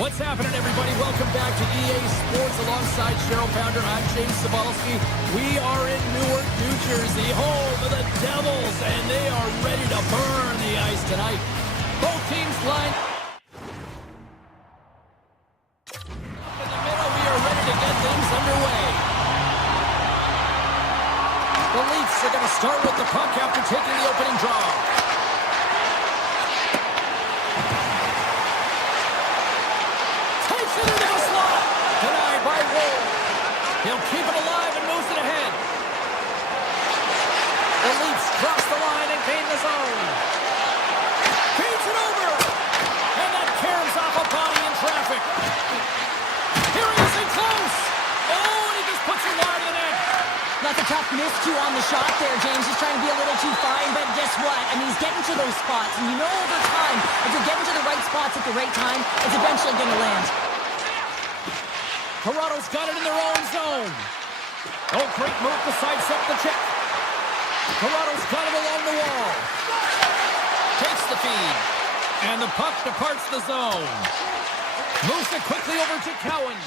What's happening, everybody? Welcome back to EA Sports alongside Cheryl Pounder. I'm James Cebulski. We are in Newark, New Jersey, home of the Devils, and they are ready to burn the ice tonight. Both teams line up in the middle. We are ready to get things underway. The Leafs are going to start with the puck after taking the opening draw. He'll keep it alive and moves it ahead. The Leafs cross the line and gain the zone. Feeds it over. And that caroms off a body in traffic. Here he is in close. Oh, and he just puts it wide of the net. That's a tough miss, too, on the shot there, James. He's trying to be a little too fine, but guess what? I mean, he's getting to those spots. And you know over time, if you're getting to the right spots at the right time, it's eventually going to land. Toronto's got it in their own zone. Oh, great move to sidestep the check. Toronto's got it along the wall. Takes the feed. And the puck departs the zone. Moves it quickly over to Cowan.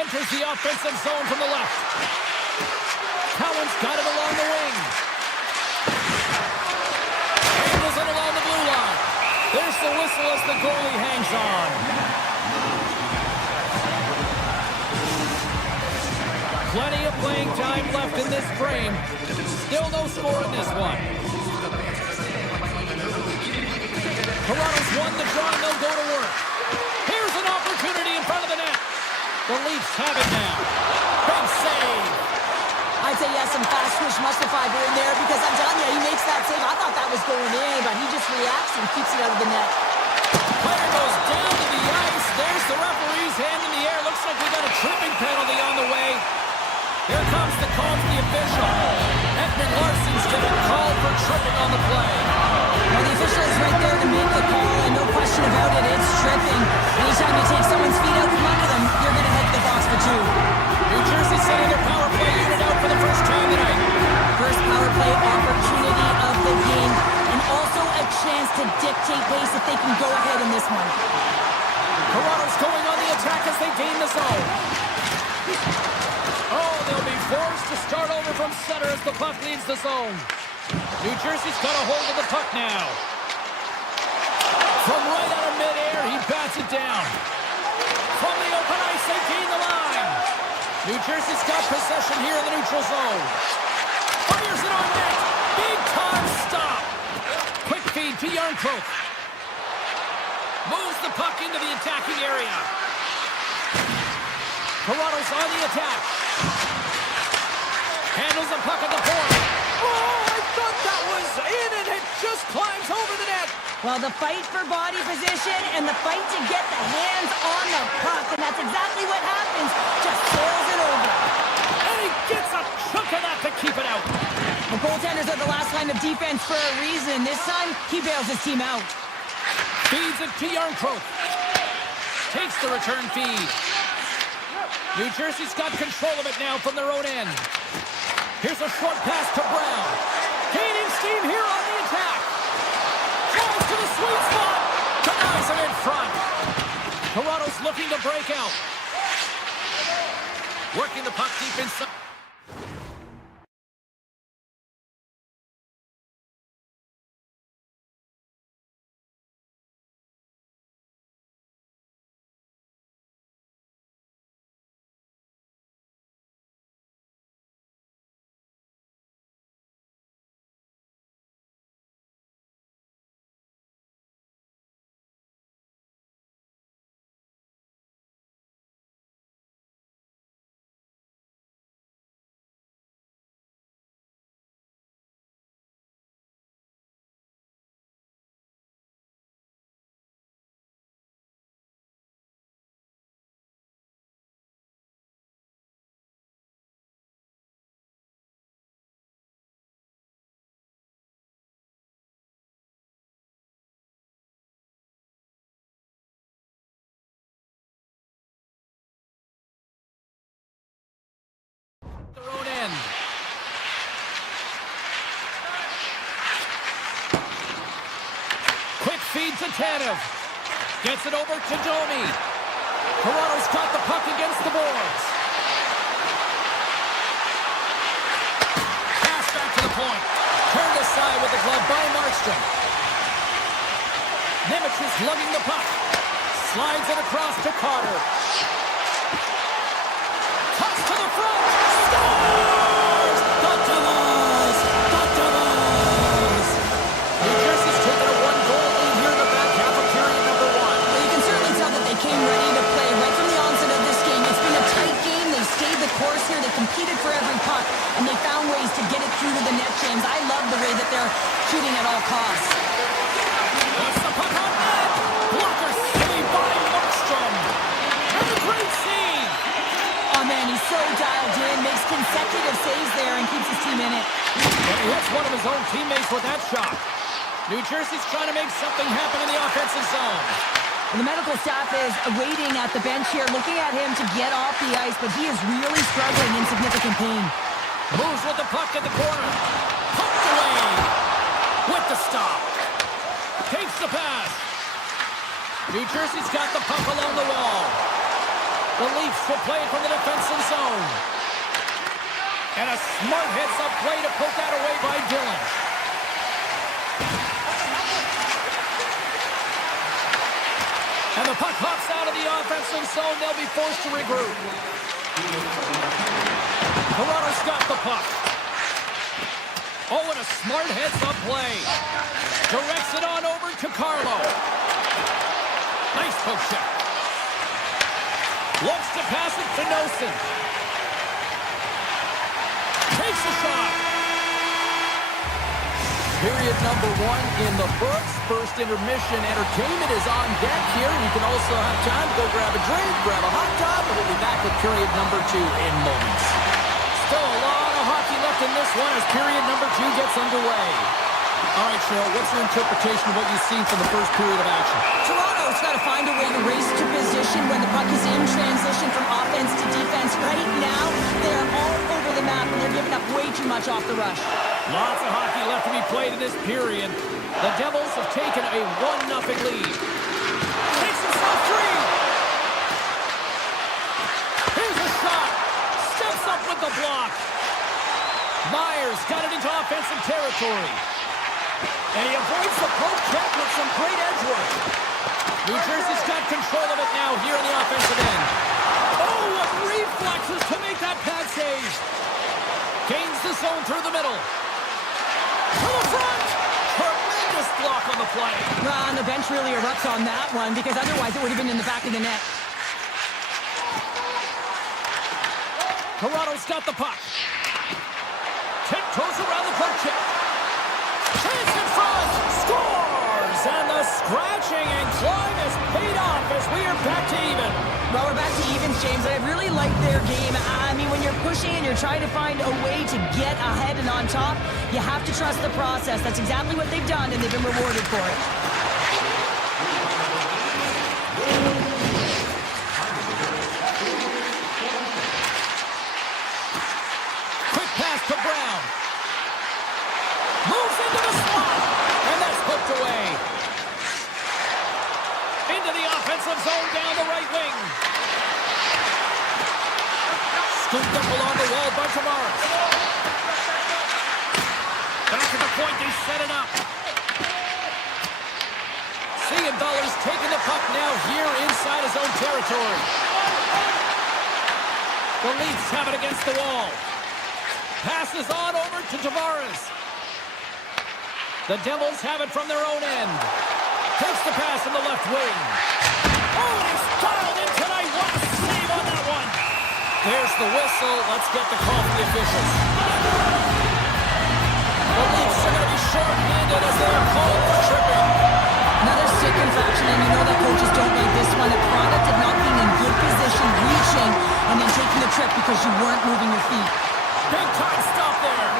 Enters the offensive zone from the left. Cowan's got it along the wing. Handles it along the blue line. There's the whistle as the goalie hangs on. Plenty of playing time left in this frame. Still no score in this one. Toronto's won the draw, and they'll go to work. Here's an opportunity in front of the net. The Leafs have it now. Big save. I'd say yes, some fast twitch muscle fiber in there because I'm telling you, he makes that save. I thought that was going in, but he just reacts and keeps it out of the net. Player goes down to the ice. There's the referee's hand in the air. Looks like we got a tripping penalty on the way. Here comes the call from the official. Edmund Larson's getting called for tripping on the play. Well, the official is right there to make the call, and no question about it, it's tripping. Anytime you take someone's feet out from under them, you're going to hit the box for two. New Jersey sending their power play unit out for the first time tonight. First power play opportunity of the game, and also a chance to dictate pace if they can go ahead in this one. Toronto's going on the attack as they gain the zone. Oh, they'll be forced to start over from center as the puck leaves the zone. New Jersey's got a hold of the puck now. From right out of midair, he bats it down. From the open ice, they gain the line. New Jersey's got possession here in the neutral zone. Fires it on net. Big time stop. Quick feed to Yarncroke. Moves the puck into the attacking area. Toronto's on the attack. Handles the puck at the point. Oh, I thought that was in, and it just climbs over the net. Well, the fight for body position and the fight to get the hands on the puck, and that's exactly what happens. Just sails it over. And he gets a chunk of that to keep it out. The goaltenders are the last line of defense for a reason. This time, he bails his team out. Feeds it to Yarncroke. Takes the return feed. New Jersey's got control of it now from their own end. Here's a short pass to Brown. Gaining steam here on the attack. Falls to the sweet spot. Denies it in front. Toronto's looking to break out. Working the puck deep inside. Their own end. Quick feed to Tanev. Gets it over to Domi. Toronto's got the puck against the boards. Pass back to the point. Turned aside with the glove by Markstrom. Nemec is lugging the puck. Slides it across to Carter. Toss to the front. Scores! The Devils! The Devils! New Jersey's taken a one-goal lead here in the back half of period number 1. Well, you can certainly tell that they came ready to play right from the onset of this game. It's been a tight game. They stayed the course here. They competed for every puck, and they found ways to get it through to the net, James. I love the way that they're shooting at all costs. That's the puck on net. Blocker saved by Markstrom. And a great save. Oh, man, he's so dialed in, makes consecutive saves there, and keeps his team in it. And he hits one of his own teammates with that shot. New Jersey's trying to make something happen in the offensive zone. And the medical staff is waiting at the bench here, looking at him to get off the ice, but he is really struggling in significant pain. Moves with the puck in the corner. Pumped away. With the stop. Takes the pass. New Jersey's got the puck along the wall. The Leafs will play it from the defensive zone. And a smart heads-up play to poke that away by Dillon. And the puck hops out of the offensive zone. They'll be forced to regroup. Toronto's got the puck. Oh, and a smart heads-up play. Directs it on over to Carlo. Nice poke check. Looks to pass it to Nelson. Takes a shot. Period number 1 in the books. First intermission entertainment is on deck here. You can also have time to go grab a drink, grab a hot tub, and we'll be back with period number 2 in moments. Still a lot of hockey left in this one as period number 2 gets underway. All right, Cheryl, what's your interpretation of what you've seen from the first period of action? Toronto's got to find a way to race to position when the puck is in transition from offense to defense. Right now, they're all over the map, and they're giving up way too much off the rush. Lots of hockey left to be played in this period. The Devils have taken a 1-0 lead. Takes himself free. Here's a shot. Steps up with the block. Myers got it into offensive territory. And he avoids the poke check with some great edge work. New Jersey's got control of it now here in the offensive end. Oh, what reflexes to make that pad save. Gains the zone through the middle. To the front. Tremendous block on the play. Well, and the bench really erupts on that one because otherwise it would have been in the back of the net. Toronto's got the puck. Tiptoes around the poke check. Chance in front. Scores! And the scratching and climb has paid off as we are back to even. Well, we're back to evens, James. I really like their game. I mean, when you're pushing and you're trying to find a way to get ahead and on top, you have to trust the process. That's exactly what they've done, and they've been rewarded for it. Quick pass to Brown. Moves into the slot. And that's hooked away. Into the offensive zone down the right wing. Scooped up along the wall by Tavares. Back to the point, they set it up. Siegenthaler's taking the puck now here inside his own territory. The Leafs have it against the wall. Passes on over to Tavares. The Devils have it from their own end. Takes the pass in the left wing. Oh, and he's dialed in tonight. What a save on that one. There's the whistle. Let's get the call from the officials. The Leafs are going to be short-handed as they are called for tripping. Another sick infraction, and you know that coaches don't like this one. A product of not being in good position, reaching, and then taking the trip because you weren't moving your feet. Big time stop there.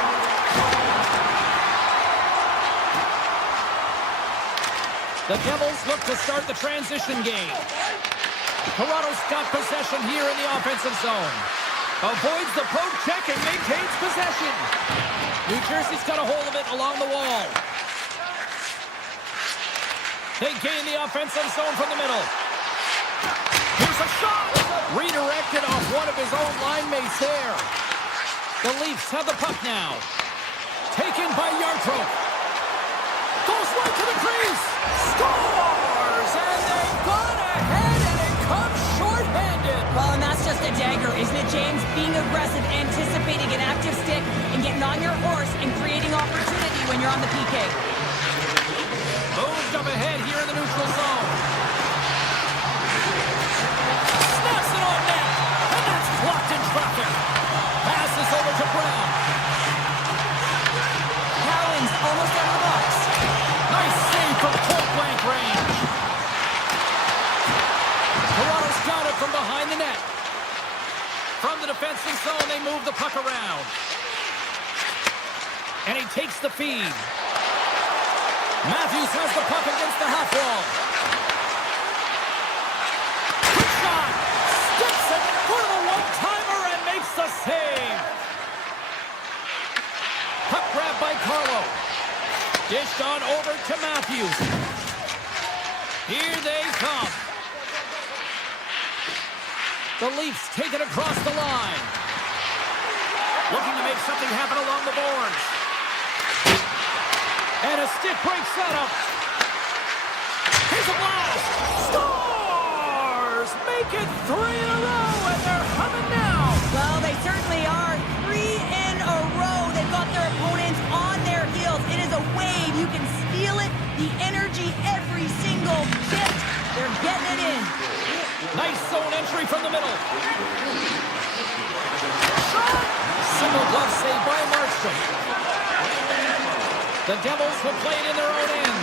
The Devils look to start the transition game. Toronto's got possession here in the offensive zone. Avoids the poke check and maintains possession. New Jersey's got a hold of it along the wall. They gain the offensive zone from the middle. Here's a shot. Redirected off one of his own line mates there. The Leafs have the puck now. Taken by Yartro. Goes right to the crease. Scores! And they've gone ahead and it comes short-handed. Well, and that's just a dagger, isn't it, James? Being aggressive, anticipating an active stick, and getting on your horse and creating opportunity when you're on the PK. Moved up ahead here in the neutral zone. Snaps it on net. And that's blocked in traffic. Passes over to Brown. Cowan's almost out of the box. Nice save from point-blank range. Toronto's got it from behind the net. From the defensive zone, they move the puck around. And he takes the feed. Matthews has the puck against the half wall. Quick shot. Sticks it for the one-timer and makes the save. Puck grab by Carlo. Dished on over to Matthews. Here they come. The Leafs take it across the line. Looking to make something happen along the boards. And a stick break setup. Here's a blast. Scores! Make it 3 in a row, and they're coming now. Well, they certainly are. 3 in a row. They've got their opponents on their heels. It is a wave. You can feel it. The energy every single shift. They're getting it in. Nice zone entry from the middle. Shot! Single glove save by Markstrom. The Devils will play it in their own end.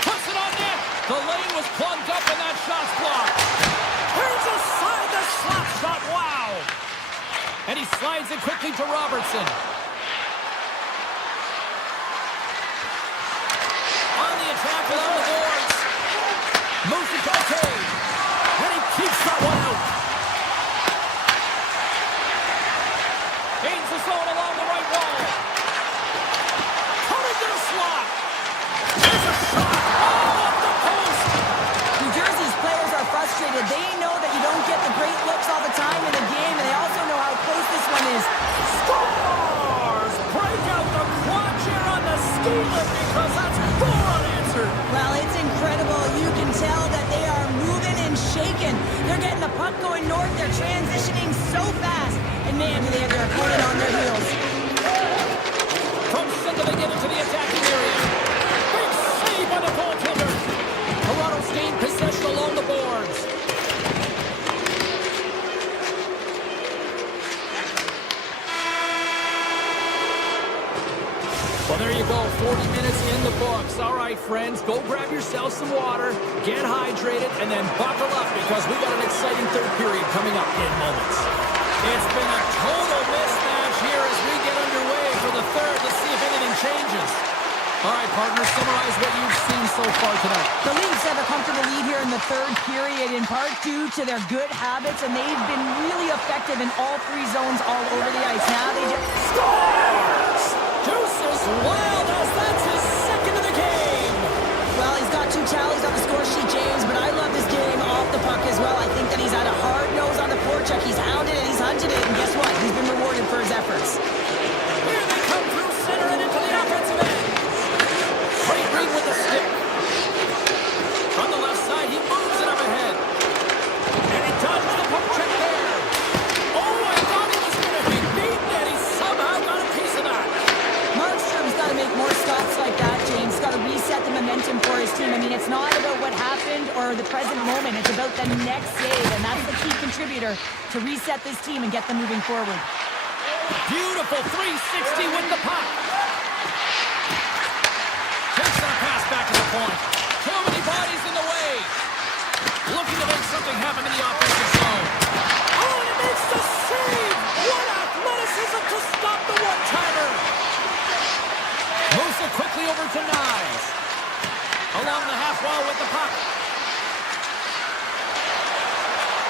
Puts it on net. The lane was plugged up and that shot's blocked. Here's a side the slap shot. Wow. And he slides it quickly to Robertson. On the attack along the boards. Moves it to okay. And he keeps that one out. Gains the zone along the right wall. Coming to the slot. There's a shot. Oh, off the post. New Jersey's players are frustrated. They know that you don't get the great looks all the time in a game, and they also know how close this one is. Scores! Break out the quad chair on the ski lift because that's 4 unanswered. Well, it's incredible. You can tell that they are moving and shaking. They're getting the puck going north. They're transitioning so fast. And man, do they have their opponent on their heels. From center they get into the attacking area. Big save by the goaltender. Toronto's gained possession along the boards. Well, there you go. 40 minutes in the books. All right, friends, go grab yourself some water, get hydrated, and then buckle up because we got an exciting third period coming up in moments. It's been a total mismatch here as we get underway for the third. Let's see if anything changes. All right, partners, summarize what you've seen so far tonight. The Leafs have a comfortable lead here in the third period, in part due to their good habits, and they've been really effective in all 3 zones all over the ice. Now they just... Scores! Deuces Wild as that's his second of the game. Well, he's got 2 tallies on the score sheet, James, but I love this game off the puck as well. I think that he's had a hard nose on the forecheck. He's hounded it, he's hunted it, and guess what? He's been rewarded for his efforts. Here they come through center and into the offensive end. Great read with the stick. From the left side, he moves it up ahead. And he dodges the puck check there. Oh, I thought he was going to be beaten, and he somehow got a piece of that. Markstrom's got to make more stops like that, James. He's got to reset the momentum for his team. I mean, it's not about what happened or the present moment. It's about the next save, and that's the key contributor to reset this team and get them moving forward. Beautiful 360 with the puck. Takes that pass back to the point. Too many bodies in the way. Looking to make something happen in the offensive zone. Oh, and it makes the save. What athleticism to stop the one-timer. Moves it quickly over to Nyes. Along the half wall with the puck.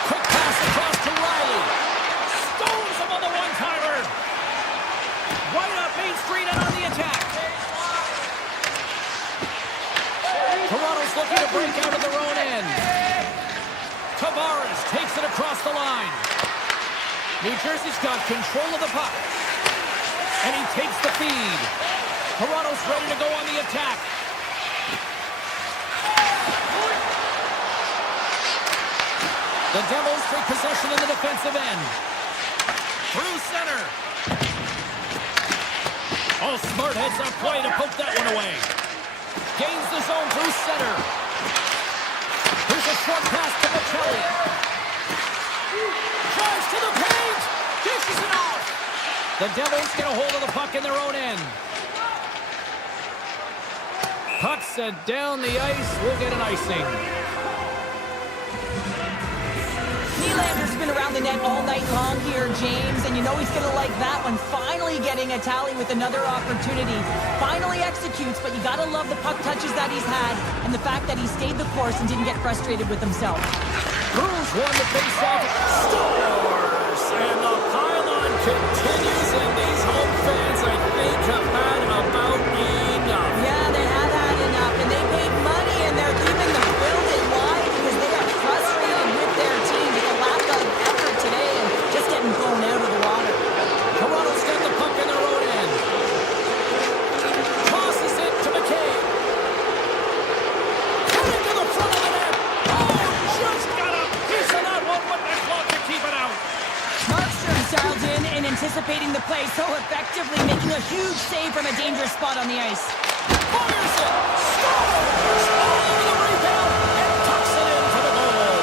Quick pass across to Riley. Stones him on the one-timer. Right up Main Street and on the attack. Devils looking to break out of their own end. Tavares takes it across the line. New Jersey's got control of the puck. And he takes the feed. Toronto's ready to go on the attack. The Devils take possession in the defensive end. Through center. Oh, smart heads-up play to poke that one away. Gains the zone through center. Here's a short pass to Michelli. Drives to the paint. Dishes it off. The Devils get a hold of the puck in their own end. Puck set down the ice. We'll get an icing. Nylander's been around the net all night long here, James, and you know he's going to like that one. Finally getting a tally with another opportunity. Finally executes, but you got to love the puck touches that he's had and the fact that he stayed the course and didn't get frustrated with himself. Cruz won the faceoff. Scores! And the pylon continues, and these home fans, I think, have had about enough. Yeah, they have had enough, and they paid money, and they're leaving the building. Why? Because they are frustrated with their team with a lack of effort today and just getting blown out of the water. Toronto's got the puck in their own end. Tosses it to McCabe. Coming to the front of the net. Oh, just got a piece of that one with the clock to keep it out. Markstrom's dialed in and anticipating the play so effectively, making a huge save from a dangerous spot on the ice. Fires it. Scores. All over the rebound and tucks it into the goal.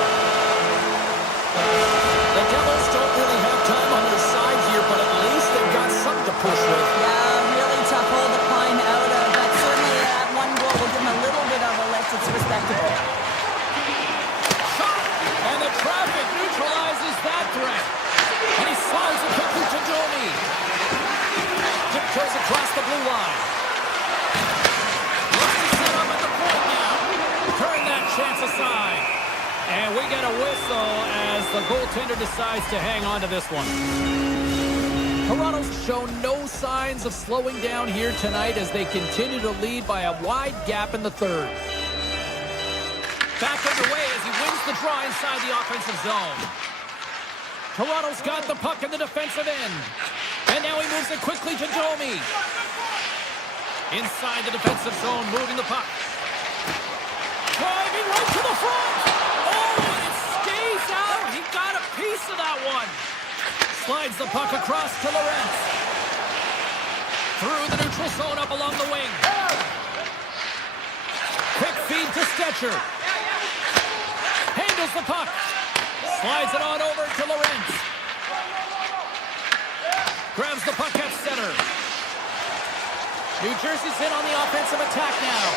The Devils don't really have time on their side here, but at least they've got something to push with. Yeah, really tough hole to climb out of, but certainly that one goal will give him a little bit of a lift. It's respectable. Shot. And the traffic neutralizes that threat. And he slides it quickly to Domi. Tiptoes across the blue line. Looks to set up at the point now. Turn that chance aside. And we get a whistle as the goaltender decides to hang on to this one. Toronto's shown no signs of slowing down here tonight as they continue to lead by a wide gap in the third. Back underway as he wins the draw inside the offensive zone. Toronto's got the puck in the defensive end. And now he moves it quickly to Domi. Inside the defensive zone, moving the puck. Driving right to the front. Oh, and it stays out. He got a piece of that one. Slides the puck across to Lorentz. Through the neutral zone up along the wing. Quick feed to Stetcher. Handles the puck. Slides it on over to Lorentz. Grabs the puck at center. New Jersey's in on the offensive attack now.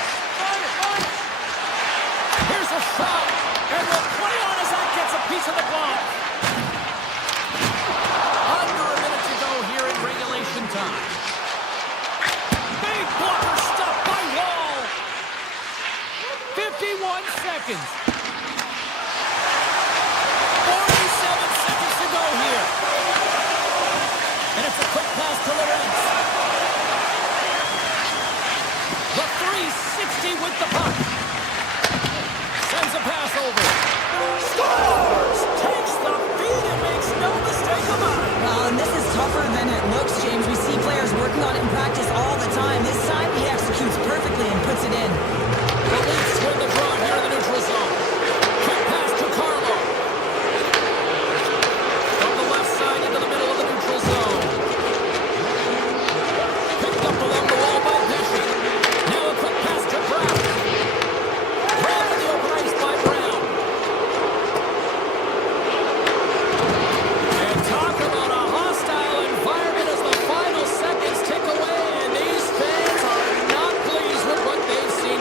Here's a shot. And we'll play on as that gets a piece of the glove. Under a minute to go here in regulation time. Big blocker stop by Wall. 51 seconds. 47 seconds to go here. And it's a quick pass to Lorentz. The 360 with the puck. Sends a pass over. Scores! Takes the feed and makes no mistake about it. Well, and this is tougher than it looks, James. We see players working on it in practice all the time. This time he executes perfectly and puts it in. The Leafs win the draw here in the neutral zone. Quick pass to Carlo. From the left side into the middle of the neutral zone. Picked up along the wall by Pesci. Now a quick pass to Brown. Brown in the open ice by Brown. And talk about a hostile environment as the final seconds tick away, and these fans are not pleased with what they've seen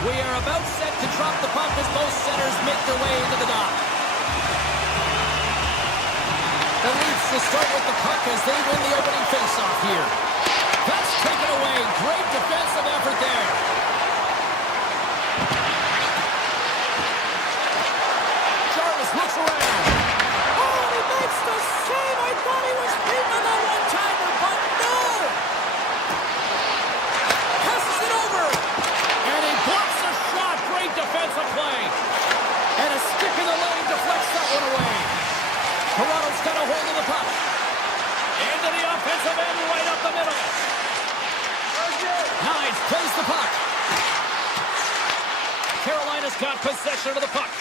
We are about set to drop the puck as both centers make their way into the dock. The Leafs will start with the puck as they win the opening faceoff here. That's taken away. Great defensive effort there. Jarvis looks around. Oh, he makes the save. I thought he was beaten on that one-timer, but no. Passes it over. And he blocks a shot. Great defensive play. And a stick in the lane deflects that one away. Toronto's got a hold of the puck. Into the offensive end, right up the middle. Hines plays the puck. Carolina's got possession of the puck.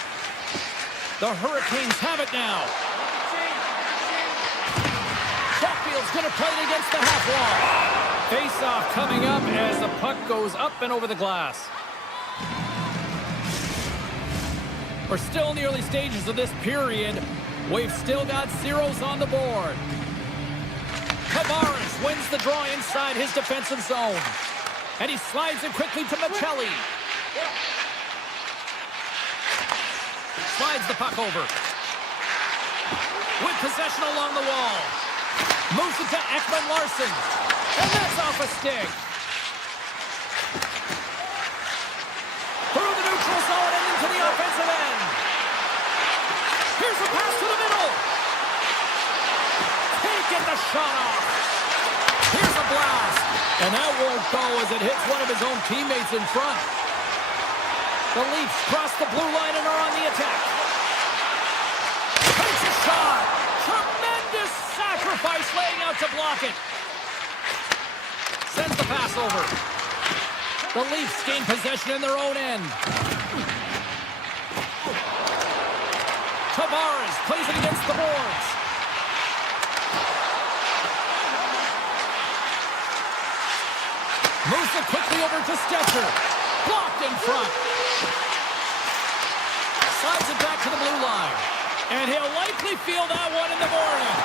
The Hurricanes have it now. Caulfield's going to play it against the half wall. Face-off coming up as the puck goes up and over the glass. We're still in the early stages of this period. We've still got zeros on the board. Tavares wins the draw inside his defensive zone. And he slides it quickly to Michelli. Slides the puck over. With possession along the wall. Moves it to Ekman Larson. And that's off a stick. Through the neutral zone and into the offensive end. Here's a pass to the middle. Can't get the shot off. Here's a blast. And that won't go as it hits one of his own teammates in front. The Leafs cross the blue line and are on the attack. Takes a shot. Tremendous sacrifice laying out to block it. Sends the pass over. The Leafs gain possession in their own end. Tavares plays it against the boards. Moves it quickly over to Stetcher. Blocked in front. Slides it back to the blue line. And he'll likely feel that one in the morning.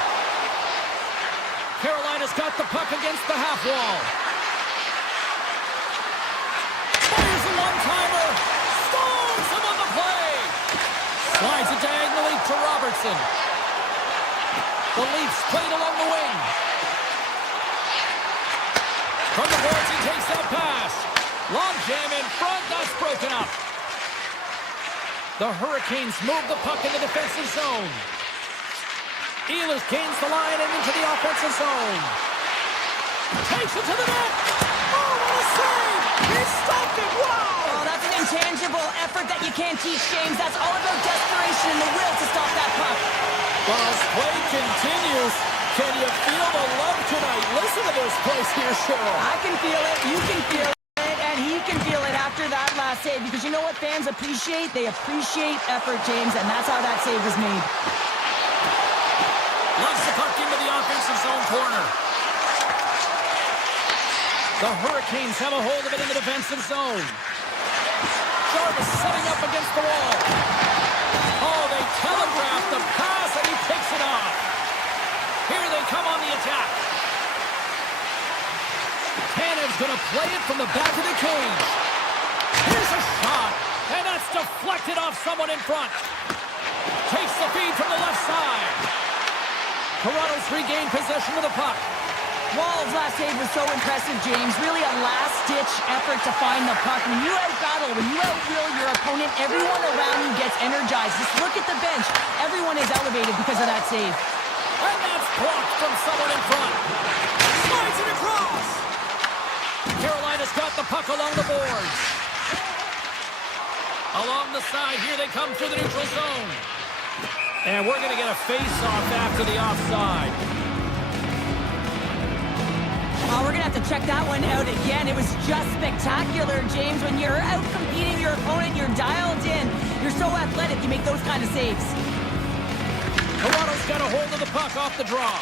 Carolina's got the puck against the half wall. Fires a one-timer. Stones him on the play. Slides it diagonally to Robertson. The Leafs played along the wing. From the boards, he takes that pass. Long jam in front, that's broken up. The Hurricanes move the puck in the defensive zone. Ehlers gains the line and into the offensive zone. Takes it to the net. Oh, what a save! He stopped it, wow! Oh, that's an intangible effort that you can't teach, James. That's all about desperation and the will to stop that puck. Well, as play continues, can you feel the love tonight? Listen to this place here, Cheryl. I can feel it, you can feel it, and he can feel it after that last save. Because you know what fans appreciate? They appreciate effort, James, and that's how that save was made. Loves the puck into the offensive zone corner. The Hurricanes have a hold of it in the defensive zone. Jarvis setting up against the wall. Oh, they telegraphed the pass, and he takes it off. Here they come on the attack. Tanev's going to play it from the back of the cage. Here's a shot, and that's deflected off someone in front. Takes the feed from the left side. Toronto's regained possession of the puck. Wall's last save was so impressive, James. Really a last-ditch effort to find the puck. When you out-battle, when you out-will your opponent, everyone around you gets energized. Just look at the bench. Everyone is elevated because of that save. And that's blocked from someone in front. Slides it across. Carolina's got the puck along the boards. Along the side, here they come through the neutral zone. And we're going to get a face-off after the offside. Oh, we're going to have to check that one out again. It was just spectacular, James. When you're out-competing your opponent, you're dialed in. You're so athletic, you make those kind of saves. Toronto's got a hold of the puck off the draw.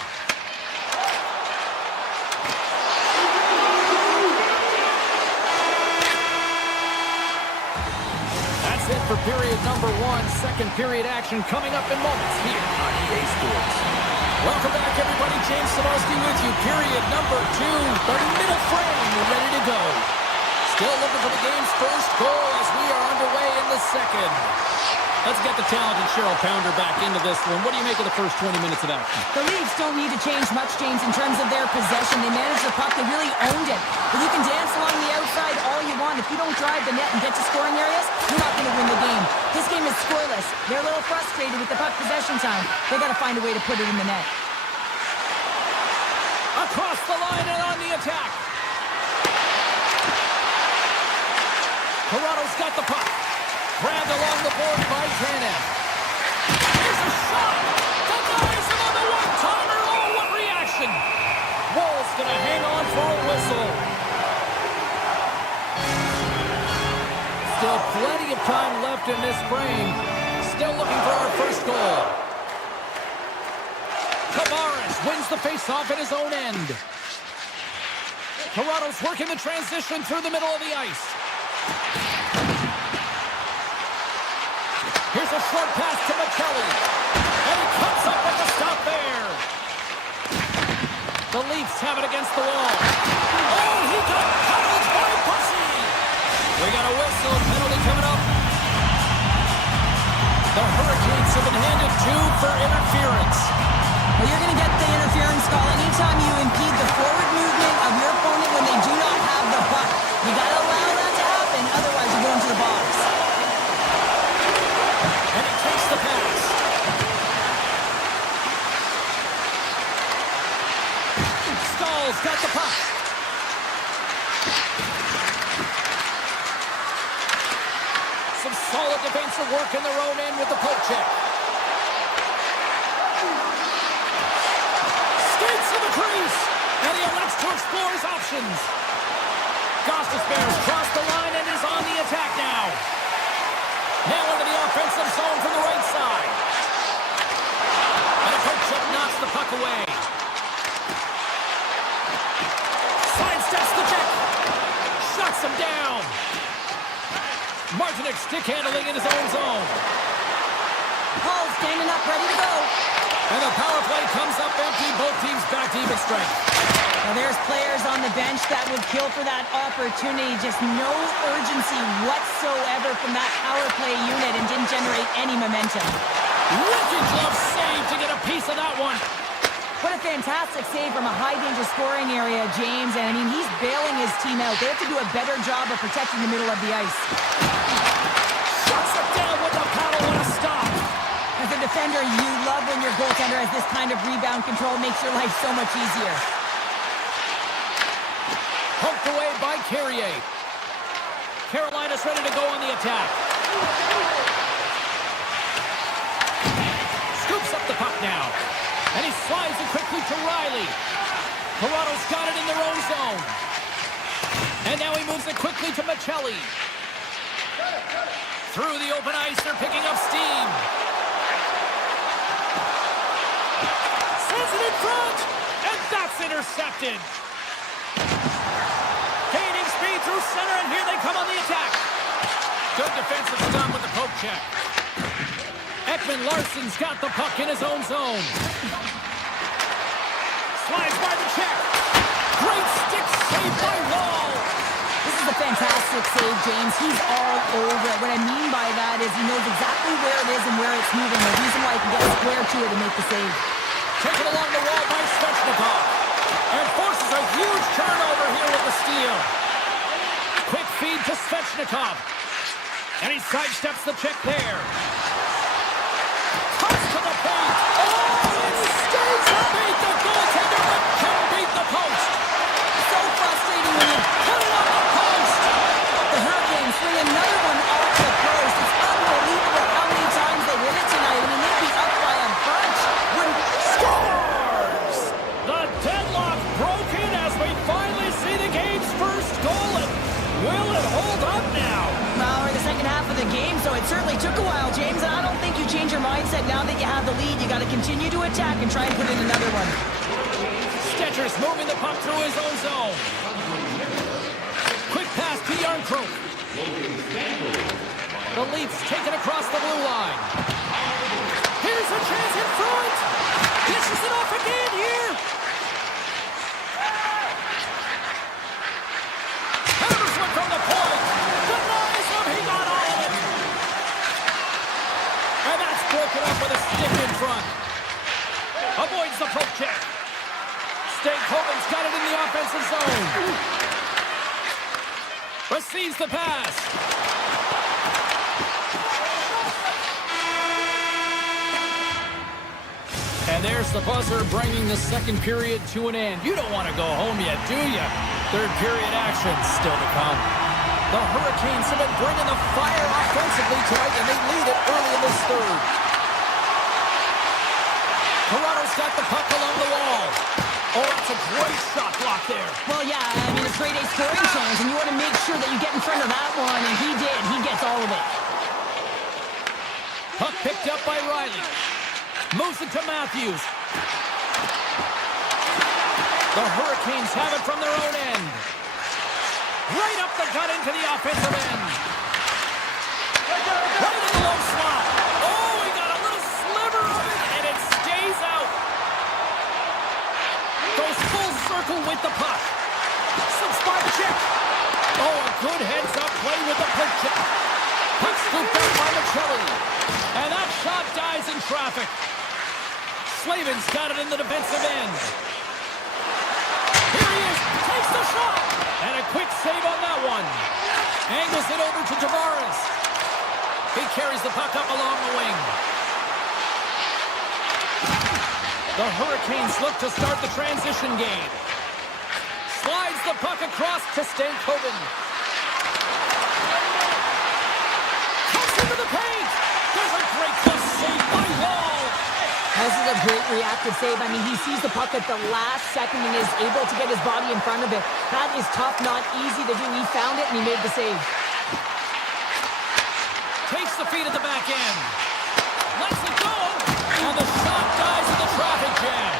That's it for period number one. Second period action coming up in moments here on EA Sports. Welcome back, everybody. James Samarski with you. Period number two. The middle frame ready to go. Still looking for the game's first goal as win. Let's get the talented Cheryl Pounder back into this one. What do you make of the first 20 minutes of action? The Leafs don't need to change much, James, in terms of their possession. They managed the puck. They really owned it. But you can dance along the outside all you want. If you don't drive the net and get to scoring areas, you're not going to win the game. This game is scoreless. They're a little frustrated with the puck possession time. They got to find a way to put it in the net. Across the line and on the attack. Toronto's got the puck. Grabbed along the board by Tanev. Here's a shot. Denies him on the one-timer. Oh, what reaction. Wall's going to hang on for a whistle. Still plenty of time left in this frame. Still looking for our first goal. Tavares wins the face-off at his own end. Toronto's working the transition through the middle of the ice. Here's a short pass to McKelly. And he comes up with the stop there. The Leafs have it against the wall. Oh, he got held by Pussy. We got a whistle. Penalty coming up. The Hurricanes have been handed 2 for interference. Well, you're going to get the interference call anytime you impede the forward movement of your opponent when they do not have the puck. You got to allow that to happen, otherwise you go into the box. And he takes the pass. Stahl's got the puck. Some solid defensive work in their own end with the poke check. Skates to the crease. And he elects to explore his options. Gostis Bears cross the line and is on the attack now. Now into the offensive zone from the right side. And a poke check knocks the puck away. Sidesteps the check. Shuts him down. Martinek stick handling in his own zone. Paul standing up, ready to go. And the power play comes up empty. Both teams back to even strength. Now there's players on the bench that would kill for that opportunity. Just no urgency whatsoever from that power play unit and didn't generate any momentum. Wicked glove save to get a piece of that one. What a fantastic save from a high-danger scoring area, James. And, I mean, he's bailing his team out. They have to do a better job of protecting the middle of the ice. Shuts it down with the paddle. What a stop. As a defender, you love when your goaltender has this kind of rebound control. Makes your life so much easier. Poked away by Carrier. Carolina's ready to go on the attack. Scoops up the puck now. And he slides it quickly to Riley. Toronto's got it in their own zone. And now he moves it quickly to Michelli. Through the open ice, they're picking up steam. Sends it in front. And that's intercepted. Gaining speed through center, and here they come on the attack. Good defensive stop with the poke check. Ekman Larsson's got the puck in his own zone. Slides by the check. Great stick save by Wall. This is a fantastic save, James. He's all over it. What I mean by that is he knows exactly where it is and where it's moving. The reason why he can get square to it and make the save. Taken along the wall by Svechnikov. And forces a huge turnover here with the steal. Quick feed to Svechnikov. And he sidesteps the check there. Cuts to the paint. Oh, it stays up. Beat the goaltender, but can't beat the post. So frustrating when you put it on the post. The Hurricanes swing another one off the post. It's unbelievable how many times they win it tonight. I mean, they'd be up by a bunch. Scores! The deadlock broken as we finally see the game's first goal. And will it hold up now? Well, we're in the second half of the game, so it certainly took a while, James. And I don't think you change your mindset now that you have the lead. You got to continue to attack and try and put in another one. Stetcher's moving the puck through his own zone. Quick pass to Yarncroke. The Leafs take it across the blue line. Here's a chance in front. Dishes it off again here. Henderson from the point. Denies him. He got all of it. Carries the pass. And there's the buzzer, bringing the second period to an end. You don't want to go home yet, do you? Third period action still to come. The Hurricanes have been bringing the fire offensively tonight, and they lead it early in this third. Toronto's got the puck along the wall. Oh, that's a great shot block there. Well, yeah, I mean, it's grade A scoring chance, and you want to make sure that you get in front of that one, and he did. He gets all of it. Puck picked up by Riley. Moves it to Matthews. The Hurricanes have it from their own end. Right up the gut into the offensive end. Right in the low slot. Oh, he got a little sliver of it, and it stays out. Goes full circle with the puck. Some spot check. Oh, a good heads-up play with the poke check. Puck scooped up by Michelli. And that shot dies in traffic. Slavin's got it in the defensive end. Here he is. Takes the shot. And a quick save on that one. Angles it over to Tavares. He carries the puck up along the wing. The Hurricanes look to start the transition game. Slides the puck across to Stankoven. Cuts into the paint. There's a great close save by Hall. This is a great reactive save. I mean, he sees the puck at the last second and is able to get his body in front of it. That is tough, not easy to do. He found it and he made the save. Takes the feed at the back end. Lets it go. And the shot dies in the traffic jam.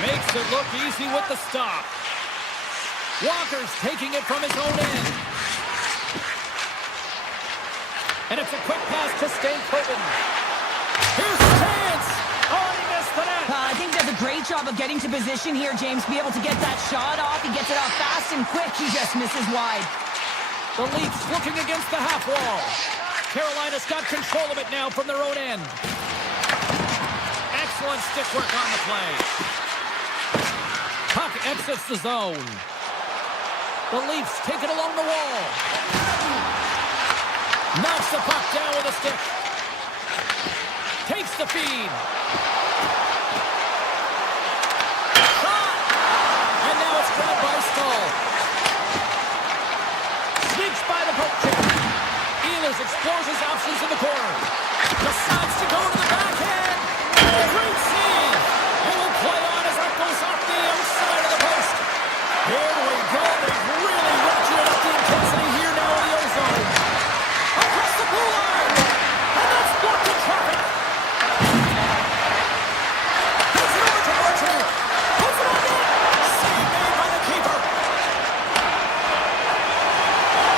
Makes it look easy with the stop. Walker's taking it from his own end. And it's a quick pass to Stankoven. Here's the chance. Oh, he missed the net. I think does a great job of getting to position here, James. Be able to get that shot off. He gets it off fast and quick. He just misses wide. The Leafs looking against the half wall. Carolina's got control of it now from their own end. Excellent stick work on the play. Puck exits the zone. The Leafs take it along the wall. Knocks the puck down with a stick. Takes the feed. Shot! And now it's grabbed by Stahl. Sneaks by the poke check. Ehlers explores his options in the corner. Decides to go to the backhand. And a great save. And will play on as that goes off the outside of the post. Here we go. They've really ratcheted up the intensity here now in the ozone. Across the blue line. And that's blocked in traffic. Puts it over to Archer. Puts it on net. Save made by the keeper.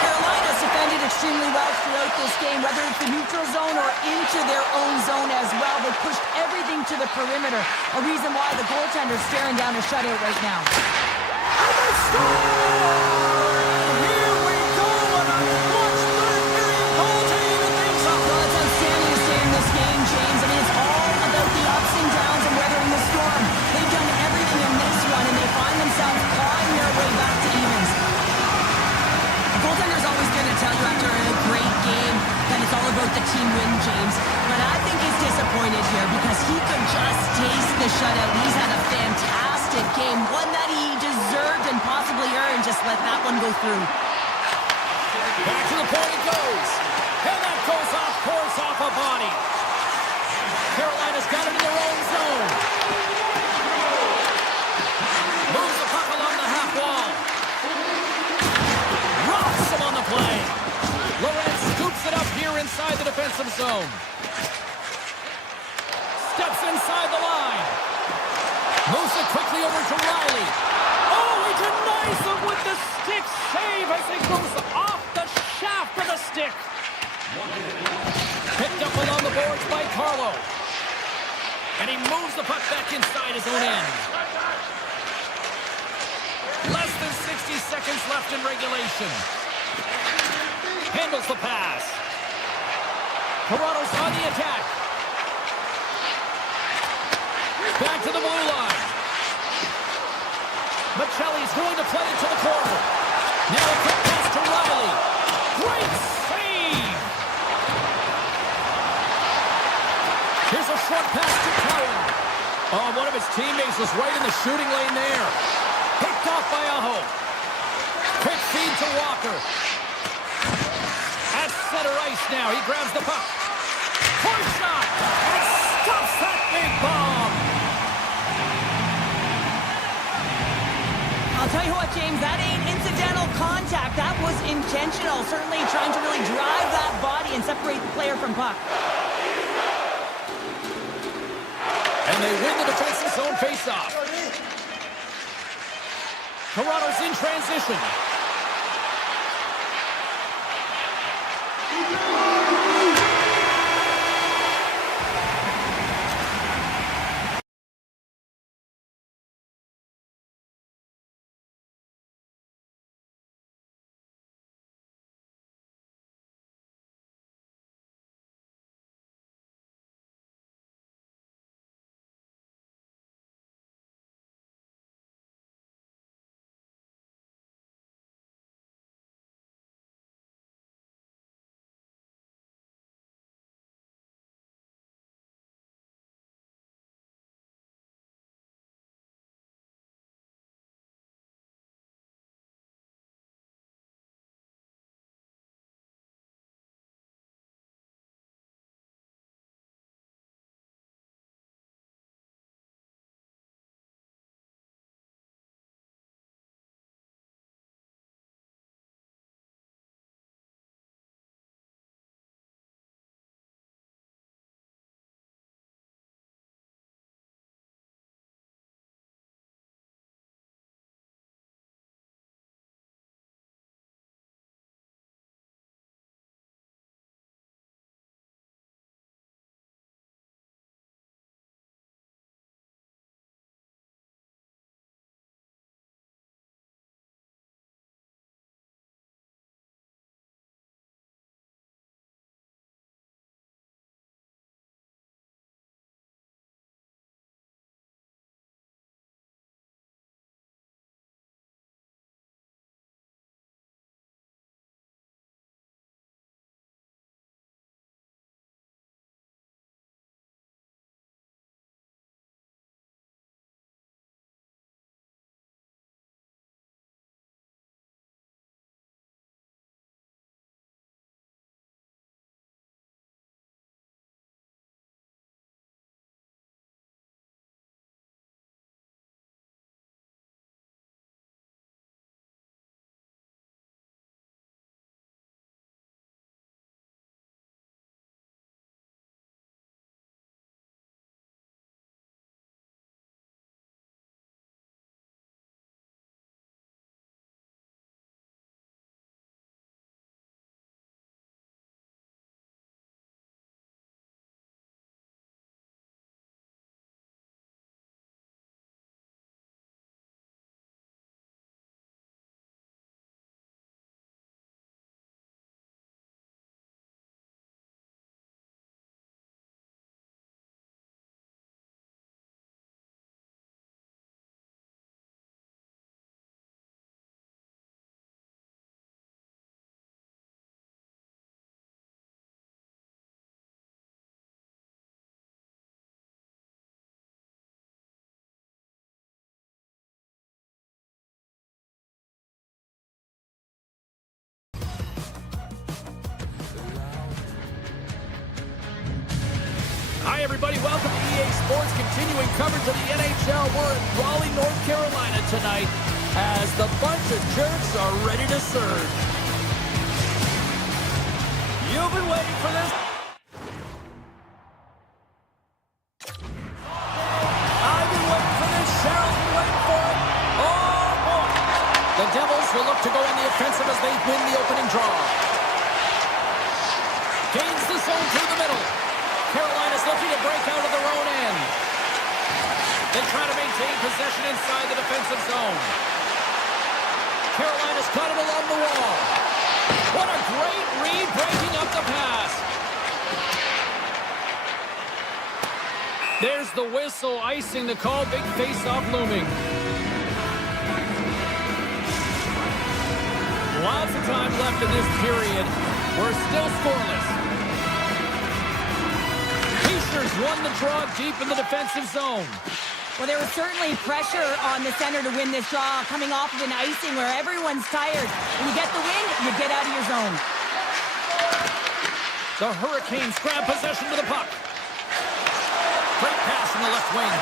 Carolina's defended extremely well throughout this game, whether it's the neutral zone or into their own zone as well. They pushed everything to the perimeter, a reason why the goaltender's staring down a shutout right now. And they score! Here we go, and a clutch third-period goal to even things up. Well, it's outstanding to stay in this game, James. I mean, it's all about the ups and downs and weathering the storm. They've done everything in this one, and they find themselves clawing their way back to evens. The goaltender's always going to tell you after a great game that it's all about the team win, James. But I think he's disappointed here because he could just taste the shutout. He's had a fantastic game, one that he deserved and possibly earned. Just let that one go through. Back to the point it goes. And that goes off, pours off a body. Carolina's got it in their own zone. Moves the puck along the half wall. Rocks him on the play. Lorenz scoops it up here inside the defensive zone. Steps inside the line. Moves it quickly over to Riley. Oh, he denies him with the stick save as it goes off the shaft of the stick. Picked up along the boards by Carlo. And he moves the puck back inside his own end. Less than 60 seconds left in regulation. Handles the pass. Toronto's on the attack. Back to the blue line. Michelli's going to play it to the corner. Now a quick pass to Riley. his teammates was right in the shooting lane there. Picked off by Aho. Quick feed to Walker. At center ice now. He grabs the puck. Point shot. And stuffs that big bomb. I'll tell you what, James, that ain't incidental contact. That was intentional. Certainly trying to really drive that body and separate the player from puck. And they win the defensive zone faceoff. Toronto's in transition. Hi, everybody. Welcome to EA Sports. Continuing coverage of the NHL. We're in Raleigh, North Carolina tonight as the bunch of jerks are ready to surge. You've been waiting for this. I've been waiting for this. Cheryl's been waiting for it. Oh, boy. The Devils will look to go on the offensive as they win the opening draw. Gains the zone through the middle. Carolina's looking to break out of their own end. They try to maintain possession inside the defensive zone. Carolina's got it along the wall. What a great read breaking up the pass. There's the whistle, icing the call. Big face-off looming. Lots of time left in this period. We're still scoreless. Won the draw deep in the defensive zone. Well, there was certainly pressure on the center to win this draw, coming off of an icing where everyone's tired. When you get the win, you get out of your zone. The Hurricanes grab possession to the puck. Great pass from the left wing.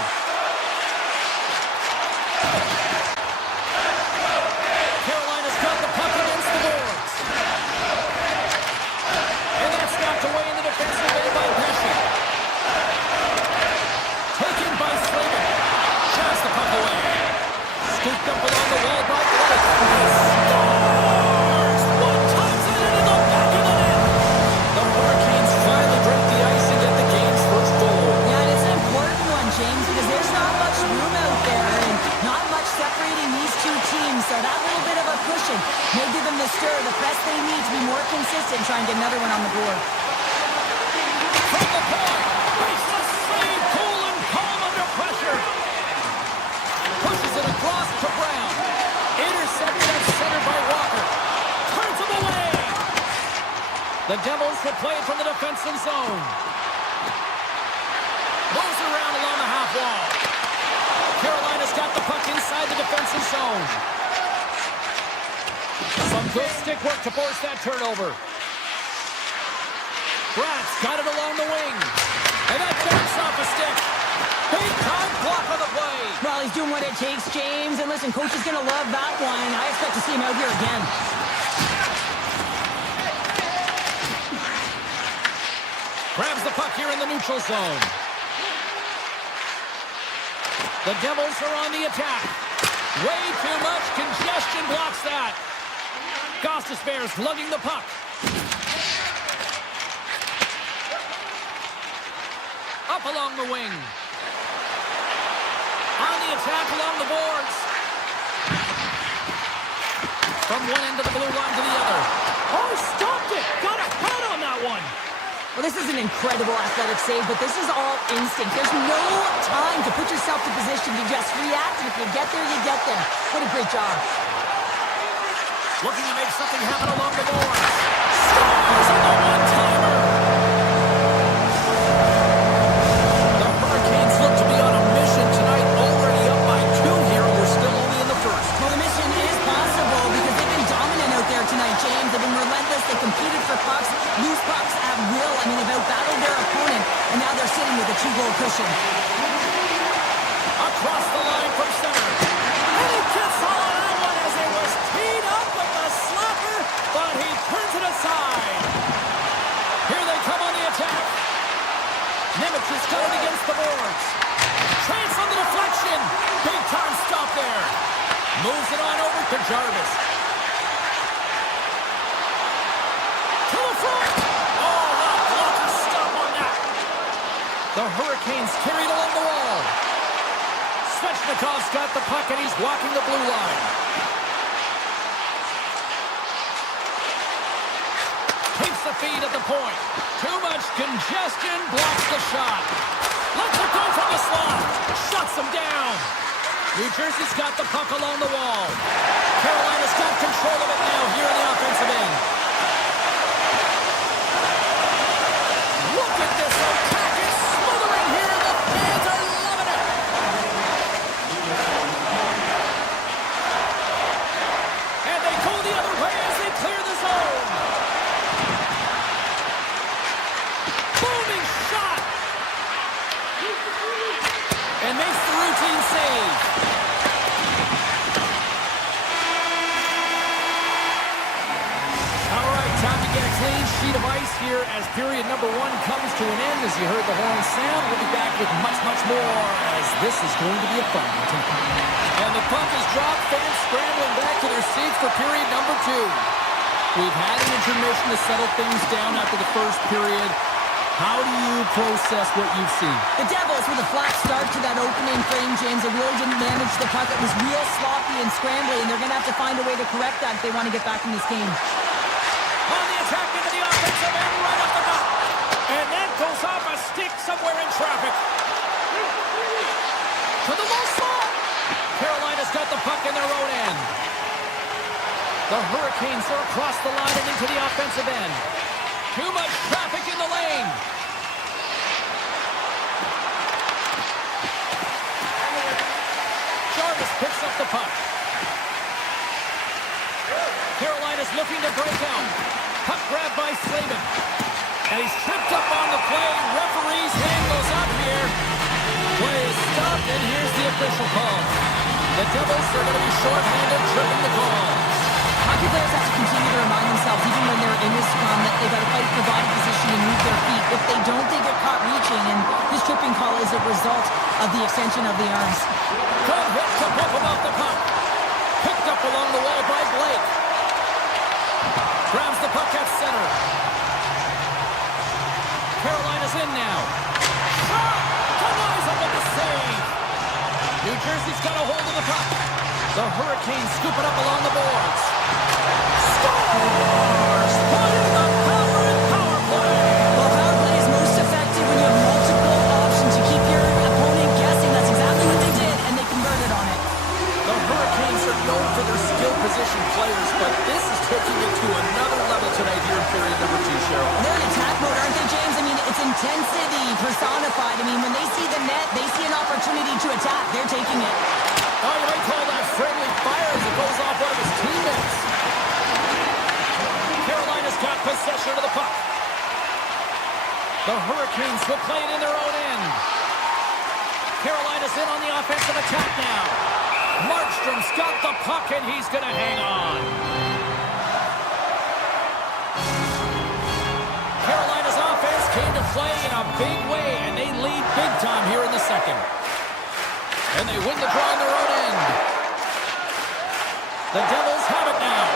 Carolina's got the puck against the boards. And that's knocked away in the defensive end by Pesci. Taken by Slavin. Shots the puck away. Scooped up along the wall by Blake. He scores! One times it into the back of the net. The Hurricanes finally break the ice and get the game's first goal. Yeah, and it's an important one, James, because there's not much room out there and not much separating these two teams. So that little bit of a cushion may give them the stir, the press they need to be more consistent, try and get another one on the board. From the point, makes the save, cool and calm under pressure. Pushes it across to Brown. Intercepted at center by Walker. Turns him away. The Devils will play it from the defensive zone. Moves around along the half wall. Carolina's got the puck inside the defensive zone. Some good stick work to force that turnover. Bratt's got it along the wing. And that jumps off a stick. Big time block on the play. Well, he's doing what it takes, James. And listen, coach is going to love that one. I expect to see him out here again. Grabs the puck here in the neutral zone. The Devils are on the attack. Way too much congestion blocks that. Gostisbehere's lugging the puck. Up along the wing. On the attack along the boards. From one end of the blue line to the other. Oh, stopped it! Got a head on that one! Well, this is an incredible athletic save, but this is all instinct. There's no time to put yourself to position to just react, and if you get there, you get there. What a great job. Looking to make something happen along the boards. Scores on the one-timer! The Hurricanes look to be on a mission tonight, already up by 2 here. We're still only in the first. Well, the mission is possible because they've been dominant out there tonight, James. They've been relentless. They competed for pucks, lose pucks at will. I mean, they've outbattled their opponent, and now they're sitting with a 2-goal cushion. Across the line from center. And he gets all of that one as it was teed up with the slapper, but he turns it aside. Here they come on the attack. Nimitz has got it against the boards. Chance on the deflection. Big time stop there. Moves it on over to Jarvis. To the front. Oh, the blocker stop on that. The Hurricanes carried along the wall. Svechnikov's got the puck and he's walking the blue line. Takes the feed at the point. Too much congestion, blocks the shot. Lets it go from the slot. Shuts him down. New Jersey's got the puck along the wall. Carolina's got control of it now here in the offensive end. Look at this attack. It's smothering here and the fans are loving it. And they go the other way as they clear the zone. Booming shot. And makes the routine save. All right, time to get a clean sheet of ice here as period number 1 comes to an end. As you heard the horn sound, we'll be back with much, much more as this is going to be a fun one. And the puck is dropped, fans scrambling back to their seats for period number 2. We've had an intermission to settle things down after the first period. How do you process what you've seen? The Devils with a flat start to that opening frame, James. They really didn't manage the puck. It was real sloppy and scrambly, and they're going to have to find a way to correct that if they want to get back in this game. On the attack into the offensive end, right up the gut. And that goes off a stick somewhere in traffic. To the low slot. Carolina's got the puck in their own end. The Hurricanes are across the line and into the offensive end. Too much traffic in the lane. up the puck. Carolina's looking to break out. Puck grabbed by Slavin. And he's tripped up on the play. Referee's hand goes up here. Play is stopped, and here's the official call. The Devils are going to be shorthanded, tripping the call. Hockey players have to continue to remind themselves, even when they're in this scrum, that they've got to fight for body position and move their feet. If they don't, they get caught reaching, and this tripping call is a result of the extension of the arms. Good hit to bump him off the puck. Picked up along the wall by Blake. Grabs the puck at center. Carolina's in now. Shot! Denies him with the save. New Jersey's got a hold of the puck. The Hurricanes scoop it up along the boards. Scores! Putting the power in power play. Well, power play is most effective when you have multiple options. You keep your opponent guessing. That's exactly what they did, and they converted on it. The Hurricanes are known for their skill position players, but this is taking it to another level tonight here in period number 2, Cheryl. They're in attack mode, aren't they, James? I mean, it's intensity personified. I mean, when they see the net, they see an opportunity to attack. They're taking it. Oh, you might call that friendly fire as it goes off one of his teammates. Carolina's got possession of the puck. The Hurricanes will play it in their own end. Carolina's in on the offensive attack now. Markstrom's got the puck, and he's going to hang on. Carolina's offense came to play in a big way, and they lead big time here in the second. And they win the draw on their own end. The Devils have it now.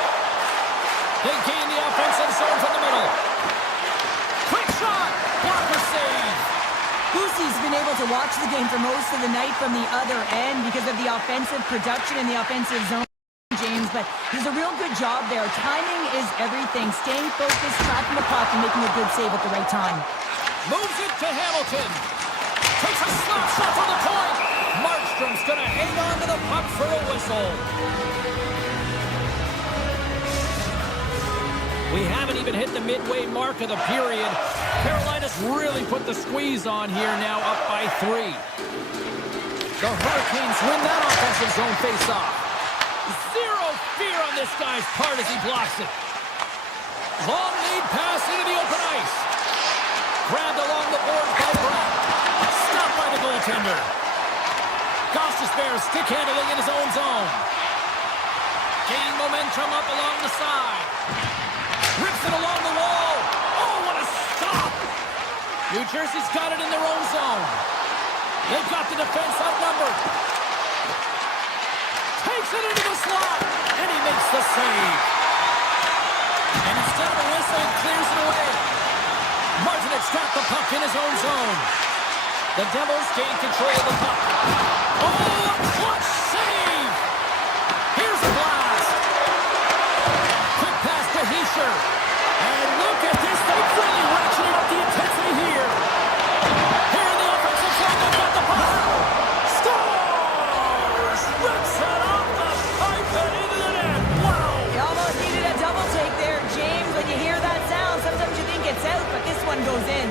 They gain the offensive zone from the middle. Quick shot! Blocker save! Boosie's been able to watch the game for most of the night from the other end because of the offensive production in the offensive zone, James, but there's a real good job there. Timing is everything. Staying focused, tracking the puck, and making a good save at the right time. Moves it to Hamilton. Takes a slap shot from the point. Markstrom's going to hang on to the puck for a whistle. We haven't even hit the midway mark of the period. Carolina's really put the squeeze on here now, up by 3. The Hurricanes win that offensive zone face-off. Zero fear on this guy's part as he blocks it. Long lead pass into the open ice. Grabbed along the boards by Brown. Stopped by the goaltender. Gostisbehere stick handling in his own zone. Gaining momentum up along the side. Rips it along the wall. Oh, what a stop! New Jersey's got it in their own zone. They've got the defense outnumbered. Takes it into the slot, and he makes the save. And instead of a whistle, he clears it away. Martinet's got the puck in his own zone. The Devils gain control of the puck. Oh, a clutch save! Here's a blast. Quick pass to Hischier. And look at this. They're really ratcheting up the intensity here. Here in the offensive zone, they've got the puck. Scores! Rips it off the pipe and into the net. Wow! You almost needed a double take there, James. When you hear that sound, sometimes you think it's out, but this one goes in.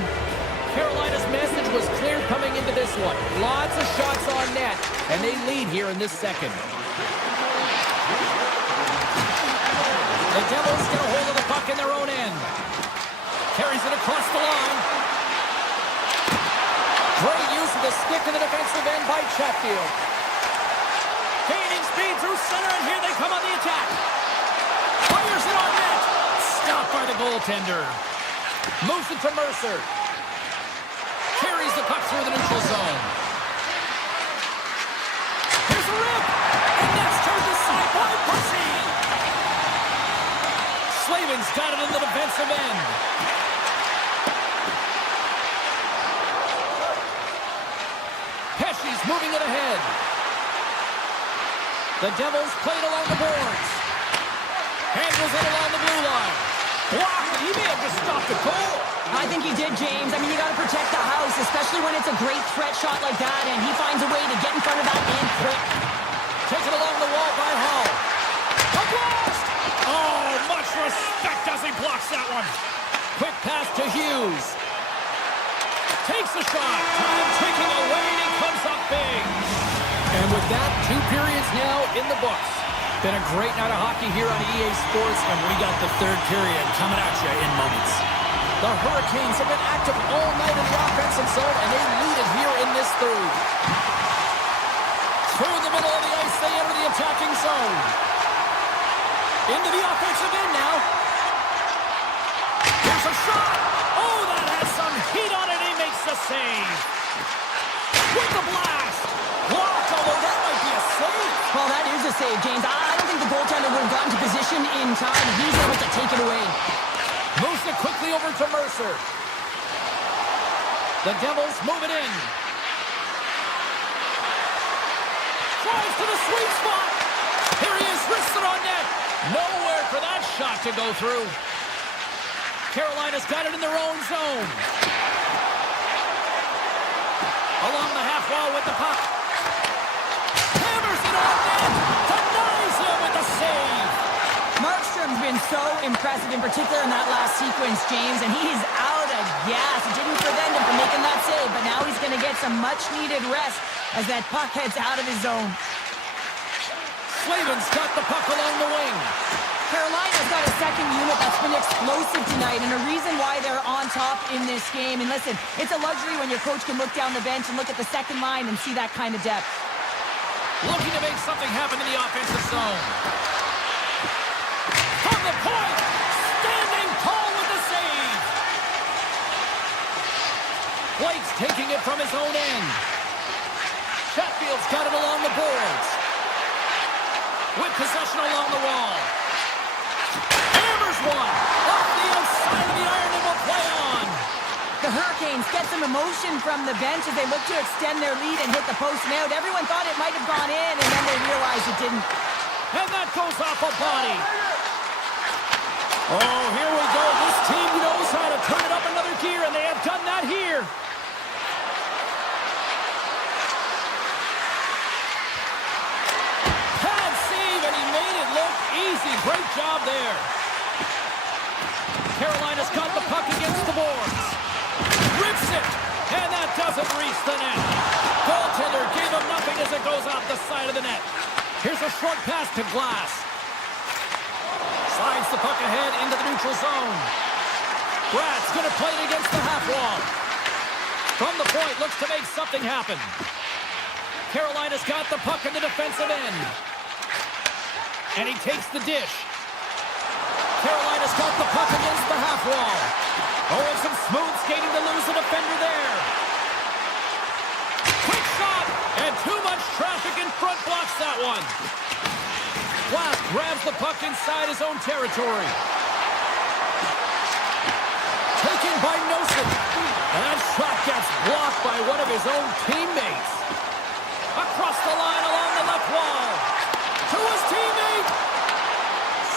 Carolina's message was clear coming into this one. Lots of shots on net, and they lead here in this second. The Devils get a hold of the puck in their own end. Carries it across the line. Great use of the stick in the defensive end by Chatfield. Gaining speed through center, and here they come on the attack. Fires it on net. Stopped by the goaltender. Moves it to Mercer. Carries the puck through the neutral zone. Here's a rip. And that's turned aside by Bussy. Slavin's got it in the defensive end. Pesci's moving it ahead. The Devils played along the boards. Handles it along the blue line. Blocked. He may have just stopped the goal. I think he did, James. I mean, you got to protect the house, especially when it's a great threat shot like that, and he finds a way to get in front of that and quick. Taken along the wall by Hall. A blast! Oh, much respect as he blocks that one. Quick pass to Hughes. Takes the shot. Time ticking away, and he comes up big. And with that, 2 periods now in the books. Been a great night of hockey here on EA Sports, and we got the 3rd period coming at you in moments. The Hurricanes have been active all night in the offensive zone, and they lead it here in this 3rd. Through the middle of the ice, they enter the attacking zone. Into the offensive end now. Here's a shot. Oh, that has some heat on it. He makes the save. With the blast. Blocked, although that might be a save. Well, that is a save, James. I don't think the goaltender would have gotten to position in time. He's able to take it away. Moves it quickly over to Mercer. The Devils move it in. Tries to the sweet spot. Here he is, wrists it on net. Nowhere for that shot to go through. Carolina's got it in their own zone. Along the half wall with the puck. Hammers it on net. Denies him with the save. Markstrom's been so impressive, in particular in that last sequence, James, and he's out of gas. It didn't prevent him from making that save, but now he's going to get some much-needed rest as that puck heads out of his zone. Slavin's got the puck along the wing. Carolina's got a second unit that's been explosive tonight, and a reason why they're on top in this game. And listen, it's a luxury when your coach can look down the bench and look at the second line and see that kind of depth. Looking to make something happen in the offensive zone. From the point, standing tall with the save. Blake's taking it from his own end. Chatfield's got it along the boards. With possession along the wall. Hammers one. Off the outside of the iron and will play on. The Hurricanes get some emotion from the bench as they look to extend their lead and hit the post and out. Everyone thought it might have gone in, and then they realized it didn't. And that goes off a body. Oh, here we go. This team knows how to turn it up another gear, and they have done that here. Pad save, and he made it look easy. Great job there. Carolina's got the puck against the boards. Rips it, and that doesn't reach the net. Goaltender gave him nothing as it goes off the side of the net. Here's a short pass to Glass. Slides the puck ahead into the neutral zone. Brad's going to play it against the half wall. From the point, looks to make something happen. Carolina's got the puck in the defensive end. And he takes the dish. Carolina's got the puck against the half wall. Oh, and some smooth skating to lose the defender there. Quick shot, and too much traffic in front blocks that one. Glass grabs the puck inside his own territory. Taken by Nosen. And that shot gets blocked by one of his own teammates. Across the line along the left wall. To his teammate.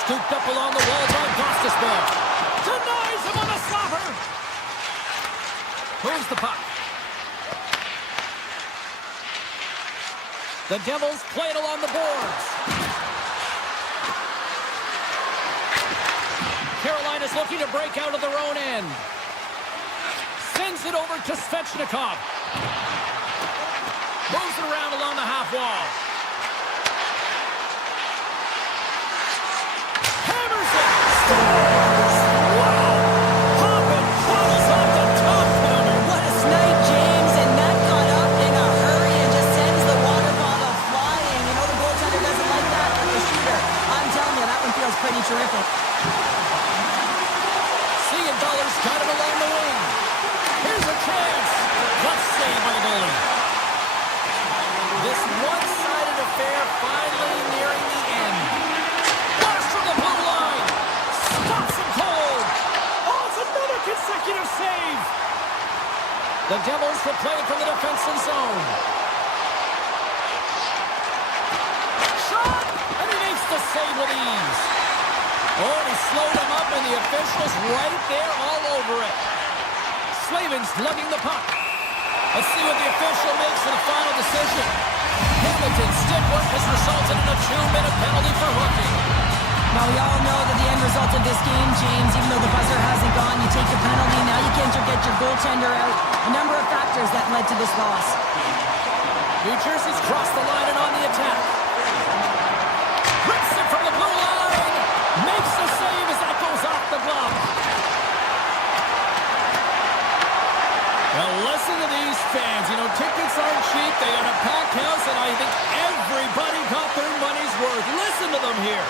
Scooped up along the wall by Gostisbehere. Denies him on a slapper. Moves the puck. The Devils play it along the boards. Carolina's looking to break out of their own end. Sends it over to Svechnikov. Moves it around along the half wall. Hammers it. Scores! Wow! Hoppin' falls off the top corner. What a snipe, James, and that got up in a hurry and just sends the water bottle flying. You know the goaltender doesn't like that, but the shooter, I'm telling you, that one feels pretty terrific. Siegenthaler's got it along the wing. Here's a chance. Let's save by the goalie. This one-sided affair finally nearing the end. Blast from the blue line. Stops him cold. Oh, it's another consecutive save. The Devils will play it from the defensive zone. Shot! And he makes the save with ease. Oh, and he slowed him up, and the officials right there all over it. Slavin's lugging the puck. Let's see what the official makes for the final decision. Hamilton's stick work has resulted in a 2-minute penalty for hooking. Now, we all know that the end result of this game, James, even though the buzzer hasn't gone, you take your penalty. Now you can't get your goaltender out. A number of factors that led to this loss. New Jersey's crossed the line and on the attack. Rips it from the blue line. Makes the save as that goes off the glove. Now listen to these fans. You know, tickets aren't cheap. They got a packed house, and I think everybody got their money's worth. Listen to them here.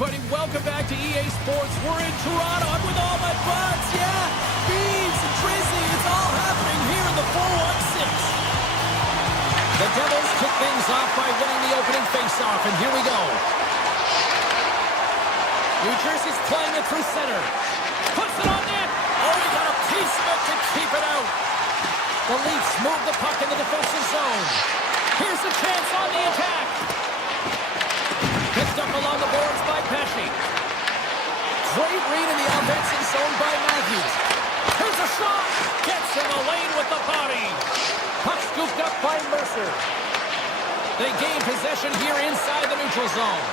everybody. Welcome back to EA Sports. We're in Toronto. I'm with all my buds. Yeah, Beans and Tracy. It's all happening here in the 416. The Devils kick things off by winning the opening faceoff, and here we go. New Jersey's playing it through center. Puts it on net. Oh, he got a piece of it to keep it out. The Leafs move the puck in the defensive zone. Here's a chance on the attack. Picked up along the boards by Pesci. Great read in the offensive zone by Matthews. Here's a shot. Gets in the lane with the body. Puck scooped up by Mercer. They gain possession here inside the neutral zone.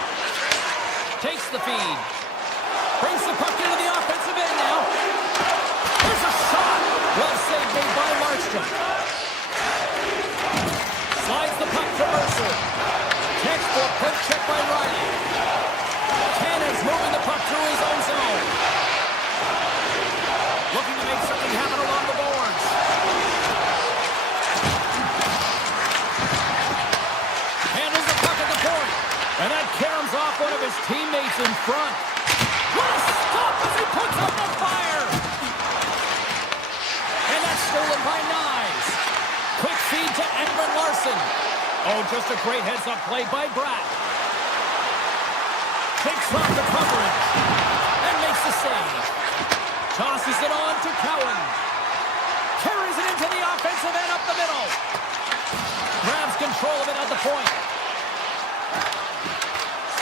Takes the feed. Brings the puck into the offensive end now. Here's a shot. Well saved made by Markstrom. Slides the puck to Mercer. Textbook quick check by Riley. Tannen's moving the puck through his own zone. Looking to make something happen along the boards. Handles the puck at the point. And that caroms off one of his teammates in front. What a stop as he puts up the fire. And that's stolen by Nyes. Quick feed to Edmund Larson. Oh, just a great heads-up play by Bratt. Takes off the coverage and makes the save. Tosses it on to Cowan. Carries it into the offensive end up the middle. Grabs control of it at the point.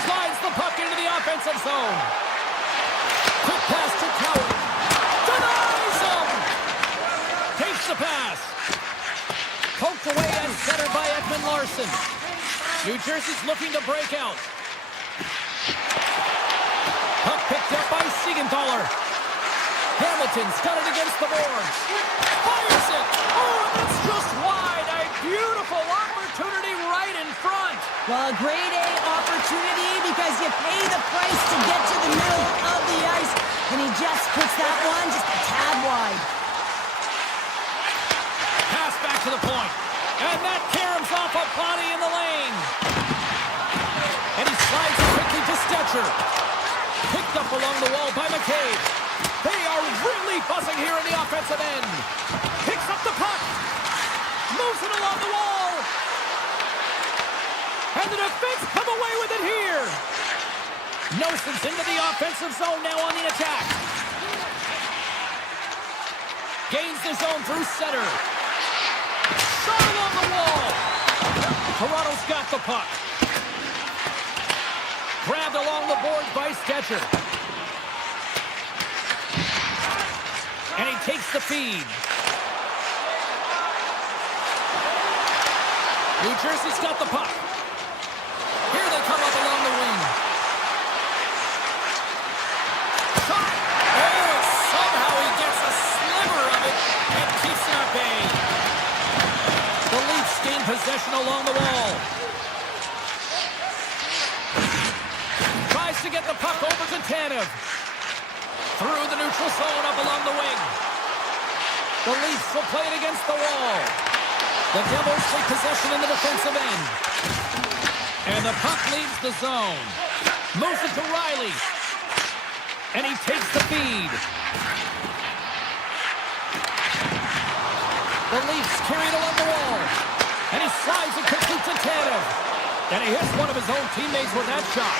Slides the puck into the offensive zone. Quick pass to Cowan. Denies him! Takes the pass. Poked away and centered by Edmund Larson. New Jersey's looking to break out. Puck picked up by Siegenthaler. Hamilton's got it against the boards. Fires it! Oh, and that's just wide. A beautiful opportunity right in front. Well, a grade A opportunity because you pay the price to get to the middle of the ice. And he just puts that one just a tad wide. Pass back to the point. And that caroms off a body in the lane. And he slides it quickly to Stetcher. Picked up along the wall by McCabe. They are really buzzing here in the offensive end. Picks up the puck. Moves it along the wall. And the defense come away with it here. Nelson's into the offensive zone now on the attack. Gains the zone through center. Shot along the wall. Toronto's got the puck. Grabbed along the boards by Stetcher. And he takes the feed. New Jersey's got the puck. Here they come up along the wing. Shot! Oh, and somehow he gets a sliver of it and keeps it at bay. The Leafs gain possession along the wall. Tries to get the puck over to Tanev. Through the neutral zone up along the wing. The Leafs will play it against the wall. The Devils take possession in the defensive end. And the puck leaves the zone. Moves it to Riley. And he takes the feed. The Leafs carry it along the wall. And he slides it quickly to Tanev. And he hits one of his own teammates with that shot.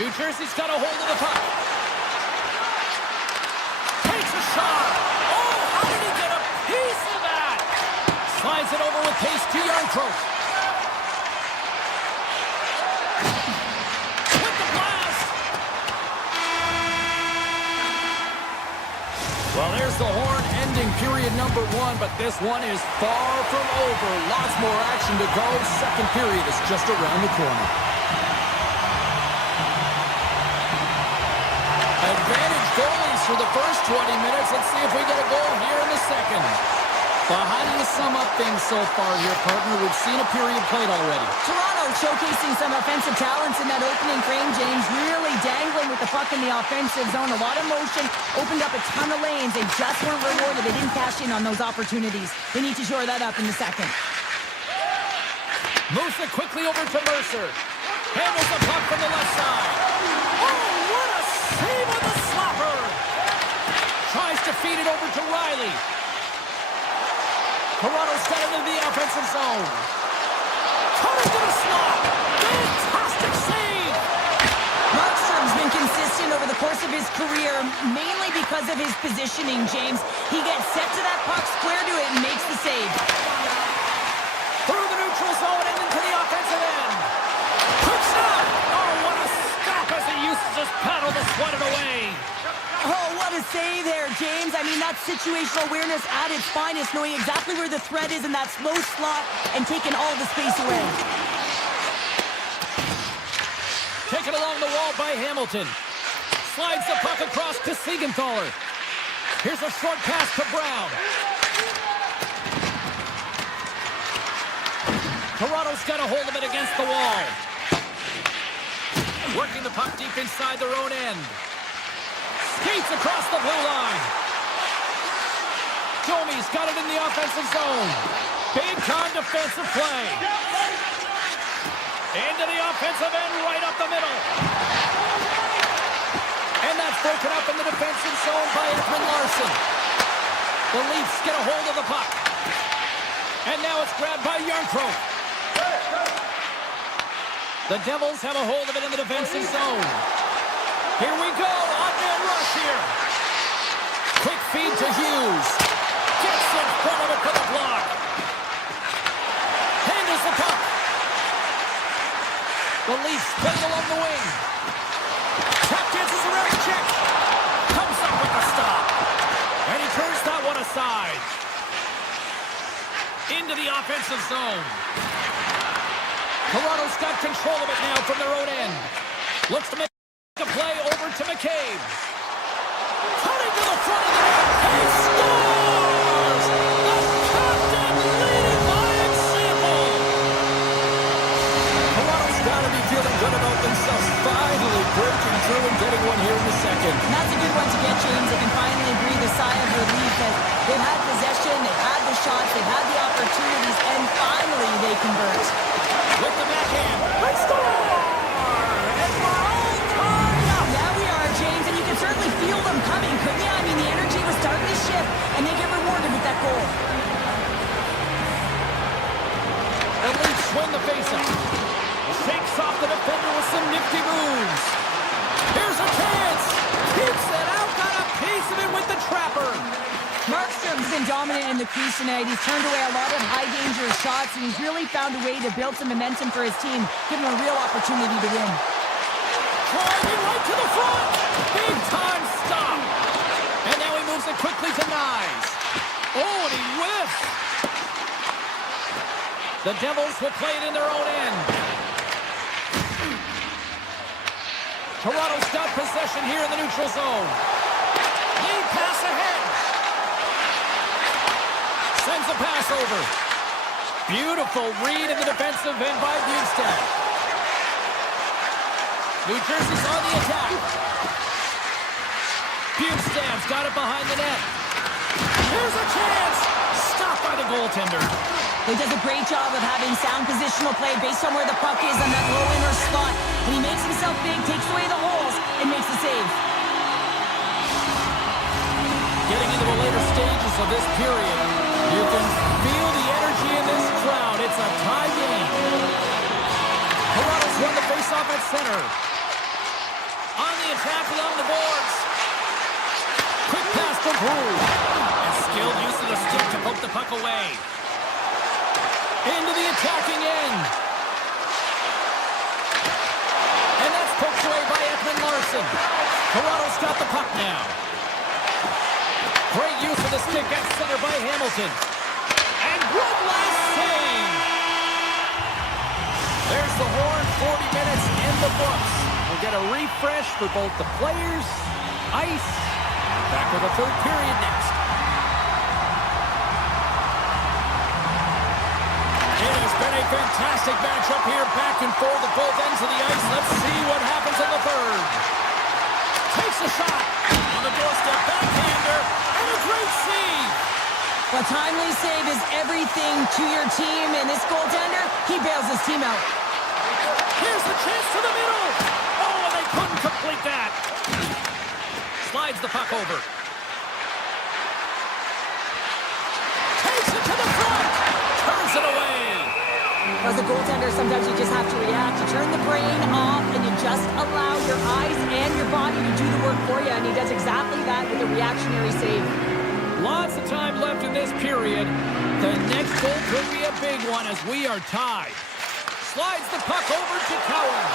New Jersey's got a hold of the puck. Takes a shot. Oh, how did he get a piece of that? Slides it over with pace to Yarncroke. With the blast. Well, there's the horn ending period number 1, but this one is far from over. Lots more action to go. Second period is just around the corner. Advantage goalies for the first 20 minutes. Let's see if we get a goal here in the second. Well, how do you sum up things so far here, partner? We've seen a period played already. Toronto showcasing some offensive talents in that opening frame, James. Really dangling with the puck in the offensive zone. A lot of motion. Opened up a ton of lanes. They just weren't rewarded. They didn't cash in on those opportunities. They need to shore that up in the second. Moves it quickly over to Mercer. Handles the puck from the left side. Oh, what a save on the slapper! Tries to feed it over to Riley. Toronto's got it into the offensive zone. Coming to the slot. Fantastic save! Markstrom's been consistent over the course of his career, mainly because of his positioning, James. He gets set to that puck, square to it, and makes the save. Through the neutral zone and into the offensive end. Quick stop! Oh, what a stop as he uses his paddle to swat it away. Oh, what a save there, James. I mean, that's situational awareness at its finest, knowing exactly where the threat is in that slow slot and taking all the space away. Taken along the wall by Hamilton. Slides the puck across to Siegenthaler. Here's a short pass to Brown. Toronto's got a hold of it against the wall. Working the puck deep inside their own end. Skates across the blue line. Domi's got it in the offensive zone. Big-time defensive play. Into the offensive end, right up the middle. And that's broken up in the defensive zone by Edmund Larson. The Leafs get a hold of the puck. And now it's grabbed by Yarncroke. The Devils have a hold of it in the defensive zone. Here we go, odd-man rush here. Quick feed to Hughes. Gets in front of it for the block. Handles the puck. The Leafs play along the wing. Tap dances around the check. Comes up with the stop. And he turns that one aside. Into the offensive zone. Toronto's got control of it now from their own end. Looks to make a play over to McCabe. Cutting to the front of the net. He scores! The captain leading by example. Toronto's got to be feeling good about themselves. Finally breaking through and getting one here in the second. And that's a good one to get, James. They can finally breathe a sigh of relief as they've had possession, they've had the shots, they've had the opportunities, and finally they convert. With the backhand. They score! And we're all tied up. Yeah, we are, James, and you can certainly feel them coming, couldn't you? I mean, the energy was starting to shift, and they get rewarded with that goal. The Leafs win the faceoff. Shakes off the defender with some nifty moves. Here's a chance. Keeps it out. Got a piece of it with the trapper. Markstrom's been dominant in the crease tonight. He's turned away a lot of high-danger shots, and he's really found a way to build some momentum for his team, giving him a real opportunity to win. Driving right to the front. Big-time stop. And now he moves it quickly to Nyes. Oh, and he whiffs. The Devils will play it in their own end. Toronto's got possession here in the neutral zone. Lead pass ahead. Sends a pass over. Beautiful read in the defensive end by Bjugstad. New Jersey's on the attack. Bjugstad's got it behind the net. Here's a chance. Stopped by the goaltender. He does a great job of having sound positional play based on where the puck is on that low inner slot. And he makes himself big, takes away the holes, and makes the save. Getting into the later stages of this period, you can feel the energy in this crowd. It's a tie game. Toronto's won the faceoff at center. On the attack along the boards. Quick pass to Brew. And skilled use of the stick to poke the puck away. Into the attacking end. And that's poked away by Edmund Larson. Toronto's got the puck now. Great use of the stick at center by Hamilton. And good last save. There's the horn. 40 minutes in the books. We'll get a refresh for both the players, ice. Back with a third period next. It has been a fantastic matchup here, back and forth at both ends of the ice. Let's see what happens in the third. Takes a shot on the doorstep, backhander, and a great save. A timely save is everything to your team, and this goaltender, he bails his team out. Here's the chance to the middle. Oh, and they couldn't complete that. Slides the puck over. Takes it to the front. Turns it away. As a goaltender, sometimes you just have to react. You turn the brain off and you just allow your eyes and your body to do the work for you. And he does exactly that with a reactionary save. Lots of time left in this period. The next goal could be a big one as we are tied. Slides the puck over to Cowan.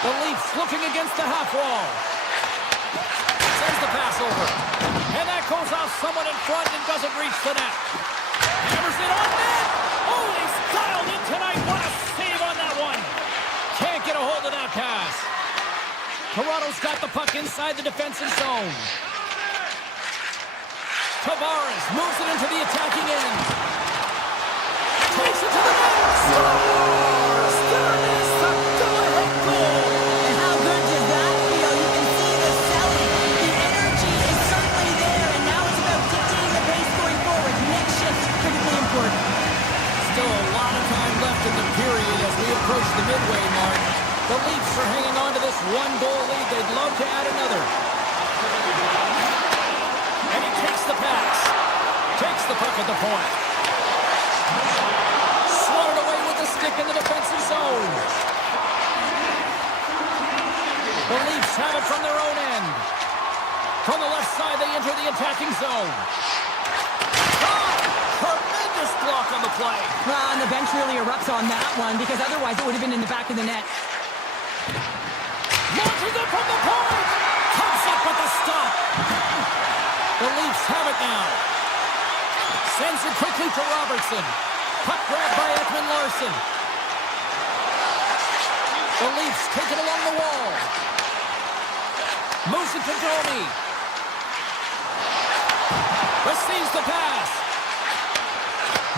The Leafs looking against the half wall. Sends the pass over. And that goes off someone in front and doesn't reach the net. Hammers it on net. Oh, he's dialed in tonight. What a save on that one. Can't get a hold of that pass. Toronto's got the puck inside the defensive zone. Tavares moves it into the attacking end. Takes it to the net. Scores! There is the go-ahead goal. And how good does that feel? You can see the selling. The energy is certainly there, and now it's about dictating the pace going forward. Next shift, critically important. Still a lot of time left in the period as we approach the midway mark. The Leafs are hanging on to this one-goal lead. They'd love to add another. And he takes the pass. Takes the puck at the point. Swatted away with the stick in the defensive zone. The Leafs have it from their own end. From the left side, they enter the attacking zone. Tremendous block on the play. Well, and the bench really erupts on that one because otherwise it would have been in the back of the net. Launches it from the point. Comes up with the stop. The Leafs have it now. Sends it quickly to Robertson. Puck grabbed by Ekman-Larsson. The Leafs take it along the wall. Moves it to Domi. Receives the pass.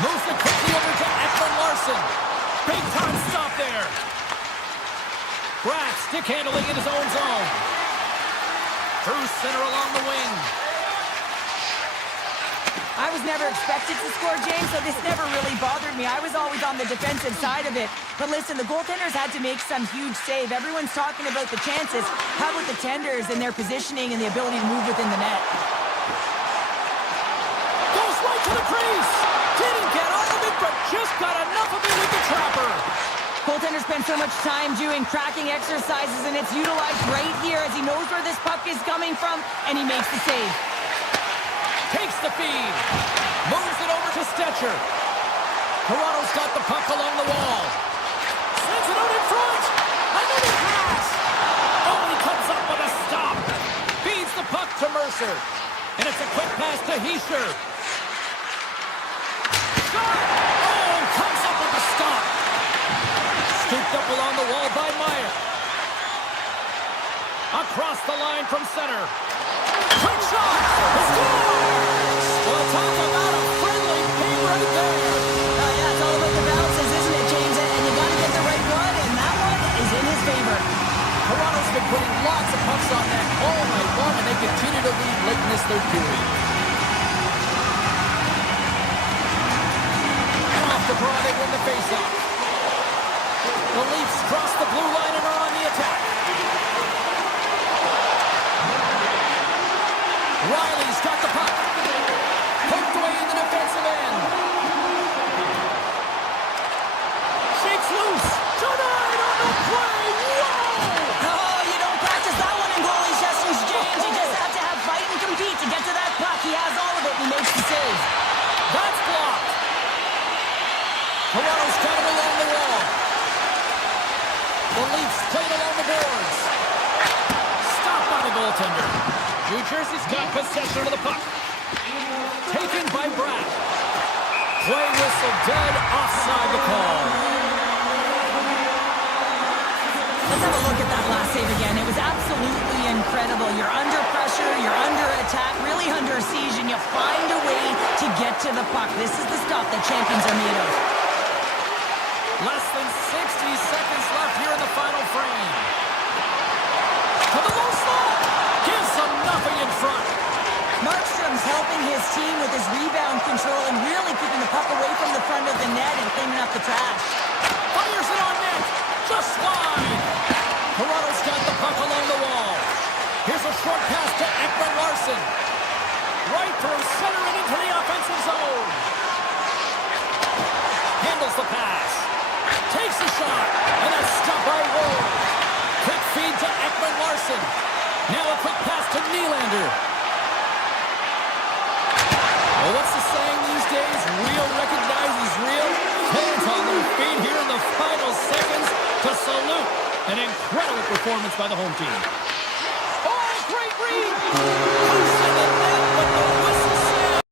Moves it quickly over to Ekman-Larsson. Big time stop there. Bratt stick handling in his own zone. Through center along the wing. I was never expected to score, James, so this never really bothered me. I was always on the defensive side of it. But listen, the goaltenders had to make some huge save. Everyone's talking about the chances. How about the tenders and their positioning and the ability to move within the net? Goes right to the crease. Didn't get all of it, but just got enough of it with the trapper. Goaltenders spend so much time doing tracking exercises, and it's utilized right here as he knows where this puck is coming from, and he makes the save. Takes the feed. Moves it over to Stetcher. Toronto's got the puck along the wall. Sends it out in front. Another pass. Oh, he comes up with a stop. Feeds the puck to Mercer. And it's a quick pass to Hischier. Shot. Oh, comes up with a stop. Scooped up along the wall by Meyer. Across the line from center. Quick shot. Well, talk about a friendly ping right there. Yeah, it's all about the bounces, isn't it, James? And you got to get the right one, and that one is in his favor. Toronto's been putting lots of pucks on net all night long, and they continue to lead late in this third period. And off the draw, they win the faceoff. The Leafs cross the blue line and are on the attack. Riley's got the puck. Poked away in the defensive end. Shakes loose. Denied on the play. Whoa! Oh, you don't practice that one in goalie sessions, James. You just have to have fight and compete to get to that puck. He has all of it, and he makes the save. That's blocked. Toronto's got it along the wall. The Leafs played along the boards. Stopped by the goaltender. New Jersey's got possession of the puck. Taken by Bratt. Play whistle dead, offside the call. Let's have a look at that last save again. It was absolutely incredible. You're under pressure, you're under attack, really under siege, and you find a way to get to the puck. This is the stuff that champions are made of. Less than 60 seconds left here in the final frame. To the low slot. Gives them nothing in front. Markstrom's helping his team with his rebound control and really keeping the puck away from the front of the net and cleaning up the trash. Fires it on slide. Toronto's got the puck along the wall. Here's a short pass to Ekman Larson. Right through center and into the offensive zone. Handles the pass. Takes a shot. And a stop by Ward. Quick feed to Ekman Larson. Now a quick pass to Nylander. Well, what's the saying these days? Real recognizes real. Fans on their feet here in the final seconds to salute an incredible performance by the home team. Oh, great read! Push in the net, but the whistle sounds.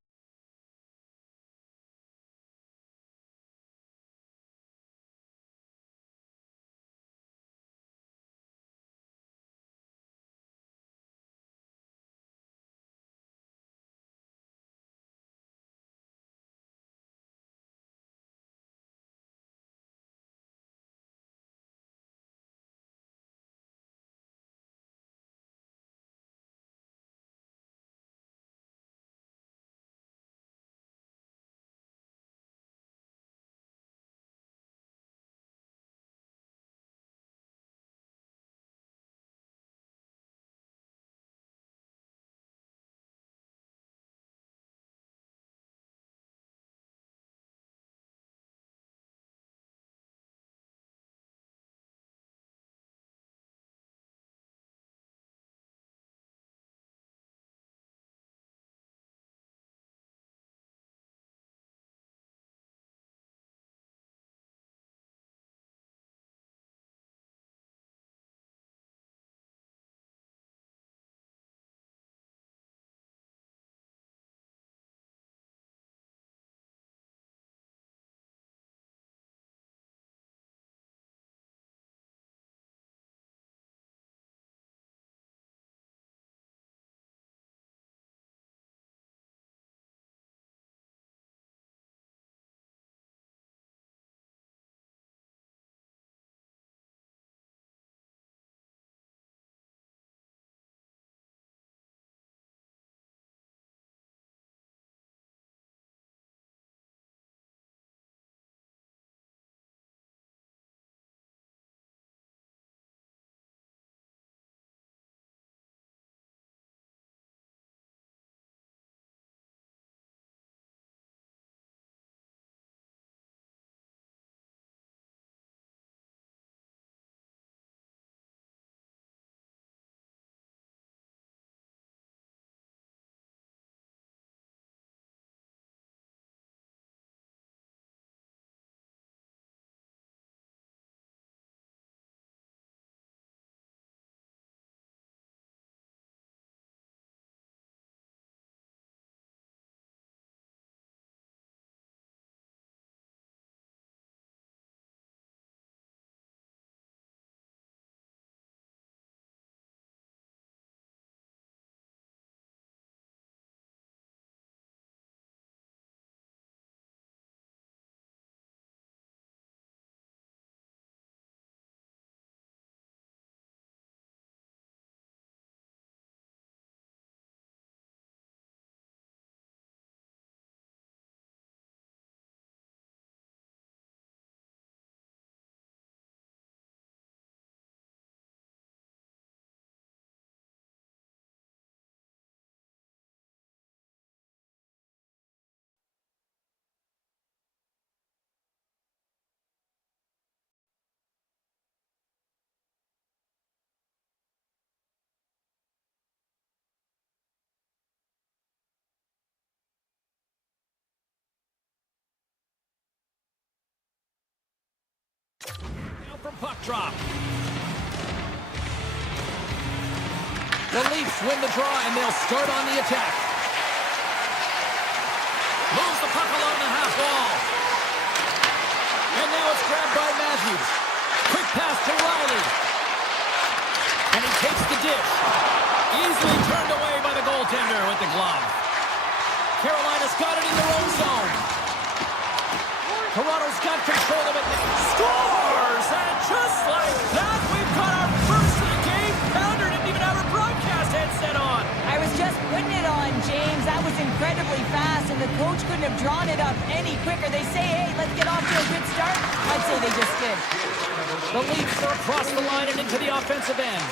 From puck drop. The Leafs win the draw, and they'll start on the attack. Moves the puck along the half wall. And now it's grabbed by Matthews. Quick pass to Riley. And he takes the dish. Easily turned away by the goaltender with the glove. Carolina's got it in their own zone. Toronto's got control of it. Scores! And just like that, we've got our first of the game. Pounder didn't even have her broadcast headset on. I was just putting it on, James. That was incredibly fast, and the coach couldn't have drawn it up any quicker. They say, hey, let's get off to a good start. I'd say they just did. The Leafs are across the line and into the offensive end.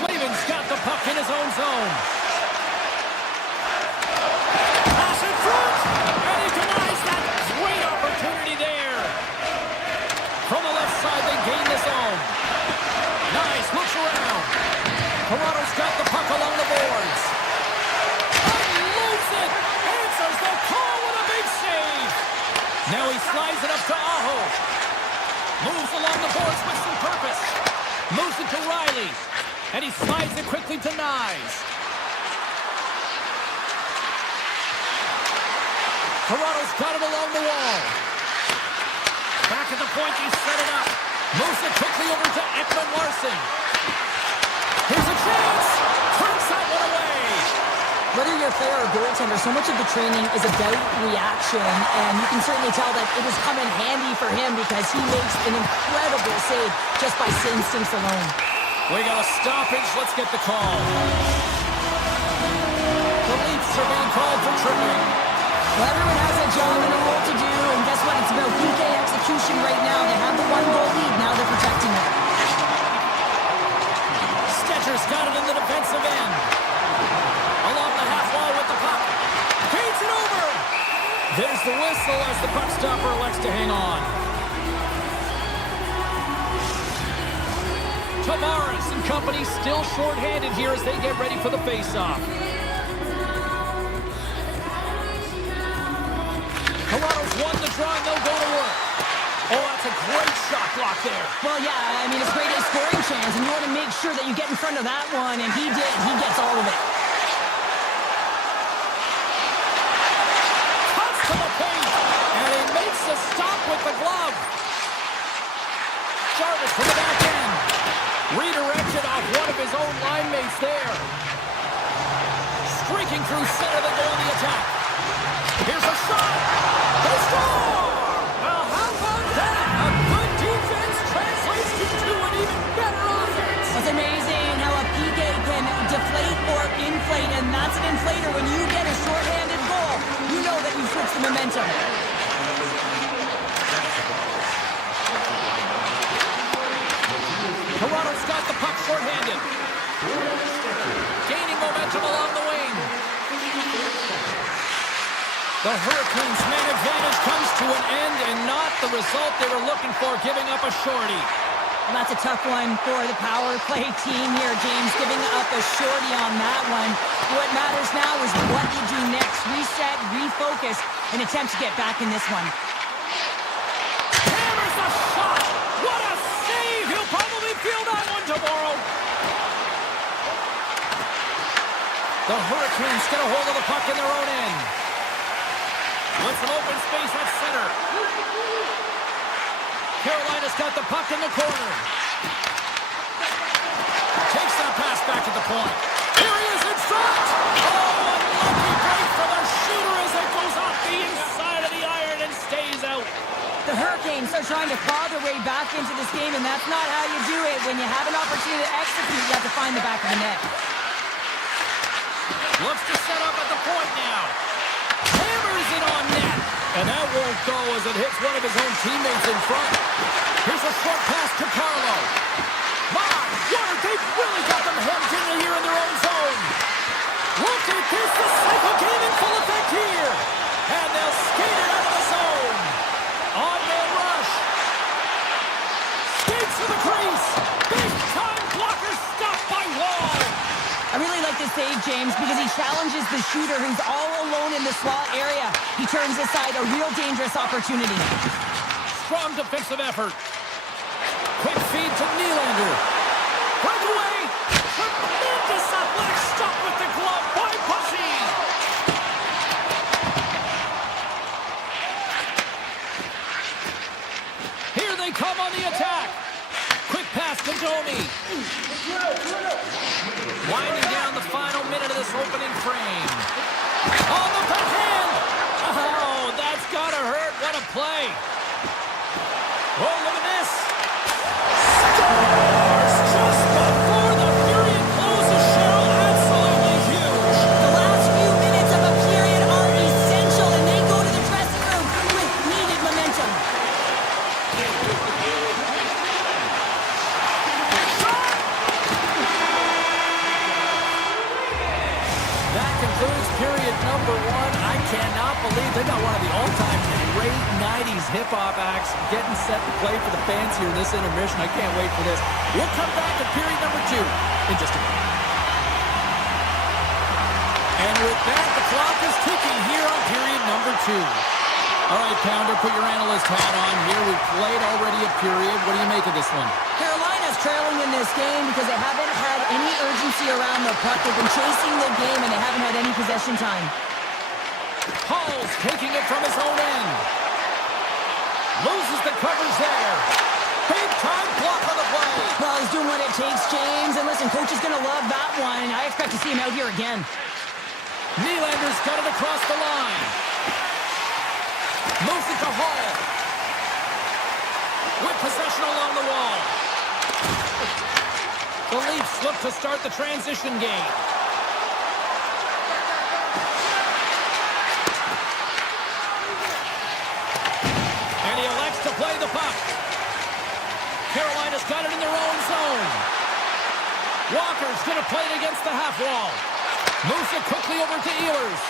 Slaving's got the puck in his own zone. Pass in front, and he denies that. Great opportunity there. From the left side, they gain the zone. Nice, looks around. Toronto's got the puck along the boards. Unloads it. Answers the call with a big save. Now he slides it up to Aho. Moves along the boards with some purpose. Moves it to Riley. And he slides it quickly to Nyes. Toronto's got it along the wall. Back at the point, he set it up. Moves it quickly over to Ekman Larson. Here's a chance. Turns that one away. Whether you're a player or goaltender, so much of the training is about reaction, and you can certainly tell that it was coming handy for him because he makes an incredible save just by instincts alone. We got a stoppage. Let's get the call. The Leafs are being called for tripping. Well, everyone has a job and a role to do, and guess what? It's about PK execution right now. They have the 1-goal lead. Now they're protecting it. Stetcher's got it in the defensive end. Along the half wall with the puck. Feeds it over. There's the whistle as the puck stopper elects to hang on. Tavares and company still short-handed here as they get ready for the face-off. Toronto's won the draw and they'll go to work. Oh, that's a great shot block there. Well, yeah, I mean, it's great at a scoring chance, and you want to make sure that you get in front of that one, and he did. He gets all of it. Cuts to the paint, and he makes the stop with the glove. Jarvis to the back end. Redirected off one of his own line mates there. Streaking through center, they go on the attack. Here's a shot. They score! Well, how about that? A good defense translates into an even better offense. It's amazing how a PK can deflate or inflate, and that's an inflator. When you get a shorthanded goal, you know that you switch the momentum. Toronto's got the puck shorthanded. Gaining momentum along the wing. The Hurricanes' man advantage comes to an end and not the result they were looking for, giving up a shorty. And that's a tough one for the power play team here, James, giving up a shorty on that one. What matters now is what you do next. Reset, refocus, and attempt to get back in this one. Hammers a shot! What a save! He'll probably feel that one tomorrow. The Hurricanes get a hold of the puck in their own end. With some open space at center. Carolina's got the puck in the corner. Takes that pass back at the point. Here he is in front! Oh, unlucky break for the shooter as it goes off the inside of the iron and stays out. The Hurricanes are trying to claw their way back into this game, and that's not how you do it. When you have an opportunity to execute, you have to find the back of the net. Looks to set up at the point now. Hammers it on net. And that won't go as it hits one of his own teammates in front. Here's a short pass to Carlo. My word, they've really got them hemmed in here in their own zone. Look at this, the cycle game in full effect here. And they'll skate it out of the zone. On-man rush. Skates to the crease. Big-time blocker stopped by Wall. I really like this save, James, because he challenges the shooter who's all alone in the slot area. He turns aside a real dangerous opportunity. Strong defensive effort. Quick feed to Nylander. Breakaway. Tremendous athletic stop with the glove by Pussy. Here they come on the attack. Quick pass to Domi. Winding down the final minute of this opening frame. On the backhand. Oh, that's gotta hurt. What a play. Oh, look at this. Scores just before the period closes, Cheryl. Absolutely huge. The last few minutes of a period are essential, and they go to the dressing room with needed momentum. That concludes period number 1. I cannot believe they got one of the all-time great 90s hip-hop acts getting set to play for the fans here in this intermission. I can't wait for this. We'll come back to period number 2 in just a minute. And with that, the clock is ticking here on period number 2. All right, Pounder, put your analyst hat on here. We've played already a period. What do you make of this one? Carolina's trailing in this game because they haven't had any urgency around the puck. They've been chasing the game, and they haven't had any possession time. Hall's taking it from his own end. Loses the coverage there. Big-time block on the play. Well, he's doing what it takes, James. And listen, coach is going to love that one. I expect to see him out here again. Nylander's got it across the line. Moves it to Hall. With possession along the wall. The Leafs look to start the transition game. And he elects to play the puck. Carolina's got it in their own zone. Walker's going to play it against the half wall. Moves it quickly over to Ehlers.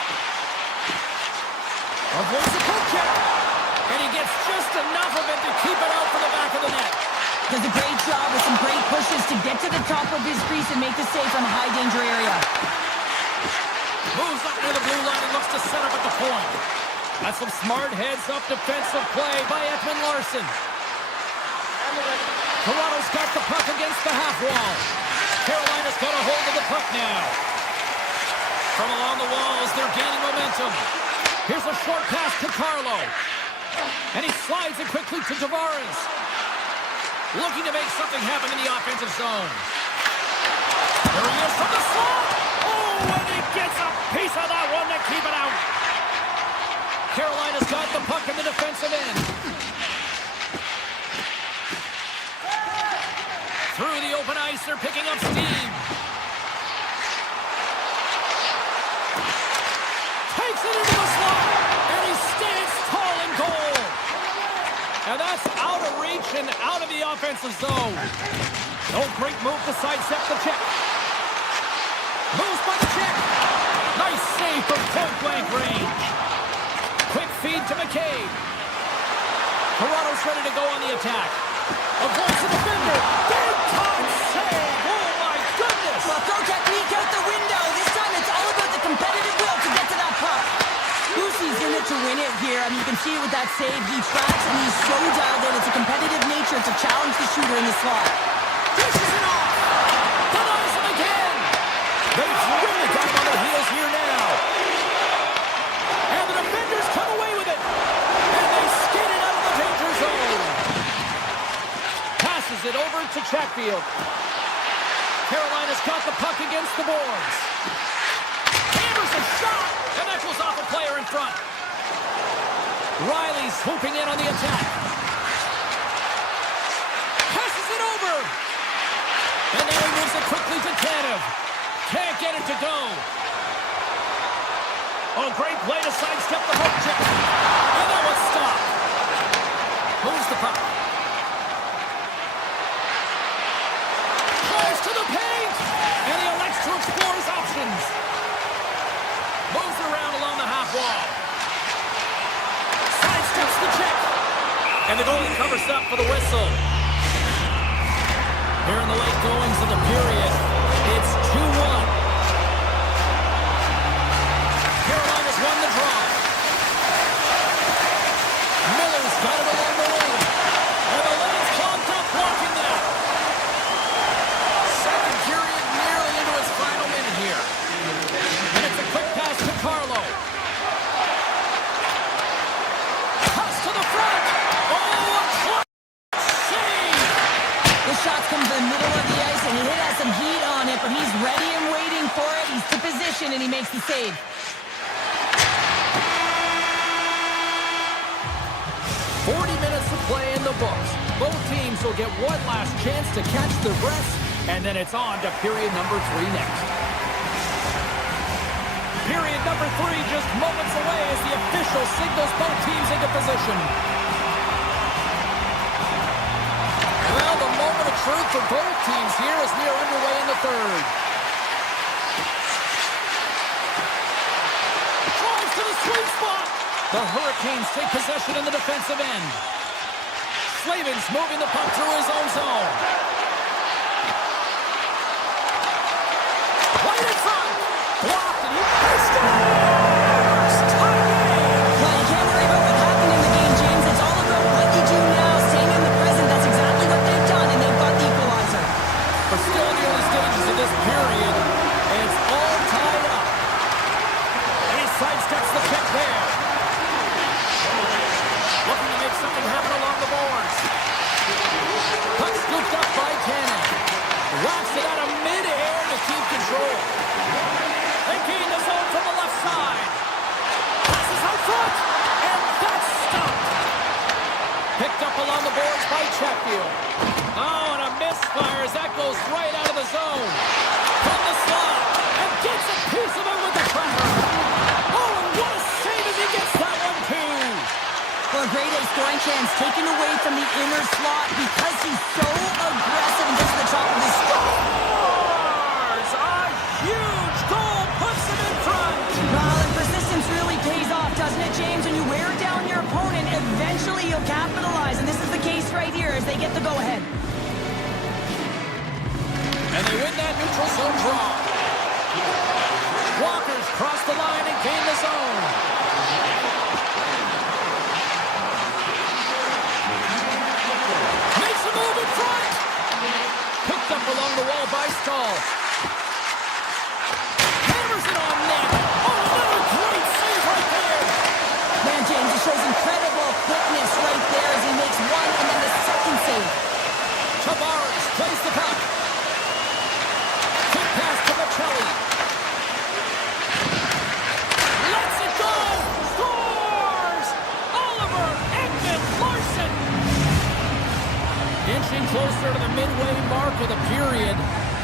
Avoids the poke check. And he gets just enough of it to keep it out for the back of the net. Does a great job with some great pushes to get to the top of his crease and make the save from a high-danger area. Moves up near the blue line and looks to set up at the point. That's some smart heads-up defensive play by Edmund Larson. Toronto's got the puck against the half wall. Carolina's got a hold of the puck now. From along the walls, they're gaining momentum. Here's a short pass to Carlo. And he slides it quickly to Tavares. Looking to make something happen in the offensive zone. There he is from the slot. Oh, and he gets a piece of that one to keep it out. Carolina's got the puck in the defensive end. Through the open ice, they're picking up steam. Takes it into the slot, and he stands tall in goal. And that's out of reach and out of the offensive zone. No great move to sidestep the check. Moves by the check. Nice save from point-blank range. Quick feed to McCabe. Toronto's ready to go on the attack. Avoids the defender. Big-time save. Oh, my goodness. Well, throw technique out the window. This time it's all about the competitive will to get to that puck. Lucy's in it to win it here. I mean, you can see it with that save. He tracks and he's so dialed in. It's a competitive nature to challenge the shooter in the slot. Dishes it off. Denies him again. They've really got him on their heels here now. And the defenders come away with it. And they skate it out of the danger zone. Passes it over to Chatfield. Carolina's got the puck against the boards. Hammers a shot. And that goes off a player in front. Riley swooping in on the attack. Passes it over. And now he moves it quickly to Tanev. Can't get it to go. Oh, great play to sidestep the hook check. And that was stopped. Moves the puck. Tries to the paint. And he elects to explore his options. Moves around along the half wall. Sidesteps the check. And the goalie covers up for the whistle. Here in the late goings of the period, it's 2-1. Carolina's won the draw. Miller's got it along the lane. And the lane's clogged up, blocking that. Second period nearly into its final minute here. And it's a quick pass to Carlo. Pass to the front. Oh, a clutch save. The shots come from the middle of the ice, and he has some heat on it, but he's ready and waiting for it. He's to position, and he makes the save. 40 minutes of play in the books. Both teams will get one last chance to catch their breaths, and then it's on to period number 3 next. Period number 3 just moments away as the official signals both teams into position. Well, the moment of truth for both teams here as we are underway in the third. The Hurricanes take possession in the defensive end. Slavin's moving the puck through his own zone. Right in front. Blocked, and he scores! Tie game! Well, you can't worry about what happened in the game, James. It's all about what you do now, staying in the present. That's exactly what they've done, and they've got the equalizer. We're still in the early stages of this period, and it's all tied up. And he sidesteps the pick there. Looking to make something happen along the boards. Puck scooped up by Cannon. Wraps it out of mid-air to keep control. They gain the zone from the left side. Passes out front, and that's stopped. Picked up along the boards by Chatfield. Oh, and a misfire as that goes right out of the zone. From the slot, and gets a piece of it with the trapper. Oh, and what a save as he gets that one, too. Well, a great A scoring chance taken away from the inner slot because he's so aggressive and gets to the top of the score. Scores! A huge goal puts him in front. Well, and persistence really pays off, doesn't it, James? When you wear down your opponent, eventually you'll capitalize, and this is the case right here as they get the go-ahead. And they win that neutral zone draw. Walker's cross the line and gain the zone. Makes a move in front. Picked up along the wall by Stahl. Hammers it on net. Oh, another great save right there. Man, James, he shows incredible quickness right there as he makes one and then the second save. Tavares plays the puck. Quick pass to Michelli. Lets it go. Scores! Oliver Ekman-Larsson. Inching closer to the midway mark of the period.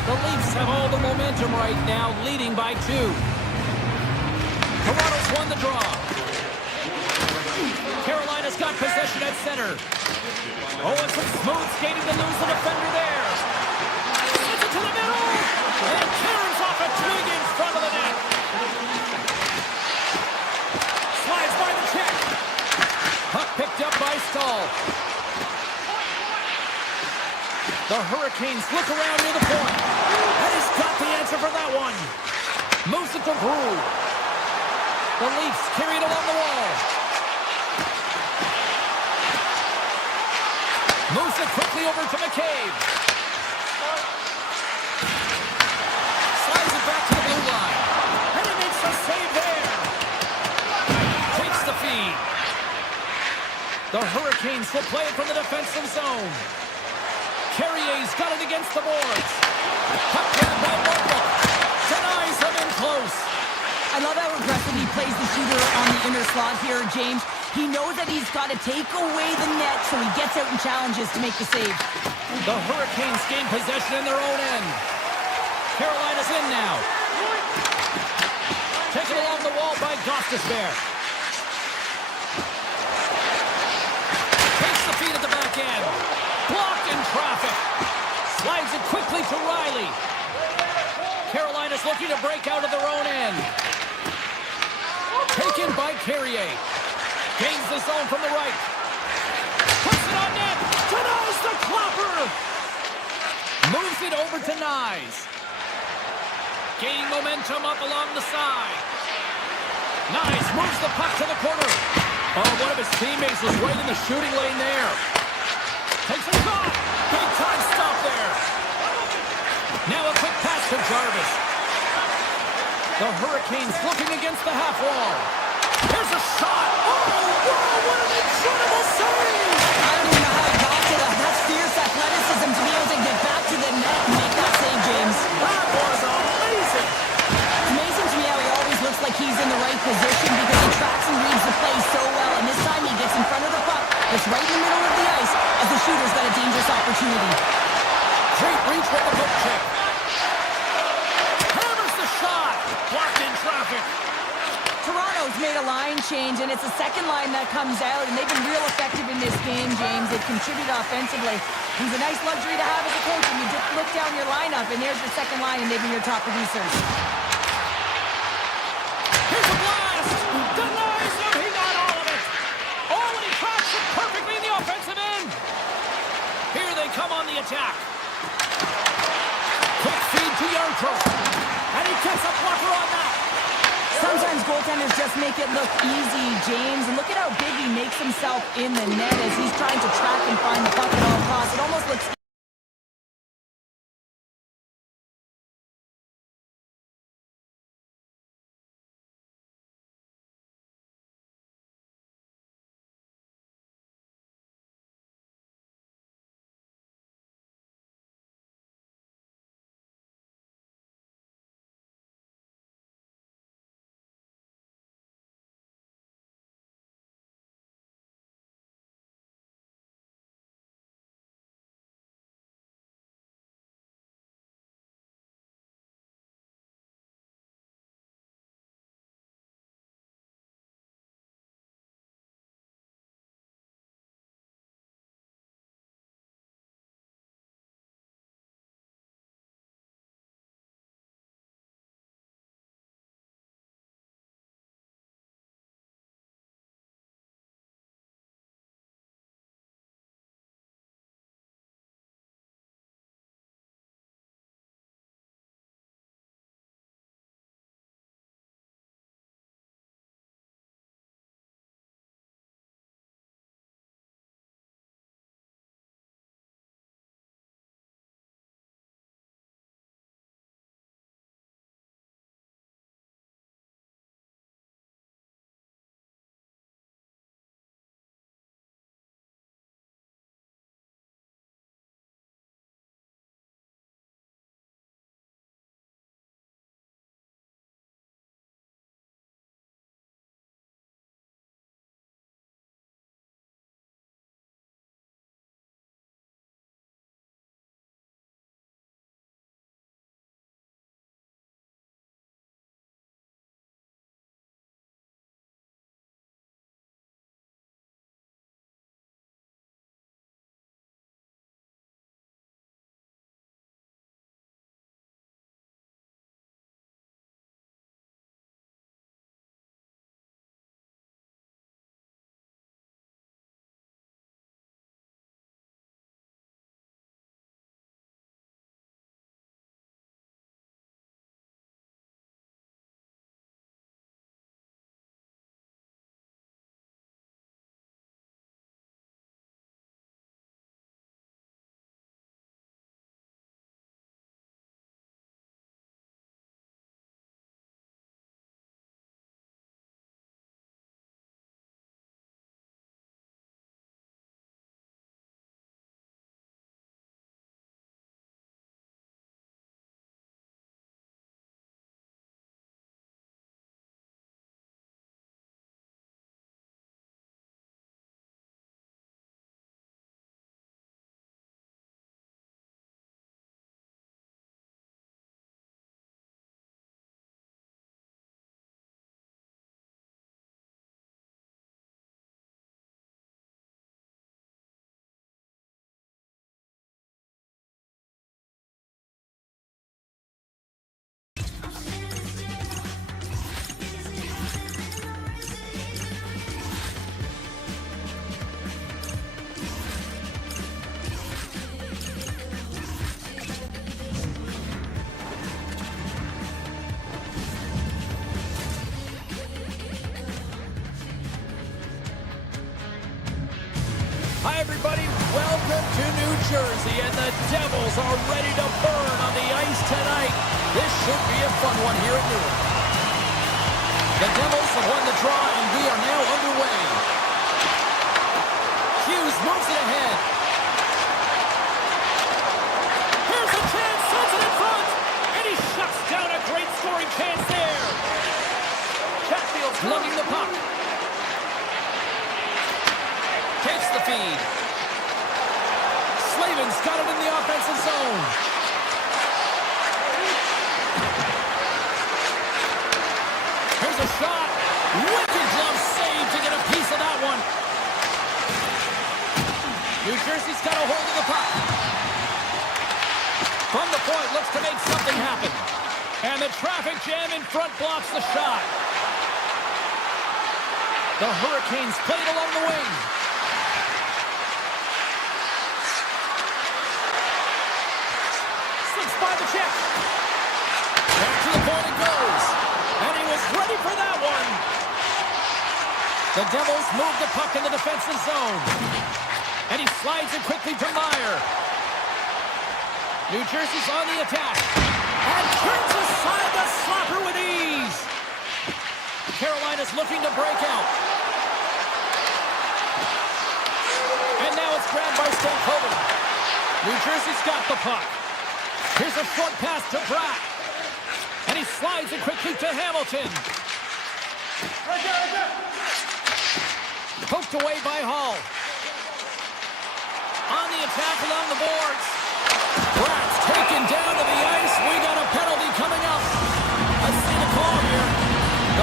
The Leafs have all the momentum right now, leading by 2. Toronto's won the draw. Carolina's got possession at center. Oh, and some smooth skating to lose the defender there. Sends it to the middle. And tears off a twig in front of the net. Slides by the check. Puck picked up by Stahl. The Hurricanes look around near the point. And he's got the answer for that one. Moves it to Brew. The Leafs carry it along the wall. Moves it quickly over to McCabe. Slides it back to the blue line. And he makes the save there. Takes the feed. The Hurricanes will play it from the defensive zone. Carrier's got it against the boards. Puck grabbed by Markle. Denies him in close. I love how aggressive he plays the shooter on the inner slot here, James. He knows that he's got to take away the net, so he gets out and challenges to make the save. The Hurricanes gain possession in their own end. Carolina's in now. Taken along the wall by Gostisbehere. Takes the feed at the back end. Blocked in traffic. Slides it quickly to Riley. Carolina's looking to break out of their own end. Taken by Carrier. Gains the zone from the right. Puts it on net. Denies the clopper. Moves it over to Nyes. Gaining momentum up along the side. Nyes moves the puck to the corner. Oh, one of his teammates was right in the shooting lane there. Takes a shot. Big time stop there. Now a quick pass to Jarvis. The Hurricanes looking against the half wall. Here's a shot. Oh, wow, what an incredible save. I don't even know how he got to that. That's fierce athleticism to be able to get back to the net and make that save, James. That was amazing. It's amazing to me how he always looks like he's in the right position because he tracks and reads the play so well. And this time he gets in front of the puck. It's right in the middle of the ice as the shooter's got a dangerous opportunity. Great reach with the hook check. Hammers the shot. Blocked in traffic. Toronto's made a line change, and it's the second line that comes out, and they've been real effective in this game, James. They've contributed offensively. It's a nice luxury to have as a coach when you just look down your lineup, and there's your second line, and they've been your top producers. Here's a blast. Denies him. He got all of goaltenders just make it look easy, James. And look at how big he makes himself in the net as he's trying to track and find the puck at all costs. It almost looks... Hi, everybody. Welcome to New Jersey, and the Devils are ready to burn on the ice tonight. This should be a fun one here at Newark. The Devils have won the draw, and we are now underway. Hughes moves it ahead. Here's a chance, sends it in front, and he shuts down a great scoring chance there. Chatfield's lugging the puck. Takes the feed. Slavin's got it in the offensive zone. Here's a shot. Wicked glove save to get a piece of that one. New Jersey's got a hold of the puck. From the point, looks to make something happen. And the traffic jam in front blocks the shot. The Hurricanes played along the wing. By the check. Back to the point it goes. And he was ready for that one. The Devils move the puck in the defensive zone. And he slides it quickly to Meyer. New Jersey's on the attack. And turns aside the slapper with ease. Carolina's looking to break out. And now it's grabbed by Stankoven. New Jersey's got the puck. Here's a short pass to Bratt. And he slides it quickly to Hamilton. Poked away by Hall. On the attack along the boards. Bratt's taken down to the ice. We got a penalty coming up. Let's see the call here.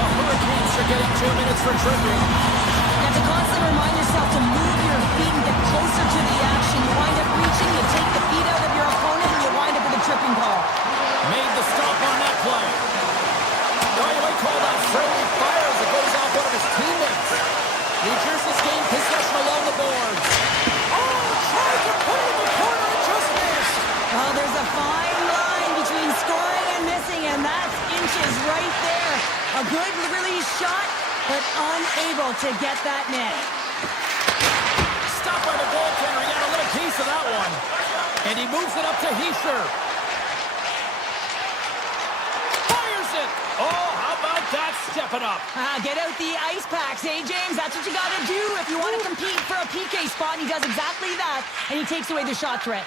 The Hurricanes are getting 2 minutes for tripping. You have to constantly remind yourself to move your feet and get closer to the action. You wind up reaching, you take the feet out of your opponent, and you wind up with a tripping call. Made the stop on that play. Evaluate called out friendly fire as it goes off one of his teammates. New Jersey's gained possession along the boards. Oh, tried to put it in the corner and just missed. Well, there's a fine line between scoring and missing, and that's inches right there. A good release shot, but unable to get that net. Stopped by the goaltender. He got a little piece of that one. And he moves it up to Hischier. Fires it. Oh, how about that? Step it up. Get out the ice packs, eh, James? That's what you got to do if you want to compete for a PK spot. And he does exactly that, and he takes away the shot threat.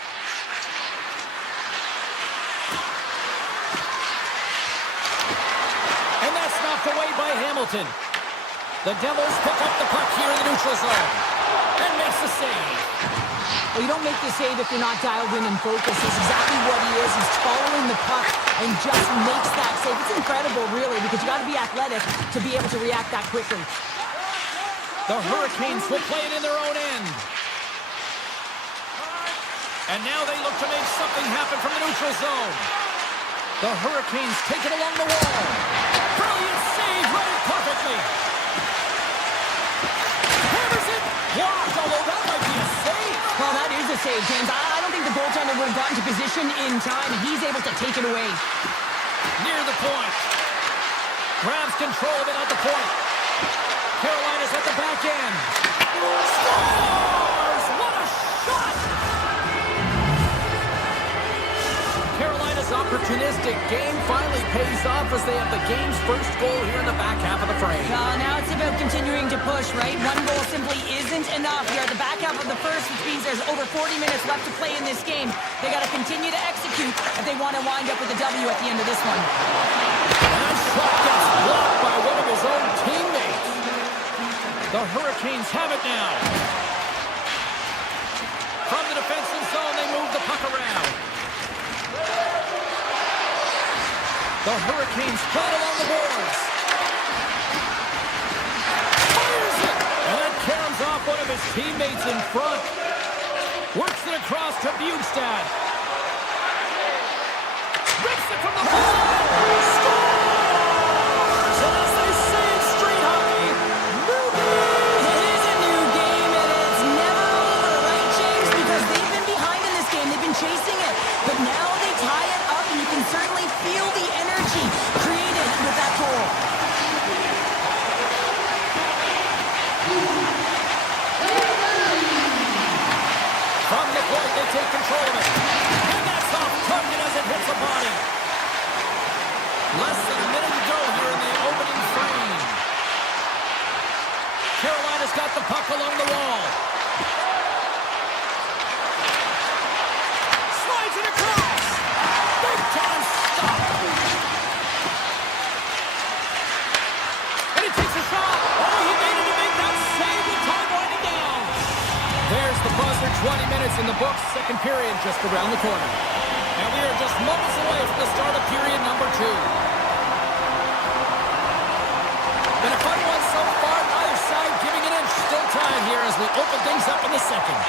And that's knocked away by Hamilton. The Devils pick up the puck here in the neutral zone. And makes the save. Well, you don't make the save if you're not dialed in and focused. That's exactly what he is. He's following the puck and just makes that save. It's incredible, really, because you got to be athletic to be able to react that quickly. The Hurricanes will play it in their own end. And now they look to make something happen from the neutral zone. The Hurricanes take it along the wall. Brilliant save, read it perfectly. Hammers it. Blocked, although that might be a save. Well, that is a save, James. I don't think the goaltender would have gotten to position in time. He's able to take it away. Near the point. Grabs control of it at the point. Carolina's at the back end. Scores! What a shot! Carolina's opportunistic game finally pays off as they have the game's first goal here in the back half of the frame. Now it's about continuing to push, right? One goal simply isn't enough. You're at the back half of the first, which means there's over 40 minutes left to play in this game. They got to continue to execute if they want to wind up with a W at the end of this one. And that shot gets blocked by one of his own teammates. The Hurricanes have it now. From the defensive zone, they move the puck around. The Hurricanes play it along the boards. Fires it! And that caroms off one of his teammates in front. Works it across to Bjugstad. Rips it from the ball! Scores! And as they say in street hockey, new game! It is a new game, and it's never over, right, James? Because they've been behind in this game. They've been chasing it. But now they tie it up, and you can certainly feel the energy created with that goal. From the point, they take control of it. And that's off target as it hits a body. Less than a minute to go here in the opening frame. Carolina's got the puck along the wall. Slides it across. Big time stop. And he takes a shot. Oh, he made it to make that save with time winding down. There's the buzzer. 20 minutes in the books. Second period just around the corner. And we are just moments away from the start of period number 2. Been a fun one so far. Neither side giving an inch. Still time here as we open things up in the second.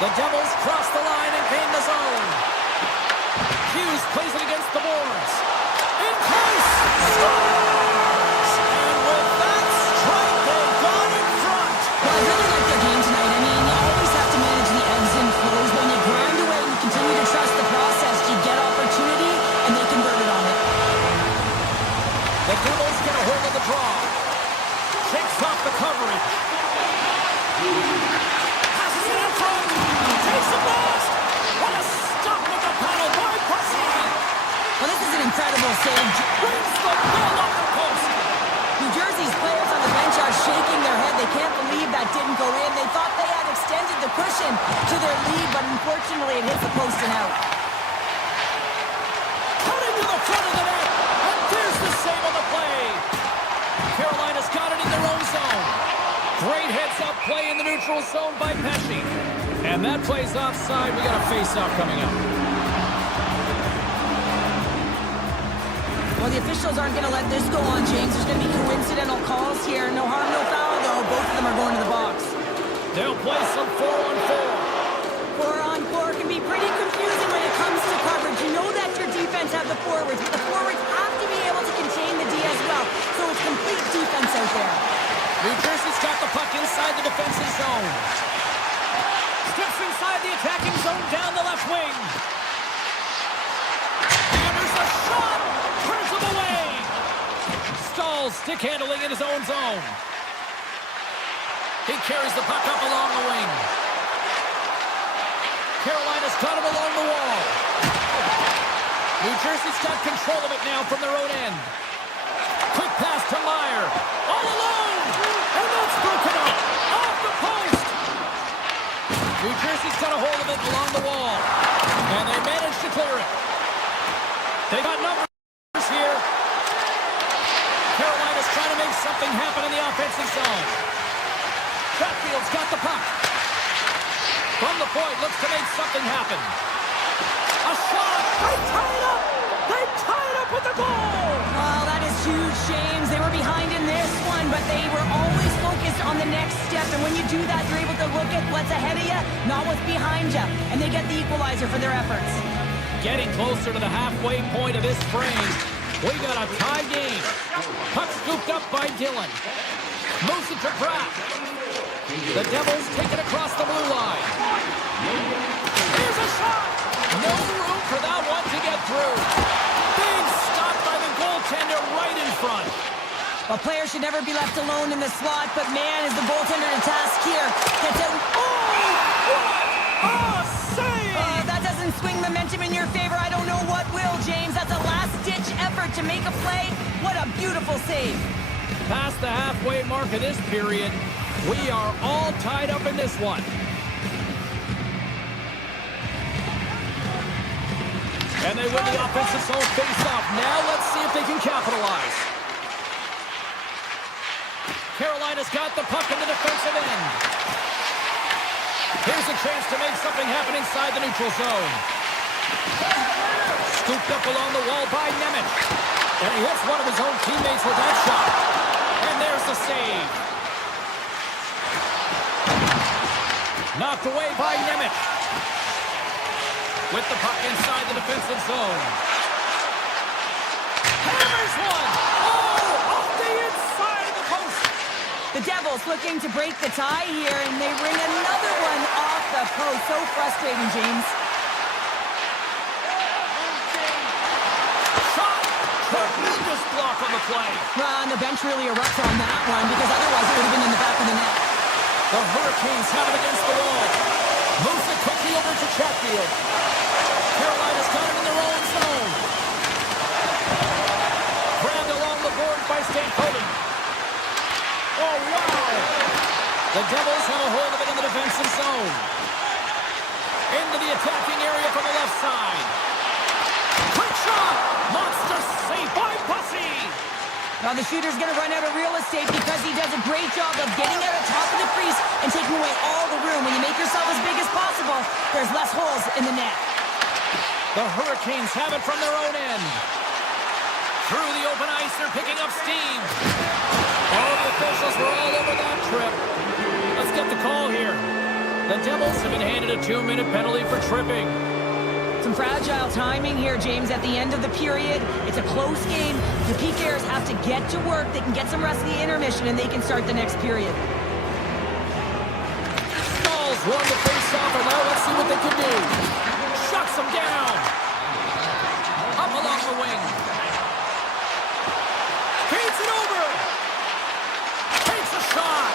The Devils cross the line and gain the zone. Hughes plays it against the boards. In close. Scores! And with that strike, they've gone in front. Well, I really like their game tonight. I mean, you always have to manage the ebbs and flows. When you grind away and you continue to trust the process, you get opportunity, and they converted on it. The Devils get a hold of the draw. Shakes off the coverage. Passes it in front. Takes the blast. What a stop with the paddle by Hasky. Well, this is an incredible save. Brings the ball off the post. New Jersey's players on the bench are shaking their head. They can't believe that didn't go in. They thought they had extended the cushion to their lead, but unfortunately it hits the post and out. Cutting to the front of the net. And there's the save on the play. Carolina's got it in their own zone. Great heads-up play in the neutral zone by Pesci. And that play's offside. We got a face-off coming up. Well, the officials aren't going to let this go on, James. There's going to be coincidental calls here. No harm, no foul, though. Both of them are going to the box. They'll play some 4-on-4. 4-on-4 can be pretty confusing when it comes to coverage. You know that your defense have the forwards, but the forwards have to be able to contain the D as well. So it's complete defense out there. New Jersey's got the puck inside the defensive zone. Steps inside the attacking zone down the left wing. And there's a shot. Turns him away. Stalls stick handling in his own zone. He carries the puck up along the wing. Carolina's got him along the wall. New Jersey's got control of it now from their own end. Quick pass to Meyer. All alone. And that's broken up. Off the post. New Jersey's got a hold of it along the wall. And they managed to clear it. They got numbers here. Carolina's trying to make something happen in the offensive zone. Chatfield's got the puck. From the point, looks to make something happen. A shot. They tie it up. They tie it up with the goal. Well, that is huge, James. They were behind in this one, but they were always focused on the next step. And when you do that, you're able to look at what's ahead of you, not what's behind you. And they get the equalizer for their efforts. Getting closer to the halfway point of this frame. We got a tie game. Puck scooped up by Dillon. Moves it to Pratt. The Devils take it across the blue line. Here's a shot. No room for that one to get through. Big stop by the goaltender right in front. A player should never be left alone in the slot, but man, is the goaltender to task here. Gets out. Oh, what a save! That doesn't swing momentum in your favor. I don't know what will, James. That's a last-ditch effort to make a play. What a beautiful save. Past the halfway mark of this period, we are all tied up in this one. And they win the offensive zone face-off. Now let's see if they can capitalize. Carolina's got the puck in the defensive end. Here's a chance to make something happen inside the neutral zone. Scooped up along the wall by Nemeth. And he hits one of his own teammates with that shot. And there's the save. Knocked away by Nemeth. With the puck inside the defensive zone. Hammers one. Oh, off the inside of the post. The Devils looking to break the tie here, and they ring another one off the post. So frustrating, James. Shot. Tremendous block on the play. Well, and the bench really erupts on that one, because otherwise it would have been in the back of the net. The Hurricanes have it against the wall. Moves it quickly over to Chatfield. Carolina's got it in their own zone. Grabbed along the board by Stankoven. Oh, wow. The Devils have a hold of it in the defensive zone. Into the attacking area from the left side. Quick shot. Monster save by Bussy. Now the shooter's going to run out of real estate because he does a great job of getting out of top of the crease and taking away all the room. When you make yourself as big as possible, there's less holes in the net. The Hurricanes have it from their own end. Through the open ice, they're picking up steam. All the officials were all over that trip. Let's get the call here. The Devils have been handed a 2-minute penalty for tripping. Some fragile timing here, James, at the end of the period. It's a close game. The PKers have to get to work. They can get some rest in the intermission, and they can start the next period. Stalls won the face-off, and now let's see what they can do. Shuts them down. Up along the wing. Feeds it over. Takes a shot.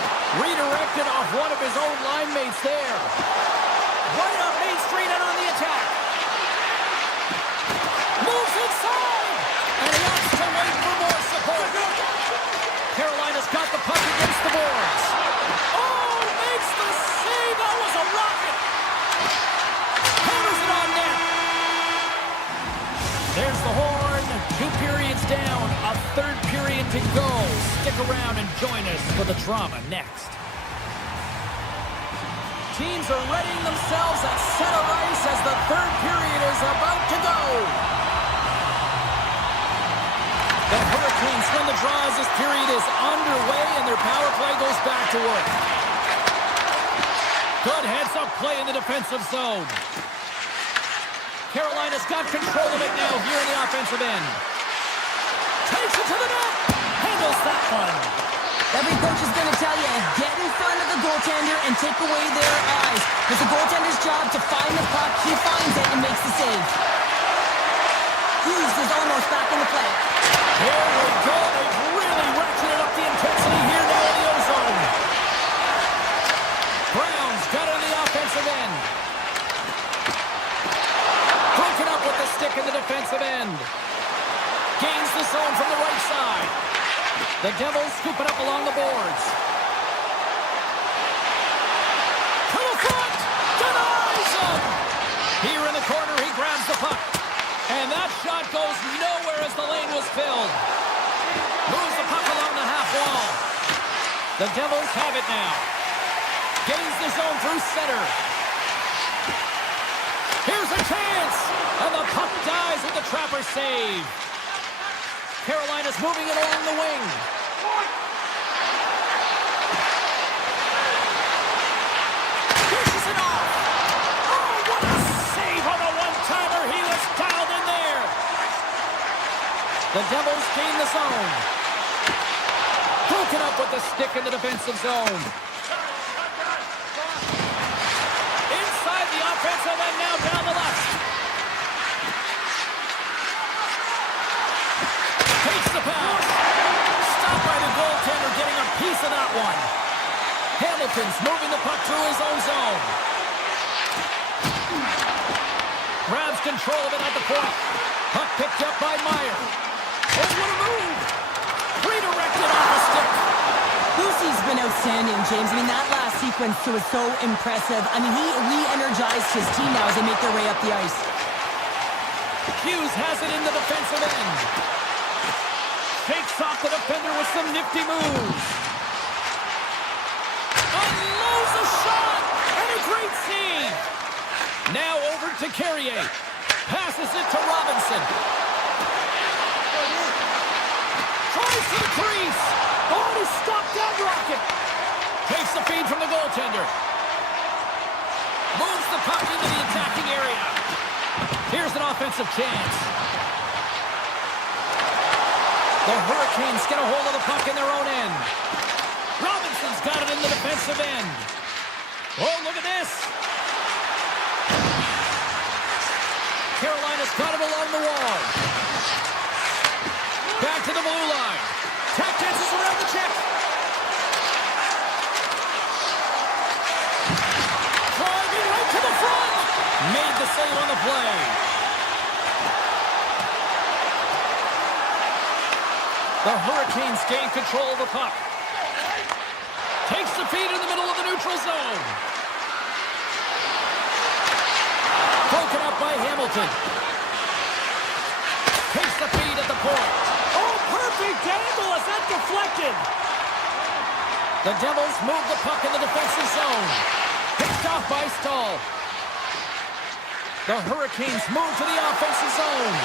deflected off one of his own line mates there. Right up Main Street and on the attack. Moves inside. And he opts to wait for more support. Carolina's got the puck against the boards. Oh, makes the save. That was a rocket. Hammers it on net. There's the horn. 2 periods down. A third period to go. Stick around and join us for the drama next. Teams are readying themselves at center ice as the third period is about to go. The Hurricanes win the draw as this period is underway and their power play goes back to work. Good heads-up play in the defensive zone. Carolina's got control of it now here in the offensive end. Takes it to the net. Handles that one. Every coach is going to tell you, get in front of the goaltender and take away their eyes. It's the goaltender's job to find the puck. He finds it and makes the save. Hughes is almost back in the play. Here we go. They've really ratcheted up the intensity here now in the O-zone. Brown's got it in the offensive end. Broken up with the stick in the defensive end. Gains the zone from the right side. The Devils scoop it up along the boards. To the front! Denies him! Here in the corner, he grabs the puck. And that shot goes nowhere as the lane was filled. Moves the puck along the half wall. The Devils have it now. Gains the zone through center. Here's a chance! And the puck dies with the Trapper save. Carolina's moving it along the wing. Dishes it off. Oh, what a save on the one-timer. He was dialed in there. The Devils gain the zone. Broken up with the stick in the defensive zone. Inside the offensive end now down the left. Takes the pass. Stopped by the goaltender, getting a piece of that one. Hamilton's moving the puck through his own zone. Grabs control of it at the point. Puck picked up by Meyer. Oh, what a move! Redirected off the stick. Lucy's been outstanding, James. I mean, that last sequence was so impressive. I mean, he re-energized his team now as they make their way up the ice. Hughes has it in the defensive end. Takes off the defender with some nifty moves. Unloads a shot! And a great save! Now over to Carrier. Passes it to Robinson. Tries to the crease. Oh, he stopped that rocket. Takes the feed from the goaltender. Moves the puck into the attacking area. Here's an offensive chance. The Hurricanes get a hold of the puck in their own end. Robinson's got it in the defensive end. Oh, look at this. Carolina's got it along the wall. Back to the blue line. Tap dances around the check. Driving right to the front. Made the save on the play. The Hurricanes gain control of the puck. Takes the feed in the middle of the neutral zone. Broken up by Hamilton. Takes the feed at the point. Oh, perfect angle as that deflected. The Devils move the puck in the defensive zone. Picked off by Stahl. The Hurricanes move to the offensive zone.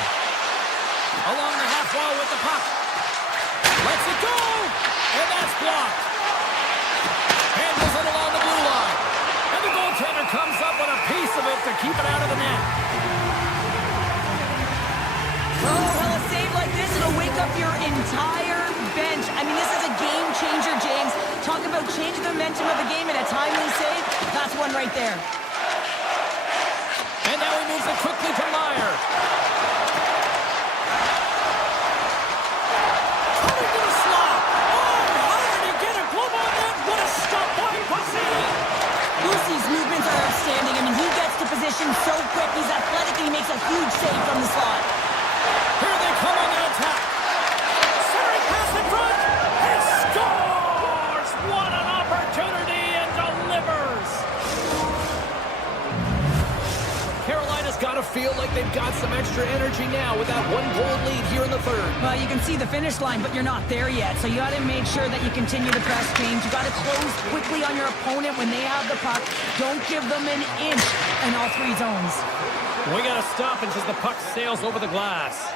Along the half wall with the puck. Lets it go! And that's blocked. Handles it along the blue line. And the goaltender comes up with a piece of it to keep it out of the net. Oh, well, a save like this, it'll wake up your entire bench. I mean, this is a game changer, James. Talk about changing the momentum of the game in a timely save. That's one right there. And now he moves it quickly to Meyer. Cutting to the slot. Oh, how did he get a glove on that? What a stop by extra energy now with that one-goal lead here in the third. Well, you can see the finish line, but you're not there yet. So you got to make sure that you continue to press, James. You got to close quickly on your opponent when they have the puck. Don't give them an inch in all three zones. We got a stoppage as the puck sails over the glass.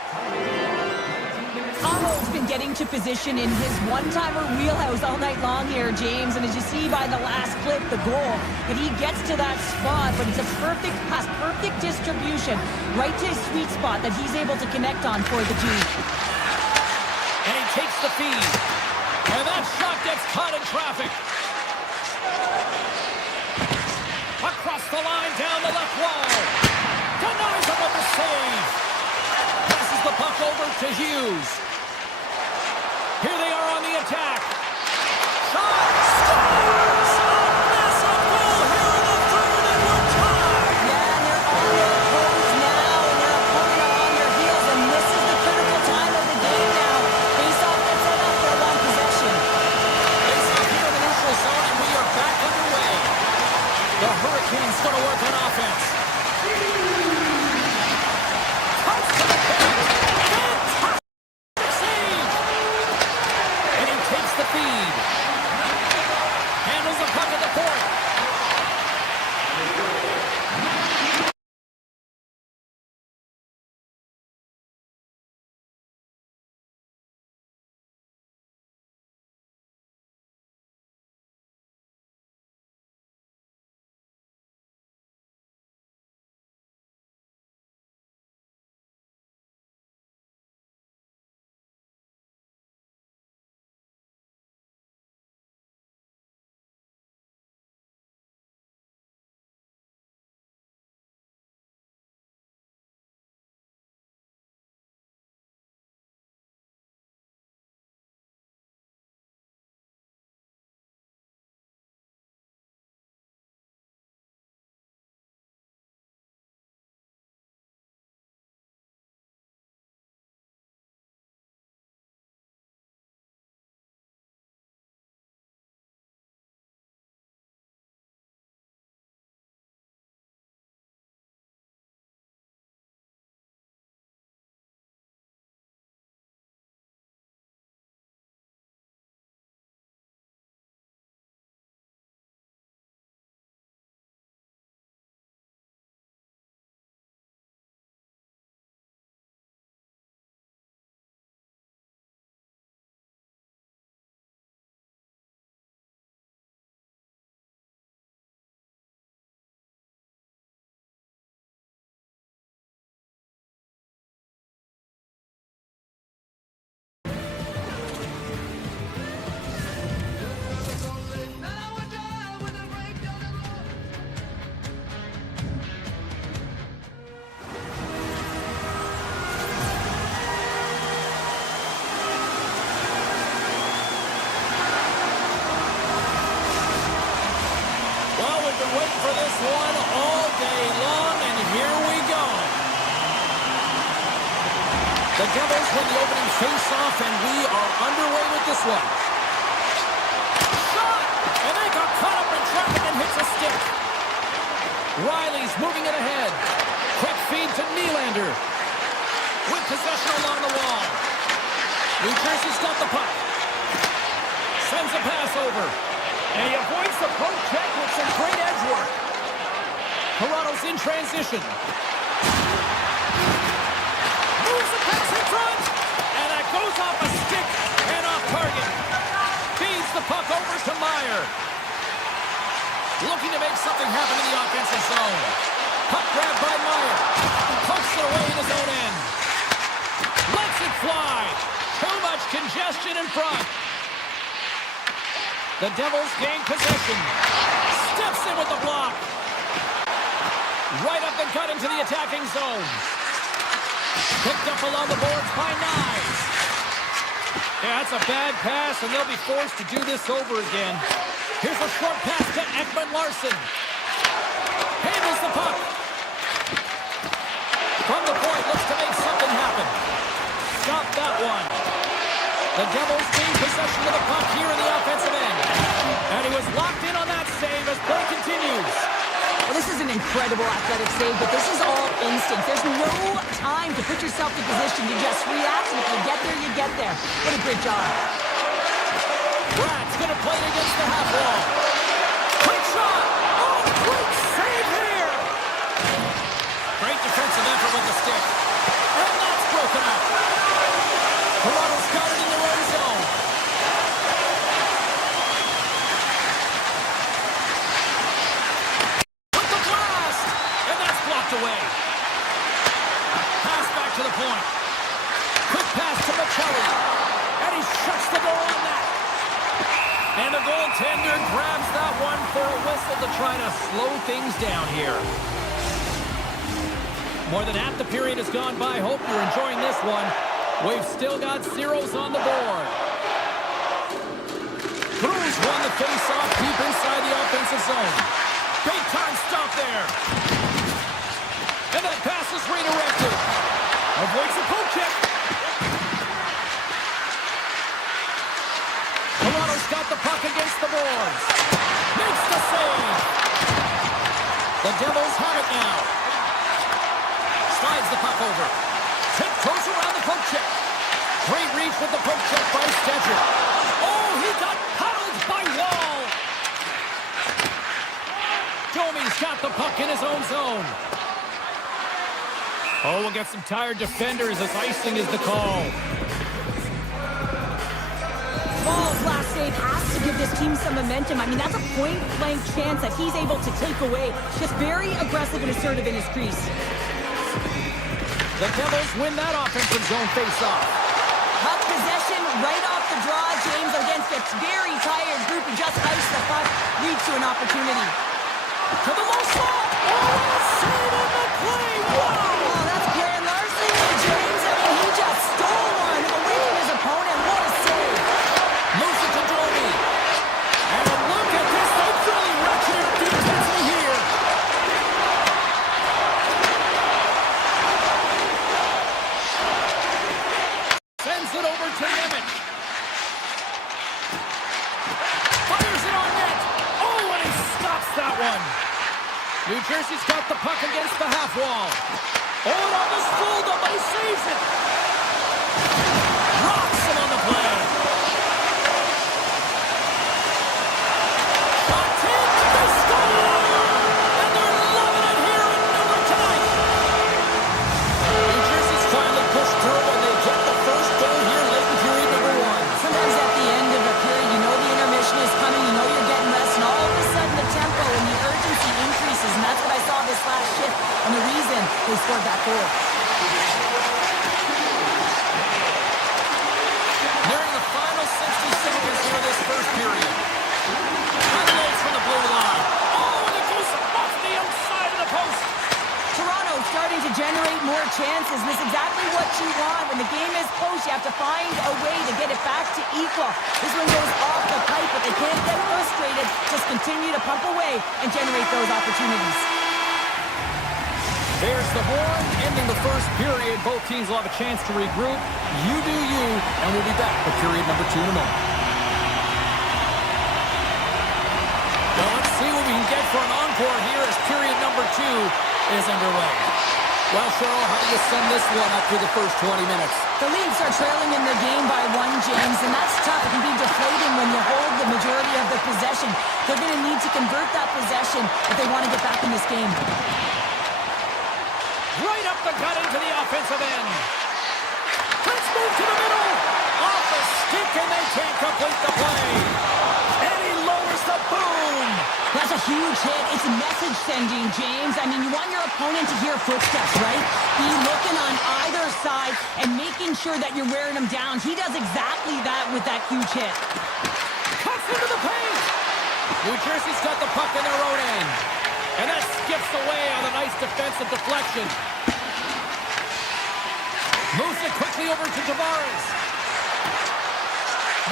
Aho's been getting to position in his one-timer wheelhouse all night long here, James. And as you see by the last clip, the goal, that he gets to that spot, but it's a perfect pass, perfect distribution, right to his sweet spot that he's able to connect on for the G. And he takes the feed. And that shot gets caught in traffic. Across the line, down the left wall. Denies him with the save. Passes the puck over to Hughes. Here they are on the attack. Shot! Scores! A massive goal here in the third, and we're tied! Yeah, and they're on their toes now, and their opponent are on their heels, and this is the critical time of the game now. Face-off gets set up for one possession. Face-off here in the neutral zone, and we are back underway. The Hurricanes going to work on offense. Coast to the paint. Fantastic save! And he takes the feed. Handles the puck at the point. Waiting for this one all day long, and here we go. The Devils win the opening face-off, and we are underway with this one. Shot! And they got caught up in traffic and hits a stick. Riley's moving it ahead. Quick feed to Nylander. With possession along the wall. New Jersey's got the puck. Sends a pass over. And he avoids the poke check with some great edge work. Toronto's in transition. Moves the pass in front. And that goes off a stick and off target. Feeds the puck over to Meyer. Looking to make something happen in the offensive zone. Puck grab by Meyer. Pokes it away in his own end. Lets it fly. Too much congestion in front. The Devils gain possession. Steps in with the block. Right up the gut into the attacking zone. Picked up along the boards by Knies. Yeah, that's a bad pass, and they'll be forced to do this over again. Here's a short pass to Ekman Larsson. Handles the puck. From the point, looks to make something happen. Stop that one. The Devils gain possession of the puck here in the offensive end. And he was locked in on that save as play continues. Well, this is an incredible athletic save, but this is all instinct. There's no time to put yourself in position to just react, and if you get there, you get there. What a great job. Brad's going to play it against the half wall. Quick shot! Oh, great save here! Great defensive effort with the stick. And that's broken up. Toronto's got it in their own zone. With the blast! And that's blocked away. Pass back to the point. Quick pass to Michelli. And he shuts the door on that. And the goaltender grabs that one for a whistle to try to slow things down here. More than half the period has gone by. Hope you're enjoying this one. We've still got zeros on the board. Cruz won the face-off deep inside the offensive zone. Big time stop there. And that pass is redirected. Avoids the poke check. Toronto's got the puck against the boards. Makes the save. The Devils have it now. Slides the puck over. Tiptoes around the poke check. Great reach with the poke check by Stetcher. Oh, he got puddled by Wall. Domi's got the puck in his own zone. Oh, we'll get some tired defenders as icing is the call. Wall's last save has to give this team some momentum. I mean, that's a point-blank chance that he's able to take away. Just very aggressive and assertive in his crease. The Devils win that offensive zone face-off. Puck possession right off the draw, James, against a very tired group who just iced the puck, leads to an opportunity. To the low slot! Oh, save on the play! Wow! Oh, that's grand larceny, James. I mean, he just stole one away from his opponent. What a save! Moves it to Domi. And look at this. They've really ratcheted up the intensity here. Sends it over to Nemec. Fires it on net. Oh, and he stops that one. New Jersey's got the puck against the half wall. Oh, and on the school, but he saves it. Rocks him on the play. Shot 10, they score! And they're loving it here in Newark tonight. New Jersey's finally pushed through and they get the first goal here late in period number 1. Sometimes at the end of a period, you know the intermission is coming, you know you're getting rest, and all of a sudden the tempo and the urgency increases, and that's what I saw this last shift, and the reason they scored that goal. Nearing the final 60 seconds here of this first period. Unloads from the blue line. Oh, and it goes off the outside of the post. Toronto starting to generate more chances, and it's exactly what you want. When the game is close, you have to find a way to get it back to equal. This one goes off the pipe, but they can't get frustrated. Just continue to pump away and generate those opportunities. There's the horn, ending the first period. Both teams will have a chance to regroup. You do you, and we'll be back for period number 2 in a moment. Well, let's see what we can get for an encore here as period number 2 is underway. Well, Cheryl, how do you sum this one up through the first 20 minutes? The Leafs are trailing in the game by 1, James, and that's tough. It can be deflating when you hold the majority of the possession. They're going to need to convert that possession if they want to get back in this game. Right up the gut into the offensive end. Let's move to the middle. Off the stick, and they can't complete the play. And he lowers the boom. That's a huge hit. It's message sending, James. I mean, you want your opponent to hear footsteps, right? Be looking on either side and making sure that you're wearing them down. He does exactly that with that huge hit. Cuts into the paint. New Jersey's got the puck in their own end. And that skips away on a nice defensive deflection. Moves it quickly over to Tavares.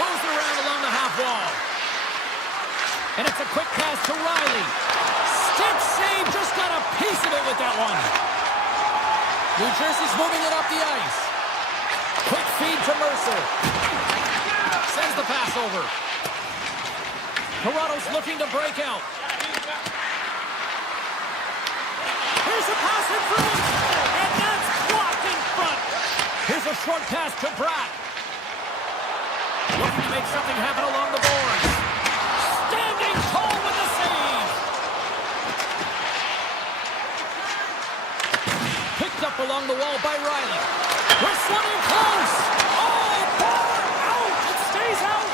Moves it around along the half wall. And it's a quick pass to Riley. Stick save, just got a piece of it with that one. New Jersey's moving it up the ice. Quick feed to Mercer. Sends the pass over. Toronto's looking to break out. Here's There's a pass in front, and that's blocked in front. Here's a short pass to Bratt. Looking to make something happen along the boards. Standing tall with the save. Picked up along the wall by Riley. Wrestling close. Oh, bar out. It stays out.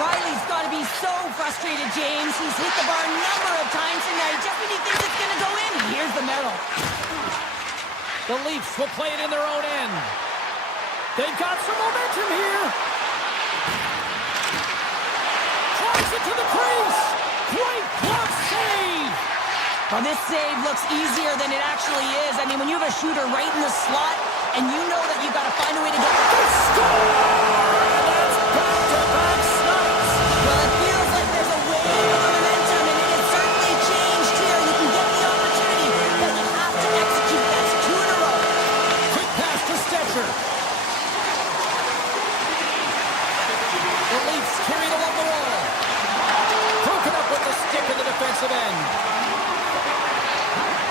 Riley's got to be so frustrated, James. He's hit the bar a number of times tonight. Just when he thinks it's going to go in, here's the medal. The Leafs will play it in their own end. They've got some momentum here. Tries it to the crease. Great glove save. Well, this save looks easier than it actually is. I mean, when you have a shooter right in the slot, and you know that you got to find a way to get the score. That's back-to-back snaps. Well, it feels like there's a wave of momentum, and it has certainly changed here. You can get the opportunity, but you have to execute. That's 2 in a row. Quick pass to Stetcher. The Leafs carried along the wall. Broken up with the stick in the defensive end.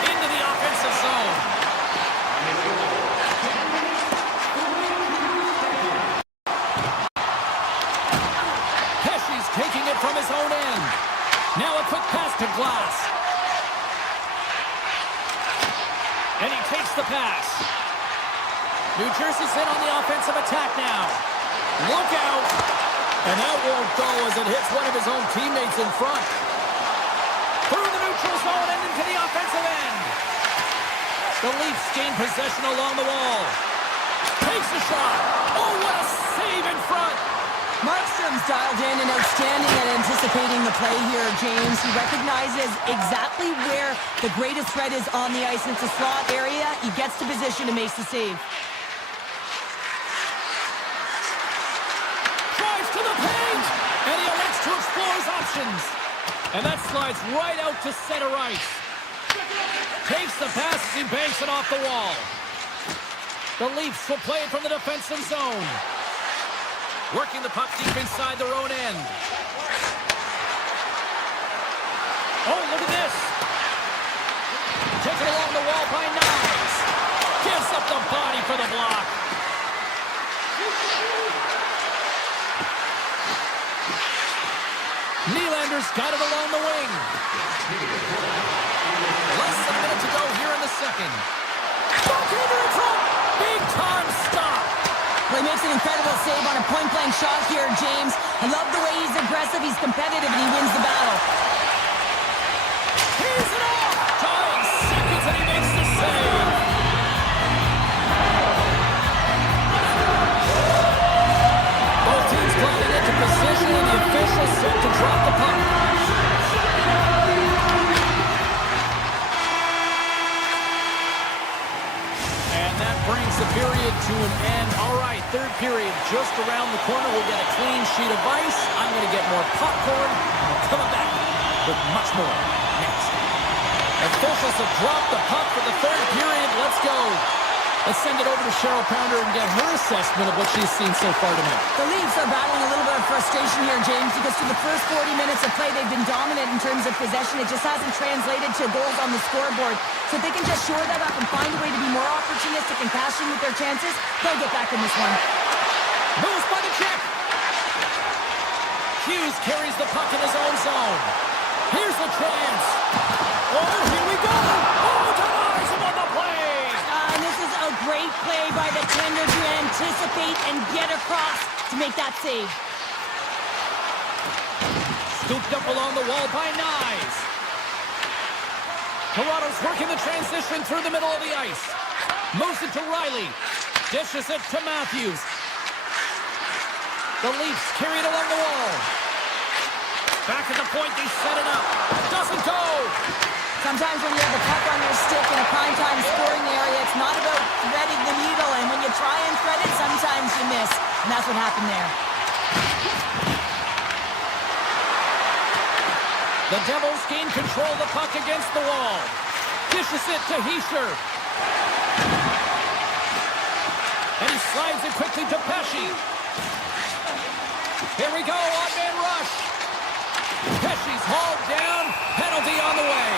Into the offensive zone. Pesci's taking it from his own end. Now a quick pass to Glass. And he takes the pass. New Jersey's in on the offensive attack now. Look out. And that won't go as it hits one of his own teammates in front. Through the neutral zone and into the offensive end. The Leafs gain possession along the wall. Takes the shot. Oh, what a save in front. Markstrom's dialed in and outstanding at anticipating the play here, James. He recognizes exactly where the greatest threat is on the ice. It's a slot area. He gets to position and makes the save. Drives to the paint. And he elects to explore his options. And that slides right out to center ice. Takes the pass as he banks it off the wall. The Leafs will play it from the defensive zone. Working the puck deep inside their own end. Oh, look at this. Taken along the wall by Niles. Gives up the body for the block. Nylander's got it along the wing. Less than a minute to go here in the second. Goaltender in front. Big time stop. Well, he makes an incredible save on a point-blank shot here, James. I love the way he's aggressive, he's competitive, and he wins the battle. Here's it off. Tying seconds, and he makes the save. Both teams gliding into position, and the officials set to drop the puck. And that brings the period to an end. All right, third period just around the corner. We'll get a clean sheet of ice. I'm going to get more popcorn. We're coming back with much more next. Officials have dropped the puck for the third period. Let's go. Let's send it over to Cheryl Pounder and get her assessment of what she's seen so far tonight. The Leafs are battling a little bit of frustration here, James, because for the first 40 minutes of play, they've been dominant in terms of possession. It just hasn't translated to goals on the scoreboard. So if they can just shore that up and find a way to be more opportunistic and cash in with their chances, they'll get back in this one. Moves by the check. Hughes carries the puck in his own zone. Here's the chance. Oh, here we go. Oh, denies him on the play. And this is a great play by the tender to anticipate and get across to make that save. Scooped up along the wall by Nyes. Toronto's working the transition through the middle of the ice. Moves it to Riley. Dishes it to Matthews. The Leafs carry it along the wall. Back at the point, they set it up. Doesn't go. Sometimes when you have the puck on your stick in a prime-time scoring area, it's not about threading the needle, and when you try and thread it, sometimes you miss. And that's what happened there. The Devils gain control of the puck against the wall. Dishes it to Hischier. And he slides it quickly to Pesci. Here we go, odd-man rush. Pesci's hauled down. Penalty on the way.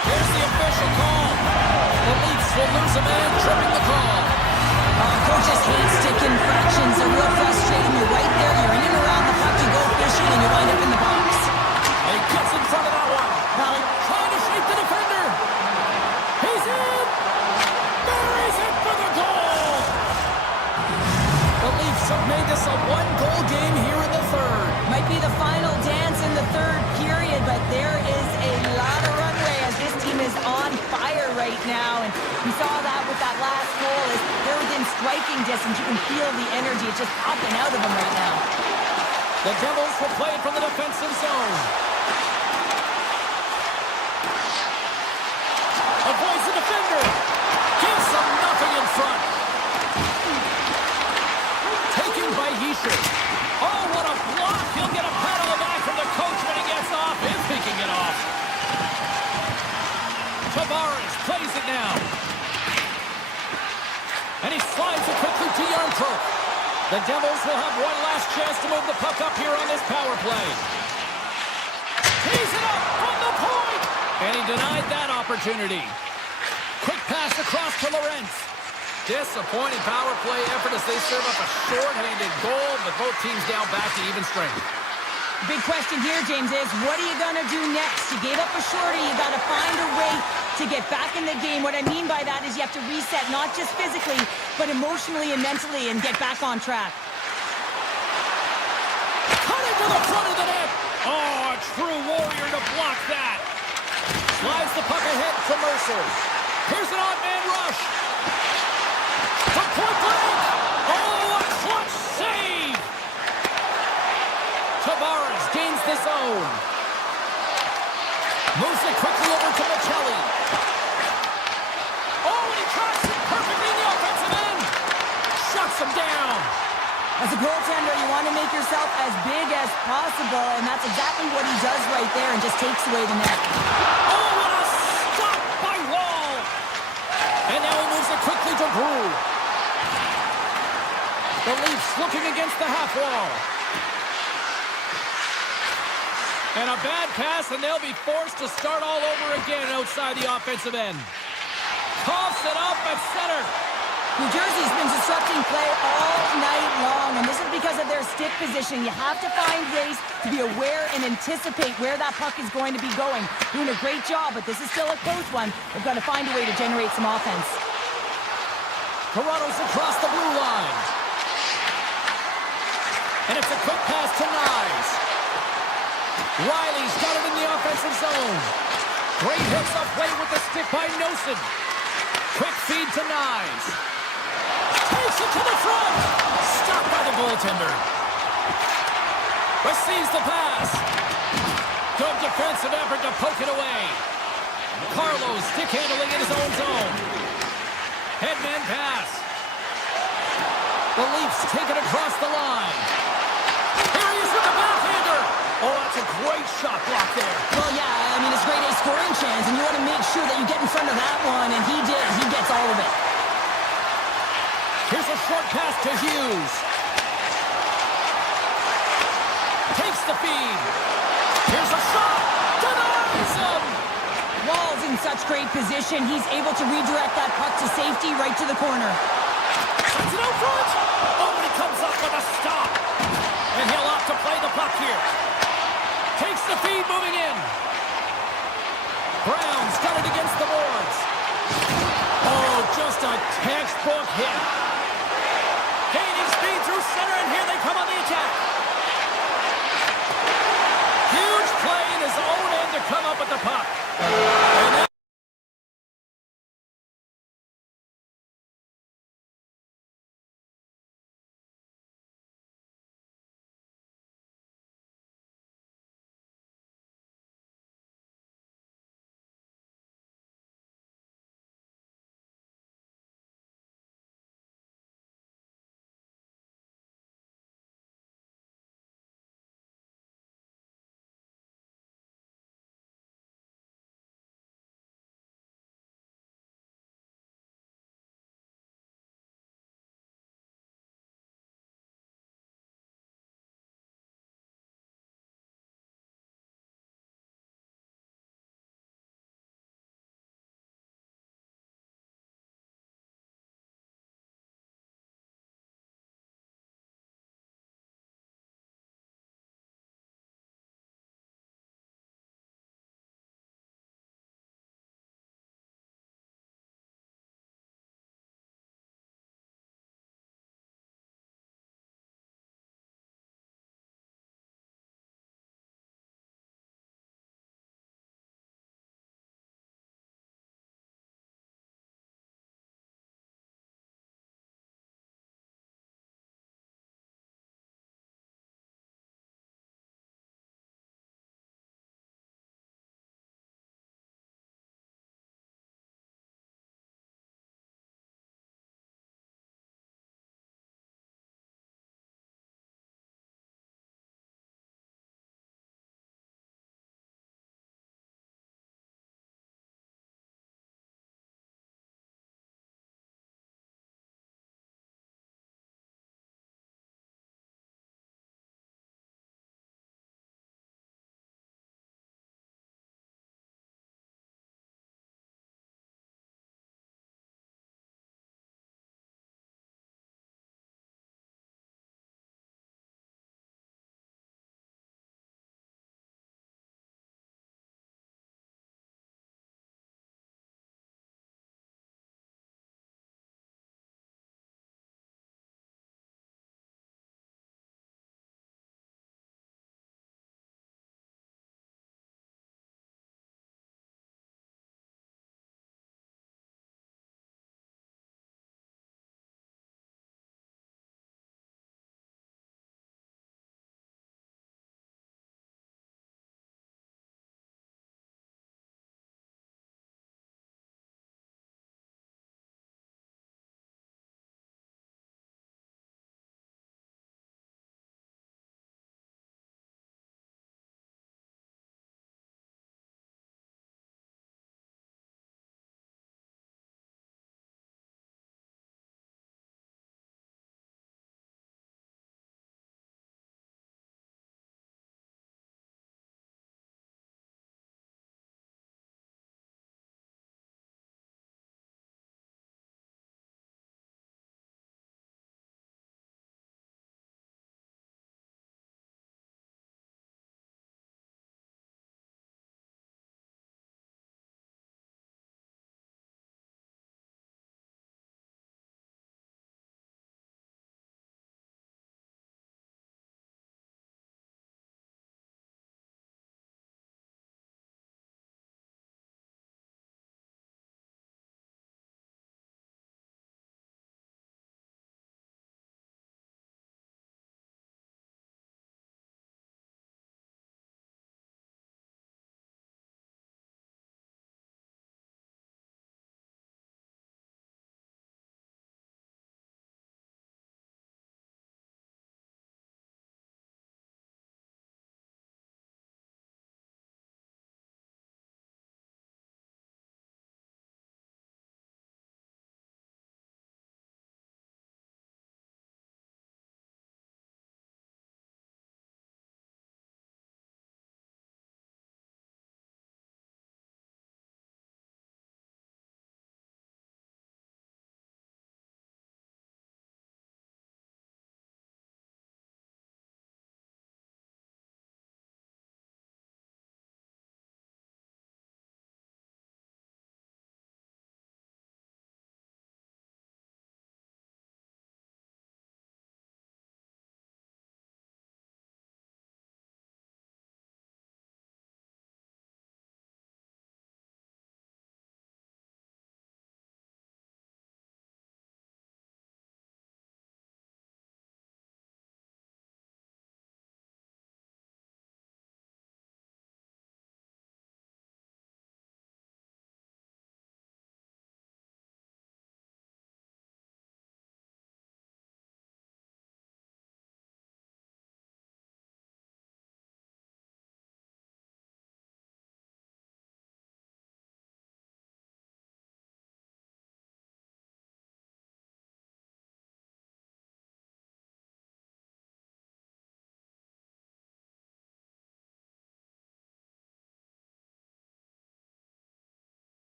Here's the official call. will lose a man, tripping the call. Coaches hate stick infractions. They're real frustrating. You're right there. You're in and around the puck. You go fishing, and you wind up in the box. And he gets in front of that one. Well, Trying to shake the defender. He's in. Buries it for the goal. The Leafs have made this a one-goal game here in the third. might be the final dance in the third period, but there is a lot of runway as this team is on fire right now. And we saw that with that last goal. As they're within striking distance, you can feel the energy. It's just popping out of them right now. The Devils will play it from the defensive zone. Avoids the defender. Gives them nothing in front. Taken by Hischier. Oh, what a block. He'll get a pat on the back from the coach when he gets off, if he can get off. Tavares plays it now. And he slides it quickly to Yarncroke. The Devils will have one last chance to move the puck up here on this power play. Tees it up from the point. And he denied that opportunity. Quick pass across to Lorentz. Disappointing power play effort as they serve up a short-handed goal, but both teams down back to even strength. Big question here, James, is what are you going to do next? You gave up a shorty. You got to find a way to get back in the game. What I mean by that is you have to reset, not just physically, but emotionally and mentally, and get back on track. Cut into the front of the net. Oh, a true warrior to block that. Slides the puck ahead to Mercer. Here's an odd-man rush. From point blank. Oh, a clutch save. Tavares gains the zone. Moves it quickly over to Michelli. Oh, and he tracks it perfectly in the offensive end. Shuts him down. As a goaltender, you want to make yourself as big as possible, and that's exactly what he does right there and just takes away the net. Oh, what a stop by Wall. And now he moves it quickly to Brew. The Leafs looking against the half wall. And a bad pass, and they'll be forced to start all over again outside the offensive end. Coughs it up at center. New Jersey's been disrupting play all night long, and this is because of their stick position. You have to find ways to be aware and anticipate where that puck is going to be going. Doing a great job, but this is still a close one. They've got to find a way to generate some offense. Toronto's across the blue line. And it's a quick pass to Nyes. Riley's got it in the offensive zone. Great hits up play with the stick by Nosen. Quick feed to Nyes. Takes it to the front. Stopped by the goaltender. Receives the pass. Good defensive effort to poke it away. Carlos stick handling in his own zone. Headman pass. The Leafs take it across the line. Here he is with the backhander. Oh, that's a great shot block there. Well, yeah, I mean, it's great a scoring chance, and you want to make sure that you get in front of that one, and he did. He gets all of it. Here's a short pass to Hughes. Takes the feed. Here's a shot. Denies him. Wall's in such great position. He's able to redirect that puck to safety right to the corner. Sends it out front. Oh, and he comes up with a stop. And he'll opt to play the puck here. Takes the feed moving in. Brown's got it against the boards. Oh, just a textbook hit. Gaining speed through center, and here they come on the attack. Huge play in his own end to come up with the puck. And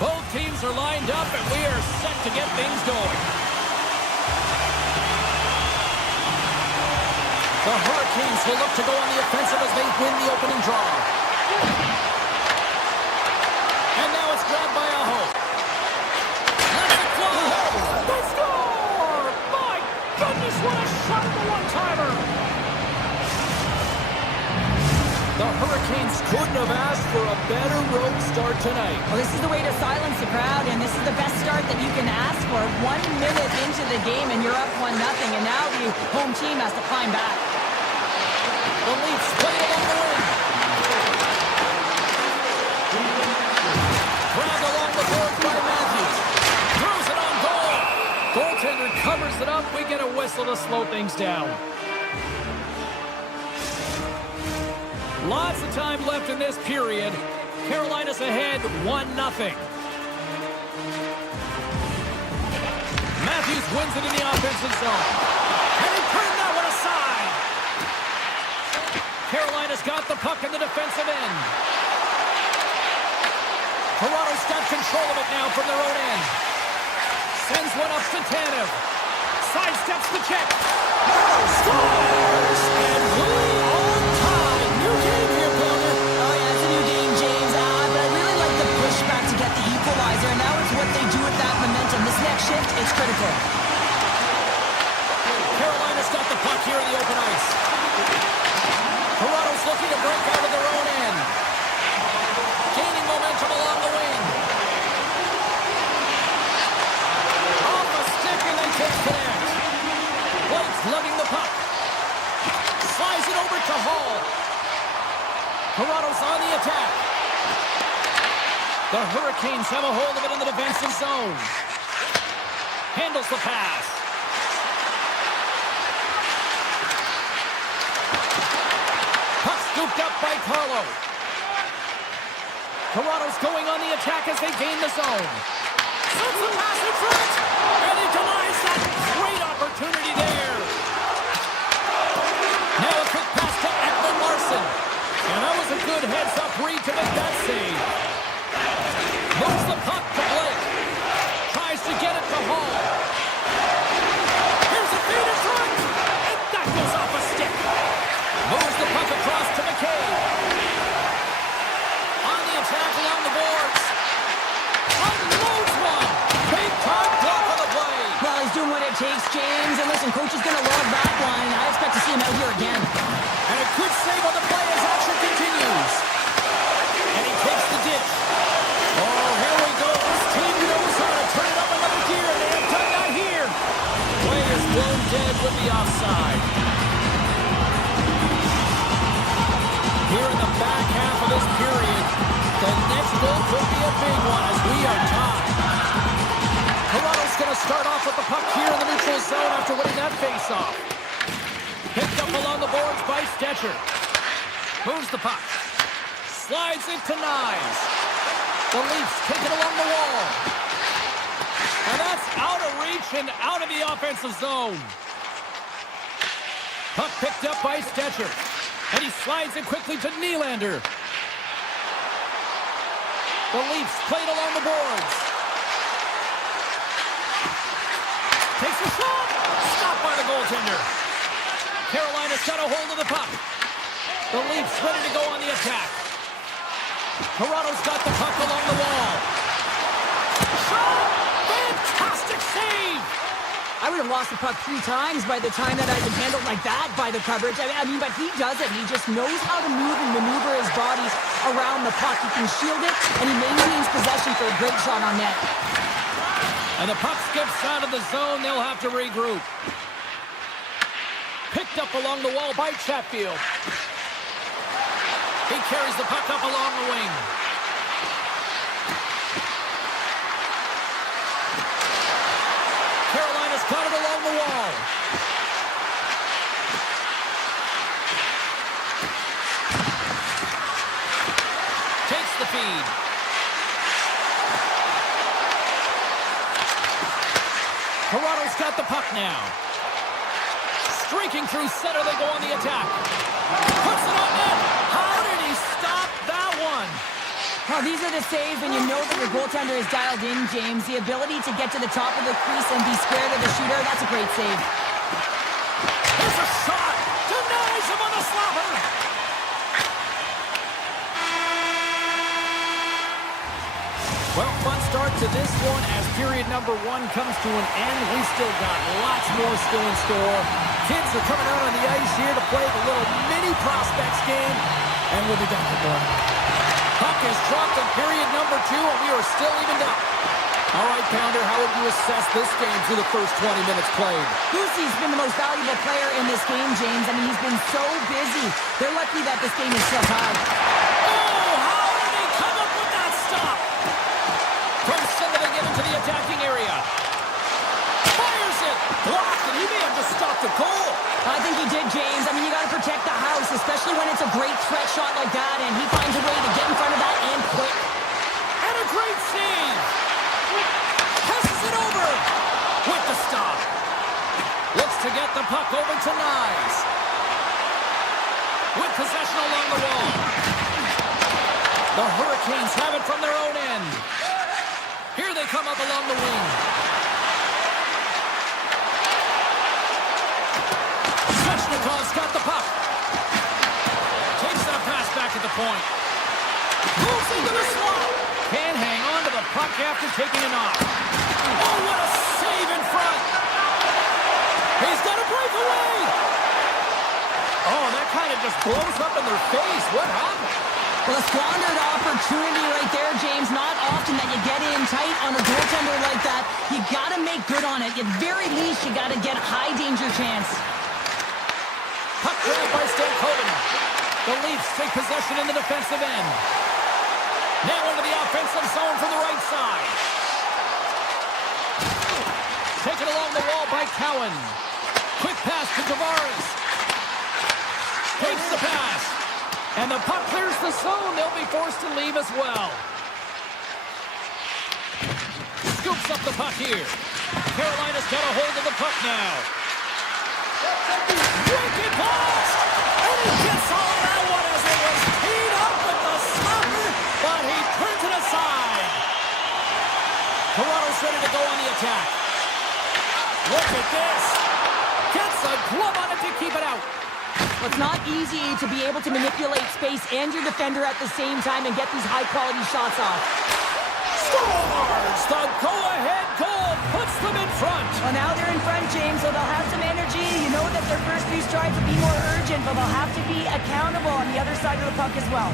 Both teams are lined up, and we are set to get things going. The Hurricanes will look to go on the offensive as they win the opening draw. And now it's grabbed by Aho. Let it fly. They score! My goodness, what a shot at the one-timer! The Hurricanes couldn't have asked for a better road start tonight. Well, this is the way to silence the crowd, and this is the best start that you can ask for. 1 minute into the game, and you're up 1-0, and now the home team has to climb back. The Leafs play it on the wing. Grabbed along the board by Matthews. Throws it on goal. Goaltender covers it up. We get a whistle to slow things down. Lots of time left in this period. Carolina's ahead 1-0. Matthews wins it in the offensive zone. And he turned that one aside. Carolina's got the puck in the defensive end. Toronto's got control of it now from their own end. Sends one up to Tanev. Sidesteps the check. Scores! And we are tied. New game here, Bonner. Oh, yeah, it's a new game, James. But I really like the pushback to get the equalizer, and now it's what they do with that momentum. This next shift, it's critical. Carolina's got the puck here in the open ice. Toronto's looking to break out of their own end. Gaining momentum along the wing. Off a stick and they can't connect. Blake's lugging the puck. Slides it over to Hall. Toronto's on the attack. The Hurricanes have a hold of it in the defensive zone. Handles the pass. Puck scooped up by Carlo. Toronto's going on the attack as they gain the zone. Sends the pass in front. And he denies that. Great opportunity there. Now a quick pass to Ekman Larson. And that was a good heads-up read to make that save. Moves the puck to Blake. Tries to get it to Hall. Here's a feed in front. And that goes off a stick. Moves the puck across to McCabe. On the attack along the boards. Unloads one. Big time block on the play. Well, he's doing what it takes, James. And listen, coach is going to love that line. I expect to see him out here again. And a good save on the play as action continues. And he takes the ditch. Oh, here we go. This team knows how to turn it up another gear. And they have done that here. Play is blown dead with the offside. Here in the back half of this period, the next goal could be a big one as we are tied. Toronto's going to start off with the puck here in the neutral zone after winning that faceoff. Picked up along the boards by Stetcher. Moves the puck. Slides it to Nyes. The Leafs take it along the wall. And that's out of reach and out of the offensive zone. Puck picked up by Stetcher. And he slides it quickly to Nylander. The Leafs played along the boards. Takes a shot. Stopped by the goaltender. Carolina's got a hold of the puck. The Leafs ready to go on the attack. Toronto's got the puck along the wall. Shot! Fantastic save! I would have lost the puck 3 times by the time that I've been handled like that by the coverage. I mean, but he does it. He just knows how to move and maneuver his bodies around the puck. He can shield it, and he maintains possession for a great shot on net. And the puck skips out of the zone. They'll have to regroup. Picked up along the wall by Chatfield. He carries the puck up along the wing. Carolina's got it along the wall. Takes the feed. Toronto's got the puck now. Streaking through center, they go on the attack. Puts it on net. How did he stop that one? Oh, these are the saves when you know that your goaltender is dialed in, James. The ability to get to the top of the crease and be square to the shooter, that's a great save. There's a shot. Denies him on the slapper. Well, fun start to this one as period number 1 comes to an end. We still got lots more still in store. Kids are coming out on the ice here to play the little mini prospects game, and we'll be back with more. Puck is dropped in period number 2, and we are still evened up. All right, Pounder, how would you assess this game through the first 20 minutes played? Huski's been the most valuable player in this game, James. I mean, he's been so busy. They're lucky that this game is so tied. Oh, how did he come up with that stop? From center, they get into the attacking area. Fires it. Blocked, and he may have just stopped the goal. I think he did, James. I mean, you got to protect the house, especially when it's a great threat shot like that, and he finds a way to get in front of that and quick. And a great save. Passes it over with the stop. Looks to get the puck over to Nyes. With possession along the wall. The Hurricanes have it from their own end. Here they come up along the wing. Svechnikov's got the puck. Takes that pass back at the point. Moves into the slot. Can't hang on to the puck after taking a knock. Oh, what a save in front. He's got a breakaway. Oh, that kind of just blows up in their face. What happened? Well, a squandered opportunity right there, James. Not often that you get in tight on a goaltender like that. You got to make good on it. At very least, you got to get a high danger chance. Puck grabbed by Stankoven. The Leafs take possession in the defensive end. Now into the offensive zone from the right side. Taken along the wall by Cowan. Quick pass to Tavares. Takes the pass. And the puck clears the zone. They'll be forced to leave as well. Scoops up the puck here. Carolina's got a hold of the puck now. Wicked pass! And he gets all that one as it was teed up with the slapper, but he turns it aside. Toronto's ready to go on the attack. Look at this. Gets a glove on it to keep it out. Well, it's not easy to be able to manipulate space and your defender at the same time and get these high-quality shots off. Scores! The go-ahead goal puts them in front. Well, now they're in front, James, so they'll have some energy. You know that their first few strides will be more urgent, but they'll have to be accountable on the other side of the puck as well.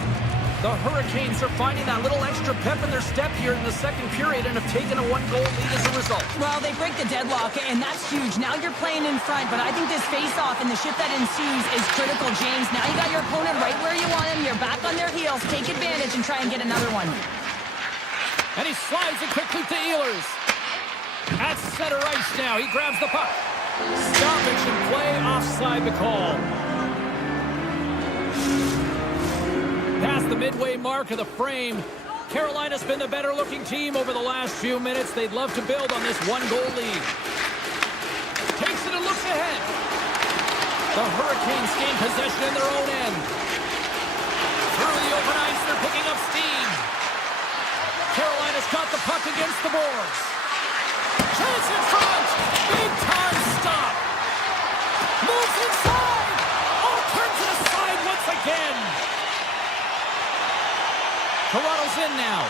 The Hurricanes are finding that little extra pep in their step here in the second period and have taken a 1-goal lead as a result. Well, they break the deadlock, and that's huge. Now you're playing in front, but I think this face-off and the shift that ensues is critical, James. Now you got your opponent right where you want him. You're back on their heels. Take advantage and try and get another one. And he slides it quickly to Ehlers. At center ice now. He grabs the puck. Stoppage in play, offside the call. Past the midway mark of the frame. Carolina's been the better-looking team over the last few minutes. They'd love to build on this 1-goal lead. Takes it and looks ahead. The Hurricanes gain possession in their own end. Through the open ice, they're picking up steam. Carolina's got the puck against the boards. Chase in front. Big time stop. Moves inside. Oh, turns it aside once again. Toronto's in now.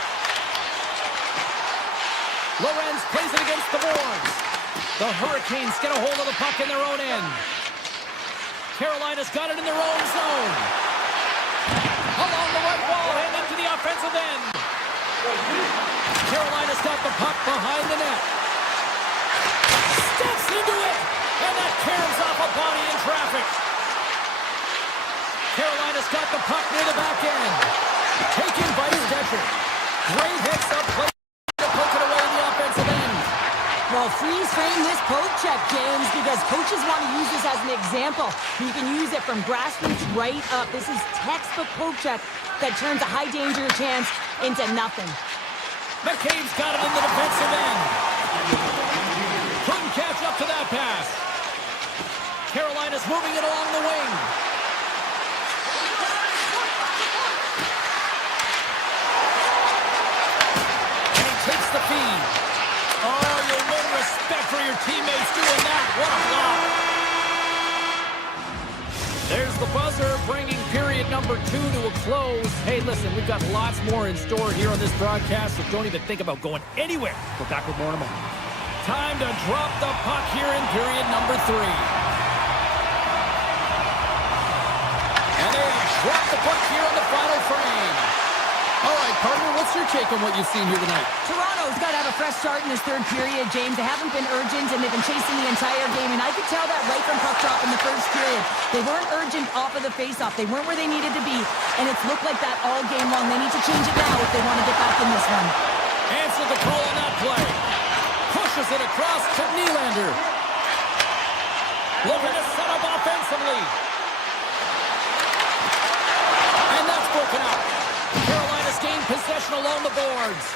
Lorenz plays it against the boards. The Hurricanes get a hold of the puck in their own end. Carolina's got it in their own zone. Along the right wall and into the offensive end. Carolina's got the puck behind the net. Steps into it, and that tears off a body in traffic. Carolina's got the puck near the back end. Taken by Stetcher. Great hits up play to poke it away in the offensive end. Well, freeze frame this poke check, James, because coaches want to use this as an example. You can use it from grassroots right up. This is textbook poke check that turns a high danger chance into nothing. McCabe's got it in the defensive end. Couldn't catch up to that pass. Carolina's moving it along the wing. And he takes the feed. Oh, you'll win respect for your teammates doing that. What a block. There's the buzzer, bringing period number 2 to a close. Hey, listen, we've got lots more in store here on this broadcast, so don't even think about going anywhere. We're back with more in a moment. Time to drop the puck here in period number 3. And they have dropped the puck here on the final frame. All right, partner, what's your take on what you've seen here tonight? Toronto's got to have a fresh start in this third period, James. They haven't been urgent, and they've been chasing the entire game, and I could tell that right from puck drop in the first period. They weren't urgent off of the faceoff. They weren't where they needed to be, and it's looked like that all game long. They need to change it now if they want to get back in this one. Answer the call on that play. Pushes it across to Nylander. Looking to set up offensively. And that's broken up. Carolina's gained possession along the boards.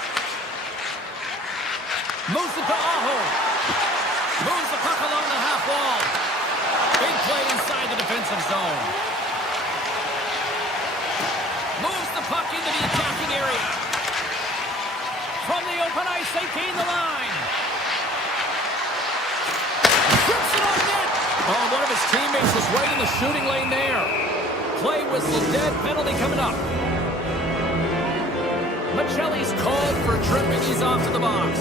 Moves it to Aho. Moves the puck along the half wall. Big play inside the defensive zone. Moves the puck into the attacking area. From the open ice, they gain the line. Grips it on net. Oh, one of his teammates is right in the shooting lane there. Play whistle dead, penalty coming up. Michelli's called for tripping. He's off to the box.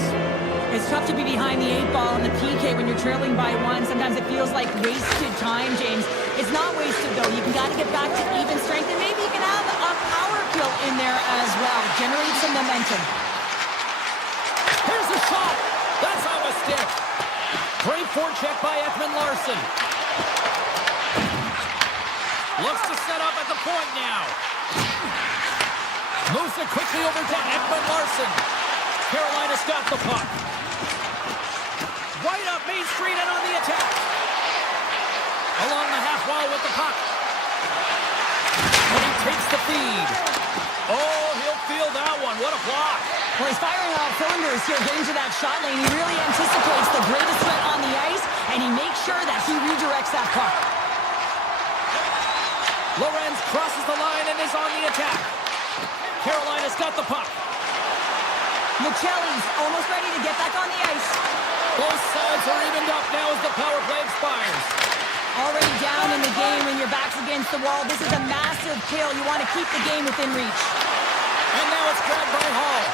It's tough to be behind the 8-ball in the PK when you're trailing by 1. Sometimes it feels like wasted time, James. It's not wasted, though. You got to get back to even strength, and maybe you can have a power kill in there as well. Generate some momentum. Here's a shot. That's on the stick. Great forecheck by Ekman Larson. Looks to set up at the point now. Moves it quickly over to Ekman Larson. Carolina's got the puck. Right up Main Street and on the attack. Along the half wall with the puck. And he takes the feed. Oh, he'll feel that one. What a block. Well, he's firing all cylinders here, getting to that shot lane. He really anticipates the greatest threat on the ice, and he makes sure that he redirects that puck. Lorenz crosses the line and is on the attack. Carolina's got the puck. Michelli's almost ready to get back on the ice. Both sides are evened up now as the power play expires. Already down in the game when your back's against the wall. This is a massive kill. You want to keep the game within reach. And now it's grabbed by Hall.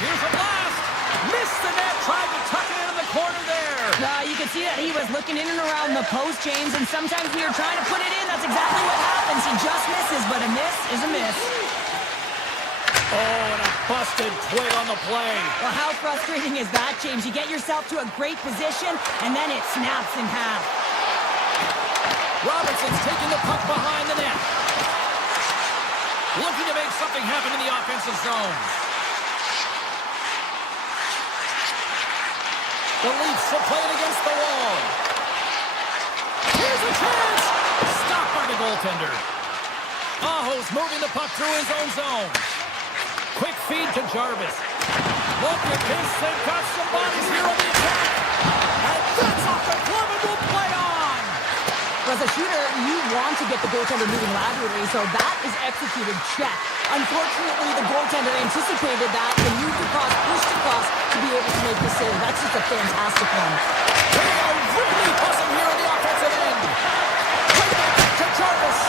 Here's a blast! Missed the net, tried to tuck it into the corner there. You can see that he was looking in and around the post, James, and sometimes when you're trying to put it in, that's exactly what happens. He just misses, but a miss is a miss. Oh, and a busted twig on the play. Well, how frustrating is that, James? You get yourself to a great position, and then it snaps in half. Robertson's taking the puck behind the net. Looking to make something happen in the offensive zone. The Leafs are playing against the wall. Here's a chance! Stopped by the goaltender. Aho's moving the puck through his own zone. Quick feed to Jarvis. Look at this, they've got some bodies here on the attack. And that's off the glove and will play on! As a shooter, you want to get the goaltender moving laterally, so that is executed check. Unfortunately, the goaltender anticipated that and moved across, pushed across to be able to make the save. That's just a fantastic one. They are really buzzing here on the offensive end. Play back to Jarvis.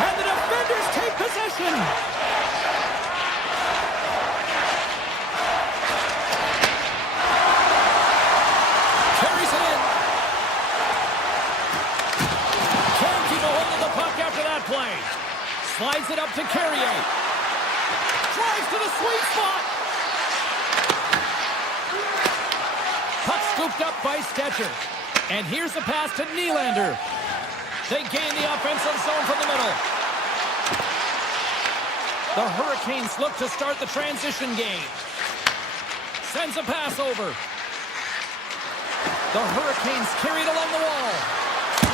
And the defenders take possession. Carries it in. Can't keep a hold of the puck after that play. Slides it up to Carrier. Drives to the sweet spot. Puck scooped up by Stetcher. And here's the pass to Nylander. They gain the offensive zone from the middle. The Hurricanes look to start the transition game. Sends a pass over. The Hurricanes carry it along the wall.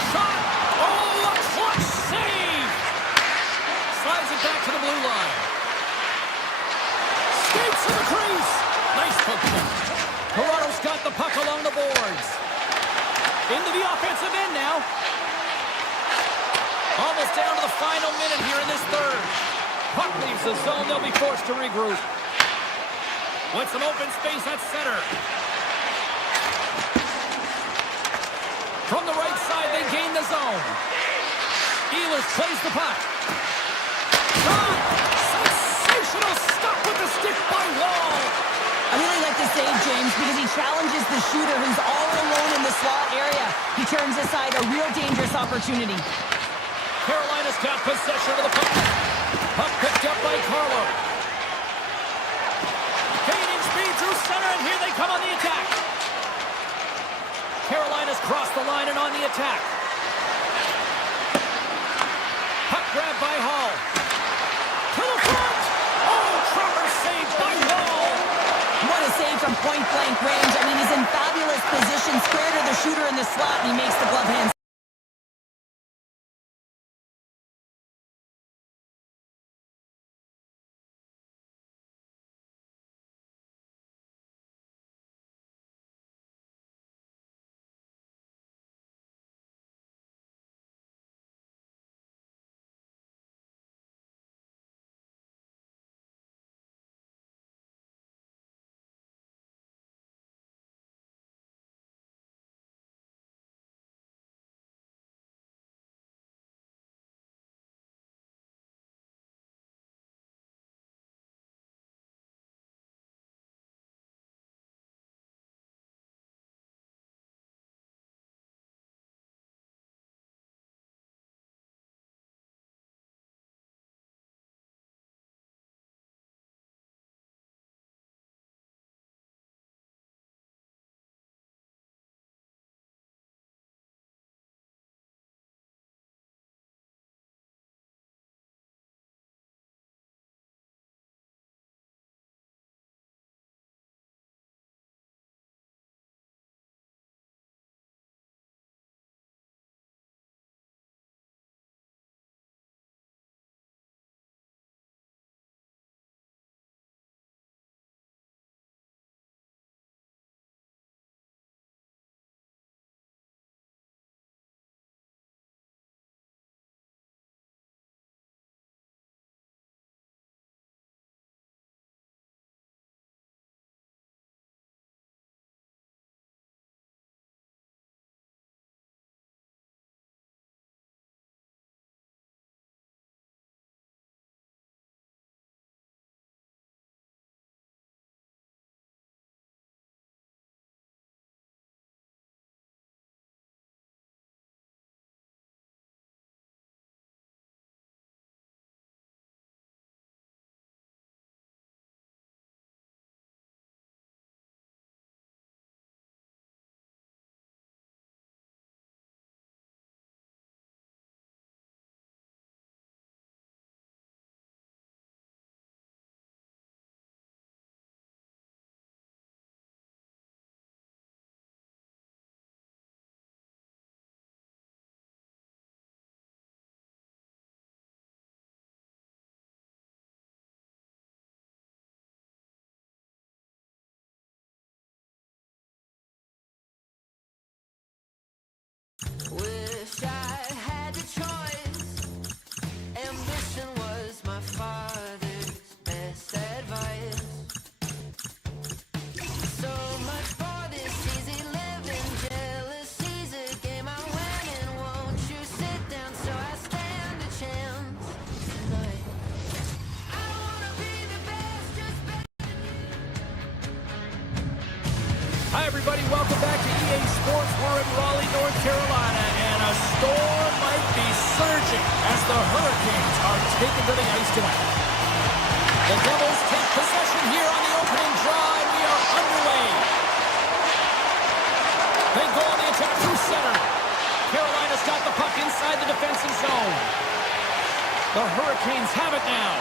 Shot! Oh, a clutch save! Slides it back to the blue line. Skates to the crease. Nice poke check. Toronto's got the puck along the boards. Into the offensive end now. Almost down to the final minute here in this third. Puck leaves the zone. They'll be forced to regroup. With some open space at center. From the right side, they gain the zone. Ehlers plays the puck. Shot! Sensational stop with the stick by Wall. I really like the save, James, because he challenges the shooter who's all alone in the slot area. He turns aside a real dangerous opportunity. Carolina's got possession of the puck. Puck picked up by Carlo. Gaining speed through center, and here they come on the attack. Carolina's crossed the line and on the attack. Puck grab by Hall. To the front! Oh, proper save by Wall! What a save from point-blank range. I mean, he's in fabulous position, square to the shooter in the slot, and he makes the glove hand. Wish I had a choice. Ambition was my father's best advice. So much for this easy living. Jealousy's a game I win, and won't you sit down so I stand a chance tonight? I wanna be the best, just better. Hi, everybody. Welcome back to EA Sports. We're in Raleigh, North Carolina, and a storm might be surging as the Hurricanes are taken to the ice tonight. The Devils take possession here on the opening draw, and we are underway. They go on the attack through center. Carolina's got the puck inside the defensive zone. The Hurricanes have it now.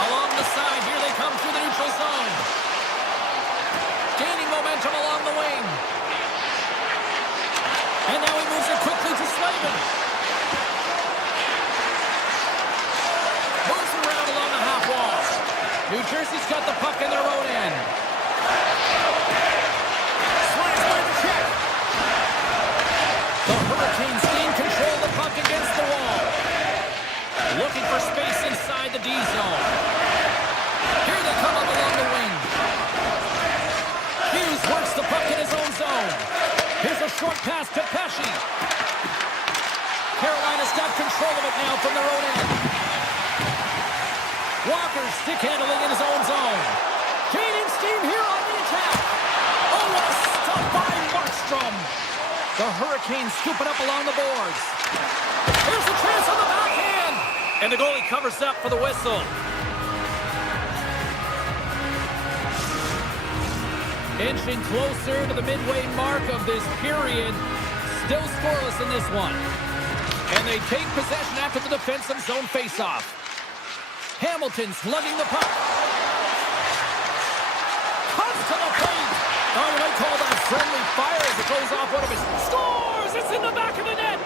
Along the side, here they come through the neutral zone. Gaining momentum along the wing. And now he moves it quickly to Slavin. Moves around along the half wall. New Jersey's got the puck in their own end. Slides by the check. The Hurricanes gain control of the puck against the wall. Looking for space inside the D zone. Here they come up along the wing. Hughes works the puck in his own zone. Here's a short pass to Pesci. Carolina's got control of it now from their own end. Walker stick handling in his own zone. Gaining steam here on the attack. Oh, what a stop by Markstrom. The Hurricanes scoop it up along the boards. Here's a chance on the backhand. And the goalie covers up for the whistle. Inching closer to the midway mark of this period. Still scoreless in this one. And they take possession after the defensive zone faceoff. Hamilton slugging the puck. Comes to the plate. Oh, you might call that friendly fire as it goes off one of his. Scores! It's in the back of the net.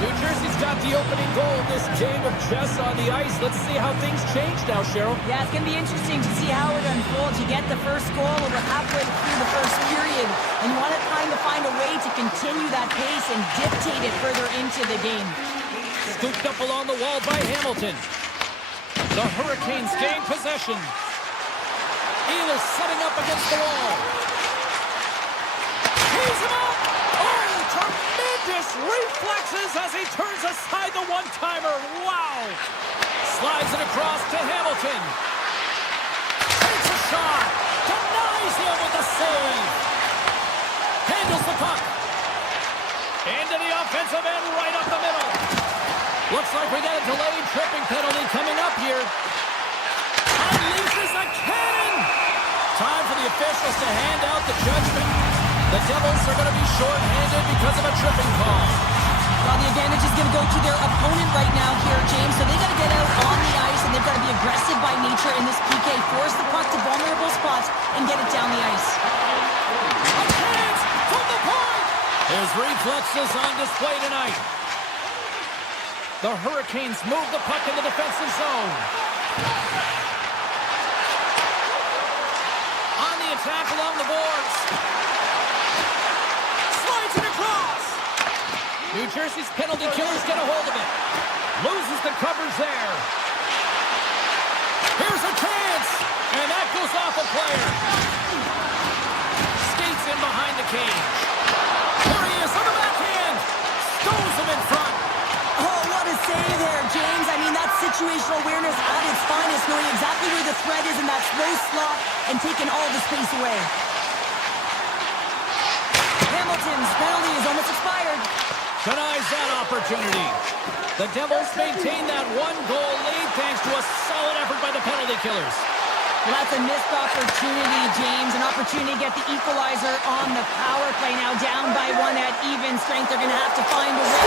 New Jersey's got the opening goal of this game of chess on the ice. Let's see how things change now, Cheryl. Yeah, it's going to be interesting to see how it unfolds. You get the first goal over halfway through the first period, and you want to kind of find a way to continue that pace and dictate it further into the game. Scooped up along the wall by Hamilton. The Hurricanes gain possession. Ehlers setting up against the wall. He's him up! Oh, tremendous reflexes as he turns aside the one-timer. Wow! Slides it across to Hamilton. Takes a shot. Denies him with the save. Handles the puck. Into the offensive end, right up the middle. Looks like we got a delayed tripping penalty coming up here. Unleashes a cannon. Time for the officials to hand out the judgment. The Devils are going to be short-handed because of a tripping call. Well, the advantage is going to go to their opponent right now here, James. So they got to get out on the ice, and they've got to be aggressive by nature in this PK. Force the puck to vulnerable spots and get it down the ice. A chance from the point. His reflexes on display tonight. The Hurricanes move the puck in the defensive zone. On the attack along the boards. Slides it across. New Jersey's penalty killers get a hold of it. Loses the covers there. Here's a chance. And that goes off a player. Skates in behind the cage. There he is on the backhand. Stones him in front. Oh, what a save there, James. I mean, that's situational awareness at its finest, knowing exactly where the threat is in that slow slot and taking all the space away. Hamilton's penalty is almost expired. Denies that opportunity. The Devils maintain that one-goal lead thanks to a solid effort by the penalty killers. Well, that's a missed opportunity, James. An opportunity to get the equalizer on the power play. Now down by one at even strength. They're going to have to find a way.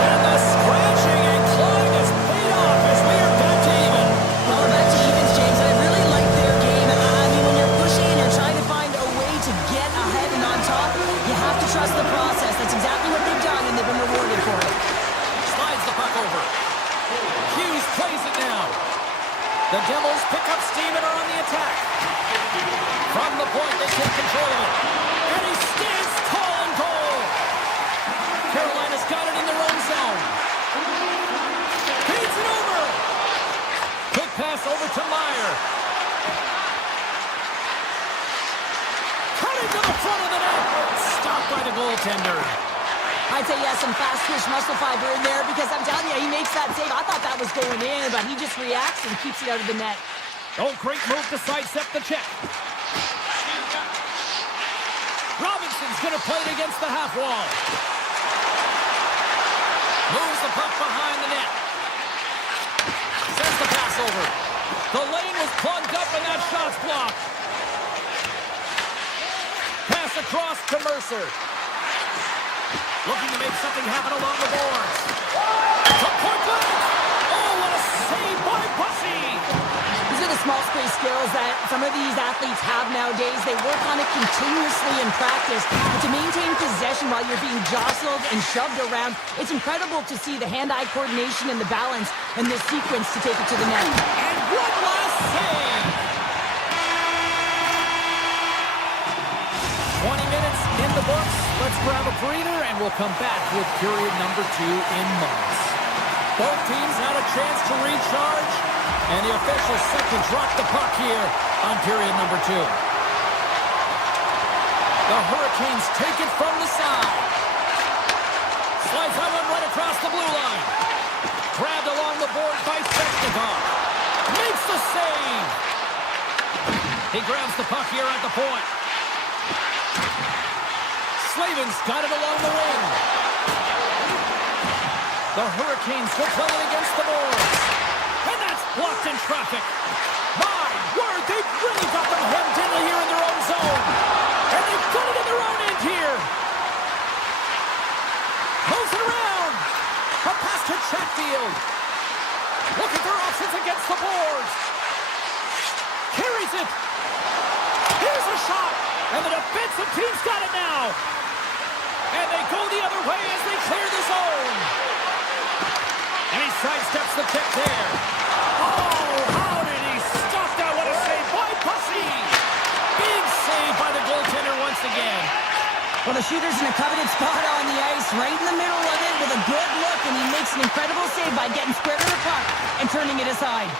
And the scratching and clawing is paid off as we are back to even. Well, back to evens, James. I really like their game. I mean, when you're pushing and you're trying to find a way to get ahead and on top, you have to trust the process. That's exactly what they've done, and they've been rewarded for it. Slides the puck over. Hughes plays it now. The Devils pick up steam and are on the attack. From the point, they take control of it. And he stands tall in goal. Carolina's got it in their own zone. Feeds it over. Quick pass over to Meyer. Cutting to the front of the net. Stopped by the goaltender. I'd say, yeah, some fast-twitch muscle fiber in there because I'm telling you, he makes that save. I thought that was going in, but he just reacts and keeps it out of the net. Oh, great move to sidestep the check. Robinson's going to play it against the half wall. Moves the puck behind the net. Sends the pass over. The lane was plugged up and that shot's blocked. Pass across to Mercer. Looking to make something happen along the boards. From point blank. Oh, what a save by Bussy. These are the small space skills that some of these athletes have nowadays. They work on it continuously in practice. But to maintain possession while you're being jostled and shoved around, it's incredible to see the hand-eye coordination and the balance in this sequence to take it to the net. And one last save. 20 minutes in the books. Let's grab a breather and we'll come back with period number 2 in moments. Both teams had a chance to recharge, and the officials set to drop the puck here on period number 2. The Hurricanes take it from the side. Slides that one right across the blue line. Grabbed along the board by Svechnikov. Makes the save. He grabs the puck here at the point. Slavin's got it along the wing. The Hurricanes will play it against the boards. And that's blocked in traffic. My word, they've really got them hemmed in here in their own zone. And they've got it in their own end here. Moves it around. A pass to Chatfield. Looking for options against the boards. Carries it. Here's a shot. And the defensive team's got it now. And they go the other way as they clear the zone. And he sidesteps the check there. Oh, how did he stop that? What a save by Bussy. Big save by the goaltender once again. Well, the shooter's in a coveted spot on the ice, right in the middle of it with a good look, and he makes an incredible save by getting square to the puck and turning it aside.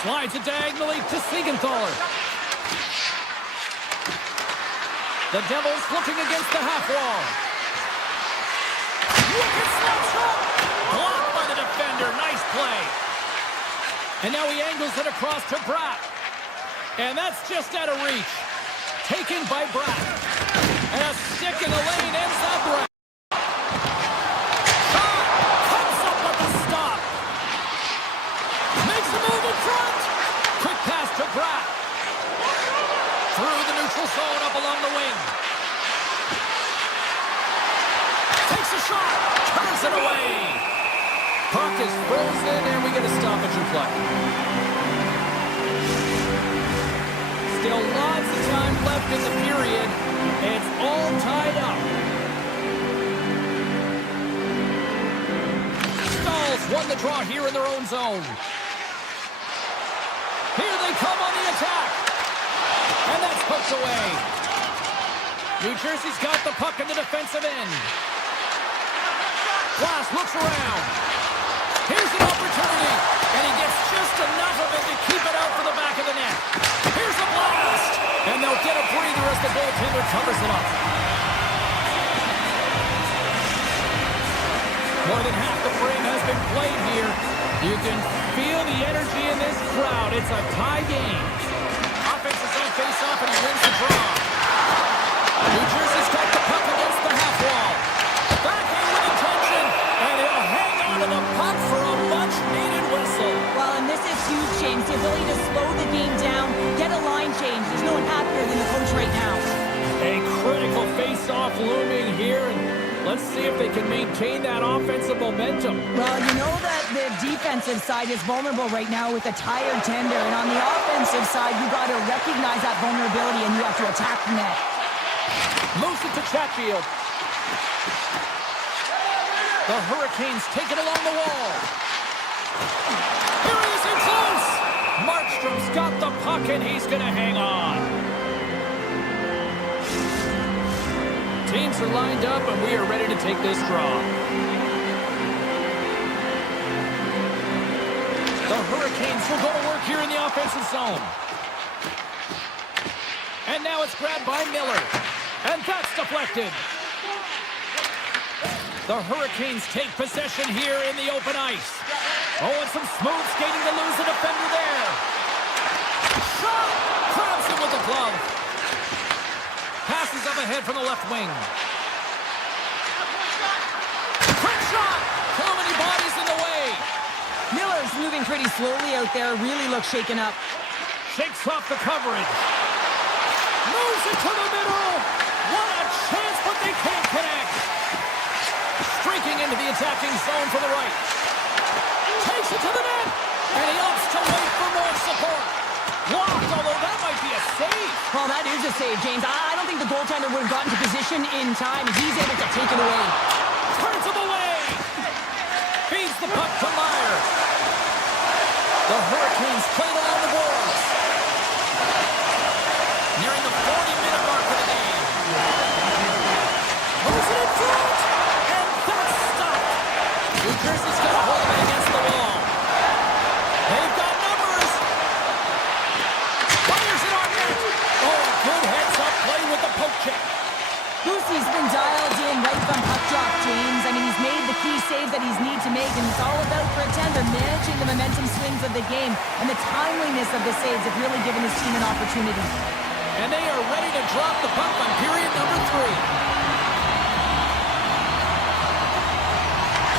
Slides it diagonally to Siegenthaler. The Devils looking against the half wall. Wicked slap shot! Blocked by the defender. Nice play. And now he angles it across to Bratt. And that's just out of reach. Taken by Bratt. And a stick in the lane ends that Bratt. Shot! Comes up with the stop. Makes a move in front. Quick pass to Bratt. Through the neutral zone up along the wing. Takes a shot. Turns it away. Puck is frozen and we get a stoppage in play. Still lots of time left in the period. It's all tied up. Stalls won the draw here in their own zone. Here they come on the attack. And that's poked away. New Jersey's got the puck in the defensive end. Glass looks around. Here's an opportunity. And he gets just enough of it to keep it out for the back of the net. Here's a blast. And they'll get a breather as the goaltender covers it up. More than half the frame has been played here. You can feel the energy in this crowd. It's a tie game. Offense is on face-off and he wins the draw. New Jersey's got the puck against the half wall. Backhand with intention, and he'll hang on to the puck for a much-needed whistle. Well, and this is huge, James. The ability to slow the game down, get a line change. There's no one happier than the coach right now. A critical face-off looming here, and let's see if they can maintain that offensive momentum. Well, you know that the defensive side is vulnerable right now with a tired tender, and on the offensive side, you got to recognize that vulnerability and you have to attack the net. Moves it to Chatfield. The Hurricanes take it along the wall. Here he is in close. Markstrom's got the puck and he's going to hang on. Teams are lined up and we are ready to take this draw. The Hurricanes will go to work here in the offensive zone. And now it's grabbed by Miller. And that's deflected. The Hurricanes take possession here in the open ice. Oh, and some smooth skating to lose the defender there. Shot! Grabs him with the glove. Passes Races up ahead from the left wing. Quick shot! Too many bodies in the way. Miller's moving pretty slowly out there. Really looks shaken up. Shakes off the coverage. Moves it to the middle. What a chance, but they can't connect. Streaking into the attacking zone for the right. Takes it to the net. And he opts to wait for more support. Blocked, although that might be a save. Well, that is a save, James. I don't think the goaltender would have gotten to position in time. He's able to take it away. Turns him away. Feeds the puck to Meyer. The Hurricanes played along the boards. Nearing the 40-minute mark of the game. Moves it in front. And that's stopped. New Jersey's got a hold of it against the wall. They've got numbers. Fires it on net. Oh, good heads-up play with the poke check. Boosie's been dialed in right from puck drop, James. I mean, he's made the key save that he's need to make, and it's all about for a tender managing the momentum swings of the game, and the timeliness of the saves have really given his team an opportunity. And they are ready to drop the puck on period number 3.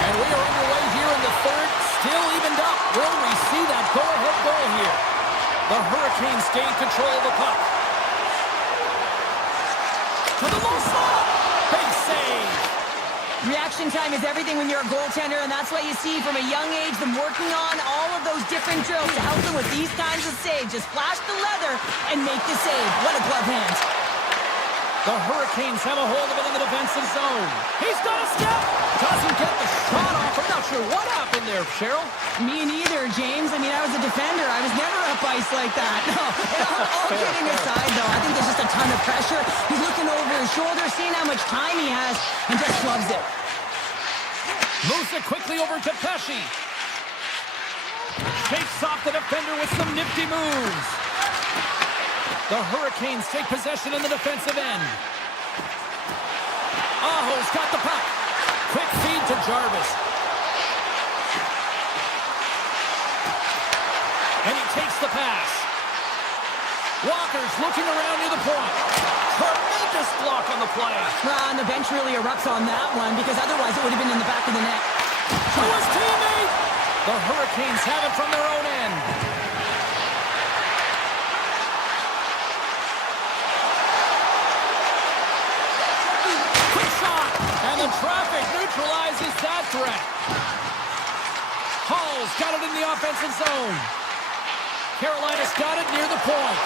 And we are underway here in the third, still evened up. Will we see that go-ahead goal here? The Hurricanes gain control of the puck. To the low slot. Big save. Reaction time is everything when you're a goaltender, and that's why you see from a young age them working on all of those different drills to help them with these kinds of saves. Just flash the leather and make the save. What a glove hand. The Hurricanes have a hold of it in the defensive zone. He's got a step. Doesn't get the shot off. I'm not sure what happened there, Cheryl. Me neither, James. I mean, I was a defender. I was never up ice like that. No, all kidding aside, though, I think there's just a ton of pressure. He's looking over his shoulder, seeing how much time he has, and just flubs it. Moves it quickly over to Pesci. Shakes off the defender with some nifty moves. The Hurricanes take possession in the defensive end. Aho's got the puck. Quick feed to Jarvis. And he takes the pass. Walker's looking around near the point. Tremendous block on the play. Well, and the bench really erupts on that one, because otherwise it would have been in the back of the net. To his teammate. The Hurricanes have it from their own end. Quick shot. And the traffic neutralizes that threat. Hall's got it in the offensive zone. Carolina's got it near the point.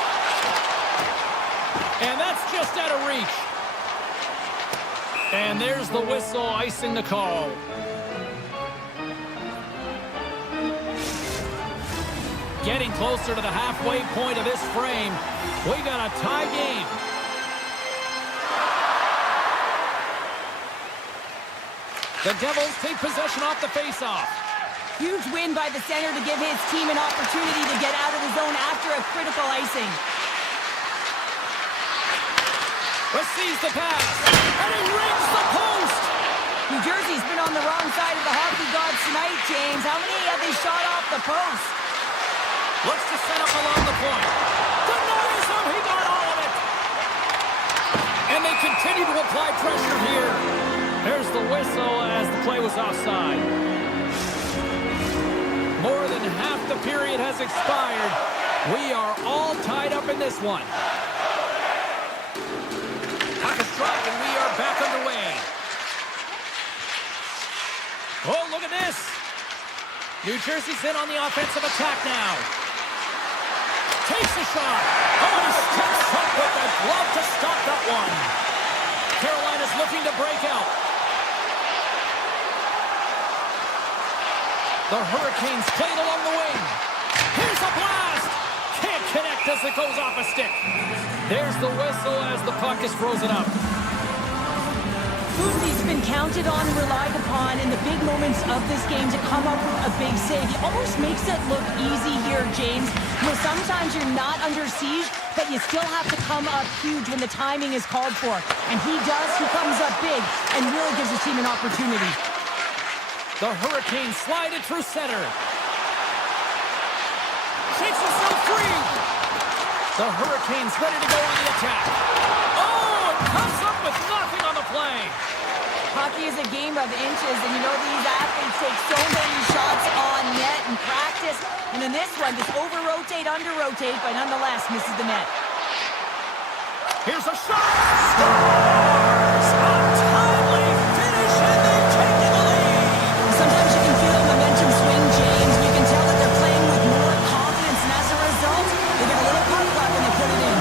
And that's just out of reach. And there's the whistle icing the call. Getting closer to the halfway point of this frame. We got a tie game. The Devils take possession off the faceoff. Huge win by the center to give his team an opportunity to get out of the zone after a critical icing. Receives the pass, and he rings the post. New Jersey's been on the wrong side of the hockey gods tonight, James. How many have they shot off the post? Looks to set up along the point. Denies him, he got all of it. And they continue to apply pressure here. There's the whistle as the play was offside. More than half the period has expired. We are all tied up in this one. Puck is dropped and we are back underway. Oh, look at this. New Jersey's in on the offensive attack now. Takes the shot. Oh, he steps up with that glove to stop that one. Carolina's looking to break out. The Hurricanes played along the wing. Here's a blast. Can't connect as it goes off a stick. There's the whistle as the puck is frozen up. Boosie's been counted on and relied upon in the big moments of this game to come up with a big save. He almost makes it look easy here, James. You know, sometimes you're not under siege, but you still have to come up huge when the timing is called for. And he does. He comes up big and really gives his team an opportunity. The Hurricanes slide it through center. Shakes himself free. The Hurricanes ready to go on the attack. Oh, Comes up with nothing on the play. Hockey is a game of inches, and you know these athletes take so many shots on net in practice. And in this one, just over-rotate, under-rotate, but nonetheless misses the net. Here's a shot. Scores! A timely finish, and they've taken the lead. Sometimes you can feel the momentum swing, James. You can tell that they're playing with more confidence, and as a result, they get a little puck luck when they put it in.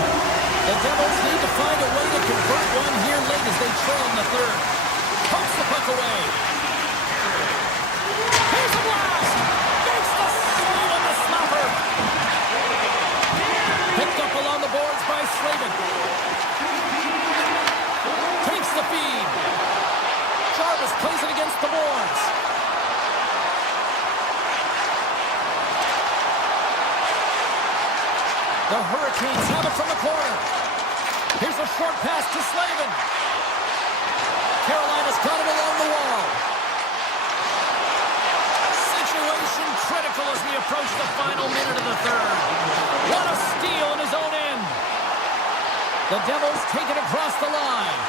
The Devils need to find a way to convert one here late as they trail in the third. Pokes the puck away. Here's a blast. Makes the save on the snapper. Picked up along the boards by Slavin. Takes the feed. Jarvis plays it against the boards. The Hurricanes have it from the corner. Here's a short pass to Slavin. Carolina's got it along the wall. Situation critical as we approach the final minute of the third. What a steal in his own end. The Devils take it across the line.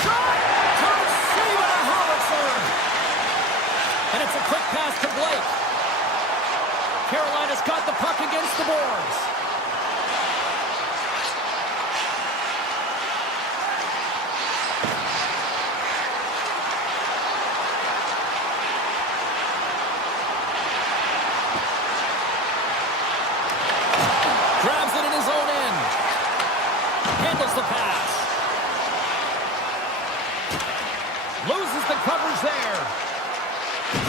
Shot! Can't save it, a howitzer! And it's a quick pass to Blake. Carolina's got the puck against the boards. Grabs it in his own end. Handles the pass. Loses the coverage there.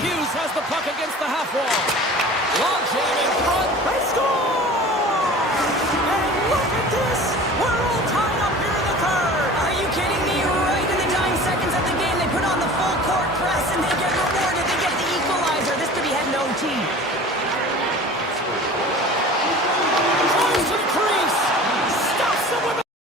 Hughes has the puck against the half wall. Long jam in front. They score! And look at this. We're all tied up here in the third. Are you kidding me? Right in the dying seconds of the game, they put on the full court press, and they get rewarded. They get the equalizer. This could be heading to OT. Drives to the crease. Stops him with a...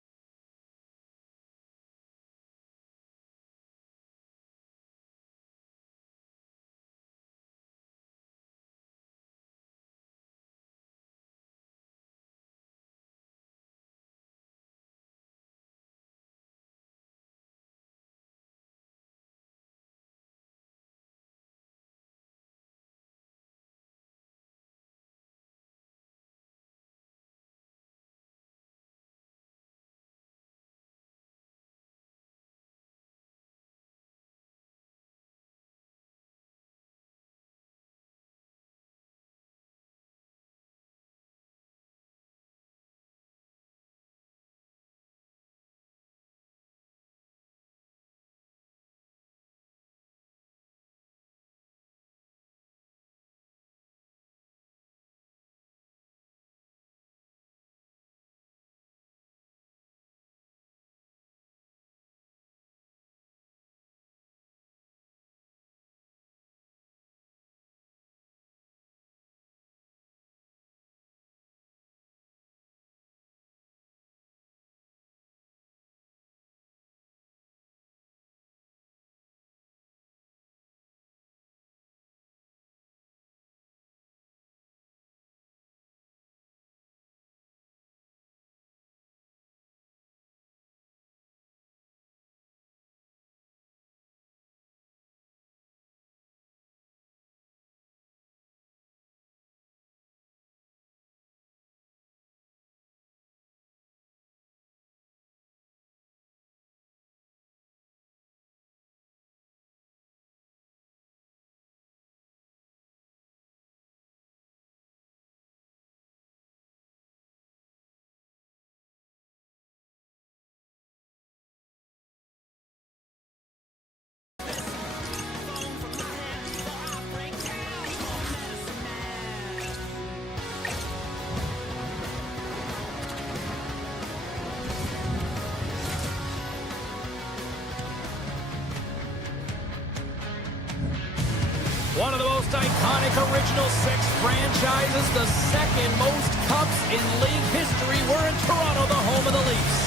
One of the most iconic Original Six franchises, the second most cups in league history. We're in Toronto, the home of the Leafs.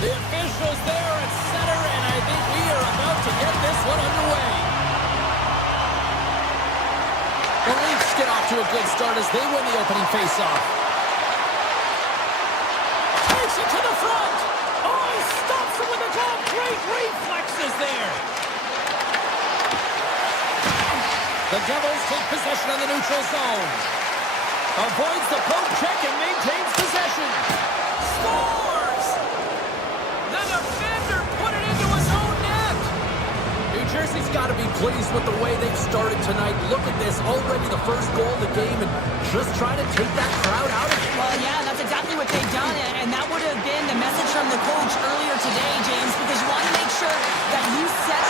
The officials there at center, and I think we are about to get this one underway. The Leafs get off to a good start as they win the opening faceoff. The Devils take possession of the neutral zone. Avoids the poke check and maintains possession. Scores! The defender put it into his own net. New Jersey's got to be pleased with the way they've started tonight. Look at this, already the first goal of the game, and just trying to take that crowd out of it. Well, yeah, that's exactly what they've done, and that would have been the message from the coach earlier today, James, because you want to make sure that you set...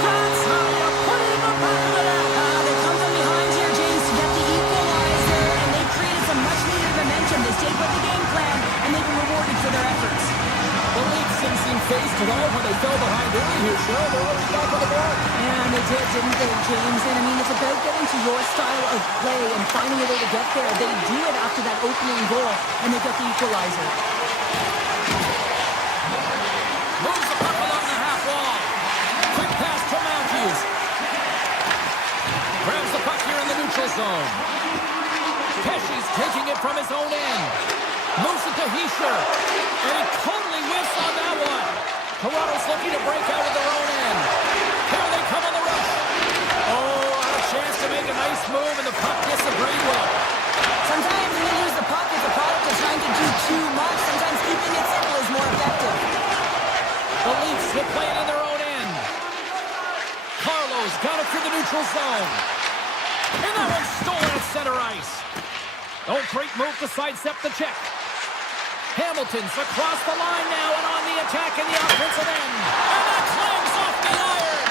That's how you put it in the back of the net. They come from behind here, James, to get the equalizer, and they created some much-needed momentum. They stayed with the game plan, and they've been rewarded for their efforts. The Leafs didn't seem phased at all when they fell behind early here, Cheryl. They're already back on the board. Yeah, they did, didn't they, James? And, I mean, it's about getting to your style of play and finding a way to get there. They do it after that opening goal, and they get the equalizer. Moves the puck along the half wall. Quick pass to Matthews. Grabs the puck here in the neutral zone. Pesci's taking it from his own end. Moves it to Hischier. And he totally whiffs on that one. Toronto's looking to break out of their own end. Here they come on the rush. Oh, had a chance to make a nice move, and the puck disagreed with him. Sometimes when you lose the puck, it's a product of trying to do too much. Sometimes keeping it simple is more effective. The Leafs will play it in their own end. Carlo's got it through the neutral zone. And that one's stolen at center ice. Oh, great move to sidestep the check. Hamilton's across the line now and on the attack in the offensive end. And that clangs off the iron.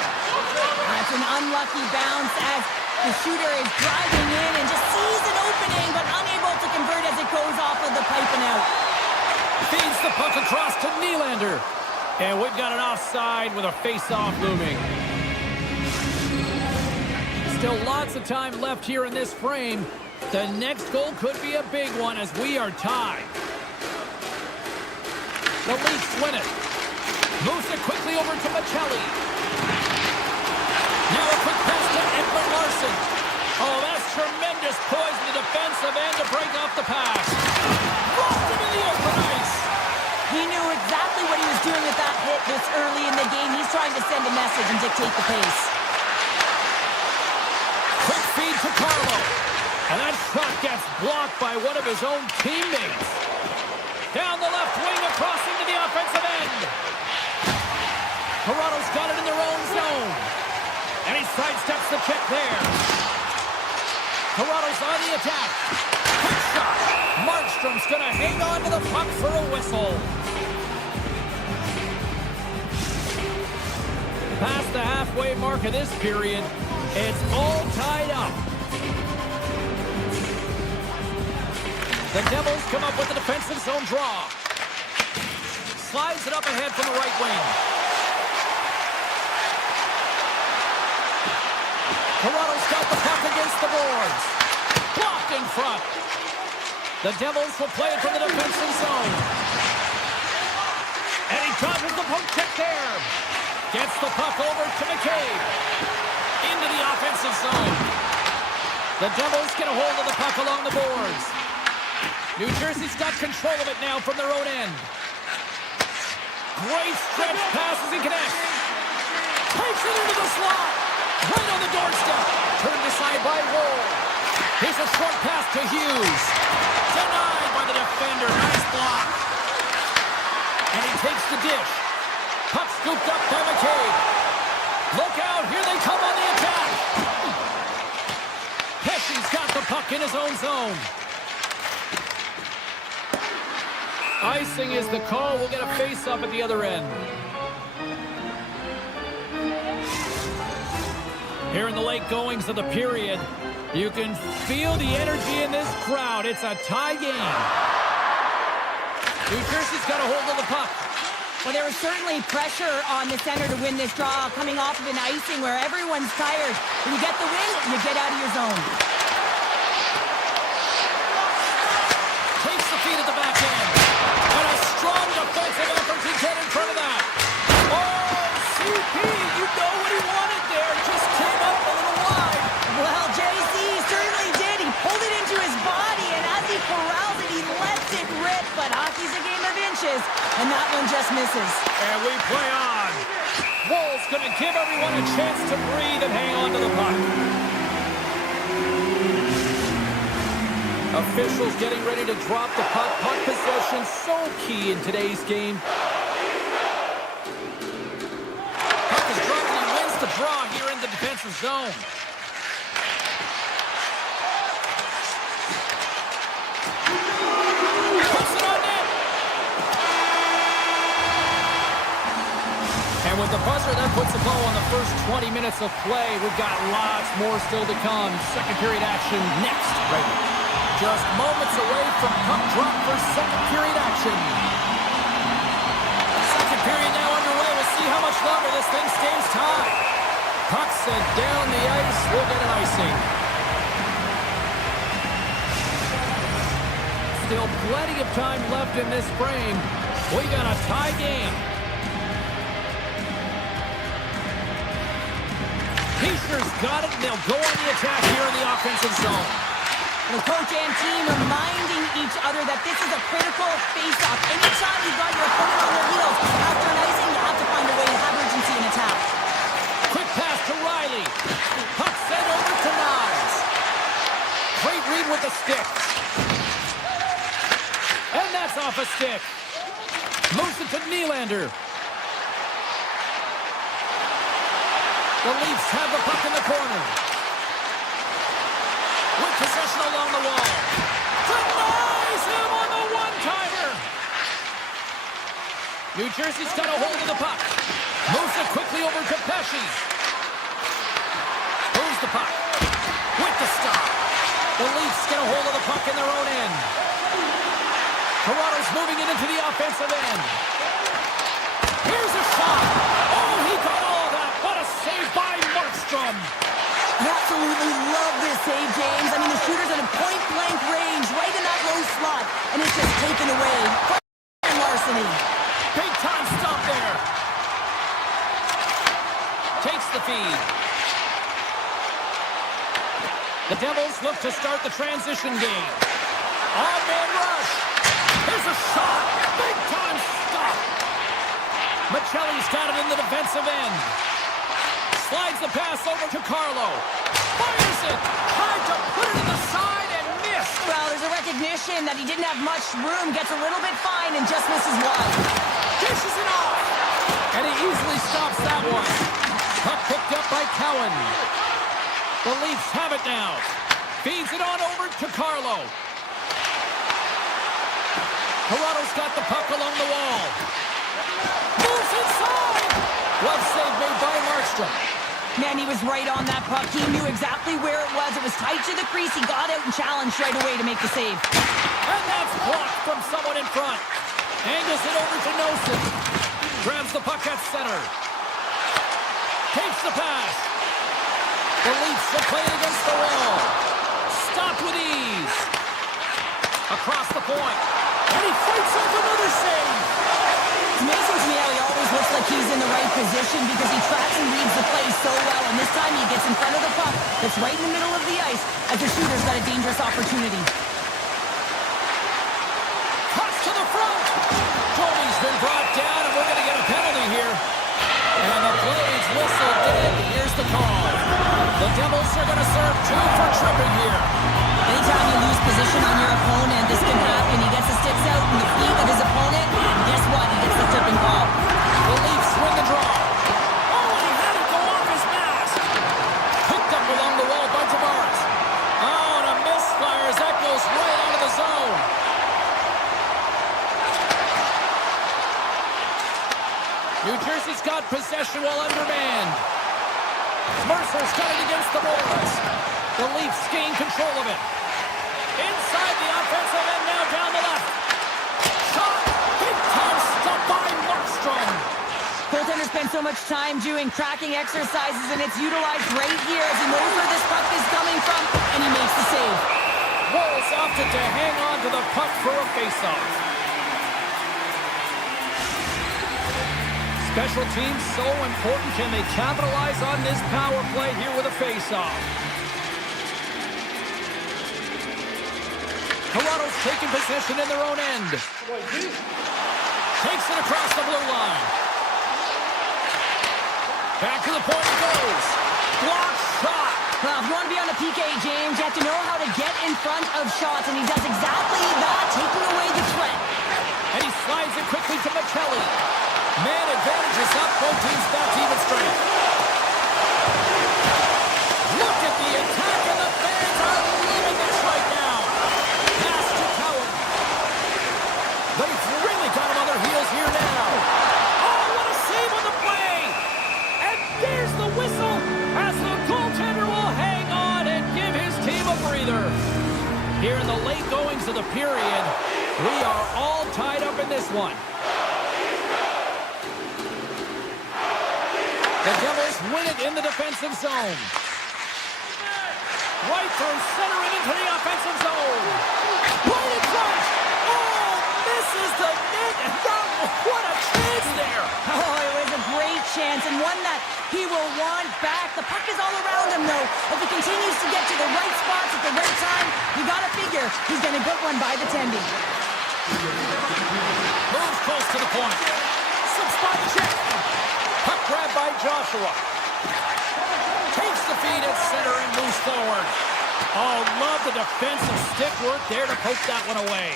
That's an unlucky bounce as the shooter is driving in and just sees an opening but unable to convert as it goes off of the pipe and out. Feeds the puck across to Nylander. And we've got an offside with a face-off looming. Still lots of time left here in this frame. The next goal could be a big one as we are tied. The Leafs win it. Moves it quickly over to Michelli. Now a quick pass to Edmund Larson. Oh, that's tremendous poise in the defensive end to break off the pass. Rolled into the open ice. He knew exactly what he was doing with that hit this early in the game. He's trying to send a message and dictate the pace. Quick feed to Carlo. And that shot gets blocked by one of his own teammates. Down the left wing across into the offensive end. Toronto's got it in their own zone. And he sidesteps the check there. Toronto's on the attack. Quick shot. Markstrom's going to hang on to the puck for a whistle. Past the halfway mark of this period, it's all tied up. The Devils come up with a defensive zone draw. Slides it up ahead from the right wing. Toronto's got the puck against the boards. Blocked in front. The Devils will play it from the defensive zone. And he dodges the poke check there. Gets the puck over to McCabe. Into the offensive zone. The Devils get a hold of the puck along the boards. New Jersey's got control of it now from their own end. Great stretch passes and connects. Takes it into the slot. Right on the doorstep. Turned aside by Wall. Here's a short pass to Hughes. Denied by the defender. Nice block. And he takes the dish. Puck scooped up by McCabe. Look out. Here they come on the attack. Pesci's got the puck in his own zone. Icing is the call. We'll get a face-up at the other end. Here in the late goings of the period, you can feel the energy in this crowd. It's a tie game. New Jersey's got a hold of the puck. Well, there was certainly pressure on the center to win this draw, coming off of an icing where everyone's tired. When you get the win, you get out of your zone. Takes the feed at the back end. And a strong defensive effort to get in front of that. Oh, CP, you know what he wanted there. Just came up a little wide. Well, JC certainly did. He pulled it into his body, and as he corrals it, he lets it rip. But hockey's a game of inches, and that one just misses. And we play on. Wolves going to give everyone a chance to breathe and hang on to the puck. Officials getting ready to drop the puck. Puck possession so key in today's game. Puck is dropped and he wins the draw here in the defensive zone. Puts it on net. And with the buzzer, that puts a bow on the first 20 minutes of play. We've got lots more still to come. Second period action next. Right. Just moments away from puck drop for second period action. Second period now underway. We'll see how much longer this thing stays tied. Puck sent down the ice. We'll get an icing. Still plenty of time left in this frame. We got a tie game. Heischer's got it, and they'll go on the attack here in the offensive zone. The coach and team reminding each other that this is a critical face-off. Anytime you've got your opponent on their heels, after an icing, you have to find a way to have urgency in attack. Quick pass to Riley. Puck sent over to Niles. Great read with the stick. And that's off a stick. Moves it to Nylander. The Leafs have the puck in the corner. With possession along the wall. Denies him on the one-timer. New Jersey's got a hold of the puck. Moves it quickly over to Pesci. Moves the puck. With the stop. The Leafs get a hold of the puck in their own end. Toronto's moving it into the offensive end. Here's a shot. Oh, he got all of that. What a save by Markstrom. I absolutely love this save, James. I mean, the shooter's at a point-blank range, right in that low slot, and it's just taken away. Larceny. Big-time stop there. Takes the feed. The Devils look to start the transition game. On-man rush. Here's a shot. Big-time stop. Michelli's got it in the defensive end. Slides the pass over to Carlo. Fires it. Tried to put it in the side and missed. Well, there's a recognition that he didn't have much room, gets a little bit fine, and just misses wide. Dishes it off. And he easily stops that one. Puck picked up by Cowan. The Leafs have it now. Feeds it on over to Carlo. Toronto's got the puck along the wall. Moves inside. Glove save made by Markstrom. Man, he was right on that puck. He knew exactly where it was. It was tight to the crease. He got out and challenged right away to make the save. And that's blocked from someone in front. Angles it over to Nosen. Grabs the puck at center. Takes the pass. The Leafs are playing against the wall. Stopped with ease. Across the point. And he fights off another save. It's amazing to me how he always looks like he's in the right position because he tracks and reads the play so well. And this time he gets in front of the puck that's right in the middle of the ice as the shooter's got a dangerous opportunity. Cuts to the front. Joey's been brought down, and we're going to get a penalty here. And the play's whistle dead. Here's the call. The Devils are going to serve two for tripping here. Anytime you lose position on your opponent, this can happen. He gets the sticks out in the feet of his opponent, and guess what? He gets the tripping call. The Leafs win the draw. Oh, he had it go off his mask. Picked up along the wall by Tavares. Oh, and a misfire as that goes right out of the zone. New Jersey's got possession while undermanned. Mercer's got it against the boards. The Leafs gain control of it. Inside the offensive end, now down the left. Shot! Big time stop by Markstrom. Goaltender spends so much time doing tracking exercises, and it's utilized right here as he knows where this puck is coming from, and he makes the save. Wolves opted to hang on to the puck for a faceoff. Special teams so important. Can they capitalize on this power play here with a faceoff? Toronto's taking possession in their own end. Takes it across the blue line. Back to the point it goes. Block shot. Well, if you want to be on the PK, James, you have to know how to get in front of shots, and he does exactly that, taking away the threat. And he slides it quickly to McKelly. Man advantage is up. Both teams back to even strength. Look at the attack, and the fans are loving this right now. Pass to Cowan. They've really got him on their heels here now. Oh, what a save on the play. And there's the whistle as the goaltender will hang on and give his team a breather. Here in the late goings of the period, we are all tied up in this one. The Devils win it in the defensive zone. Right through center and into the offensive zone. Right in front. Oh, misses the net. And what a chance there. Oh, it was a great chance, and one that he will want back. The puck is all around him, though. If he continues to get to the right spots at the right time, you got to figure he's going to get one by the tendon. Moves close to the point. Some spot check. Puck grabbed by Joshua. Takes the feed at center and moves forward. Oh, love the defensive stick work there to poke that one away.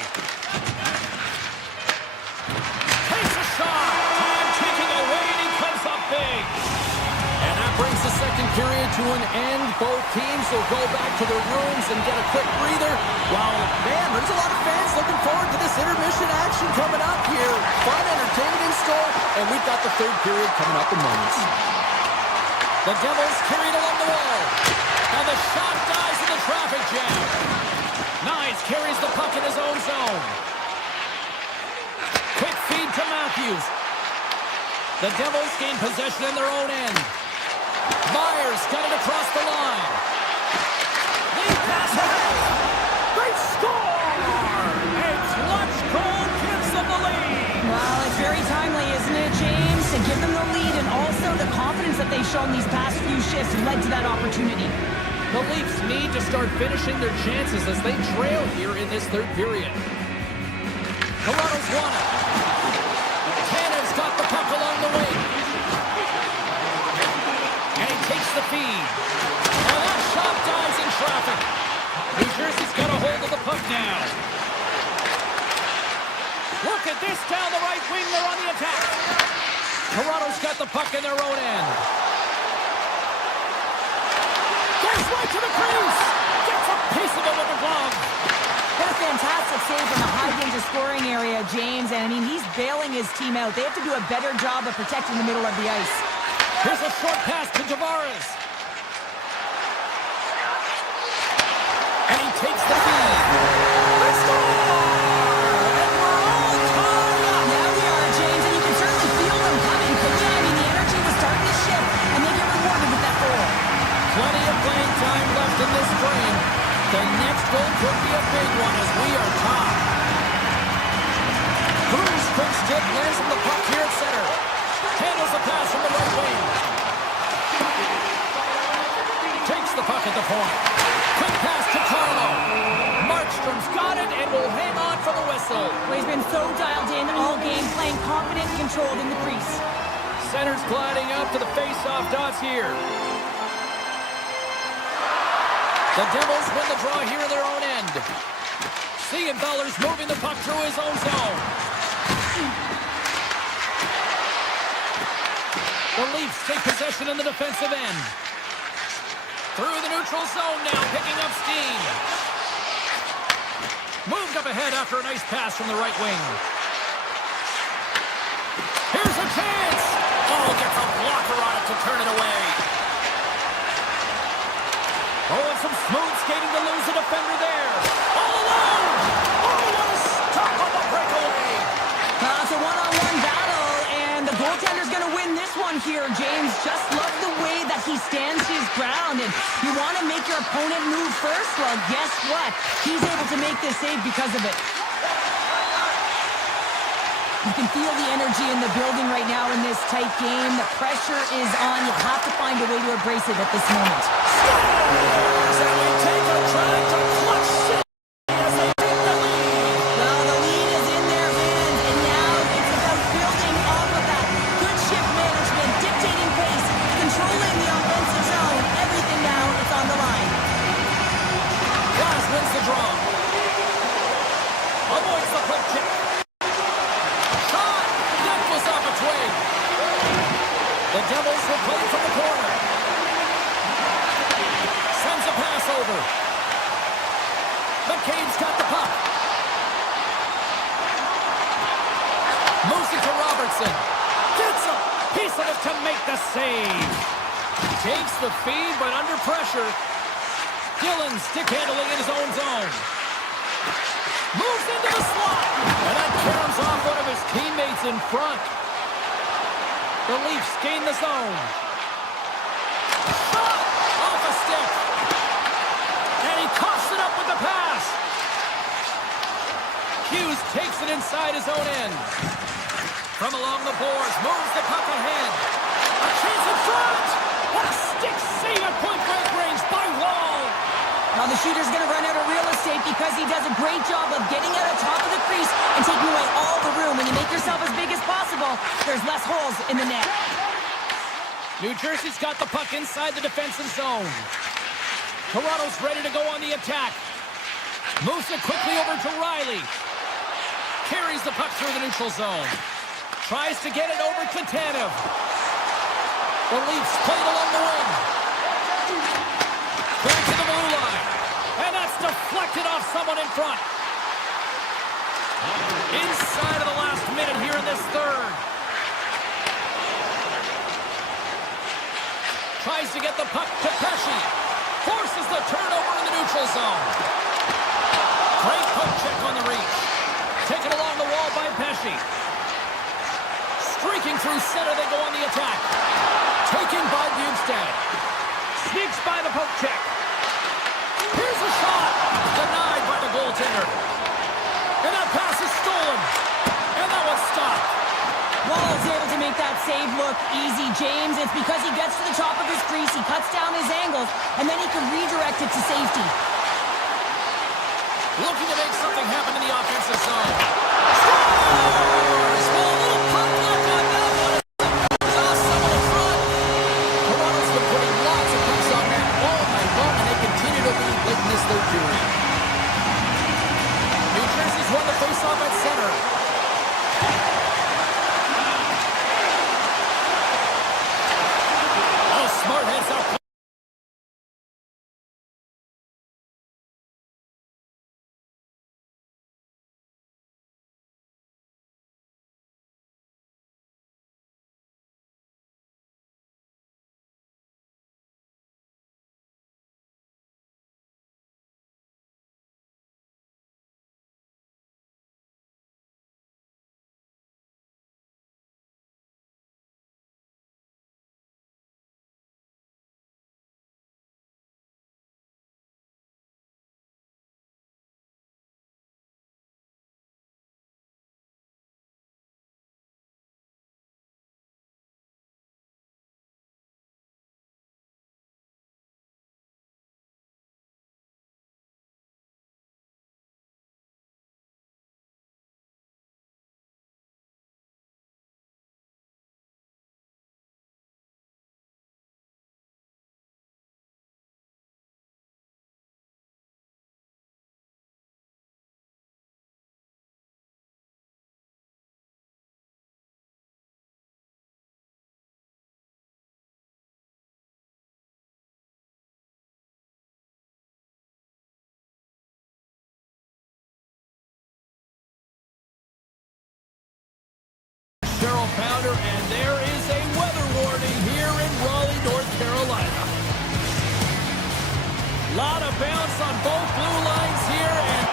Takes a shot. Time ticking away, and he comes up big. And that brings the second period to an end. Both teams will go back to their rooms and get a quick breather. Well, man, there's a lot of fans looking forward to this intermission action coming up here. Fun entertainment in store, and we've got the third period coming up in moments. The Devils carried along the wall, and the shot dies in the traffic jam. Nyes carries the puck in his own zone. Quick feed to Matthews. The Devils gain possession in their own end. Myers got it across the line. Lead pass ahead. They score! A clutch goal gives them the lead. Well, it's very timely, isn't it, James? To give them the lead, and also the confidence that they've shown these past few shifts led to that opportunity. The Leafs need to start finishing their chances as they trail here in this third period. Toronto's won it. Canada's got the puck along the wing. And he takes the feed. And that shot dies in traffic. New Jersey's got a hold of the puck now. Look at this down the right wing. They're on the attack. Toronto's got the puck in their own end. Goes right to the crease. Gets a piece of it with the glove. What a fantastic save from the high-danger scoring area, James. And, I mean, he's bailing his team out. They have to do a better job of protecting the middle of the ice. Here's a short pass to Tavares. And he takes the feed. They score! And we're all tied up. Yeah, we are, James, and you can certainly feel them coming. But yeah, I mean, the energy was starting to shift, and they get rewarded with that goal. Plenty of playing time left in this frame. The next goal could be a big one as we are tied. Cruz quick stick lands on the puck here at center. Handles the pass from the right wing. Takes the puck at the point. Quick pass to Carlo. Markstrom's got it and will hang on for the whistle. Well, he's been so dialed in all game, playing confident and controlled in the crease. Center's gliding up to the face-off dots here. The Devils win the draw here in their own end. Siegenthaler's moving the puck through his own zone. The Leafs take possession in the defensive end. Through the neutral zone now, picking up steam. Moved up ahead after a nice pass from the right wing. Here's a chance. Oh, gets a blocker on it to turn it away. Oh, and some smooth skating to lose the defender there. All alone. Oh, what a stop on the breakaway. It's a one-on-one battle, and the goaltender's going to win this one here, James. Just love the way that he stands his ground, and you want to make your opponent move first? Well, guess what? He's able to make this save because of it. You can feel the energy in the building right now in this tight game. The pressure is on. You have to find a way to embrace it at this moment. Scores, and we take a drive to clutch city as they take the lead. Well, the lead is in their hands, and now it's about building off of that. Good shift management, dictating pace. The Devils will play from the corner. Sends a pass over. McCabe's got the puck. Moves it to Robertson. Gets a piece of it to make the save. Takes the feed, but under pressure. Dillon stick handling in his own zone. Moves into the slot. And that caroms off one of his teammates in front. The Leafs gain the zone. Shot! Off a stick. And he coughs it up with the pass. Hughes takes it inside his own end. From along the boards, moves the puck ahead. A chance in front! What a stick save at point-blank range by Wall! Now the shooter's going to run out of real estate because he does a great job of getting out of top of the crease and taking away all the room. When you make yourself as big as possible, there's less holes in the net. New Jersey's got the puck inside the defensive zone. Toronto's ready to go on the attack. Moves it quickly over to Riley. Carries the puck through the neutral zone. Tries to get it over to Tanev. The Leafs play it along the wing. Back to the blue line. And that's deflected off someone in front. Inside of the last minute here in this third. Tries to get the puck to Pesci. Forces the turnover in the neutral zone. Great poke check on the reach. Taken along the wall by Pesci. Streaking through center, they go on the attack. Taking by Bjugstad. Sneaks by the poke check. Here's a shot. Denied by the goaltender. And that pass is stolen. And that one's stopped. Wall's able to make that save look easy, James. It's because he gets to the top of his crease, he cuts down his angles, and then he can redirect it to safety. Looking to make something happen in the offensive zone. Scores! Well, a little puck luck on that one. Toss someone in front. Toronto's been putting lots of pucks on that all night long, and they continue to lead late in this third period. New Jersey's won the faceoff at center. Oh, smart heads up. Cheryl Pounder, and there is a weather warning here in Raleigh, North Carolina. Lot of bounce on both blue lines here, and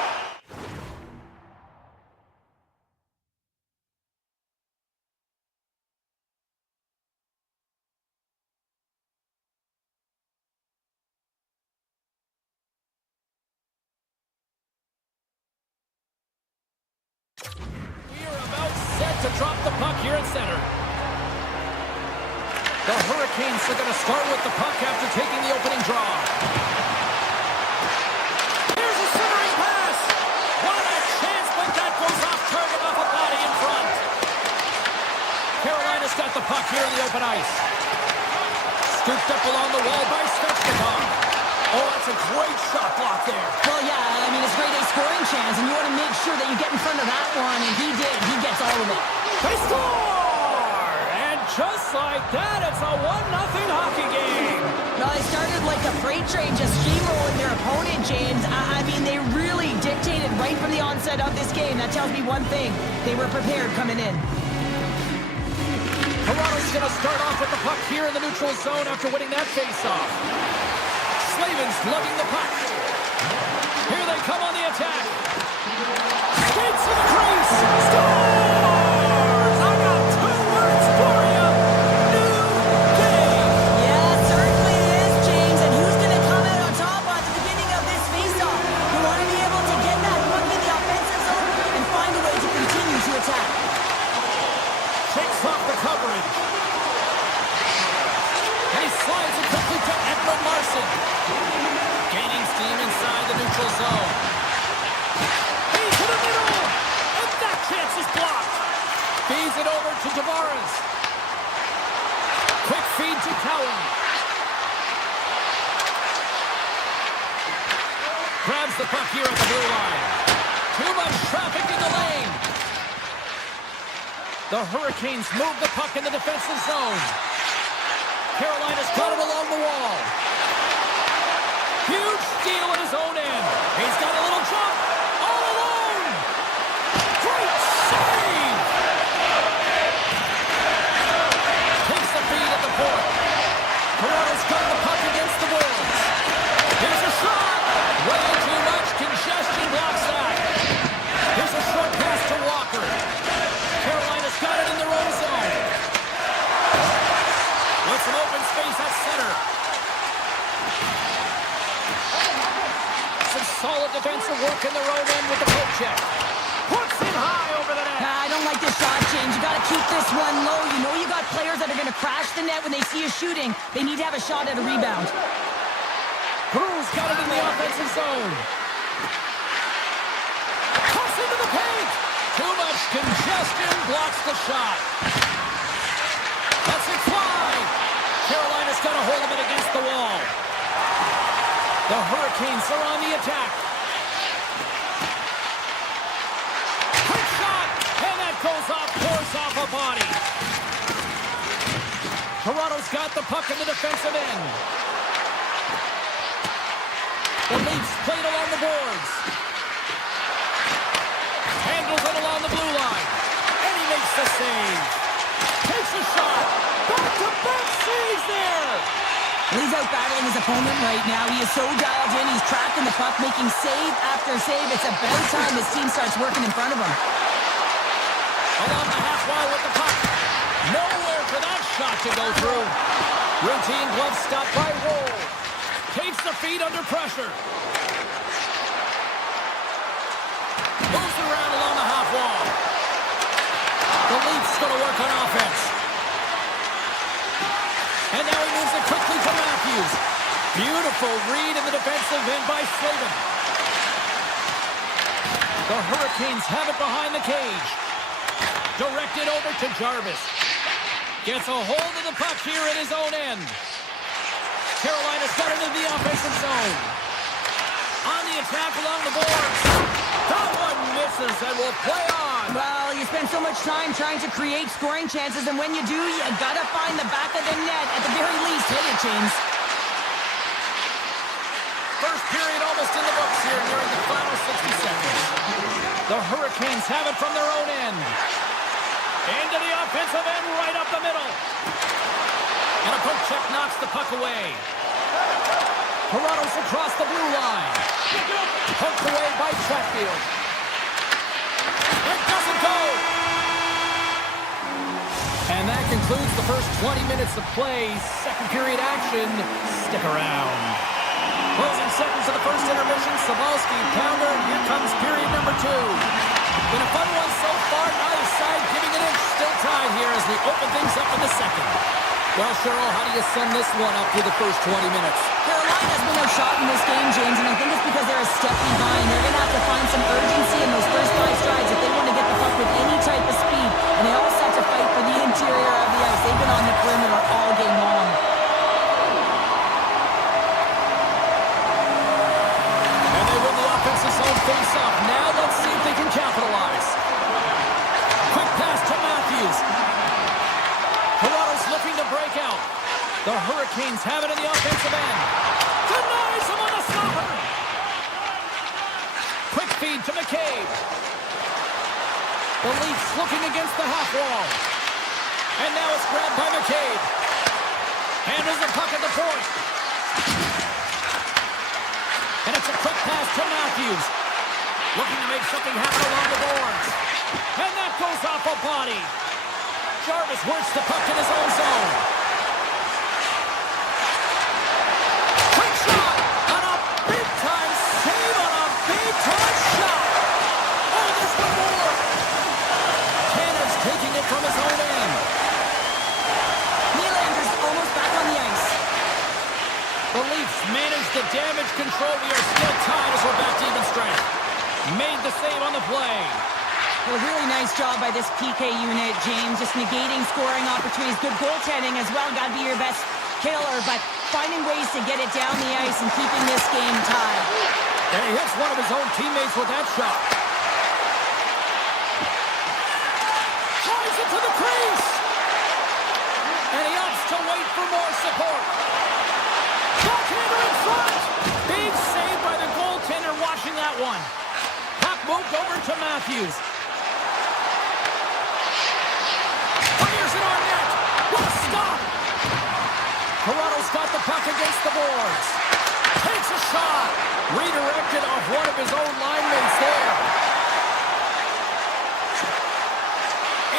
we are about set to drop the puck here at center. The Hurricanes are going to start with the puck after taking the opening draw. Here's a centering pass. What a chance, but that goes off target off a body in front. Carolina's got the puck here in the open ice. Scooped up along the wall by Svechnikov. Oh, that's a great shot block there. Well, yeah, I mean, it's grade A scoring chance, and you want to make sure that you get in front of that one, and he did. He gets all of it. They score! And just like that, it's a 1-0 hockey game. Well, they started like a freight train, just steamrolling their opponent, James. I mean, they really dictated right from the onset of this game. That tells me one thing. They were prepared coming in. Toronto's going to start off with the puck here in the neutral zone after winning that faceoff. Slavin's lugging the puck. Here they come on the attack. Skates to the crease. Scores! I got 2 words for you. New game. Yeah, certainly is, James. And who's going to come out on top at the beginning of this faceoff? You want to be able to get that puck in the offensive zone and find a way to continue to attack. Shakes off the coverage. And he slides it quickly to Edmund Larson. Gaining steam inside the neutral zone. He's to the middle. And that chance is blocked. Feeds it over to Tavares. Quick feed to Cowan. Grabs the puck here at the blue line. Too much traffic in the lane. The Hurricanes move the puck in the defensive zone. Carolina's got it along the wall. Huge steal at his own end. He's got a little jump. All alone. Great save. Takes the feed at the point. Toronto's got the puck against the boards. Here's a shot. Way too much congestion blocks that. Here's a short pass to Walker. Carolina's got it in their own zone. With some open space at center. Some solid defensive work in their own end with the poke check. Puts it high over the net. I don't like this shot, James. You got to keep this one low. You know you got players that are going to crash the net when they see you shooting. They need to have a shot at a rebound. Cruz got it in the offensive zone. Toss into the paint. Too much congestion blocks the shot. Lets it fly. Carolina's got to hold him against the wall. The Hurricanes are on the attack. Quick shot, and that goes off, pours off a body. Toronto's got the puck in the defensive end. The Leafs played along the boards. Handles it along the blue line. And he makes the save. Takes a shot. Back-to-back saves there. He's out battling his opponent right now. He is so dialed in. He's tracking the puck, making save after save. It's about time his team starts working in front of him. Along the half wall with the puck. Nowhere for that shot to go through. Routine glove stop by Woll. Takes the feed under pressure. Moves around along the half wall. The Leafs going to work on offense. And now he moves it quickly to Matthews. Beautiful read in the defensive end by Slavin. The Hurricanes have it behind the cage. Directed over to Jarvis. Gets a hold of the puck here in his own end. Carolina's got it in the offensive zone. On the attack along the boards. That one misses and will play on. Well, you spend so much time trying to create scoring chances, and when you do, you gotta find the back of the net. At the very least, hit it, James. First period almost in the books here nearing the final 60 seconds. The Hurricanes have it from their own end. Into the offensive end, right up the middle. And a poke check knocks the puck away. Toronto's across the blue line. Poked away by Chatfield. It doesn't go. And that concludes the first 20 minutes of play. Second period action. Stick around. Closing seconds of the first intermission. Savalsky, Pounder. Here comes period number 2. Been a fun one so far. Neither side giving an inch. Still tied here as we open things up in the second. Well, Cheryl, how do you sum this one up through the first 20 minutes? Carolina's been outshot in this game, James, and I think it's because they're a step behind. They're going to have to find some urgency in those first 5 strides if they want to get the puck with any type of speed. And they also have to fight for the interior of the ice. They've been on the perimeter all game long. And they win the offensive zone face-off. Now let's see if they can capitalize. Quick pass to Matthews. Toronto The Hurricanes have it in the offensive end. Denies him on the stopper. Quick feed to McCabe. The Leafs looking against the half wall. And now it's grabbed by McCabe. Handles the puck at the point. And it's a quick pass to Matthews. Looking to make something happen along the boards. And that goes off a body. Jarvis works the puck in his own zone. Quick shot on a big-time save on a big-time shot. Oh, there's one more. Tanner's taking it from his own end. Nylander's almost back on the ice. The Leafs manage the damage control. We are still tied as we're back to even strength. Made the save on the play. Well, a really nice job by this PK unit, James. Just negating scoring opportunities. Good goaltending as well. Got to be your best killer, but finding ways to get it down the ice and keeping this game tied. And he hits one of his own teammates with that shot. Drives it to the crease. And he opts to wait for more support. Goaltender in front. Big save by the goaltender watching that one. Puck moved over to Matthews. Fires it on net. What a stop. Toronto's got the puck against the boards. Takes a shot. Redirected off one of his own line mates there.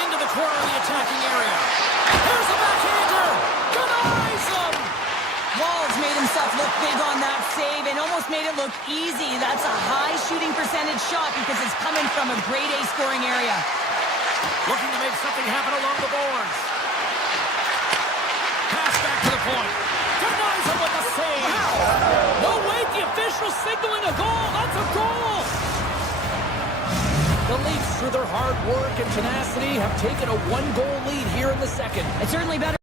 Into the corner of the attacking area. Here's the backhander. Denies him. Walls made himself look big on that save and almost made it look easy. That's a high shooting percentage shot because it's coming from a grade A scoring area. Looking to make something happen along the boards. Pass back to the point. Denies him with the save. No, wait, the official signaling a goal. That's a goal. The Leafs, through their hard work and tenacity, have taken a one-goal lead here in the second. It's certainly better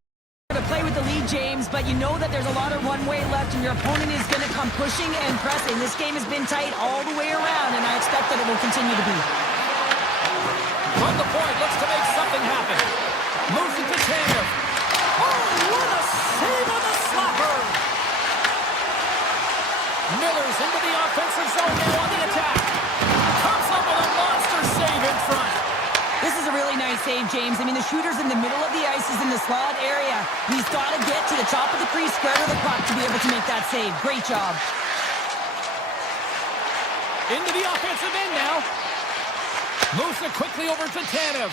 to play with the lead, James, but you know that there's a lot of one-way left and your opponent is going to come pushing and pressing. This game has been tight all the way around, and I expect that it will continue to be. From the point, looks to make something happen. Moves it to Tanev. Oh, what a save on the slapper! Miller's into the offensive zone now on the attack. Comes up with a monster save in front. This is a really nice save, James. I mean, the shooter's in the middle of the ice. He's in the slot area. He's got to get to the top of the crease, square to the puck to be able to make that save. Great job. Into the offensive end now. Moves it quickly over to Tanev.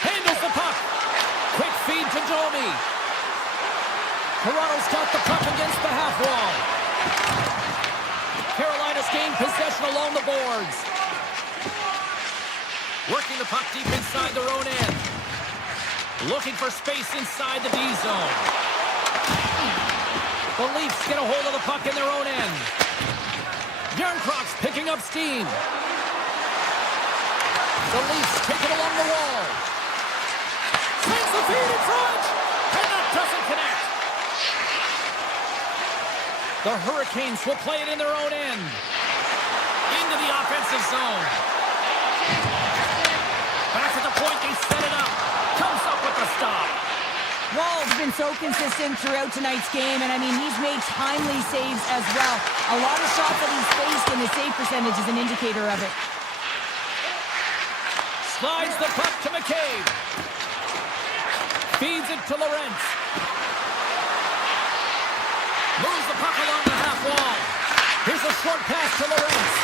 Handles the puck. Quick feed to Domi. Toronto's got the puck against the half wall. Carolina's gained possession along the boards. Working the puck deep inside their own end. Looking for space inside the D zone. The Leafs get a hold of the puck in their own end. Yarncroft's picking up steam. The Leafs take it along the wall. Sends the feed in front. And that doesn't connect. The Hurricanes will play it in their own end. Into the offensive zone. Back at the point, they set it up. Comes up with the stop. Wall's been so consistent throughout tonight's game, and I mean, he's made timely saves as well. A lot of shots that he's faced, and his save percentage is an indicator of it. Slides the puck to McCabe. Feeds it to Lorentz. Moves the puck along the half wall. Here's a short pass to Lorentz.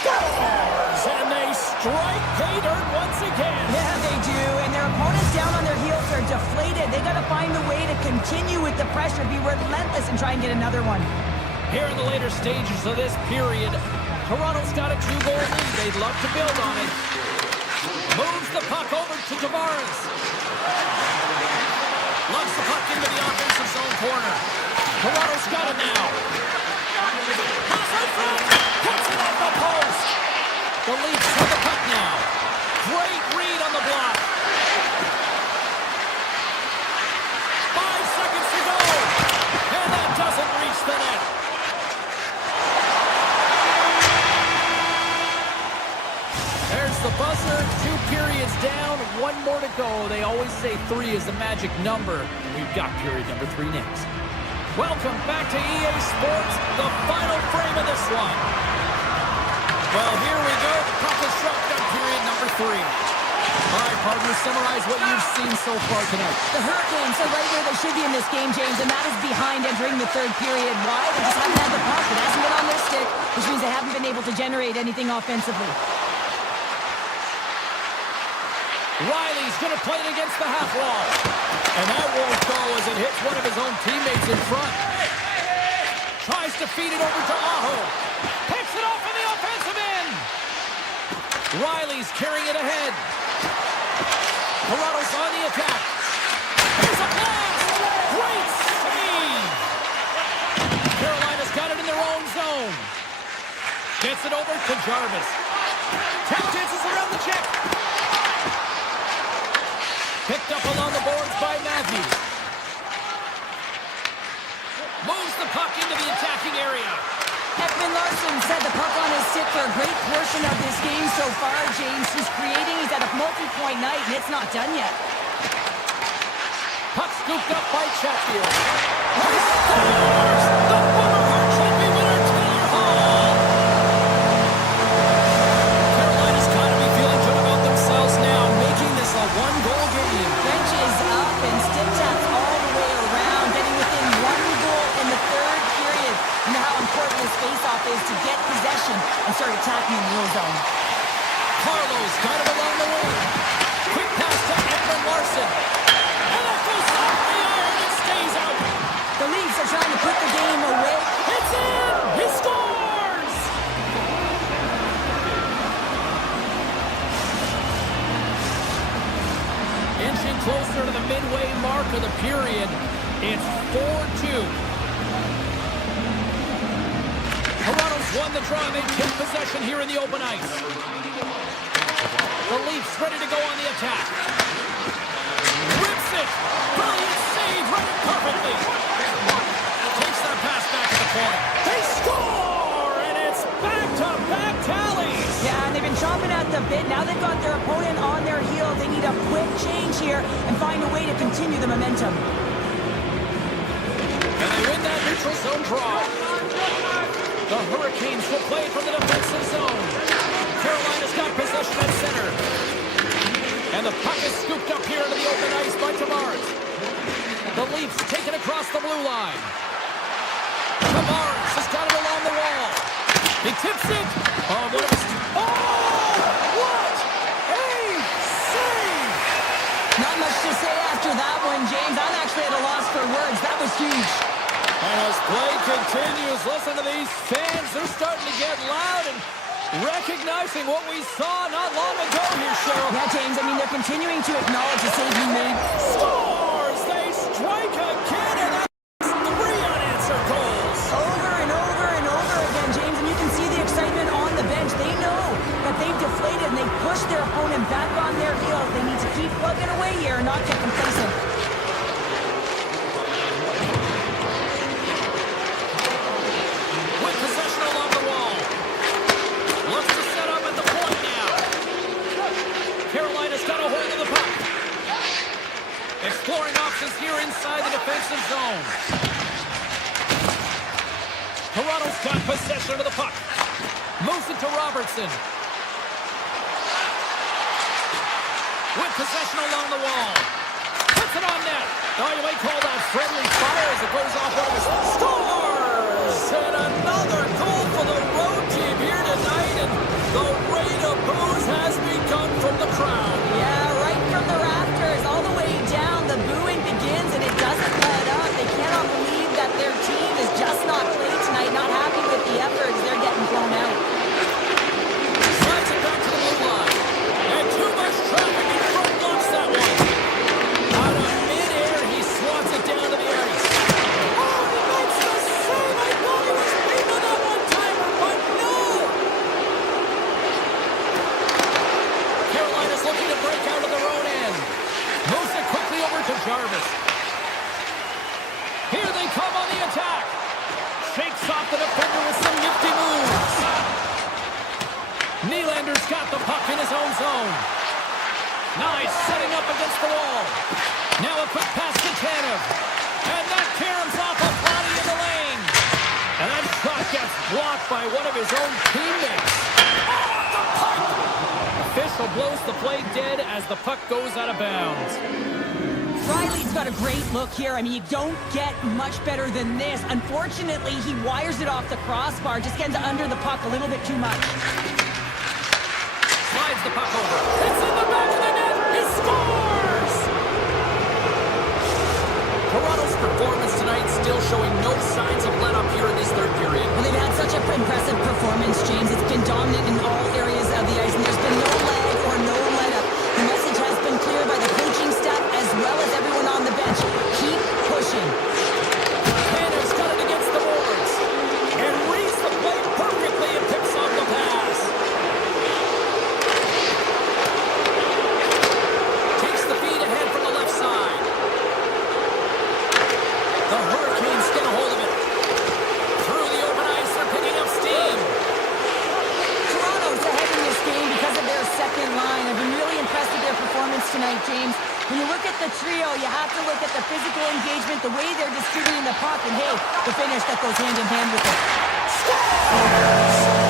Scores! And they strike pay dirt once again. Yeah, they do, and their opponents down on their heels are deflated. They got to find a way to continue with the pressure, be relentless, and try and get another one. Here in the later stages of this period, Toronto's got a 2-goal lead. They'd love to build on it. Moves the puck over to Tavares. Lugs the puck into the offensive zone corner. Toronto's got it now. Pass in front. Puts it off the post. The Leafs have the puck now. Great read on the block. 5 seconds to go. And that doesn't reach the net. There's the buzzer. 2 periods down, one more to go. They always say 3 is the magic number. We've got period number 3 next. Welcome back to EA Sports, the final frame of this one. Well, here we go. The puck is shoved up period number 3. All right, partner, summarize what you've seen so far tonight. The Hurricanes are right where they should be in this game, James, and that is behind entering the third period. Why? They just haven't had the puck. It hasn't been on their stick, which means they haven't been able to generate anything offensively. Riley's going to play it against the half wall. And that won't go as it hits one of his own teammates in front. Tries to feed it over to Aho. Picks it off in the offensive end. Riley's carrying it ahead. Toronto's on the attack. Here's a blast! Great save! Carolina's got it in their own zone. Gets it over to Jarvis. Tap dances around the check. Picked up along the boards by Matthews. Moves the puck into the attacking area. Ekman Larson said the puck on his stick for a great portion of this game so far, James. He's creating, he's at a multi-point night, and it's not done yet. Puck scooped up by Chatfield. He scores! The former Hart Trophy winner, Taylor Hall! Carolina's got to be feeling good about themselves now, making this a one-goal game. Bench is up and stick taps all the way around, getting within 1 goal in the third period. You know how important this face-off is to get possession and start attacking in the neutral zone. Carlo's got it along the wing. Quick pass to Ekman Larson. And that goes off the iron and stays out. The Leafs are trying to put the game away. It's in! He scores! Inching closer to the midway mark of the period. It's 4-2. Toronto's won the draw, and they take possession here in the open ice. The Leafs ready to go on the attack. Rips it! Brilliant save, right perfectly. Takes that pass back to the point. They score! And it's back-to-back tallies! Yeah, and they've been chomping at the bit. Now they've got their opponent on their heels. They need a quick change here and find a way to continue the momentum. And they win that neutral zone draw. The Hurricanes will play from the defensive zone. Carolina's got possession at center. And the puck is scooped up here into the open ice by Tavares. The Leafs take it across the blue line. Tavares has got it along the wall. He tips it. Oh, what a... Oh! What a save! Not much to say after that one, James. I'm actually at a loss for words. That was huge. And as play continues, listen to these fans. They're starting to get loud and recognizing what we saw not long ago here, Cheryl. Yeah, James, I mean, they're continuing to acknowledge the save he made. Scores! They strike again, and that's 3 unanswered goals. Over and over and over again, James, and you can see the excitement on the bench. They know that they've deflated and they've pushed their opponent back on their heels. They need to keep plugging away here and not get complacent. With possession along the wall. Looks to set up at the point now. Carolina's got a hold of the puck. Exploring options here inside the defensive zone. Toronto's got possession of the puck. Moves it to Robertson. With possession along the wall. Puts it on net. Oh, you may call that friendly fire as it goes off one of his... Scores! And another goal for the road team here tonight. And the rain of boos has begun from the crowd. Yeah, right from the rafters all the way down. The booing begins and it doesn't let up. They cannot believe that their team is just not played tonight. Not happy with the effort as they're getting blown out. Slides it back to the blue line. And too much traffic in front blocks that one. Out of midair, he swats it down to the ice. Oh, he makes the save. I thought he was beaten that one timer, but no. Carolina's looking to break out of their own end. Moves it quickly over to Jarvis. Here they come on the attack. Shakes off the defender with some nifty moves. Nylander's got the puck in his own zone. against the wall. Now a quick pass to Tanev. And that caroms off a body in the lane. And that shot gets blocked by one of his own teammates. Oh, the pipe! Official blows the play dead as the puck goes out of bounds. Riley's got a great look here. I mean, you don't get much better than this. Unfortunately, he wires it off the crossbar. Just gets under the puck a little bit too much. Slides the puck over. It's in the back of the net. He scores! Toronto's performance tonight still showing no signs of let-up here in this third period. Well, they've had such an impressive performance, James. It's been dominant in all areas of the ice, and there's been no lag or no let-up. The message has been clear by the coaching staff as well as everyone on the bench. Keep pushing. Tanner's got it against the boards. And reads the play perfectly and picks off the pass. Takes the feed ahead from the left side. The Hurricanes get a hold of it. Through the open ice, they're picking up steam. Toronto's ahead in this game because of their second line. I've been really impressed with their performance tonight, James. When you look at the trio, you have to look at the physical engagement, the way they're distributing the puck, and hey, the finish that goes hand in hand with it.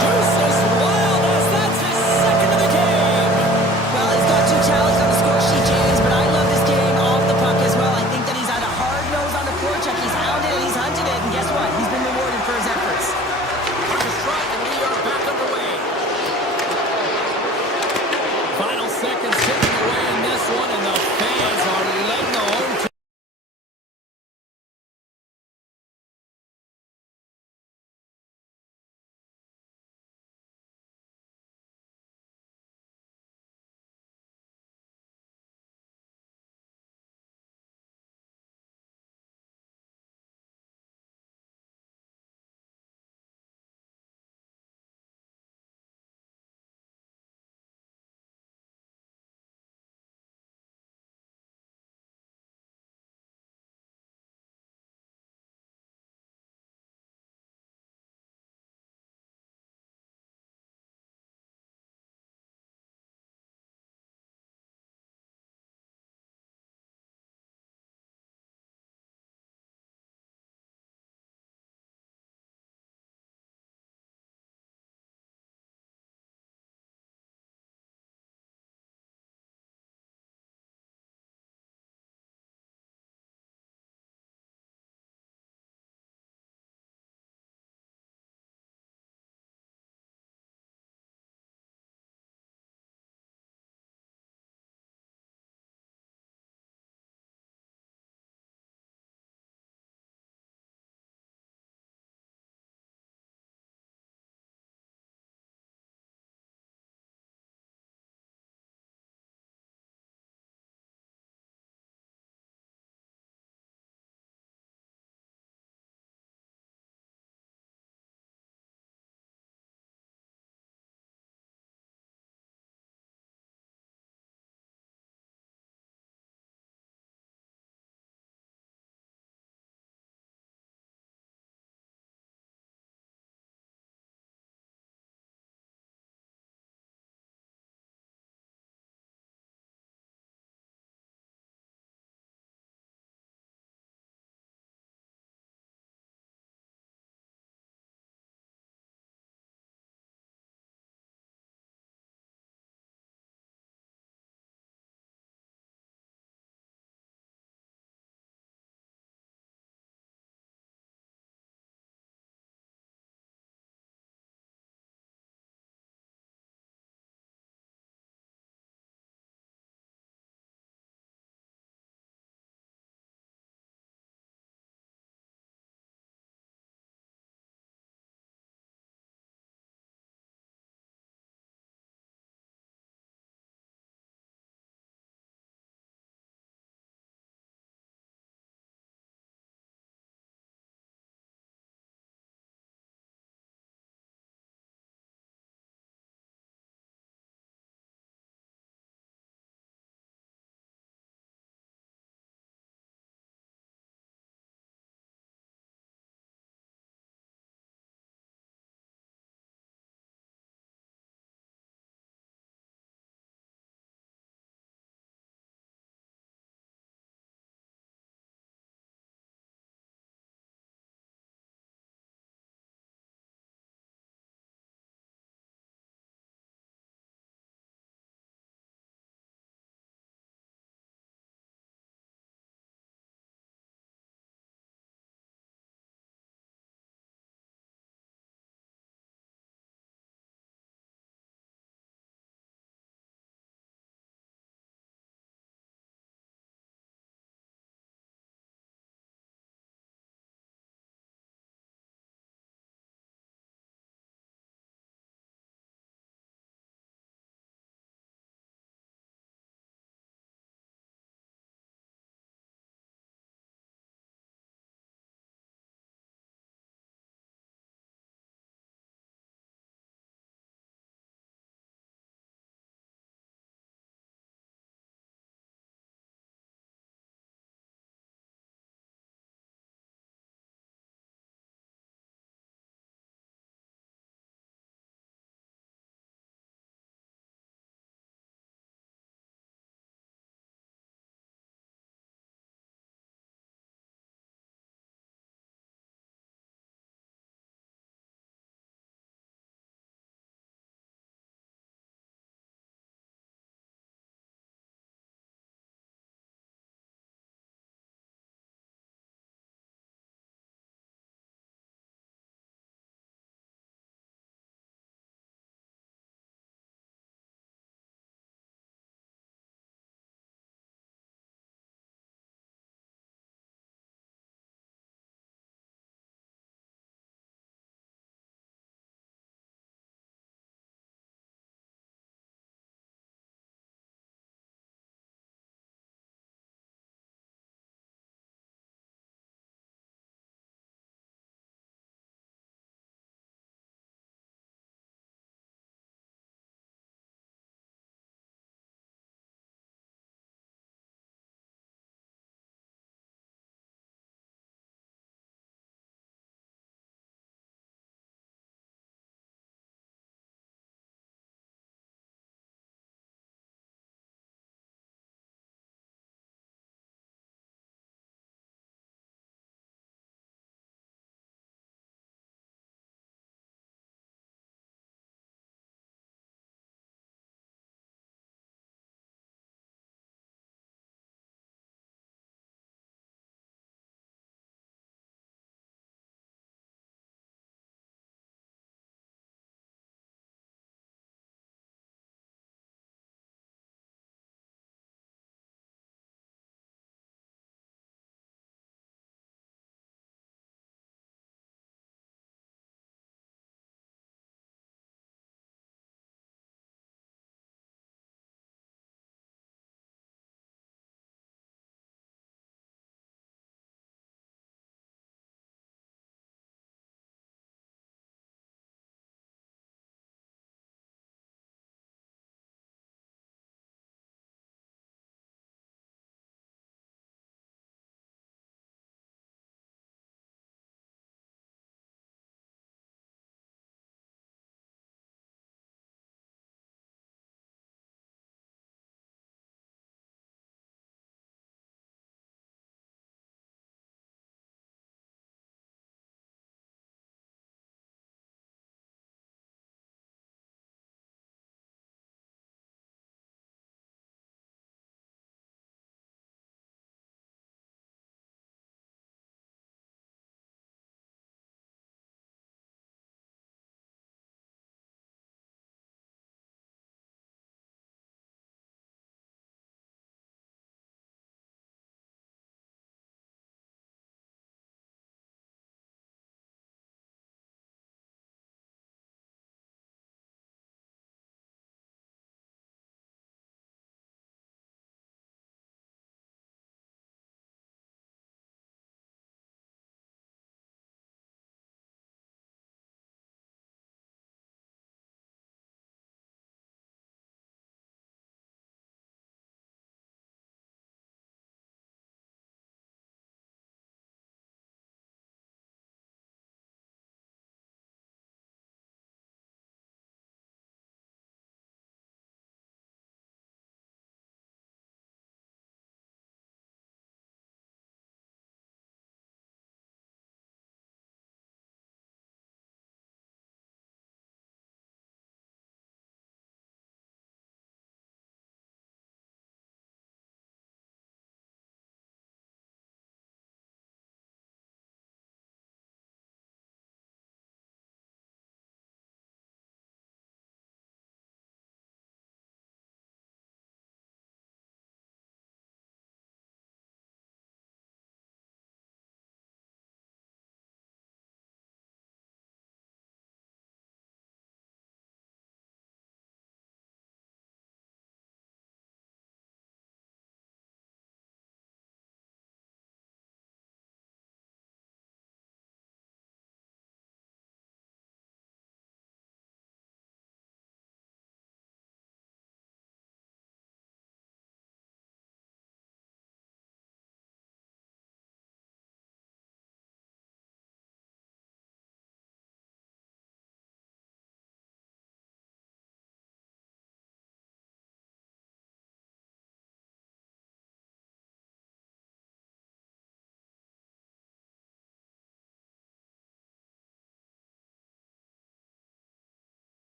Deuces Wild as that's his second of the game. Well, he's got 2 tallies on the score sheet, James, but I love this game off the puck as well. I think that he's had a hard nose on the forecheck. He's hounded and he's hunted it, and guess what? He's been rewarded for his efforts. Puck is struck, and we are back underway. Final seconds ticking away in this one, and the fans are letting the home team.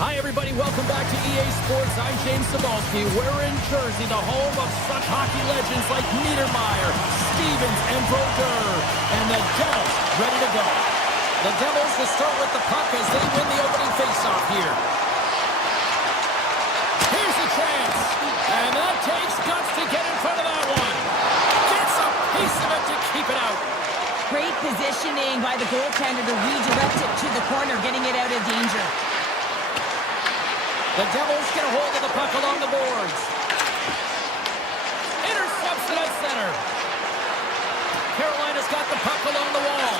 Hi, everybody. Welcome back to EA Sports. I'm James Cebulski. We're in Jersey, the home of such hockey legends like Niedermeyer, Stevens, and Brodeur. And the Devils ready to go. The Devils will start with the puck as they win the opening faceoff here. Here's a chance. And that takes guts to get in front of that one. Gets a piece of it to keep it out. Great positioning by the goaltender to redirect it to the corner, getting it out of danger. The Devils get a hold of the puck along the boards. Intercepts it at center. Carolina's got the puck along the wall.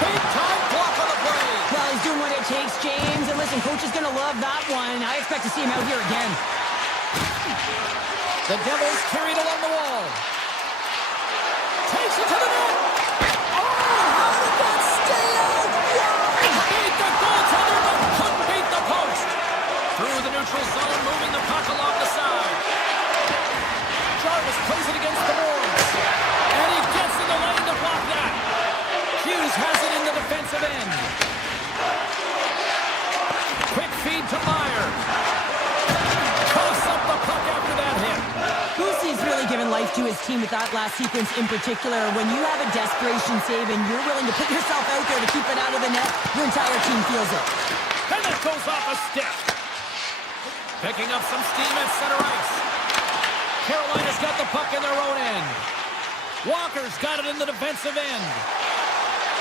Big time block on the play. Well, he's doing what it takes, James. And listen, coach is going to love that one. I expect to see him out here again. The Devils carried along the wall. Takes it to the net. Oh, how did that stay out? Wow! Beat the goaltender, but couldn't beat the post. Through the neutral zone, moving the puck along the side. Jarvis plays it against the boards. And he gets in the lane to block that. Hughes has it in the defensive end. Quick feed to Meyer. Toss up the puck after that hit. Boosie's really given life to his team with that last sequence in particular. When you have a desperation save and you're willing to put yourself out there to keep it out of the net, your entire team feels it. And that goes off a stick. Picking up some steam at center ice. Carolina's got the puck in their own end. Walker's got it in the defensive end.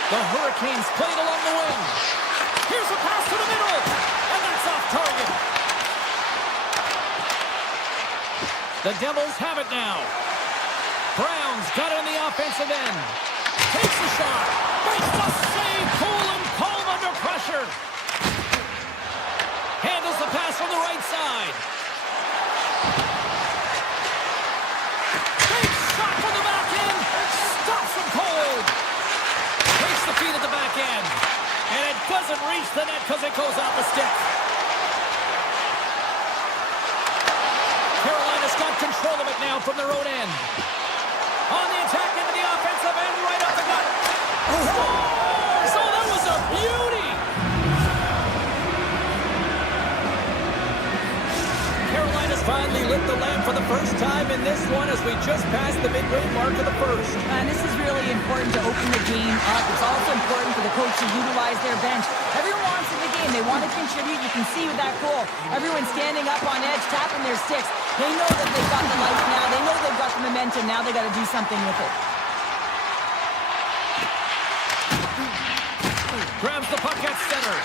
The Hurricanes played along the wing. Here's a pass to the middle. And that's off target. The Devils have it now. Brown's got it in the offensive end. Takes the shot. Makes the save. Cool and calm under pressure. Handles the pass from the right side. Big shot from the back end. Stops him cold. Takes the feed at the back end. And it doesn't reach the net because it goes off the stick. Carolina's got control of it now from their own end. On the attack into the offensive end, right off the gut. Scores! Oh, that was a beauty! Carolina's finally lit the lamp for the first time in this one as we just passed the midway mark of the first. And this is really important to open the game up. It's also important for the coach to utilize their bench. Everyone wants in the game. They want to contribute. You can see with that goal. Everyone's standing up on edge, tapping their sticks. They know that they've got the life now. They know they've got the momentum. Now they've got to do something with it. Grabs the puck at center.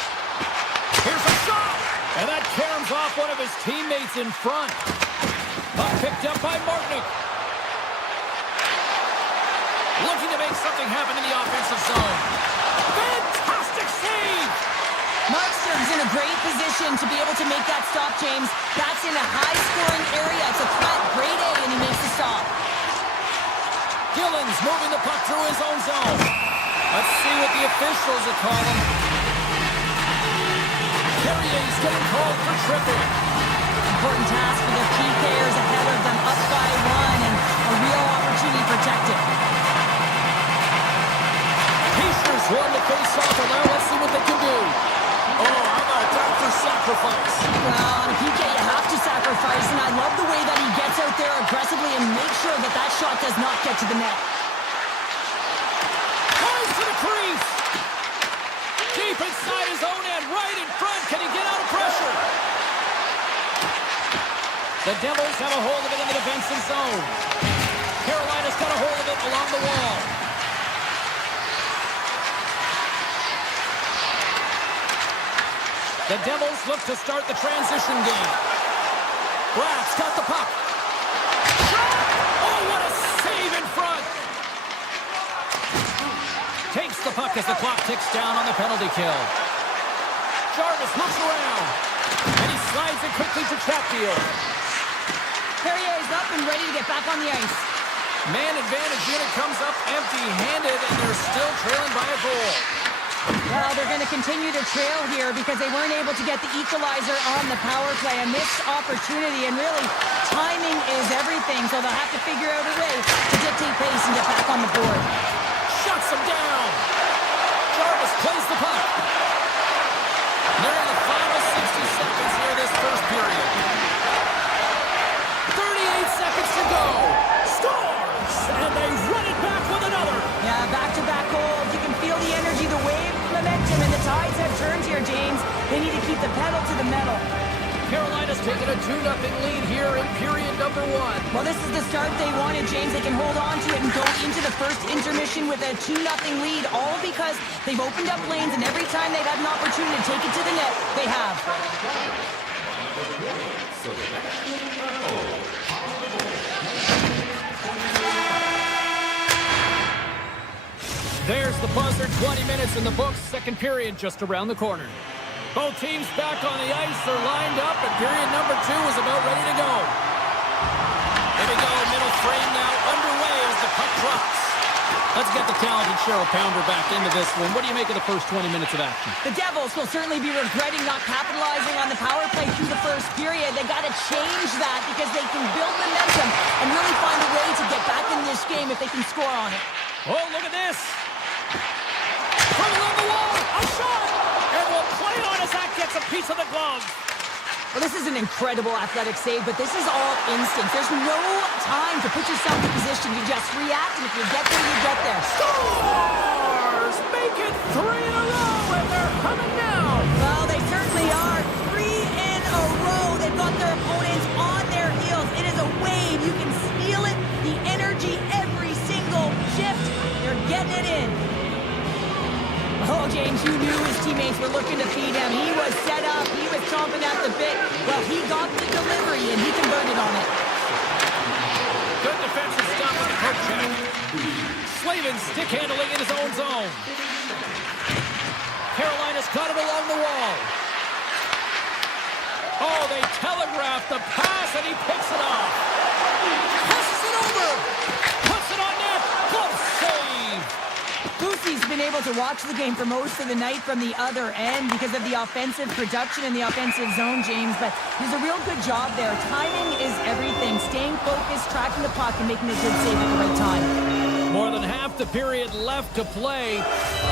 Here's a shot! And that caroms off one of his teammates in front. Puck picked up by Martinick. Looking to make something happen in the offensive zone. Fantastic save! Markstrom's in a great position to be able to make that stop, James. That's in a high-scoring area. It's a threat. Grade A, and he makes the stop. Gillen's moving the puck through his own zone. Let's see what the officials are calling. Carrier's getting called for tripping. Important task for the key players ahead of them, up by one, and a real opportunity protected. Piester's won the face-off, and now let's see what they can do. Oh, how about that for sacrifice? Well, on a PK, you have to sacrifice, and I love the way that he gets out there aggressively and makes sure that that shot does not get to the net. Drives to the crease. Deep inside his own end, right in front. Can he get out of pressure? The Devils have a hold of it in the defensive zone. Carolina's got a hold of it along the wall. The Devils look to start the transition game. Bratt's got the puck. Shot! Oh, what a save in front! Takes the puck as the clock ticks down on the penalty kill. Jarvis looks around, and he slides it quickly to Chatfield. Perrier's up and ready to get back on the ice. Man advantage unit comes up empty-handed, and they're still trailing by a goal. Well, they're going to continue to trail here because they weren't able to get the equalizer on the power play. And this opportunity, and really, timing is everything. So they'll have to figure out a way to dictate pace and get back on the board. Shuts him down. Jarvis plays the puck. Nearing the final 60 seconds battle. Carolina's taken a 2-0 lead here in period number 1. Well, this is the start they wanted, James. They can hold on to it and go into the first intermission with a 2-0 lead, all because they've opened up lanes, and every time they've had an opportunity to take it to the net, they have. There's the buzzer. 20 minutes in the books. Second period just around the corner. Both teams back on the ice. They're lined up, and period number 2 is about ready to go. Here we go. Middle frame now underway as the puck drops. Let's get the talented Cheryl Pounder back into this one. What do you make of the first 20 minutes of action? The Devils will certainly be regretting not capitalizing on the power play through the first period. They got to change that because they can build momentum and really find a way to get back in this game if they can score on it. Oh, look at this. From along the wall. A shot. And we'll play on as that gets a piece of the glove. Well, this is an incredible athletic save, but this is all instinct. There's no time to put yourself in position. You just react, and if you get there, you get there. Scores! Make it 3 in a row, and they're coming now. Well, they certainly are. 3 in a row. They've got their opponents on their heels. It is a wave. You can feel it, the energy every single shift. They're getting it in. Oh, James, you knew his teammates were looking to feed him. He was set up. He was chomping at the bit. Well, he got the delivery, and he converted on it. Good defensive stop on the poke check. Slavin stick handling in his own zone. Carolina's got it along the wall. Oh, they telegraphed the pass, and he picks it off. Passes it over. Puts it on net. Glove save. Boosie's been able to watch the game for most of the night from the other end because of the offensive production in the offensive zone, James, but there's a real good job there. Timing is everything. Staying focused, tracking the puck, and making a good save at the right time. More than half the period left to play.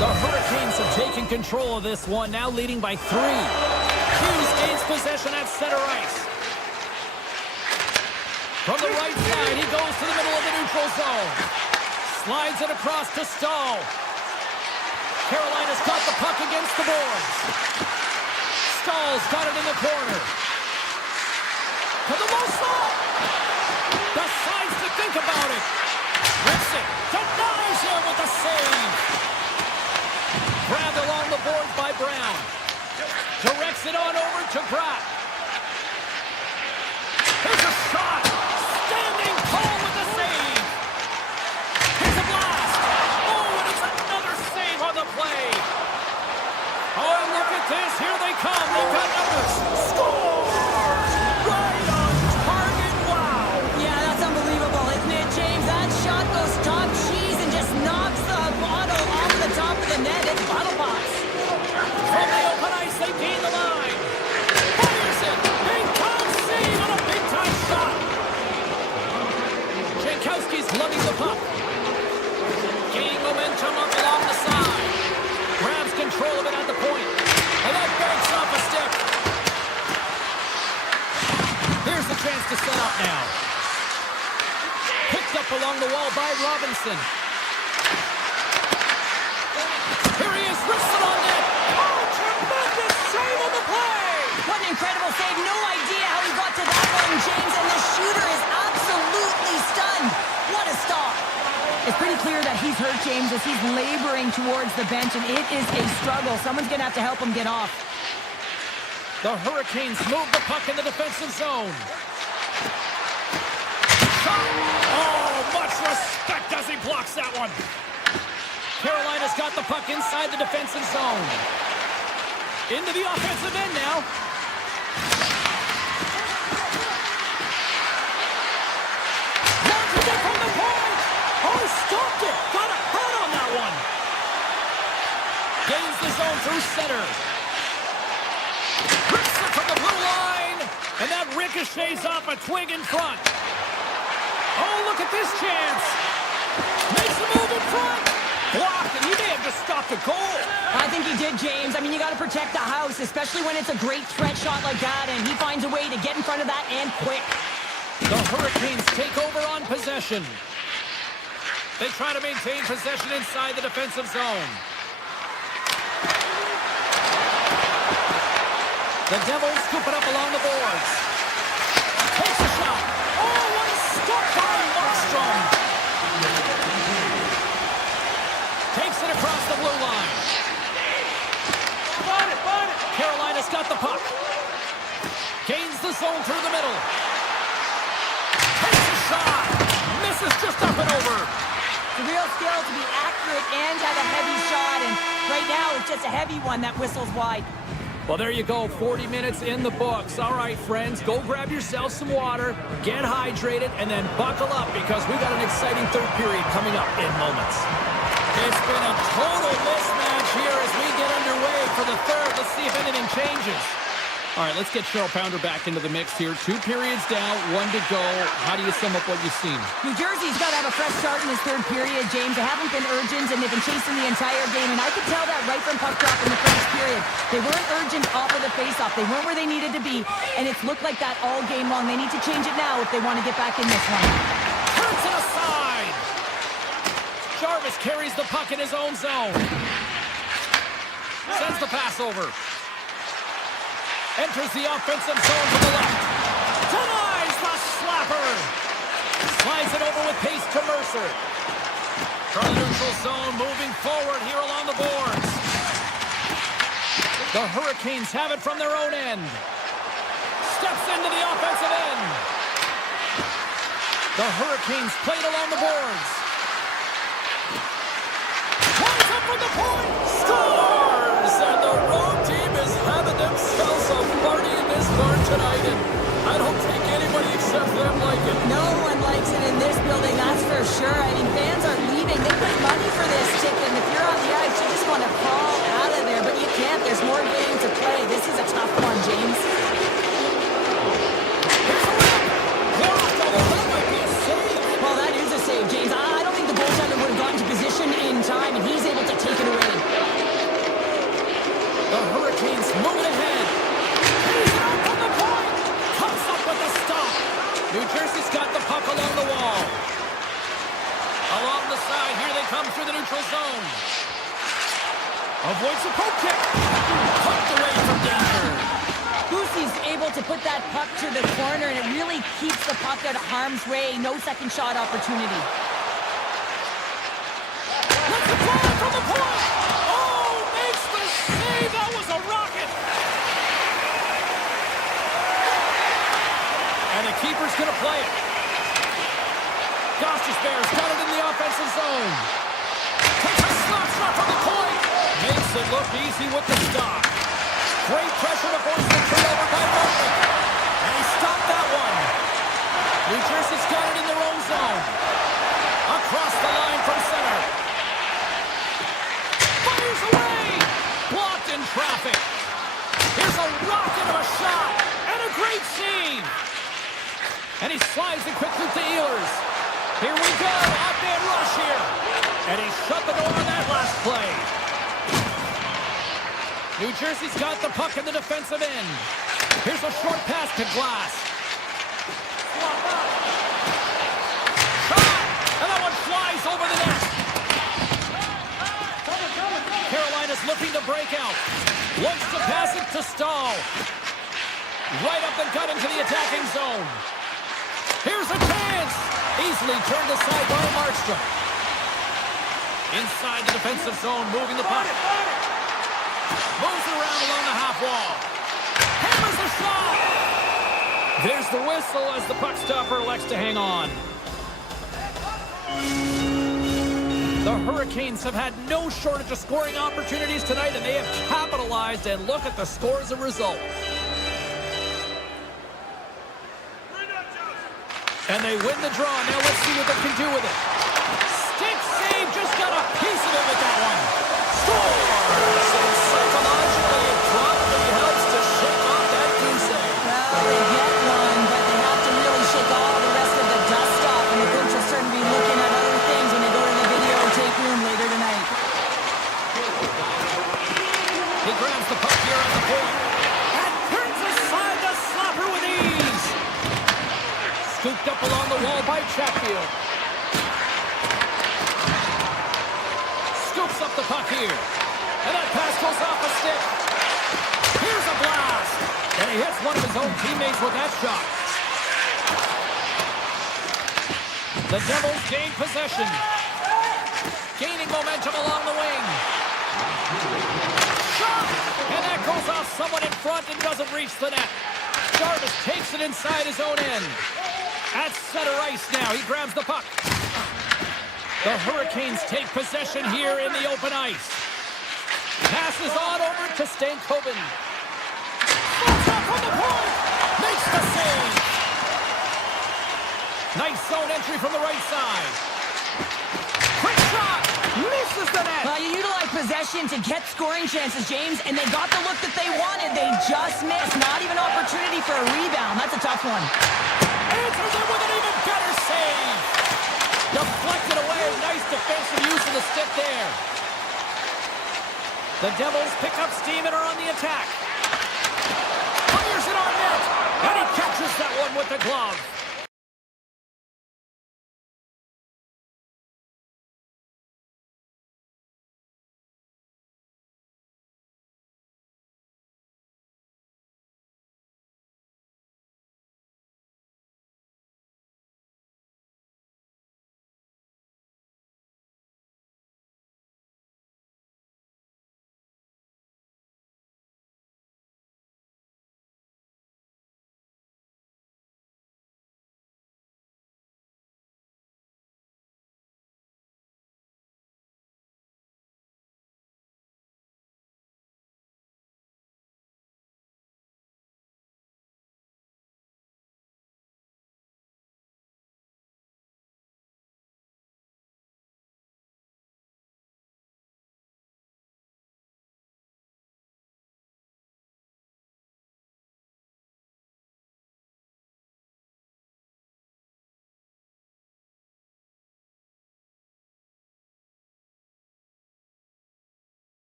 The Hurricanes have taken control of this one, now leading by 3. Hughes gains possession at center ice. From the right side, he goes to the middle of the neutral zone. Slides it across to Stahl. Carolina's got the puck against the boards. Stahl's got it in the corner. To the low slot. Decides to think about it. Rips it. Denies him with the save. Grabbed along the boards by Brown. Directs it on over to Pratt. Here's a shot. Standing tall with the save. Here's a blast. Oh, and it's another save on the play. Oh, look at this. Here they come. They've got numbers. Scores! Right on target. Wow. Yeah, that's unbelievable, isn't it, James? That shot goes top cheese and just knocks the bottle off the top of the net. It's bottle box. From the open ice, they gain the line. Fires it. Big-time save on a big-time shot. Jankowski's lugging the puck. Gaining momentum up along the side. Grabs control of it at the point. And that breaks off a stick. Here's the chance to set up now. Picked up along the wall by Robinson. Here he is, rips it on net. Oh, tremendous save on the play. What an incredible save. No idea how he got to that one, James, and the shooter is absolutely stunned. What a stop. It's pretty clear that he's hurt, James, as he's laboring towards the bench, and it is a struggle. Someone's going to have to help him get off. The Hurricanes move the puck in the defensive zone. Shot. Oh, much respect as he blocks that one. Carolina's got the puck inside the defensive zone. Into the offensive end now. Launches it from the point. Oh, stopped it. Got a hurt on that one. Gains the zone through center. Rips it from the blue line. And that ricochets off a twig in front. Oh, look at this chance. Makes a move in front. Blocked, and he may have just stopped a goal. I think he did, James. I mean, you got to protect the house, especially when it's a great threat shot like that, and he finds a way to get in front of that and quick. The Hurricanes take over on possession. They try to maintain possession inside the defensive zone. The Devils scoop it up along the boards. Takes a shot. Oh, what a stop by Markstrom. Takes it across the blue line. Carolina's got the puck. Gains the zone through the middle. Takes a shot. Misses just up and over. It's a real skill to be accurate and have a heavy shot, and right now it's just a heavy one that whistles wide. Well, there you go. 40 minutes in the books. All right, friends, go grab yourself some water, get hydrated, and then buckle up because we got an exciting third period coming up in moments. It's been a total mismatch here as we get underway for the third. Let's see if anything changes. All right, let's get Cheryl Pounder back into the mix here. 2 periods down, 1 to go. How do you sum up what you've seen? New Jersey's got to have a fresh start in this third period, James. They haven't been urgent, and they've been chasing the entire game, and I could tell that right from puck drop in the first period. They weren't urgent off of the faceoff. They weren't where they needed to be, and it's looked like that all game long. They need to change it now if they want to get back in this one. Turns it aside. Jarvis carries the puck in his own zone. Sends the pass over. Enters the offensive zone to the left. Denies the slapper. Slides it over with pace to Mercer. From the neutral zone, moving forward here along the boards. The Hurricanes have it from their own end. Steps into the offensive end. The Hurricanes played along the boards. Points up for the point. Scores! And the road team is having themselves a party in this barn tonight. And I don't think anybody except them like it. No one likes it in this building, that's for sure. I mean, fans are leaving. They paid money for this ticket. And if you're on the ice, you just want to crawl out of there. But you can't. There's more game to play. This is a tough one, James. Well, that is a save, James. I don't think the goaltender would have gotten to position in time, and he's able to take it away. The Hurricanes moving ahead. He's out from the point. Comes up with a stop. New Jersey's got the puck along the wall. Along the side, here they come through the neutral zone. Avoids the poke kick. Pucked away from danger. Boosie's able to put that puck to the corner, and it really keeps the puck out of harm's way. No second shot opportunity. Let's apply from the point. Oh, makes the save. That was a rocket. And the keeper's going to play it. Gostius Bears got it in the offensive zone. Takes a slap shot from the point. Makes it look easy with the stop. Great pressure to force the turnover by Butler. And he stopped that one. New Jersey's got it in their own zone. Across the line from center. Fires away. Blocked in traffic. Here's a rocket of a shot. And a great save. And he slides it quickly to Ehlers. Here we go. Up man rush here. And he shut the door on that last play. New Jersey's got the puck in the defensive end. Here's a short pass to Glass. Shot! And that one flies over the net. Carolina's looking to break out. Wants to pass it to Stahl. Right up the gut into the attacking zone. Here's a chance. Easily turned aside by Markstrom. Inside the defensive zone, moving the puck. Moves around along the half wall. Hammers the shot. There's the whistle as the puck stopper elects to hang on. The Hurricanes have had no shortage of scoring opportunities tonight, and they have capitalized, and look at the score as a result. And they win the draw. Now let's see what they can do with it. Stick save, just got a piece of it with that one. Scores! And psychologically, it probably helps to shake off that goose egg. Well, they get one, but they have to really shake all the rest of the dust off, and the coach will certainly be looking at other things when they go to the videotape room later tonight. He grabs the puck here at the point. And turns aside the slapper with ease. Scooped up along the wall by Chatfield. Scoops up the puck here. And that pass goes off a stick. Here's a blast. he hits one of his own teammates with that shot. The Devils gain possession. Gaining momentum along the wing. Shot! And that goes off someone in front and doesn't reach the net. Jarvis takes it inside his own end. At center ice now, he grabs the puck. The Hurricanes take possession here in the open ice. Passes on over to Stankoven. Puts up from the point! Makes the save! Nice zone entry from the right side. Quick shot! Misses the net! Well, you utilize possession to get scoring chances, James, and they got the look that they wanted. They just missed. Not even opportunity for a rebound. That's a tough one. Answers it with an even better save! Deflected away. Nice defensive use of the stick there. The Devils pick up steam and are on the attack. Fires it on net! And he catches that one with the glove.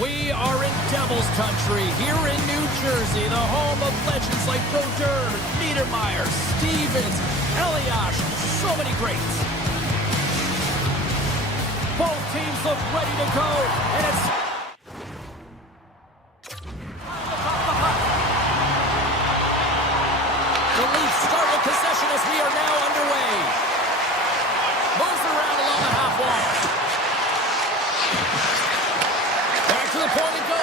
We are in Devils country here in New Jersey, the home of legends like Brodeur, Niedermeyer, Stevens, Elias, so many greats. Both teams look ready to go, and it's... The Leafs start with possession as we are now underway. Moves around along the half wall. Back to the point it goes.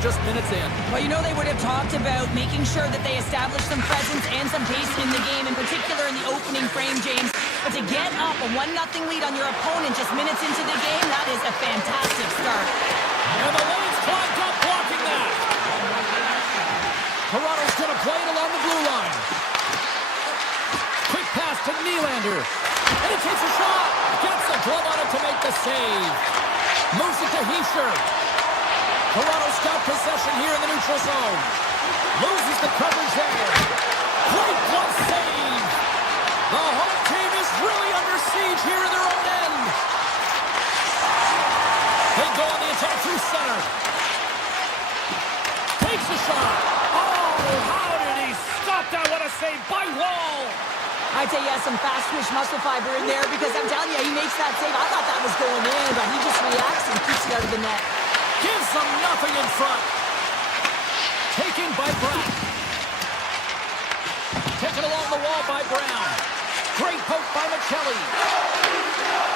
just minutes in. Well, you know they would have talked about making sure that they establish some presence and some pace in the game, in particular in the opening frame, James. But to get up a 1-0 lead on your opponent just minutes into the game, that is a fantastic start. And the lane's clogged up blocking that. Toronto's going to play it along the blue line. Quick pass to Nylander. And he takes a shot. Gets the glove on it to make the save. Moves it to Hischier. Toronto's got possession here in the neutral zone. Loses the coverage there. Great glove save. The home team is really under siege here in their own end. They go on the attack through center. Takes a shot. Oh, how did he stop that? What a save by Wall. I'd say he has some fast twitch muscle fiber in there because I'm telling you, he makes that save. I thought that was going in, but he just reacts and keeps it out of the net. Gives them nothing in front. Taken by Brown. Taken along the wall by Brown. Great poke by McKelly.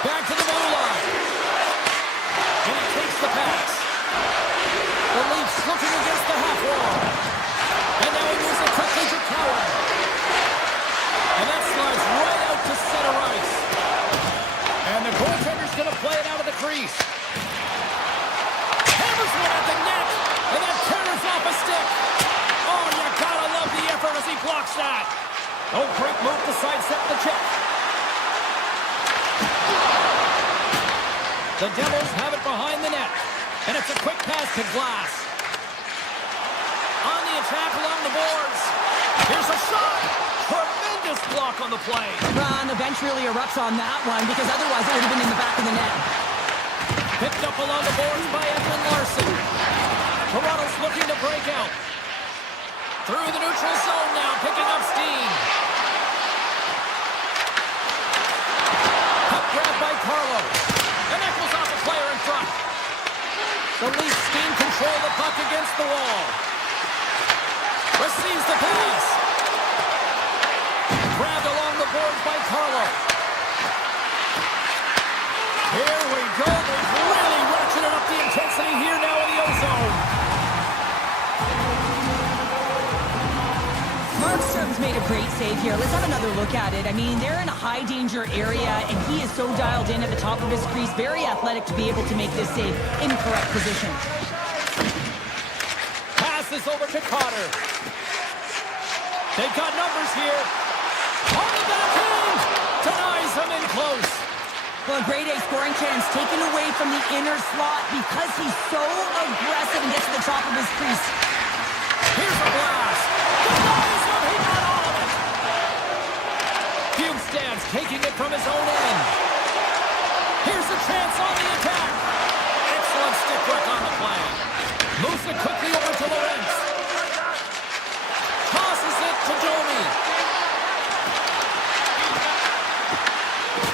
Back to the blue line. And he takes the pass. The Leafs looking against the half wall. And now he moves it quickly to Cowan. And that slides right out to center ice. And the goaltender's going to play it out of the crease. Hammers one at the net. And then turns off a stick. Oh, you gotta love the effort as he blocks that. Oh, great move to sidestep the check. The Devils have it behind the net. And it's a quick pass to Glass. On the attack along the boards. Here's a shot. Tremendous block on the play. Ron, the bench really erupts on that one because otherwise it would have been in the back of the net. Picked up along the boards by Edwin Larson. Toronto's looking to break out. Through the neutral zone now, picking up steam. Puck grab by Carlo. And that goes off a player in front. The Leafs steam control the puck against the wall. Receives the pass. Grabbed along the boards by Carlo. Here we go. They've really ratcheted up the intensity here now in the O-zone. Markstrom's made a great save here. Let's have another look at it. I mean, they're in a high-danger area, and he is so dialed in at the top of his crease. Very athletic to be able to make this save in correct position. Passes over to Cotter. They've got numbers here. On the backhand. Denies him in close. Well, a grade A scoring chance taken away from the inner slot because he's so aggressive and gets to the top of his crease. Here's a blast. Denies him. He got all of it. Bjugstad's taking it from his own end. Here's a chance on the attack. Excellent stick work on the play. Moves it quickly over to Lorentz. Tosses it to Domi.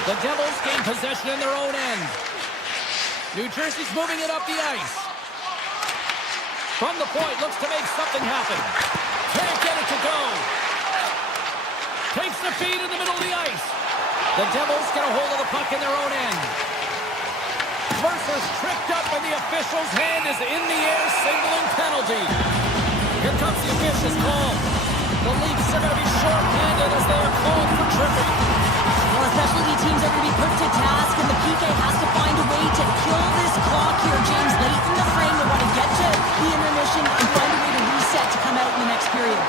The Devils gain possession in their own end. New Jersey's moving it up the ice. From the point, looks to make something happen. Can't get it to go. Takes the feed in the middle of the ice. The Devils get a hold of the puck in their own end. Mercer's tripped up and the official's hand is in the air, signaling penalty. Here comes the official's call. The Leafs are going to be short-handed as they are called for tripping. Well, specialty teams are going to be put to task, and the PK has to find a way to kill this clock here, James. Late in the frame, they want to get to the intermission and find a way to reset to come out in the next period.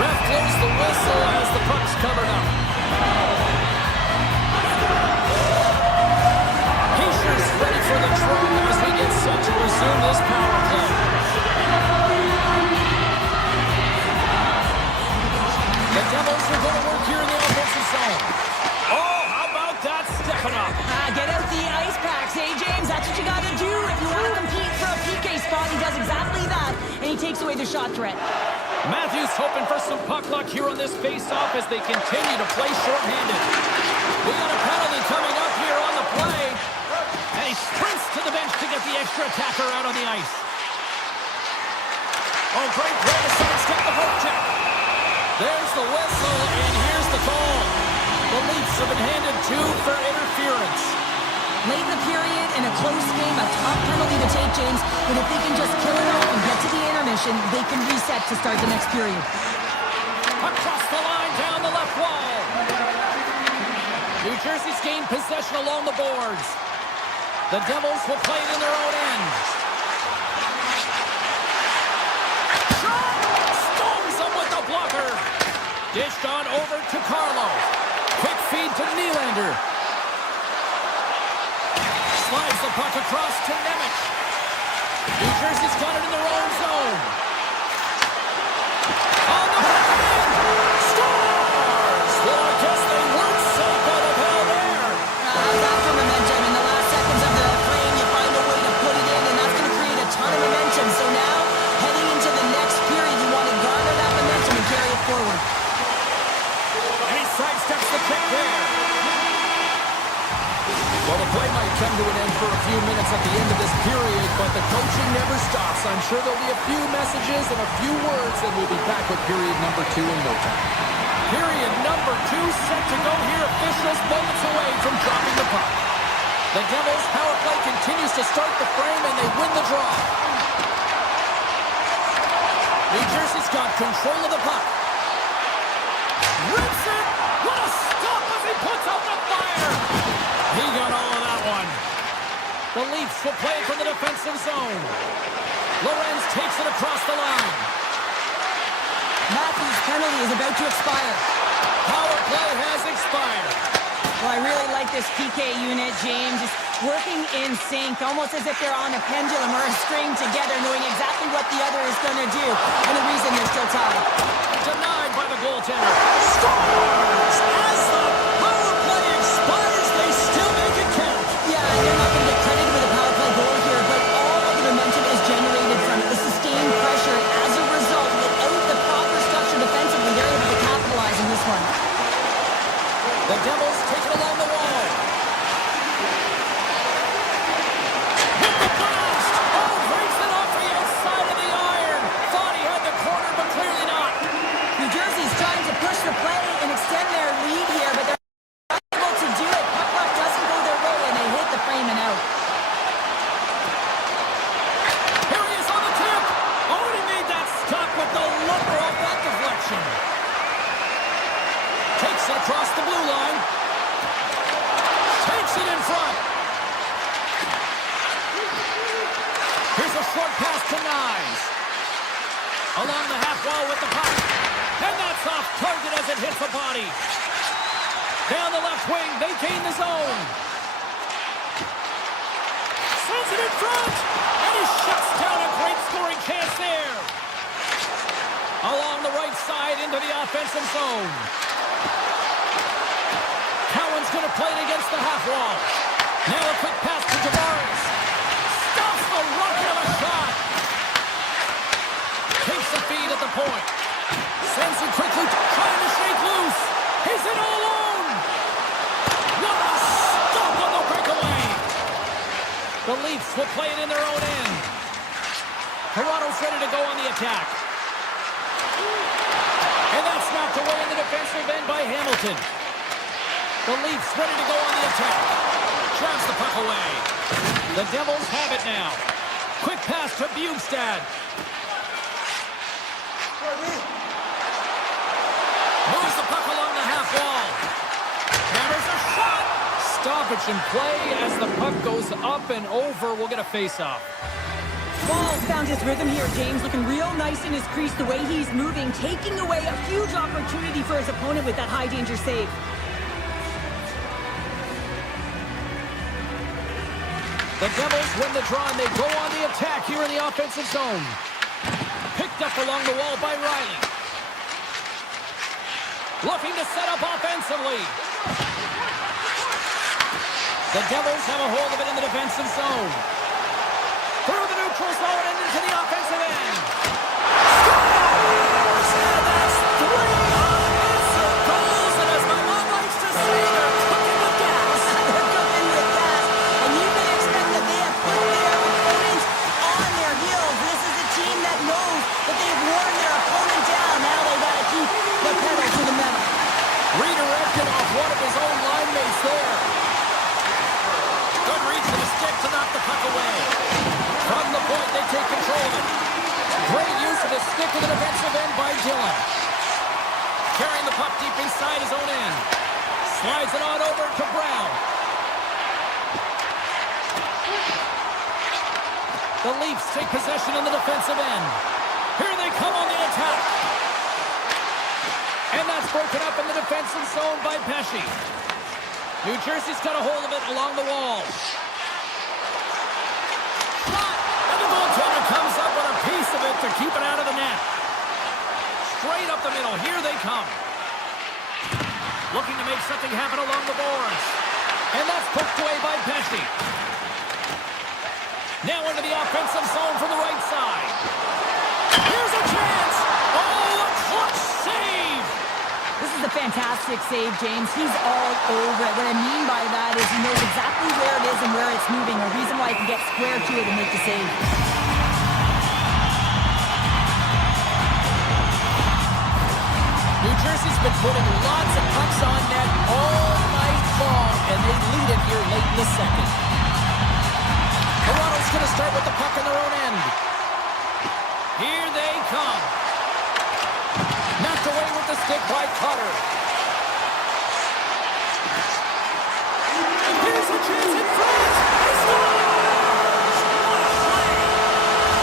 Ref blows the whistle as the puck's covered up. Hischier's ready for the throw as we get set to resume this power play. The Devils are going to work here in the offensive zone. Oh, how about that stepping up? Get out the ice packs, hey, James? That's what you got to do if you want to compete for a PK spot. He does exactly that, and he takes away the shot threat. Matthews hoping for some puck luck here on this face-off as they continue to play short-handed. We got a penalty coming up here on the play. And he sprints to the bench to get the extra attacker out on the ice. Oh, great play to sidestep the poke check. There's the whistle, and here's the call. The Leafs have been handed 2 for interference. Late in the period, in a close game, a tough penalty to take, James. But if they can just kill it off and get to the intermission, they can reset to start the next period. Across the line, down the left wall. New Jersey's gained possession along the boards. The Devils will play it in their own end. Shot! Storms them with the blocker. Dished on over to Carlo. Quick feed to Nylander. Slides the puck across to Nemec. New Jersey's got it in their own zone. On the backhand! Scores! Well, I guess they weren't safe by the ball there. After momentum, in the last seconds of the frame, you find a way to put it in, and that's going to create a ton of momentum. So now, heading into the next period, you want to garner that momentum and carry it forward. And he sidesteps the kick there. Well, the play might come to an end for a few minutes at the end of this period, but the coaching never stops. I'm sure there'll be a few messages and a few words, and we'll be back with period number 2 in no time. Period number 2 set to go here. Officials moments away from dropping the puck. The Devils' power play continues to start the frame, and they win the draw. New Jersey's got control of the puck. Rips it! What a stop as he puts out the fire! He got all of that one. The Leafs will play it from the defensive zone. Lorenz takes it across the line. Matthews' penalty is about to expire. Power play has expired. Well, I really like this PK unit, James. It's working in sync, almost as if they're on a pendulum or a string together, knowing exactly what the other is going to do, and the reason they're still tied. Denied by the goaltender. Scores! As the power play expires, they still make it count. Yeah, and they're not going to get credited with a power play goal here, but all of the momentum is generated from it. The sustained pressure, as a result, without the proper structure defensively, they're able to capitalize on this one. The Devils take it along the wall. With the blast! Oh, breaks it off the outside of the iron. Thought he had the corner, but clearly not. New Jersey's trying to push the play and extend their lead here, but they're unable to do it. Puck luck doesn't go their way, and they hit the frame and out. Here he is on the tip. Oh, and he made that stop with the lumber off that deflection. Takes it across the blue line. Takes it in front. Here's a short pass to Nyes. Along the half wall with the puck. And that's off target as it hits the body. Down the left wing, they gain the zone. Sends it in front. And he shuts down a great scoring chance there. Along the right side into the offensive zone. Cowan's going to play it against the half wall. Now a quick pass to Tavares. Stops the rocket of a shot. Takes the feed at the point. Sends it quickly, trying to shake loose. He's in all alone. What a stop on the breakaway. The Leafs will play it in their own end. Toronto's ready to go on the attack. And that's knocked away in the defensive end by Hamilton. The Leafs ready to go on the attack. Drives the puck away. The Devils have it now. Quick pass to Bjugstad. Moves the puck along the half wall. Hammers a shot. Stoppage in play as the puck goes up and over. We'll get a face-off. Ball's found his rhythm here, James, looking real nice in his crease the way he's moving, taking away a huge opportunity for his opponent with that high-danger save. The Devils win the draw and they go on the attack here in the offensive zone. Picked up along the wall by Riley. Looking to set up offensively. The Devils have a hold of it in the defensive zone. Through the neutral zone and into the offensive end. Scores! And that's 3 unanswered goals. And as my mom likes to say, they're cooking with gas. They're cooking with gas, and you can expect that they have put their opponents on their heels. This is a team that knows that they've worn their opponent down. Now they got to keep the pedal to the metal. Redirected off one of his own line mates there. Good stick to knock the puck away. From the point, they take control of it. Great use of the stick to the defensive end by Dillon. Carrying the puck deep inside his own end. Slides it on over to Brown. The Leafs take possession in the defensive end. Here they come on the attack. And that's broken up in the defensive zone by Pesce. New Jersey's got a hold of it along the wall. Shot! And the goaltender comes up with a piece of it to keep it out of the net. Straight up the middle. Here they come. Looking to make something happen along the boards. And that's poked away by Pesce. Now into the offensive zone from the right side. Here's a chance! Oh, a clutch save! This is a fantastic save, James. He's all over it. What I mean by that is he knows exactly where it is and where it's moving. A reason why he can get square to it and make the save. New Jersey's been putting lots of pucks on net all night long, and they lead it here late in the second. Toronto's going to start with the puck on their own end. Here they come. Knocked away with the stick by Cutter. Here's a chance in front. He scores! What a play!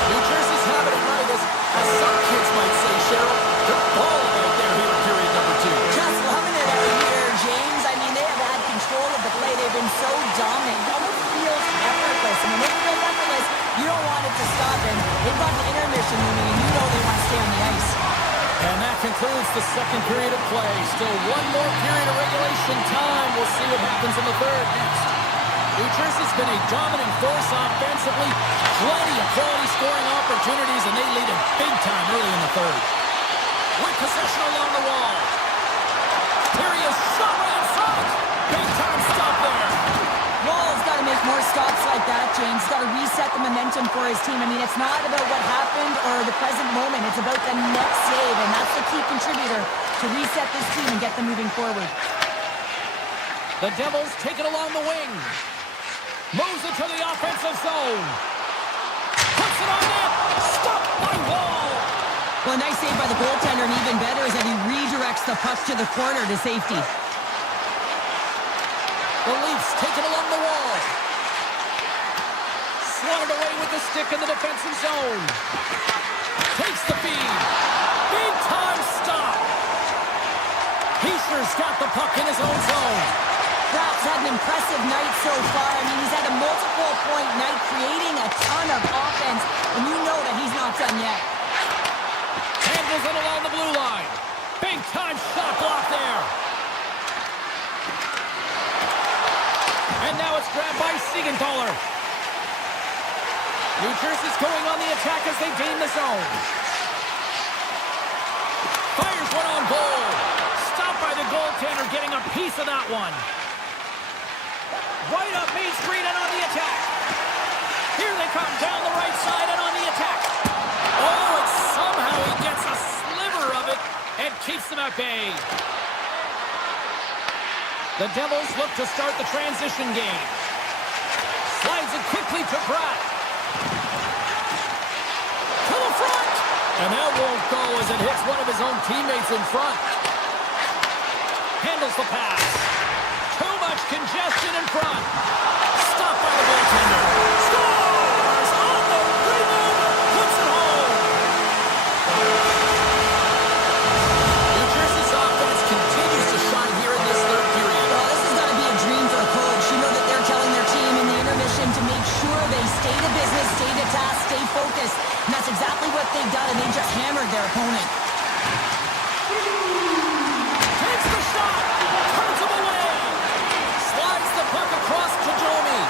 New Jersey's having a night, as some kids might say, Cheryl. They're balling out there here in period number 2. Just loving it out here, James. I mean, they have had control of the play. They've been so dominant. It almost feels effortless. And when it feels effortless, you don't want it to stop. And they've got the intermission moving, and you know they want to stay on the ice. And that concludes the second period of play. Still one more period of regulation time. We'll see what happens in the third next. New Jersey's been a dominant force offensively. Plenty of quality scoring opportunities, and they lead it big time early in the third. With possession along the wall. Here he is, shot right in front. Big time stop there. Wall's got to make more stops like that, James. Got to reset the momentum for his team. I mean, it's not about what happened or the present moment. It's about the next save, and that's the key contributor to reset this team and get them moving forward. The Devils take it along the wing. Moves it to the offensive zone. Puts it on net. Stopped by Wall. Well, a nice save by the goaltender, and even better is that he redirects the puck to the corner to safety. The Leafs take it along the wall. Swatted away with the stick in the defensive zone. Takes the feed. Big time stop. Heischer's got the puck in his own zone. Pratt's had an impressive night so far. I mean, he's had a multiple-point night, creating a ton of offense, and you know that he's not done yet. Handles it along the blue line. Big time shot block there. And now it's grabbed by Siegenthaler. New Jersey's going on the attack as they gain the zone. Fires one on goal. Stopped by the goaltender, getting a piece of that one. Right up Main Street and on the attack. Here they come down the right side and on the attack. Oh, and somehow he gets a sliver of it and keeps them at bay. The Devils look to start the transition game. Slides it quickly to Pratt. To the front. And that won't go as it hits one of his own teammates in front. Handles the pass. Too much congestion in front. Stopped by the goaltender. Scores on the rebound. Puts it home. New Jersey's offense continues to shine here in this third period. Well, this has got to be a dream for a coach. You know that they're telling their team in the intermission to make sure they stay to business, stay to task, stay focused. And that's exactly what they've done, and they just hammered their opponent. Takes the shot. Turns him away. Slides the puck across to Domi.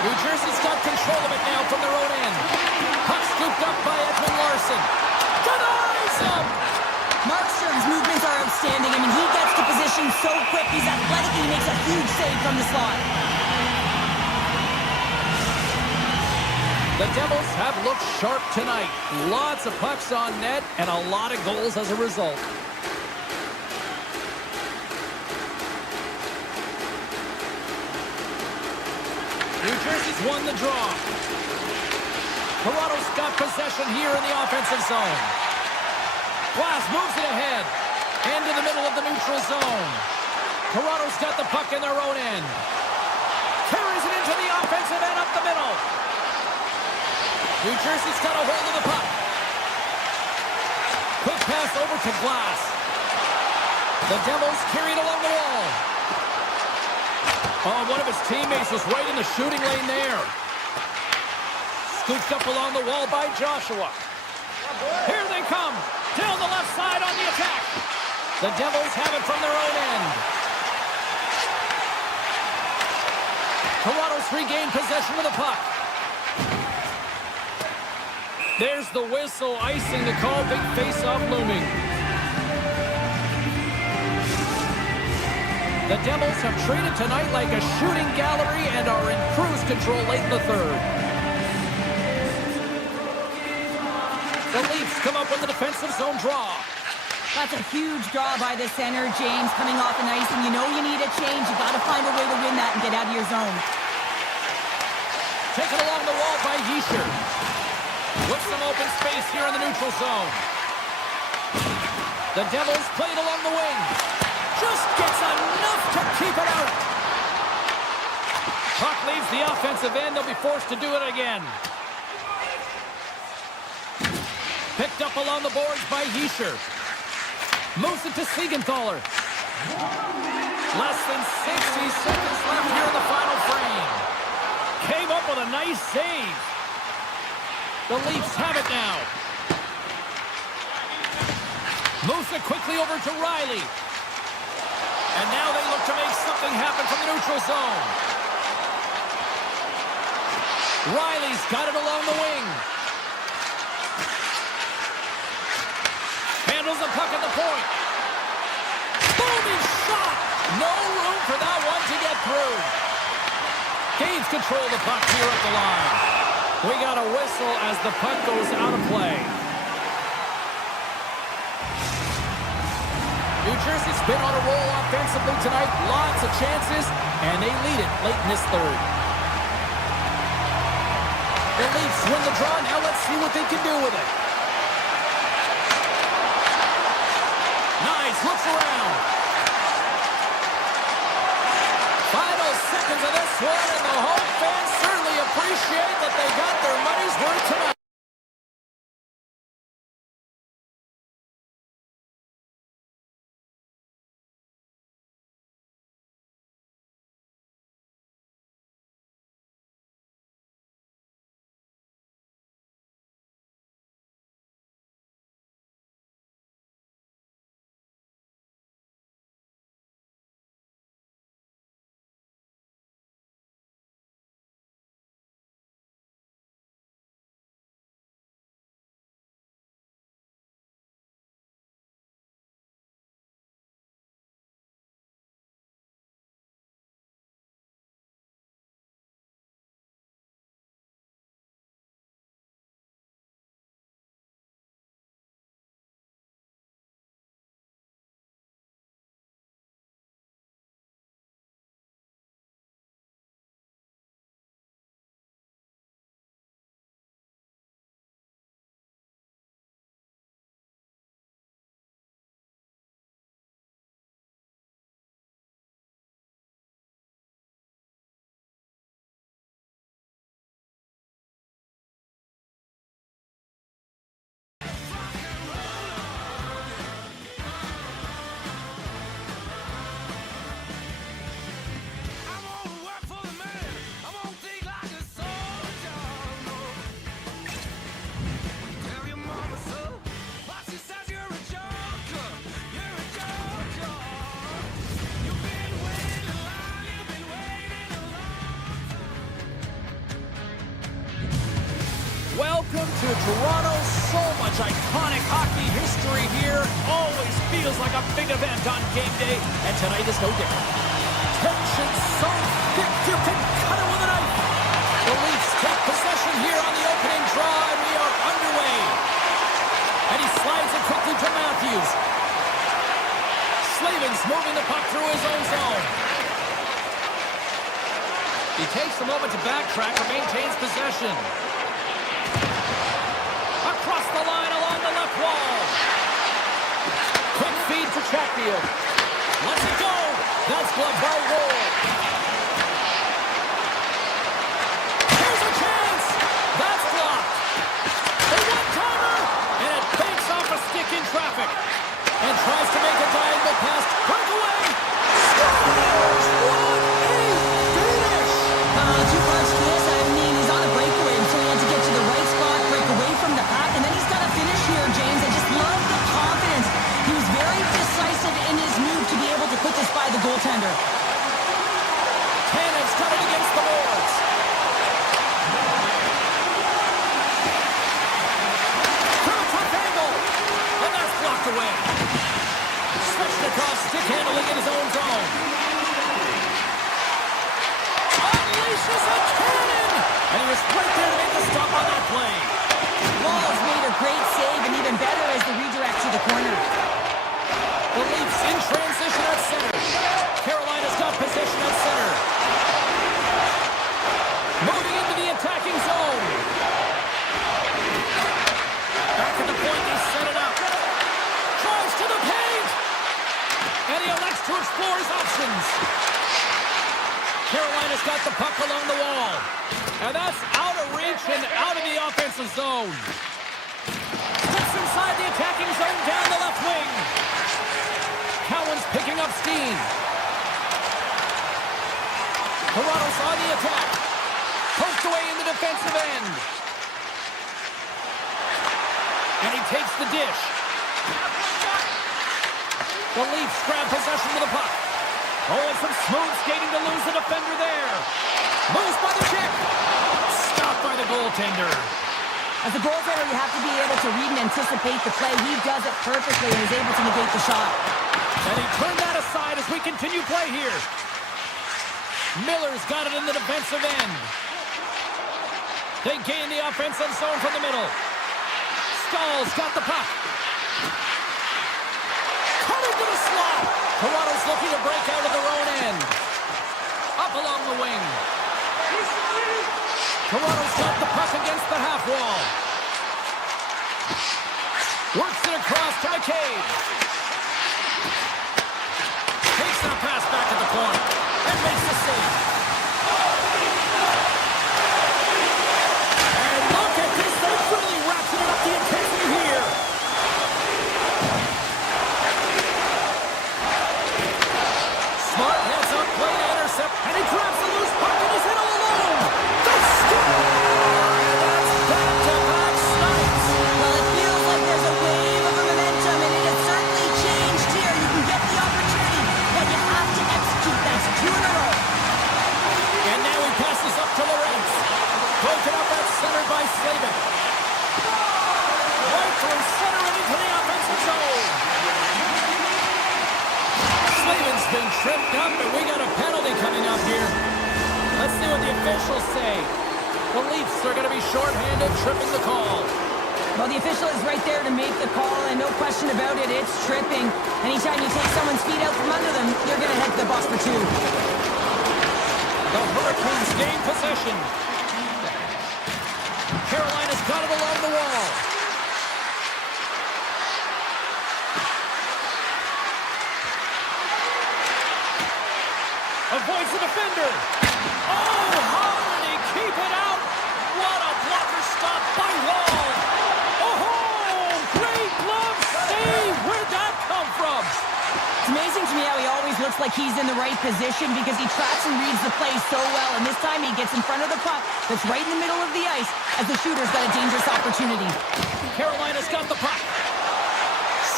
New Jersey's got control of it now from their own end. Puck scooped up by Edmund Larson. Denies him. Markstrom's movements are outstanding. I mean, he gets to position so quick. He's athletic. He makes a huge save from the slot. The Devils have looked sharp tonight. Lots of pucks on net and a lot of goals as a result. won the draw. Toronto's got possession here in the offensive zone. Glass moves it ahead. Into the middle of the neutral zone. Toronto's got the puck in their own end. Carries it into the offensive end up the middle. New Jersey's got a hold of the puck. Quick pass over to Glass. The Devils carry it along the wall. Oh, one of his teammates was right in the shooting lane there. Scooped up along the wall by Joshua. Here they come. Down the left side on the attack. The Devils have it from their own end. Toronto's regained possession of the puck. There's the whistle, icing the call. Big face-off looming. The Devils have treated tonight like a shooting gallery and are in cruise control late in the third. The Leafs come up with the defensive zone draw. That's a huge draw by the center, James, coming off the ice, and you know you need a change. You got to find a way to win that and get out of your zone. Taken along the wall by Yeischer. With some open space here in the neutral zone. The Devils played along the wing. Just gets enough to keep it out. Puck leaves the offensive end. They'll be forced to do it again. Picked up along the boards by Yeischer. Moves it to Siegenthaler. Less than 60 seconds left here in the final frame. Came up with a nice save. The Leafs have it now. Moves it quickly over to Riley. And now they look to make something happen from the neutral zone. Riley's got it along the wing. Handles the puck at the point. Booming shot! No room for that one to get through. Gains control of the puck here at the line. We got a whistle as the puck goes out of play. New Jersey's been on a roll offensively tonight. Lots of chances, and they lead it late in this third. The Leafs win the draw. Now let's see what they can do with it. Nice, looks around. Final seconds of this one, and the home fans certainly appreciate that they got their money's worth tonight. Welcome to Toronto. So much iconic hockey history here. Always feels like a big event on game day, and tonight is no different. Tension so thick you can cut it with a knife. The Leafs take possession here on the opening draw, and we are underway. And he slides it quickly to Matthews. Slavin's moving the puck through his own zone. He takes a moment to backtrack but maintains possession. Across the line along the left wall. Quick feed to Chatfield. Lets it go. That's blocked by Ward. Here's a chance. That's blocked. A one-timer. And it banks off a stick in traffic. And tries to make a diagonal pass. Breakaway. Scores! What a finish! Two parts to this. I mean, he's on a breakaway, so he had to get to the right spot, break away from the pack, and then he's got to finish here, James. I just love the confidence. He was very decisive in his move to be able to put this by the goaltender. Cannon's got it against the boards. From a tough angle. And that's blocked away. Svechnikov stick handling in his own zone. Unleashes a cannon! And he was right there to make the stop on that play. Walls made a great save, and even better as the redirect to the corner. The Leafs in transition at center. Carolina's got possession at center. Moving into the attacking zone. Back at the point, they set it up. Drives to the paint. And he elects to explore his options. Carolina's got the puck along the wall. And that's out of reach and out of the offensive zone. Steps inside the attacking zone down the left wing. Cowan's picking up steam. Toronto's on the attack. Poked away in the defensive end. And he takes the dish. The Leafs grab possession of the puck. Oh, and some smooth skating to lose the defender there. Moves by the check. Stopped by the goaltender. As a goaltender, you have to be able to read and anticipate the play. He does it perfectly and is able to negate the shot. And he turned that aside as we continue play here. Miller's got it in the defensive end. They gain the offensive zone from the middle. Stahl's got the puck. Coming to the slot. Toronto's looking to break out of their own end. Up along the wing. Toronto's got the puck against the half wall. Works it across to McCabe. Takes that pass back at the point and makes the save. And look at this. They're really ratcheting up the intensity here. Smart heads up, play to intercept, and he grabs the loose puck and he's in all alone. They score! That's back-to-back snipes. Well, it feels like there's a wave of momentum, and it has certainly changed here. You can get the opportunity, but you have to execute. That's 2 in a row. And now he passes up to Lawrence. Broken up at center by Slavin. Right through center and into the offensive zone. Slavin's been tripped up, and we got a penalty coming up here. Let's see what the officials say. The Leafs are going to be shorthanded, tripping the call. Well, the official is right there to make the call, and no question about it, it's tripping. Anytime you take someone's feet out from under them, you're going to head to the box for 2. The Hurricanes gain possession. Carolina's got it along the wall. Avoids the defender. Oh, how did he keep it out? What a blocker stop by Wall. Oh, great glove save. Where'd that come from? It's amazing to me how he always looks like he's in the right position because he tracks and reads the play so well. And this time he gets in front of the puck that's right in the middle of the ice as the shooter's got a dangerous opportunity. Carolina's got the puck.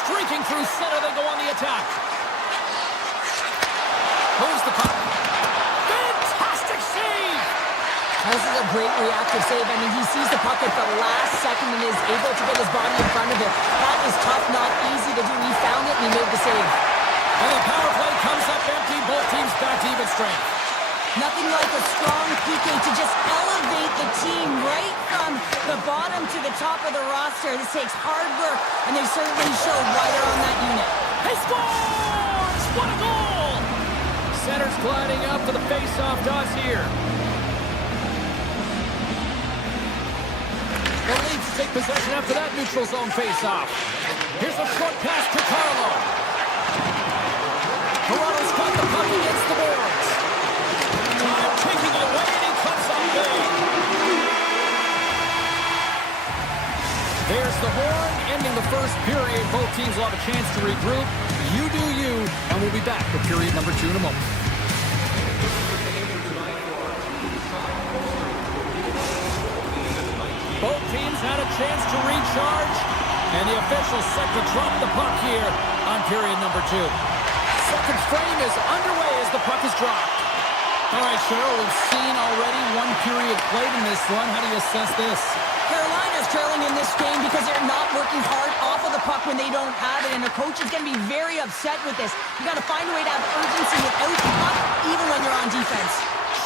Streaking through center, they go on the attack. Moves the puck. Fantastic save! This is a great reactive save. I mean, he sees the puck at the last second and is able to get his body in front of it. That is tough, not easy to do. He found it and he made the save. And the power play comes up empty. Both teams back to even strength. Nothing like a strong PK to just elevate the team right from the bottom to the top of the roster. This takes hard work, and they certainly showed why they're on that unit. He scores! What a goal! Center's gliding up to the face-off toss here. The Leafs take possession after that neutral zone face-off. Here's a short pass to Carlo. Toronto's got the puck against the boards. Time taking it away, and he cuts on big. There's the horn, ending the first period. Both teams will have a chance to regroup. You do you, and we'll be back with period number 2 in a moment. Both teams had a chance to recharge, and the officials set to drop the puck here on period number 2. Second frame is underway as the puck is dropped. All right, Cheryl, we've seen already one period played in this one. How do you assess this? Carolina's trailing in this game because they're not working hard off of the puck when they don't have it, and their coach is going to be very upset with this. You got to find a way to have urgency without the puck, even when you're on defense.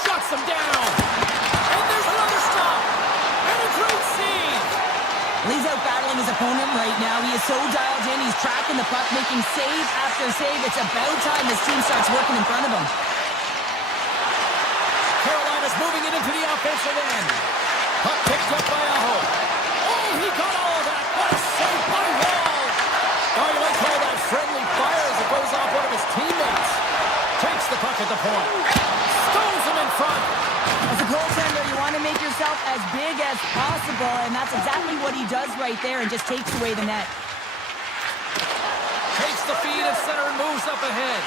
Shuts them down. And there's another stop. And a great save. He's out battling his opponent right now. He is so dialed in. He's tracking the puck, making save after save. It's about time this team starts working in front of him. Carolina's moving it into the offensive end. Puck picked up by Aho. Oh, he got all of that. What a save by Wall. Oh, you might call that friendly fire as it goes off one of his teammates. Takes the puck at the point. Stones him in front. As a goaltender, you want to make yourself as big as possible, and that's exactly what he does right there and just takes away the net. Takes the feed at center and moves up ahead.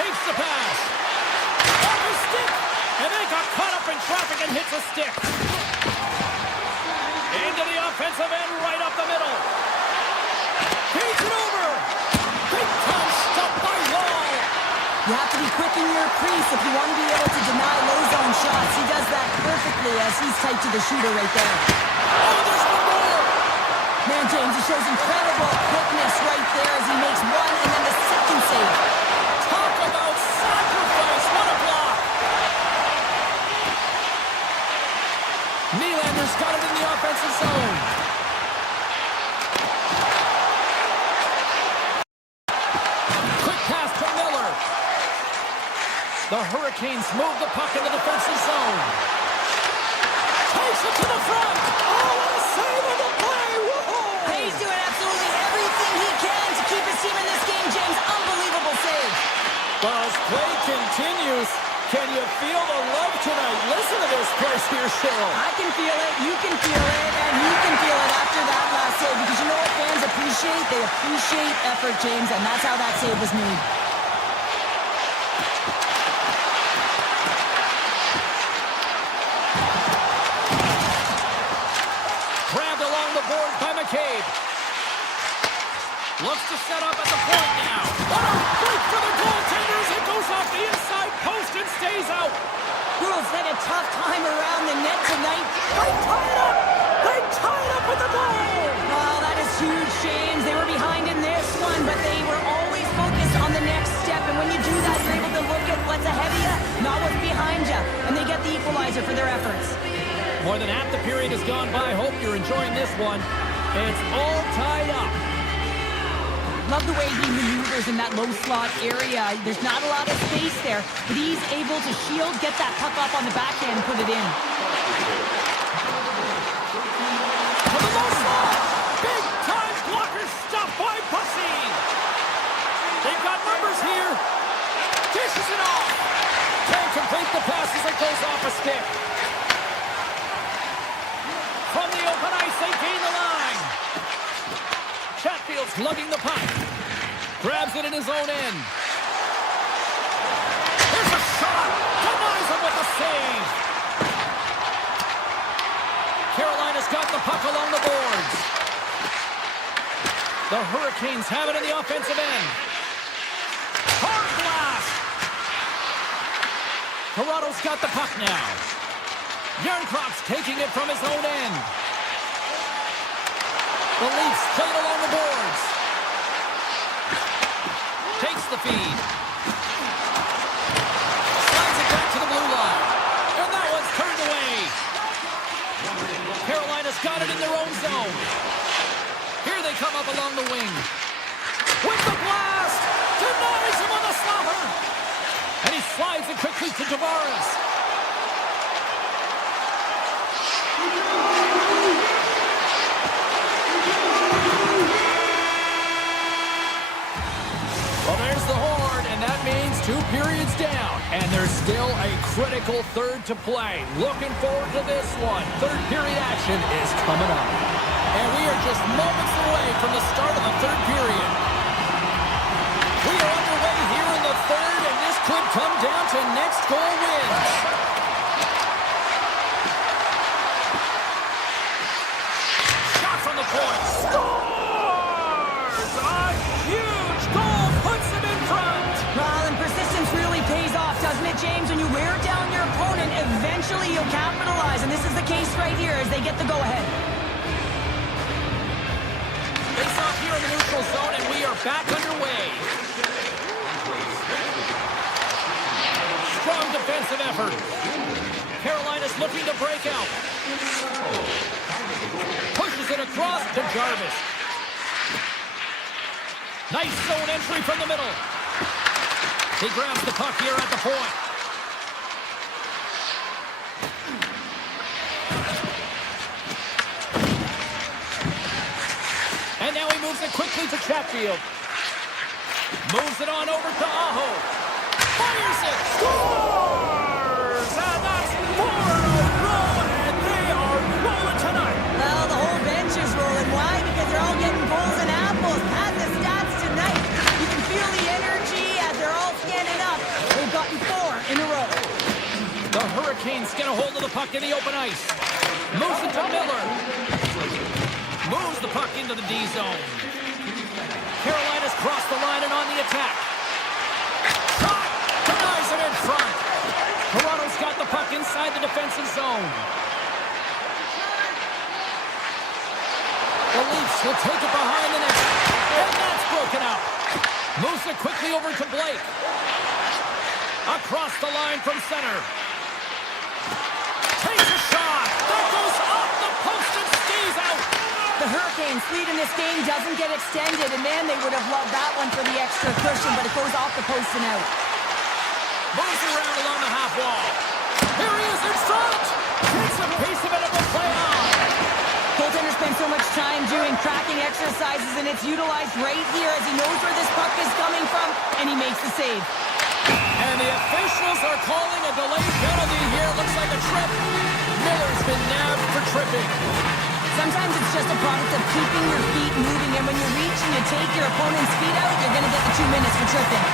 Takes the pass. Off his stick. And then got caught up in traffic and hits a stick. Into the offensive end, right up the middle. Feeds it over. Big time stop by Wall. You have to be quick in your crease if you want to be able to deny low zone shots. He does that perfectly as he's tight to the shooter right there. Oh, there's one more. Man, James, he shows incredible quickness right there as he makes one and then the second save. Talk about sacrifice. What a block. Nylander's got it in the offensive zone. Quick pass to Miller. The Hurricanes move the puck in the defensive zone. Takes it to the front. Oh, what a save on the play. Whoa. He's doing absolutely everything he can to keep his team in this game, James. Unbelievable save. Well, as play continues, can you feel the love tonight? Listen to this place here, Cheryl. I can feel it, you can feel it, and you can feel it after that last save. Because you know what fans appreciate? They appreciate effort, James, and that's how that save was made. Grabbed along the board by McCabe. Looks to set up at the point now. What a break for the goaltenders. It goes off the inside post and stays out. Girls had a tough time around the net tonight. They tie it up. They tie it up with the goal. Oh, that is huge, James. They were behind in this one, but they were always focused on the next step. And when you do that, you're able to look at what's ahead of you, not what's behind you. And they get the equalizer for their efforts. More than half the period has gone by. Hope you're enjoying this one. It's all tied up. Love the way he maneuvers in that low slot area. There's not a lot of space there, but he's able to shield, get that puck up on the backhand, and put it in. To the low slot. Big time blocker stopped by Bussy. They've got numbers here. Dishes it off. Can't complete the pass as it goes off a stick. From the open ice, they gain the line. Chatfield's lugging the puck. Grabs it in his own end. There's a shot. Denies him with a save. Carolina's got the puck along the boards. The Hurricanes have it in the offensive end. Hard blast. Toronto's got the puck now. Yarncroft's taking it from his own end. The Leafs play it along the boards. Takes the feed. Slides it back to the blue line. And that one's turned away. Carolina's got it in their own zone. Here they come up along the wing. With the blast! Denies him on the slapper! And he slides it quickly to Tavares. Still a critical third to play. Looking forward to this one. Third period action is coming up. And we are just moments away from the start of the third period. We are underway here in the third, and this could come down to next goal wins. Shot from the point. Scores! A huge goal puts him in front. Well, and persistence really pays off, doesn't it, James? When you wear down your opponent, eventually you'll capitalize, and this is the case right here as they get the go-ahead. Face off here in the neutral zone, and we are back underway. Strong defensive effort. Carolina's looking to break out. Pushes it across to Jarvis. Nice zone entry from the middle. He grabs the puck here at the point. And now he moves it quickly to Chatfield. Moves it on over to Aho. Fires it. Scores! And that's 4 in a row, and they are rolling tonight. Well, the whole bench is rolling. Why? Because they're all getting goals and apples. At the stats tonight, you can feel the energy as they're all standing up. They've gotten 4 in a row. The Hurricanes get a hold of the puck in the open ice. Moves it to Miller. Moves the puck into the D zone. Carolina's crossed the line and on the attack. Shot! Denies it in front. Toronto's got the puck inside the defensive zone. The Leafs will take it behind the net. And that's broken up. Moves it quickly over to Blake. Across the line from center. Takes a shot. That goes off the post and stays out. The Hurricanes' lead in this game doesn't get extended, and man, they would have loved that one for the extra cushion, but it goes off the post and out. Moves around along the half wall. Here he is in front. Takes a piece of it and will play on. Goaltender spends so much time doing tracking exercises, and it's utilized right here as he knows where this puck is coming from, and he makes the save. And the officials are calling a delayed penalty here. Looks like a trip. Miller's been nabbed for tripping. Sometimes it's just a product of keeping your feet moving, and when you reach and you take your opponent's feet out, you're going to get the 2 minutes for tripping.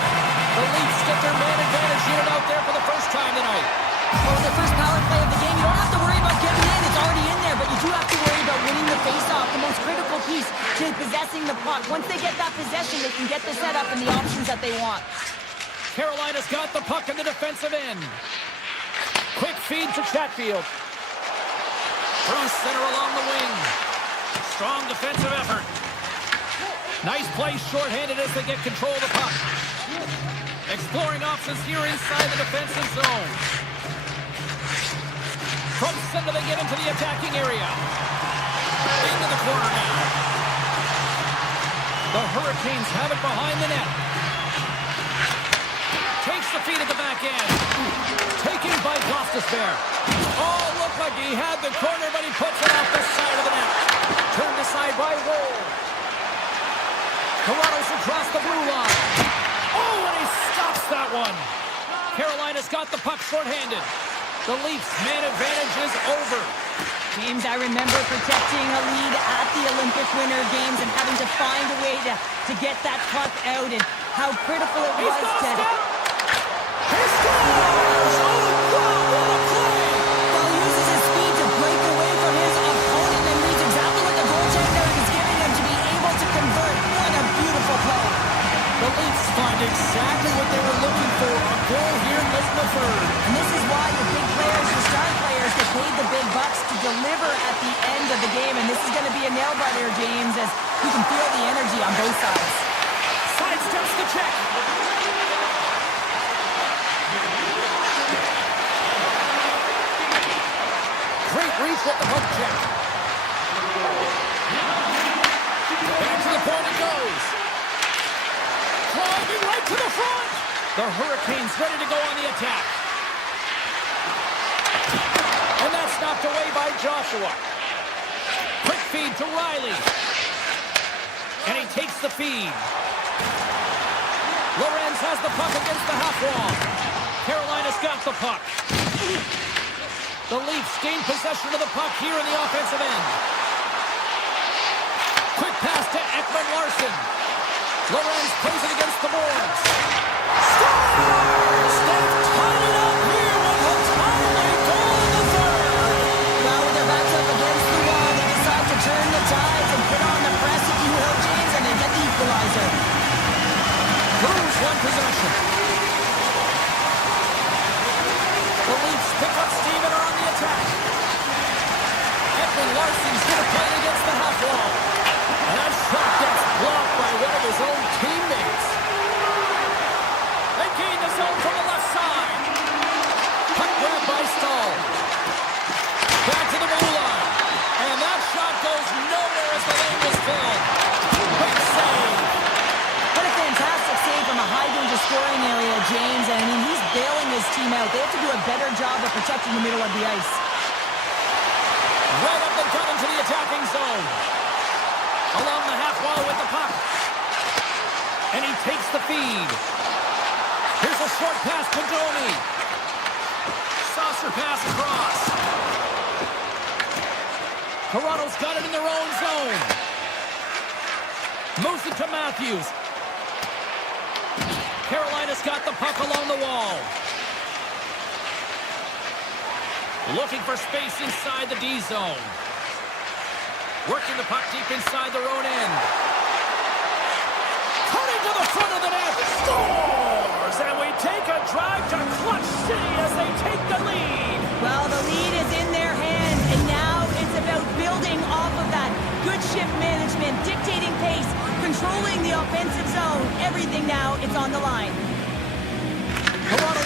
The Leafs get their man advantage unit out there for the first time tonight. Well, the first power play of the game, you don't have to worry about getting in. It's already in there, but you do have to worry about winning the face-off, the most critical piece to possessing the puck. Once they get that possession, they can get the setup and the options that they want. Carolina's got the puck in the defensive end. Quick feed to Chatfield. Through center along the wing. Strong defensive effort. Nice play shorthanded as they get control of the puck. Exploring options here inside the defensive zone. From center they get into the attacking area. Into the corner now. The Hurricanes have it behind the net. Takes the feed at the back end. Taken by Gostisbehere. Oh, looked like he had the corner, but he puts it off the side of the net. Turned aside by Roll. Toronto's across the blue line. Oh, and he stops that one. Carolina's got the puck shorthanded. The Leafs' man advantage is over. James, I remember protecting a lead at the Olympic Winter Games and having to find a way to get that puck out, and how critical it was to... He scores! Oh, wow, what a play! Well, he uses his speed to break away from his opponent and reads exactly what the goaltender is giving him to be able to convert. What a beautiful play. The Leafs find exactly what they were looking for, a goal here late in the third. And this is why your big players, your star players, get paid the big bucks to deliver at the end of the game. And this is going to be a nail-biter, James, as you can feel the energy on both sides. Sidesteps the check. Great reach at the hook check. Back to the point it goes. Driving right to the front. The Hurricanes ready to go on the attack. And that's knocked away by Joshua. Quick feed to Riley. And he takes the feed. Lorenz has the puck against the half wall. Carolina's just got the puck. The Leafs gain possession of the puck here in the offensive end. Quick pass to Ekman Larson. Lorenz plays it against the boards. Scores! They've tied it up here with a timely goal in the third. Well, with their backs up against the wall, they decide to turn the tides and put on the press, if you will, James, and they get the equalizer. Cruz won possession. The Leafs pick up steam and are on the attack. Ekman Larson's going to play it against the half wall. And that shot gets blocked by one of his own teammates. They gain the zone from the left side. Puck grabbed by Stahl. Back to the blue line. And that shot goes nowhere as the lane was filled. Big save. What a fantastic save from a high-danger scoring area, James. And, I mean, he's bailing his team out. They have to do a better job of protecting the middle of the ice. Right up the gut into the attacking zone. Along the half wall with the puck. And he takes the feed. Here's a short pass to Domi. Saucer pass across. Toronto's got it in their own zone. Moves it to Matthews. Carolina's got the puck along the wall. Looking for space inside the D zone. Working the puck deep inside their own end. Cutting to the front of the net. Scores! And we take a drive to Clutch City as they take the lead. Well, the lead is in their hands, and now it's about building off of that. Good shift management, dictating pace, controlling the offensive zone. Everything now, it's on the line. Toronto.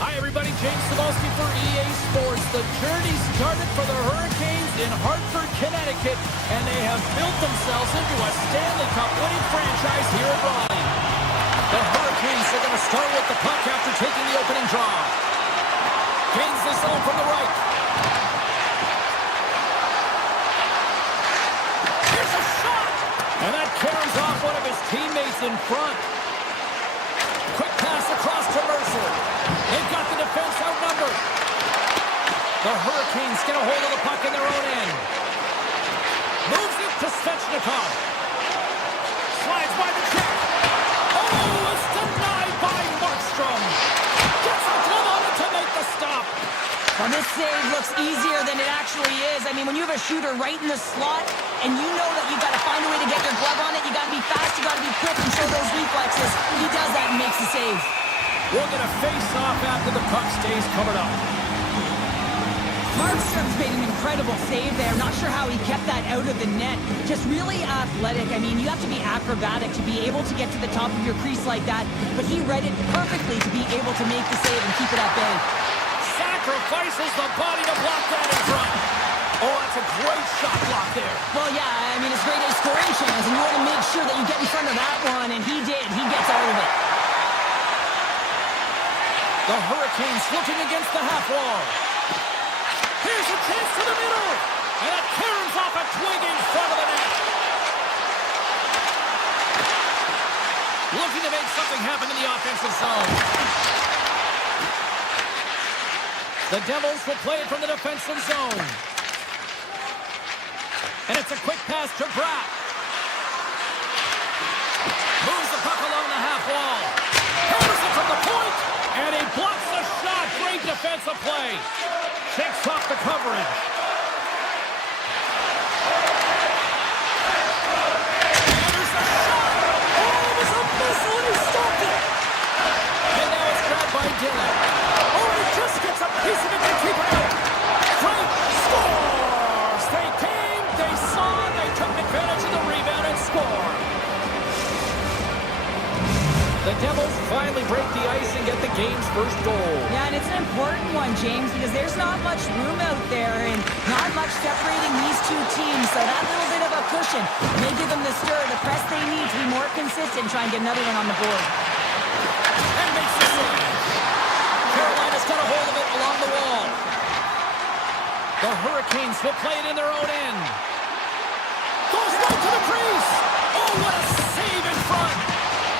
Hi, everybody. James Cebulski for EA Sports. The journey started for the Hurricanes in Hartford, Connecticut, and they have built themselves into a Stanley Cup winning franchise here at Raleigh. The Hurricanes are going to start with the puck after taking the opening draw. Gains the zone from the right. And that carries off one of his teammates in front. Quick pass across to Mercer. They've got the defense outnumbered. The Hurricanes get a hold of the puck in their own end. Moves it to Svechnikov. Slides by the check. Oh, it's denied by Markstrom. Gets a glove on it to make the stop. Well, this save looks easier than it actually is. I mean, when you have a shooter right in the slot and you know that you've got to find a way to get your glove on it, you got to be fast, you got to be quick and show those reflexes. He does that and makes the save. We'll get a face-off after the puck stays covered up. Markstrom's made an incredible save there. Not sure how he kept that out of the net. Just really athletic. I mean, you have to be acrobatic to be able to get to the top of your crease like that. But he read it perfectly to be able to make the save and keep it at bay. Sacrifices the body to block that in front. Oh, that's a great shot block there. Well, yeah, I mean, it's great at scoring chance, and you want to make sure that you get in front of that one, and he did. He gets out of it. The Hurricanes looking against the half wall. Here's a chance to the middle. And it caroms off a twig in front of the net. Looking to make something happen in the offensive zone. The Devils will play it from the defensive zone. And it's a quick pass to Bratt. Moves the puck along the half wall. Hammers it from the point. And he blocks the shot. Great defensive play. Shakes off the coverage. And there's the shot. Oh, it was a missile and he stopped it. And now it's grabbed by Dylan. Oh, he just gets a piece of it to keep it out. Frank scores. They came, they saw, they took advantage of the rebound and scored. The Devils finally break the ice and get the game's first goal. Yeah, and it's an important one, James, because there's not much room out there and not much separating these two teams. So that little bit of a cushion may give them the stir, the press they need to be more consistent and try and get another one on the board. And makes the save. Carolina's got a hold of it along the wall. The Hurricanes will play it in their own end. Goes right to the crease. Oh, what a save in front.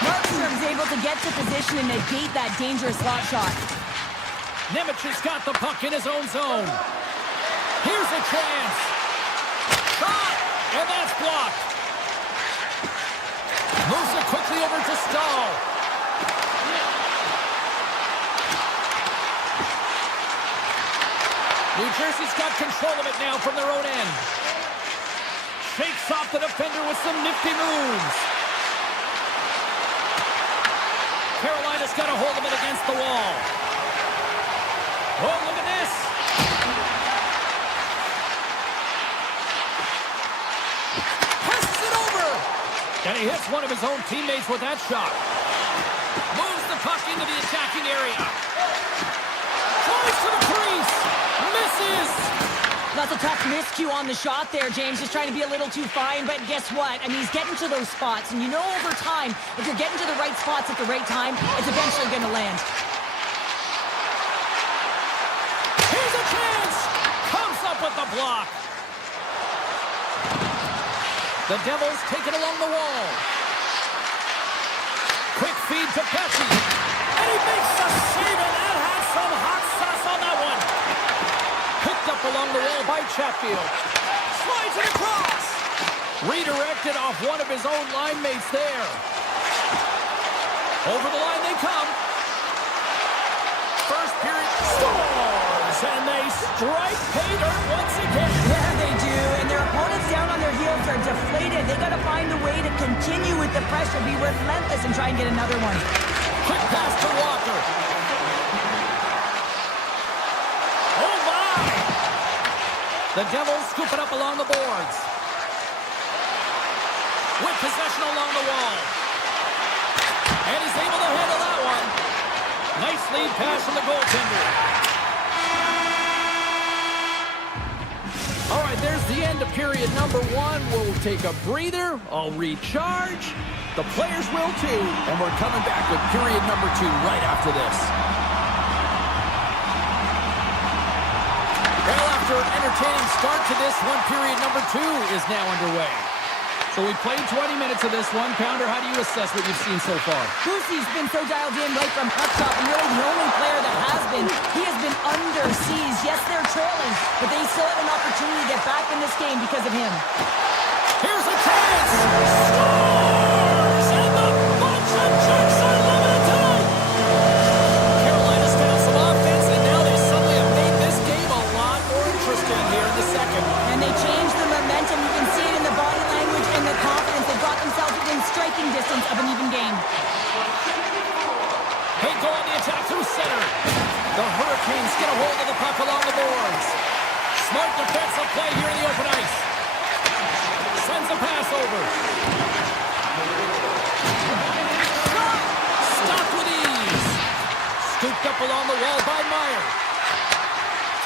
Markstrom's able to get to position and negate that dangerous slot shot. Nemec has got the puck in his own zone. Here's a chance. Shot! And that's blocked. Moves it quickly over to Stahl. New Jersey's got control of it now from their own end. Shakes off the defender with some nifty moves. Carolina's got a hold of it against the wall. Oh, look at this. Passes it over. And he hits one of his own teammates with that shot. Moves the puck into the attacking area. Tries to the crease. Misses. That's a tough miscue on the shot there, James. Just trying to be a little too fine, but guess what? I mean, he's getting to those spots, and you know over time, if you're getting to the right spots at the right time, it's eventually going to land. Here's a chance. Comes up with the block. The Devils take it along the wall. Quick feed to Pesci. And he makes the save, and that has some hot sauce on that one. Picked up along the wall by Chatfield. Slides it across. Redirected off one of his own line mates there. Over the line they come. First period scores, and they strike pay dirt once again. Yeah, they do, and their opponents down on their heels are deflated. They got to find a way to continue with the pressure, be relentless, and try and get another one. Quick pass to Walker. Oh, my! The Devils scoop it up along the boards. With possession along the wall. And he's able to handle that one. Nice lead pass from the goaltender. All right, there's the end of period number one. We'll take a breather. I'll recharge. The players will too. And we're coming back with period number two right after this. Well, after an entertaining start to this one, period number two is now underway. So we played 20 minutes of this one. Pounder, how do you assess what you've seen so far? Boosie's been so dialed in right from puck drop, and really the only player that has been. He has been under siege. Yes, they're trailing, but they still have an opportunity to get back in this game because of him. Here's a chance. Scores! And the bunch of checks are limited tonight. Carolina's found some offense, and now they suddenly have made this game a lot more interesting here in the second. And they changed the momentum. You can see it in the body language and the confidence. They brought themselves within striking distance of an even game. They go on the attack through center. The Hurricanes get a hold of the puck along the boards. Smart defensive play here in the open ice. Sends a pass over. Stopped with ease. Scooped up along the wall by Meyer.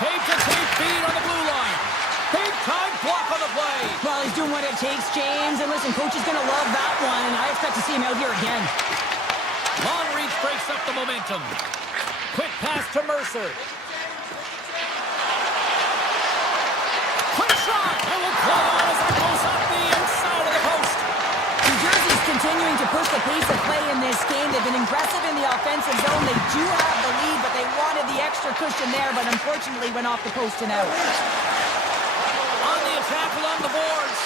Tape-to-tape feed on the blue line. Big-time block on the play. Well, he's doing what it takes, James. And listen, coach is going to love that one, and I expect to see him out here again. Long reach breaks up the momentum. Quick pass to Mercer. Quick shot! And will play on as that goes up the inside of the post. New Jersey's continuing to push the pace of play in this game. They've been aggressive in the offensive zone. They do have the lead, but they wanted the extra cushion there, but unfortunately went off the post and out. On the attack along the boards.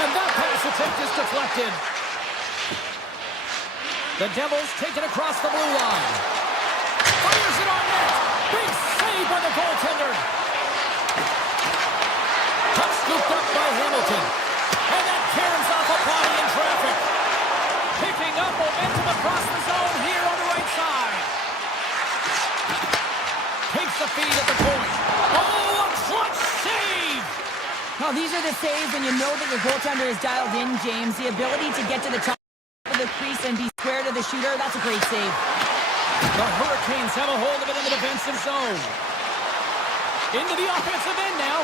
And that pass attempt is deflected. The Devils take it across the blue line. Fires it on net. Big save by the goaltender. Puck scooped up by Hamilton. And that caroms off a body in traffic. Picking up momentum across the zone here on the right side. Takes the feed at the point. Oh, a clutch save! Well, these are the saves when you know that your goaltender is dialed in, James. The ability to get to the top of the crease and be square to the shooter, that's a great save. The Hurricanes have a hold of it in the defensive zone. Into the offensive end now.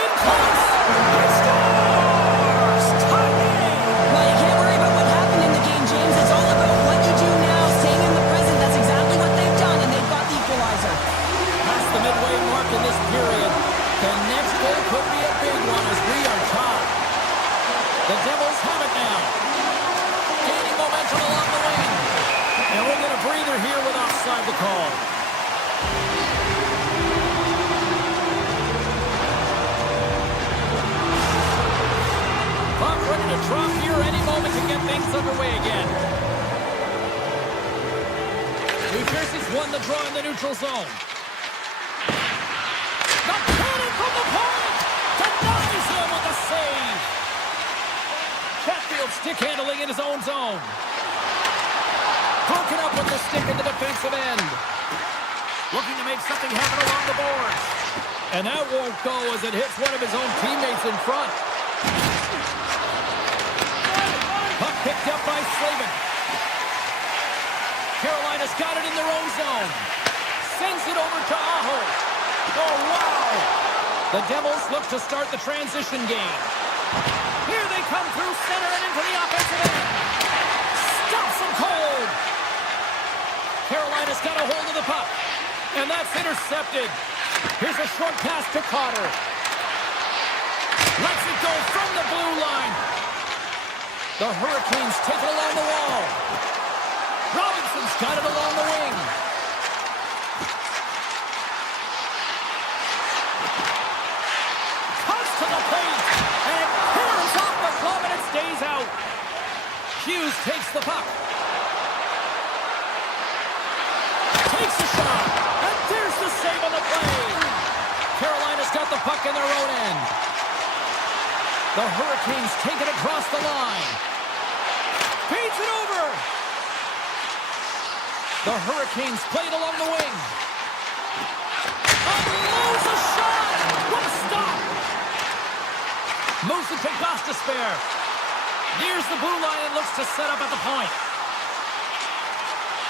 In close! He scores! Tie game! Well, you can't worry about what happened in the game, James. It's all about what you do now, staying in the present. That's exactly what they've done, and they've got the equalizer. Past the midway mark in this period. The next goal could be a big one as we are tied. The Devils have it now. Gaining momentum along the wing. And we'll get a breather here with offside the call. Puck ready to drop here any moment to get things underway again. New Jersey's won the draw in the neutral zone. The cannon from the point! Denies him with a save! Chatfield stick handling in his own zone. Broken up with the stick in the defensive end. Looking to make something happen along the boards. And that won't go as it hits one of his own teammates in front. Puck picked up by Slavin. Carolina's got it in their own zone. Sends it over to Aho. Oh, wow! The Devils look to start the transition game. Here they come through center and into the offensive end. Stops them cold. Carolina's got a hold of the puck. And that's intercepted. Here's a short pass to Cotter. Lets it go from the blue line. The Hurricanes take it along the wall. Robinson's got it along the wing. Cuts to the paint. And it clears off the glove and it stays out. Hughes takes the puck. Takes a shot. And there's the save on the play. Carolina's got the puck in their own end. The Hurricanes take it across the line. Feeds it over. The Hurricanes play it along the wing. Unloads a shot. What a stop. Moves it to Gostisbehere. Nears the blue line and looks to set up at the point.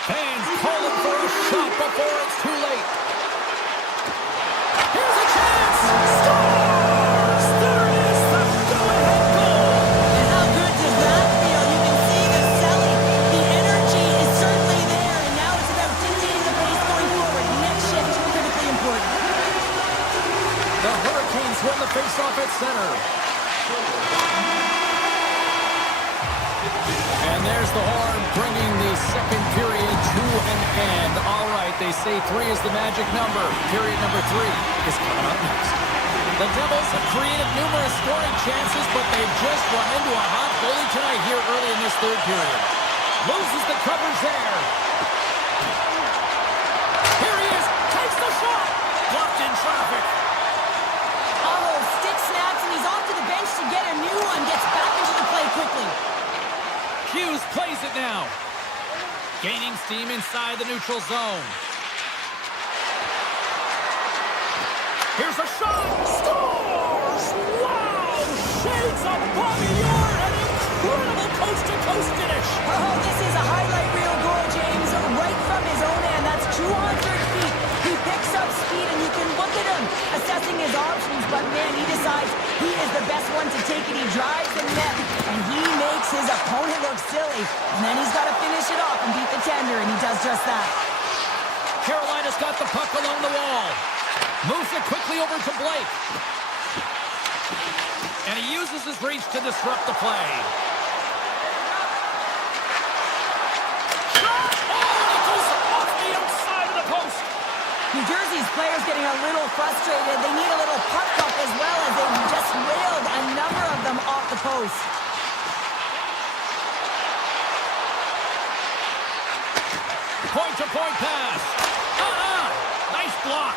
Fans calling for a shot before it's too late. Here's a chance. Scores! There it is, the go-ahead goal. And how good does that feel? You can see the selling. The energy is certainly there, and now it's about dictating the pace going forward. Next shift, we're going to the faceoff at center. And there's the horn, bringing the second period to an end. All right, they say 3 is the magic number. Period number 3 is coming up next. The Devils have created numerous scoring chances, but they've just run into a hot goalie tonight here early in this third period. Loses the coverage there. Here he is, takes the shot. Blocked in traffic. Oh, stick snaps, and he's off to the bench to get a new one. Gets back into the play quickly. Hughes plays it now. Gaining steam inside the neutral zone. Here's a shot. Scores! Wow! Shades of Bobby Orr. An incredible coast-to-coast finish. Oh, this is a highlight reel goal, James. Right from his own end. That's 200 feet. He picks up speed, and you can look at him assessing his options, but man, he decides he is the best one to take it. He drives the net, and he makes his opponent look silly. And then he's got to finish it off and beat the tender, and he does just that. Carolina's got the puck along the wall. Moves it quickly over to Blake. And he uses his reach to disrupt the play. Shot! Oh, it goes off the outside of the post. New Jersey's players getting a little frustrated. They need a little puck up as well, as they just wailed a number of them off the post. Point-to-point pass. Nice block.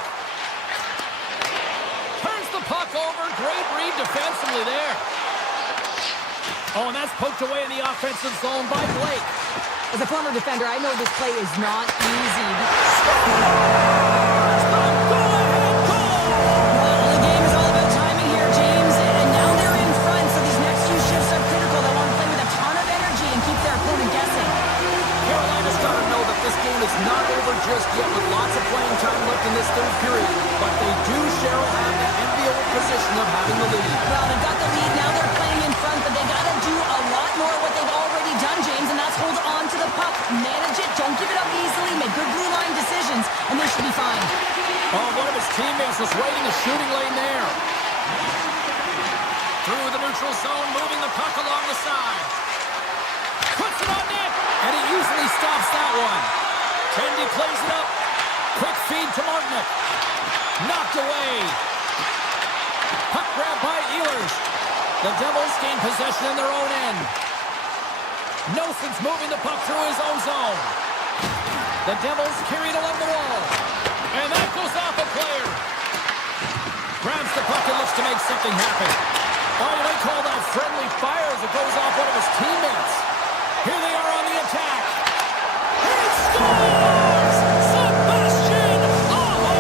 Turns the puck over. Great read defensively there. Oh, and that's poked away in the offensive zone by Blake. As a former defender, I know this play is not easy. Well, the game is all about timing here, James, and now they're in front, so these next few shifts are critical. They want to play with a ton of energy and keep their opponent guessing. Carolina's got to know that this game is not over just yet with lots of playing time left in this third period, but they do, Cheryl, have the enviable position of having the lead. Well, they've got the lead, now they're playing in front, but they got to do a lot more of what they've already done, James, and that's hold on to the puck, manage it, don't give it up easily, make good blue line decisions, and they should be fine. Oh, one of his teammates was right in the shooting lane there. Through the neutral zone, moving the puck along the side. Puts it on net, and he usually stops that one. Tendy plays it up. Quick feed to Martinick. Knocked away. Puck grab by Ehlers. The Devils gain possession in their own end. Nelson's moving the puck through his own zone. The Devils carry it along the wall. And that goes off a player. Grabs the puck and looks to make something happen. Oh, you might call that friendly fire as it goes off one of his teammates. Here they are on the attack. He scores! Sebastian Aho!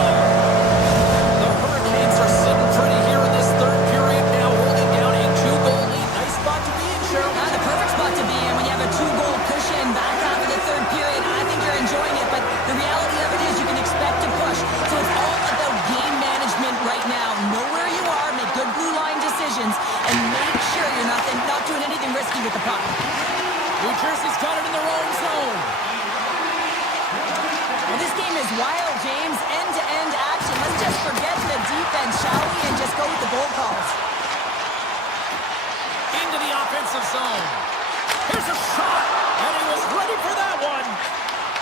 The Hurricanes are sitting pretty here in this third period now, holding down a 2-goal lead. Nice spot to be in, Cheryl. The perfect spot to be in when you have a 2-goal cushion back half of the third period. I think you're enjoying it, but the reality of it is you can expect to push. So it's all about game management right now. Know where you are, make good blue line decisions, and make sure you're not doing anything risky with the puck. New Jersey's got it in their own zone. Well, this game is wild, James. End-to-end action. Let's just forget the defense, shall we, and just go with the goal calls. Into the offensive zone. Here's a shot, and he was ready for that one.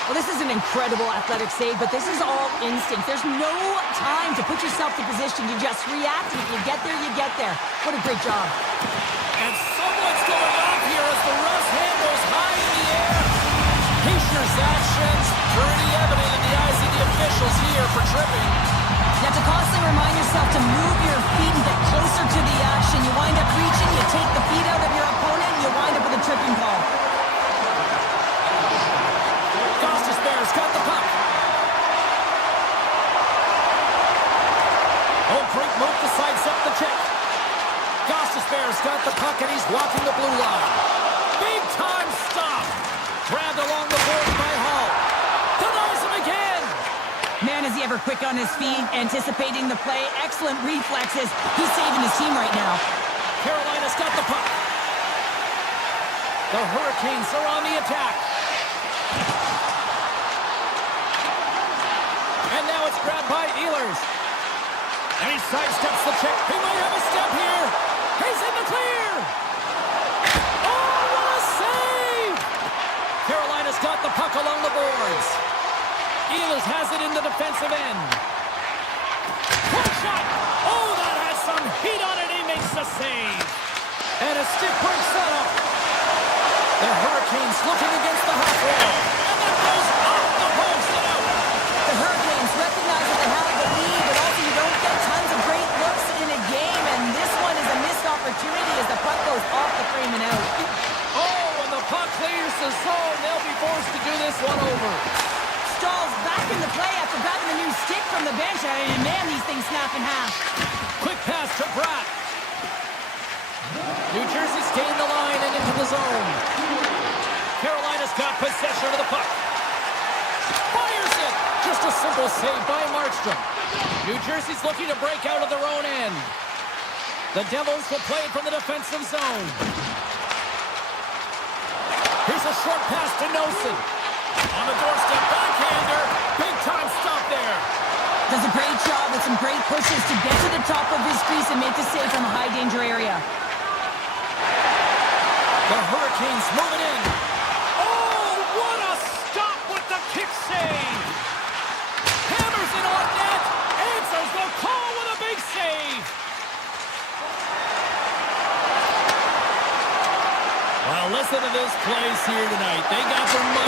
Well, this is an incredible athletic save, but this is all instinct. There's no time to put yourself to position. You just react, and if you get there, you get there. What a great job. And someone's going off here as the ref's hand goes high in the air. Heischer's actions pretty evident in the eyes of the officials here for tripping. You have to constantly remind yourself to move your feet and get closer to the action. You wind up reaching, you take the feet out of your opponent, and you wind up with a tripping call. Costas Bears got the puck. Oh, great move to sidestep the check. Costas Bears got the puck, and he's walking the blue line. Big time stop. Grabbed along the board by Hall. Denies him again. Man, is he ever quick on his feet, anticipating the play. Excellent reflexes. He's saving his team right now. Carolina's got the puck. The Hurricanes are on the attack. And now it's grabbed by Ehlers. And he sidesteps the check. He might have a step here. He's in the clear. Oh, what a save! Carolina's got the puck along the boards. Ehlers has it in the defensive end. Quick shot. Oh, that has some heat on it. He makes the save. And a stick break setup. The Hurricanes looking against the half wall. And that goes off the post and out. The Hurricanes recognize that they have the lead, but also you don't get tons of great looks in a game, and this one is a missed opportunity as the puck goes off the frame and out. Oh, and the puck clears the zone. They'll be forced to do this one over. Stahl's back in the play after grabbing a new stick from the bench, and man, these things snap in half. Quick pass to Bratt. New Jersey's gained the line and into the zone. Carolina's got possession of the puck. Fires it. Just a simple save by Markstrom. New Jersey's looking to break out of their own end. The Devils will play it from the defensive zone. Here's a short pass to Nosen. On the doorstep, backhander. Big time stop there. Does a great job with some great pushes to get to the top of his crease and make the save from a high danger area. The Hurricanes moving in. Oh, what a stop with the kick save. Hammers it on net. Answers the call with a big save. Well, listen to this place here tonight. They got their money.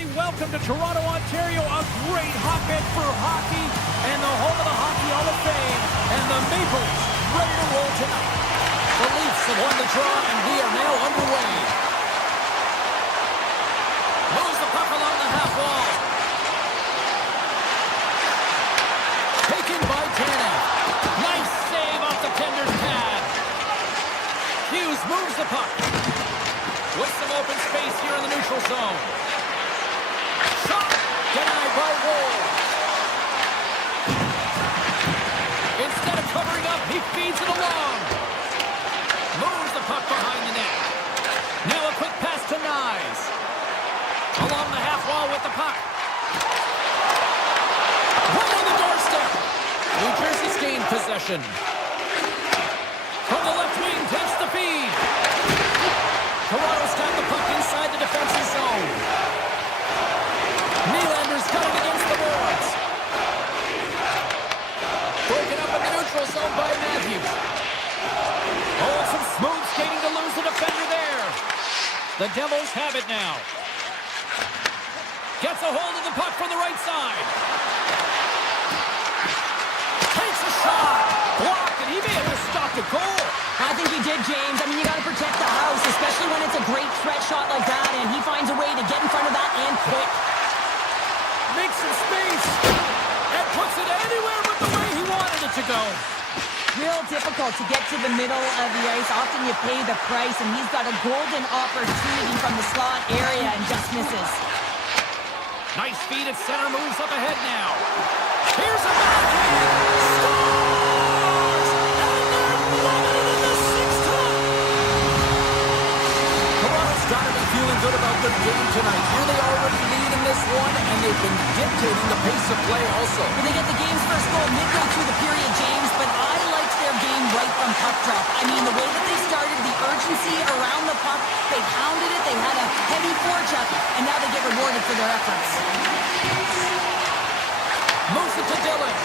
everybody. Welcome to Toronto, Ontario, a great hotbed for hockey and the home of the Hockey Hall of Fame. And the Maple Leafs ready to roll tonight. The Leafs have won the draw, and we are now underway. Moves the puck along the half wall. Taken by Tanev. Nice save off the tender's pad. Hughes moves the puck. With some open space here in the neutral zone. Shot denied by Woll. Instead of covering up, he feeds it along. Moves the puck behind the net. Now a quick pass to Nyes. Along the half wall with the puck. Right on the doorstep. New Jersey's gained possession. From the left wing, takes the feed. Toronto's got the puck inside the defensive zone. Nylander's got it against the boards. Broken up in the neutral zone by Matthews. Oh, some smooth skating to lose the defender there. The Devils have it now. Gets a hold of the puck from the right side. Takes a shot. Blocked, and he may have just stopped a goal. I think he did, James. I mean, you got to protect the house, especially when it's a great threat shot like that, and he finds a way to get in front of that and quick. Makes some space and puts it anywhere but the way he wanted it to go. Real difficult to get to the middle of the ice. Often you pay the price, and he's got a golden opportunity from the slot area and just misses. Nice feed at center, moves up ahead now. Here's a backhand. Scores! And they're loving it in the sixth time. Toronto's got to be feeling good about their game tonight. Here they already lead in this one, and they've been dictating the pace of play also. Well, they get the game's first goal midway through the period, James, but I liked their game right from puck drop. I mean, the way that they started, the urgency around the puck, they pounded it, they had a heavy forecheck, and now they get rewarded for their efforts. Moves it to Dylan.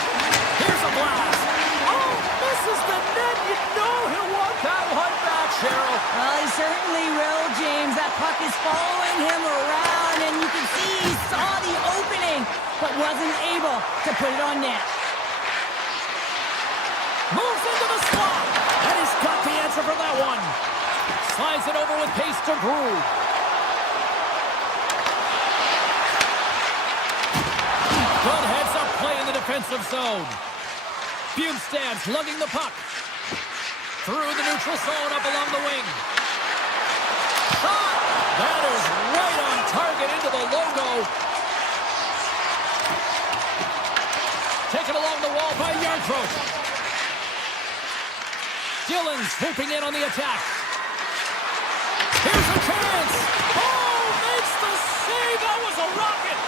Here's a blast. Oh, misses the net. You know he'll want that one back, Cheryl. Well, he certainly will, James. That puck is following him around, and you can see he saw the opening, but wasn't able to put it on net. Moves into the slot. And he's got the answer for that one. Slides it over with pace to Groove. Good heads-up play in the defensive zone. Bjugstad's lugging the puck. Through the neutral zone, up along the wing. Shot! That is right on target into the logo. Taken along the wall by Yarncroke. Dylan's swooping in on the attack. Here's a chance. Oh, makes the save. That was a rocket.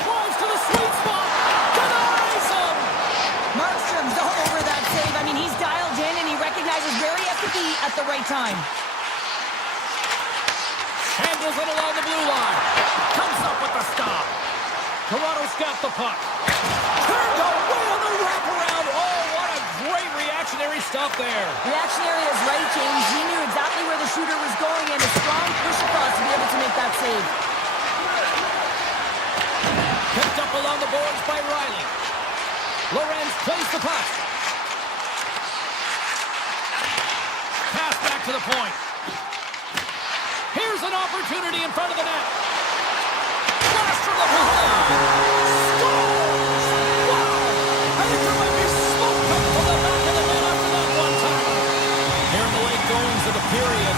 Drives to the sweet spot. Denies him. Markstrom's all over that save. I mean, he's dialed in, and he recognizes where he has to be at the right time. Handles it along the blue line. Comes up with the stop. Toronto's got the puck. Turned away on the wraparound. Oh, what a great reactionary stop there. Reactionary is right, James. He knew exactly where the shooter was going, and a strong push across to be able to make that save. Picked up along the boards by Riley. Lorenz plays the puck. Pass back to the point. Here's an opportunity in front of the net. Blast from the blue line. Scores! Wow! I think there might be smoke coming from the back of the net after that one time. Here in the late goings of the period,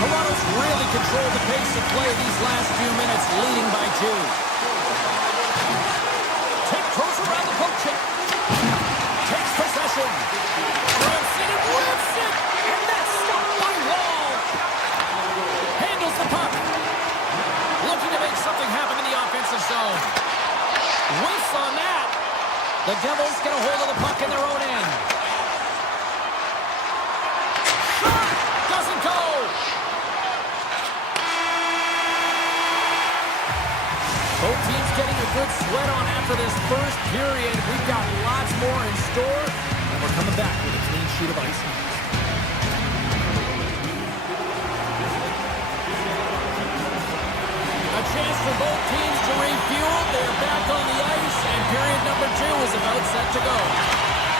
Toronto's really controlled the pace of play these last few minutes, leading by 2. Throws around the poke check. Takes possession. Rips it and whips it. And that's stopped by Wall. Handles the puck. Looking to make something happen in the offensive zone. Whiffs on that. The Devils get a hold of the puck in their own end. Shot! Doesn't go. Both teams getting a good sweat on after this first period. We've got lots more in store, and we're coming back with a clean sheet of ice. chance for both teams to refuel. They're back on the ice, and period number 2 is about set to go.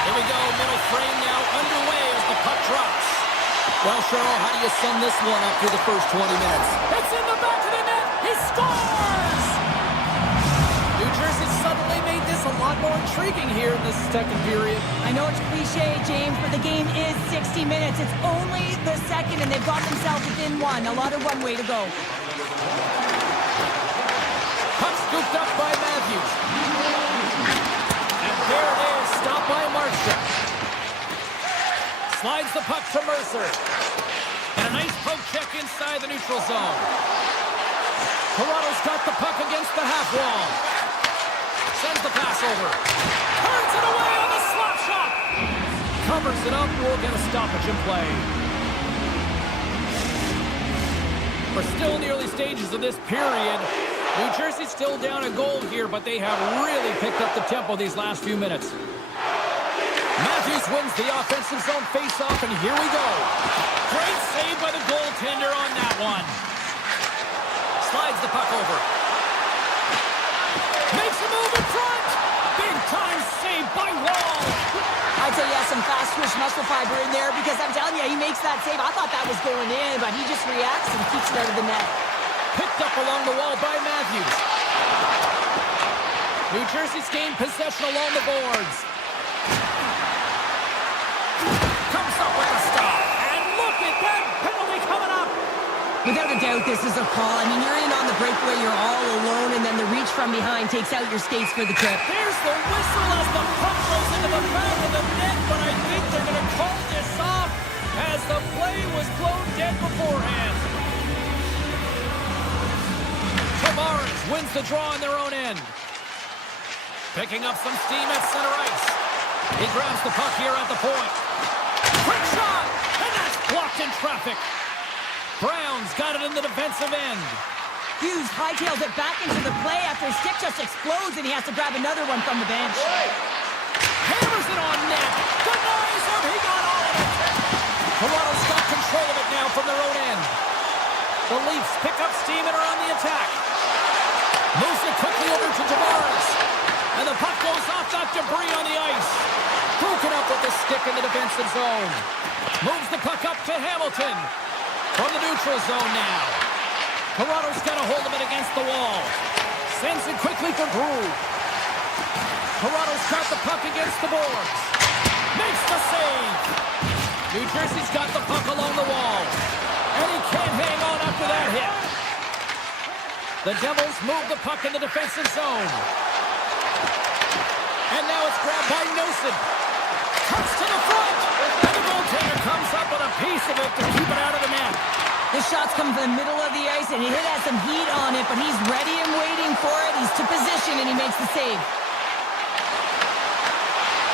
Here we go, middle frame now underway as the puck drops. Well, Cheryl, how do you sum this one up through the first 20 minutes? It's in the back of the net. He scores! New Jersey suddenly made this a lot more intriguing here in this second period. I know it's cliche, James, but the game is 60 minutes. It's only the second, and they've got themselves within one. A lot of runway to go. Puck scooped up by Matthews. And there it is, stopped by Markstrom. Slides the puck to Mercer. And a nice poke check inside the neutral zone. Toronto's got the puck against the half wall. Sends the pass over. Turns it away on the slap shot. Covers it up. We'll get a stoppage in play. We're still in the early stages of this period. New Jersey's still down a goal here, but they have really picked up the tempo these last few minutes. Matthews wins the offensive zone face-off, and here we go. Great save by the goaltender on that one. Slides the puck over. Makes a move in front. Big time save by Wall. I'd say he has some fast twitch muscle fiber in there because I'm telling you, he makes that save. I thought that was going in, but he just reacts and keeps it out of the net. Picked up along the wall by Matthews. New Jersey's gained possession along the boards. Comes up with a stop. And look at that penalty coming up. Without a doubt, this is a call. I mean, you're in on the breakaway, you're all alone, and then the reach from behind takes out your skates for the trip. There's the whistle as the puck goes into the back of the net, but I think they're going to call this off as the play was blown dead beforehand. Tavares wins the draw on their own end. Picking up some steam at center ice. He grabs the puck here at the point. Quick shot, and that's Blocked in traffic. Brown's got it in the defensive end. Hughes hightails it back into the play after his stick just explodes, and he has to grab another one from the bench. Hammers it on net. Denies him. He got all of it. Toronto's got control of it now from their own end. The Leafs pick up steam and are on the attack. Moves it quickly over to Tavares. And the puck goes off that debris on the ice. Broken up with the stick in the defensive zone. Moves the puck up to Hamilton. From the neutral zone now. Toronto's got a hold of it against the wall. Sends it quickly for Drew. Toronto's got the puck against the boards. Makes the save. New Jersey's got the puck along the wall. And he can't hang on after that hit. The Devils move the puck in the defensive zone. And now it's grabbed by Nosen. Cuts to the front. And the goaltender comes up with a piece of it to keep it out of the net. This shot's come from the middle of the ice, and he has some heat on it, but he's ready and waiting for it. He's to position, and he makes the save.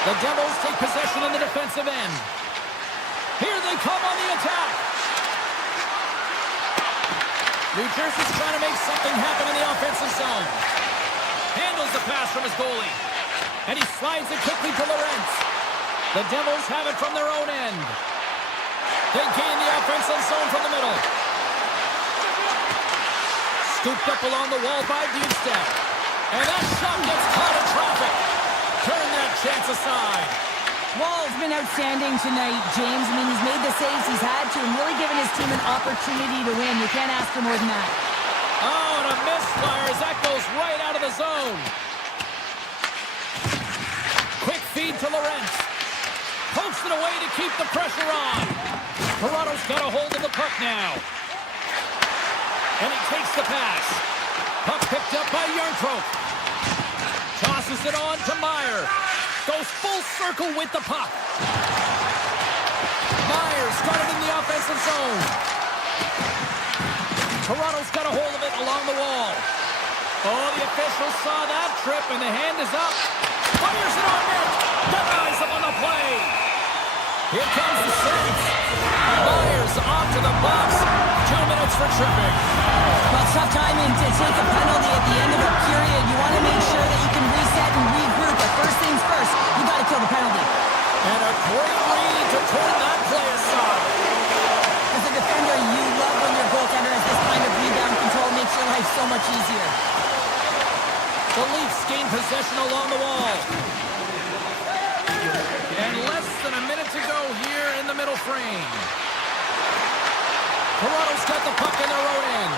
The Devils take possession in the defensive end. Here they come on the attack. New Jersey's trying to make something happen in the offensive zone. Handles the pass from his goalie. And he slides it quickly to Lorentz. The Devils have it from their own end. They gain the offensive zone from the middle. Scooped up along the wall by Bjugstad. And that shot gets caught in traffic. Turn that chance aside. Wall's been outstanding tonight, James. I mean, he's made the saves he's had to and really given his team an opportunity to win. You can't ask for more than that. Oh, and a misfire as that goes right out of the zone. Quick feed to Lorentz. Pokes it away to keep the pressure on. Toronto's got a hold of the puck now. And he takes the pass. Puck picked up by Yarncroke. Tosses it on to Meyer. Goes full circle with the puck. Myers got it in the offensive zone. Toronto's got a hold of it along the wall. Oh, the official saw that trip, and the hand is up. Fires it on net. Denies him on the play. Here comes the save. Myers off to the box. 2 minutes for tripping. Well, it's tough timing to take a penalty at the end of a period. You want to make sure that you can reset and regroup. But first things first, you got to kill the penalty. And a great read to turn that play aside. As a defender, you love when your goaltender has this kind of rebound control. Makes your life so so much easier. The Leafs gain possession along the wall. And less than a minute to go here in the middle frame. Toronto's got the puck in their own end.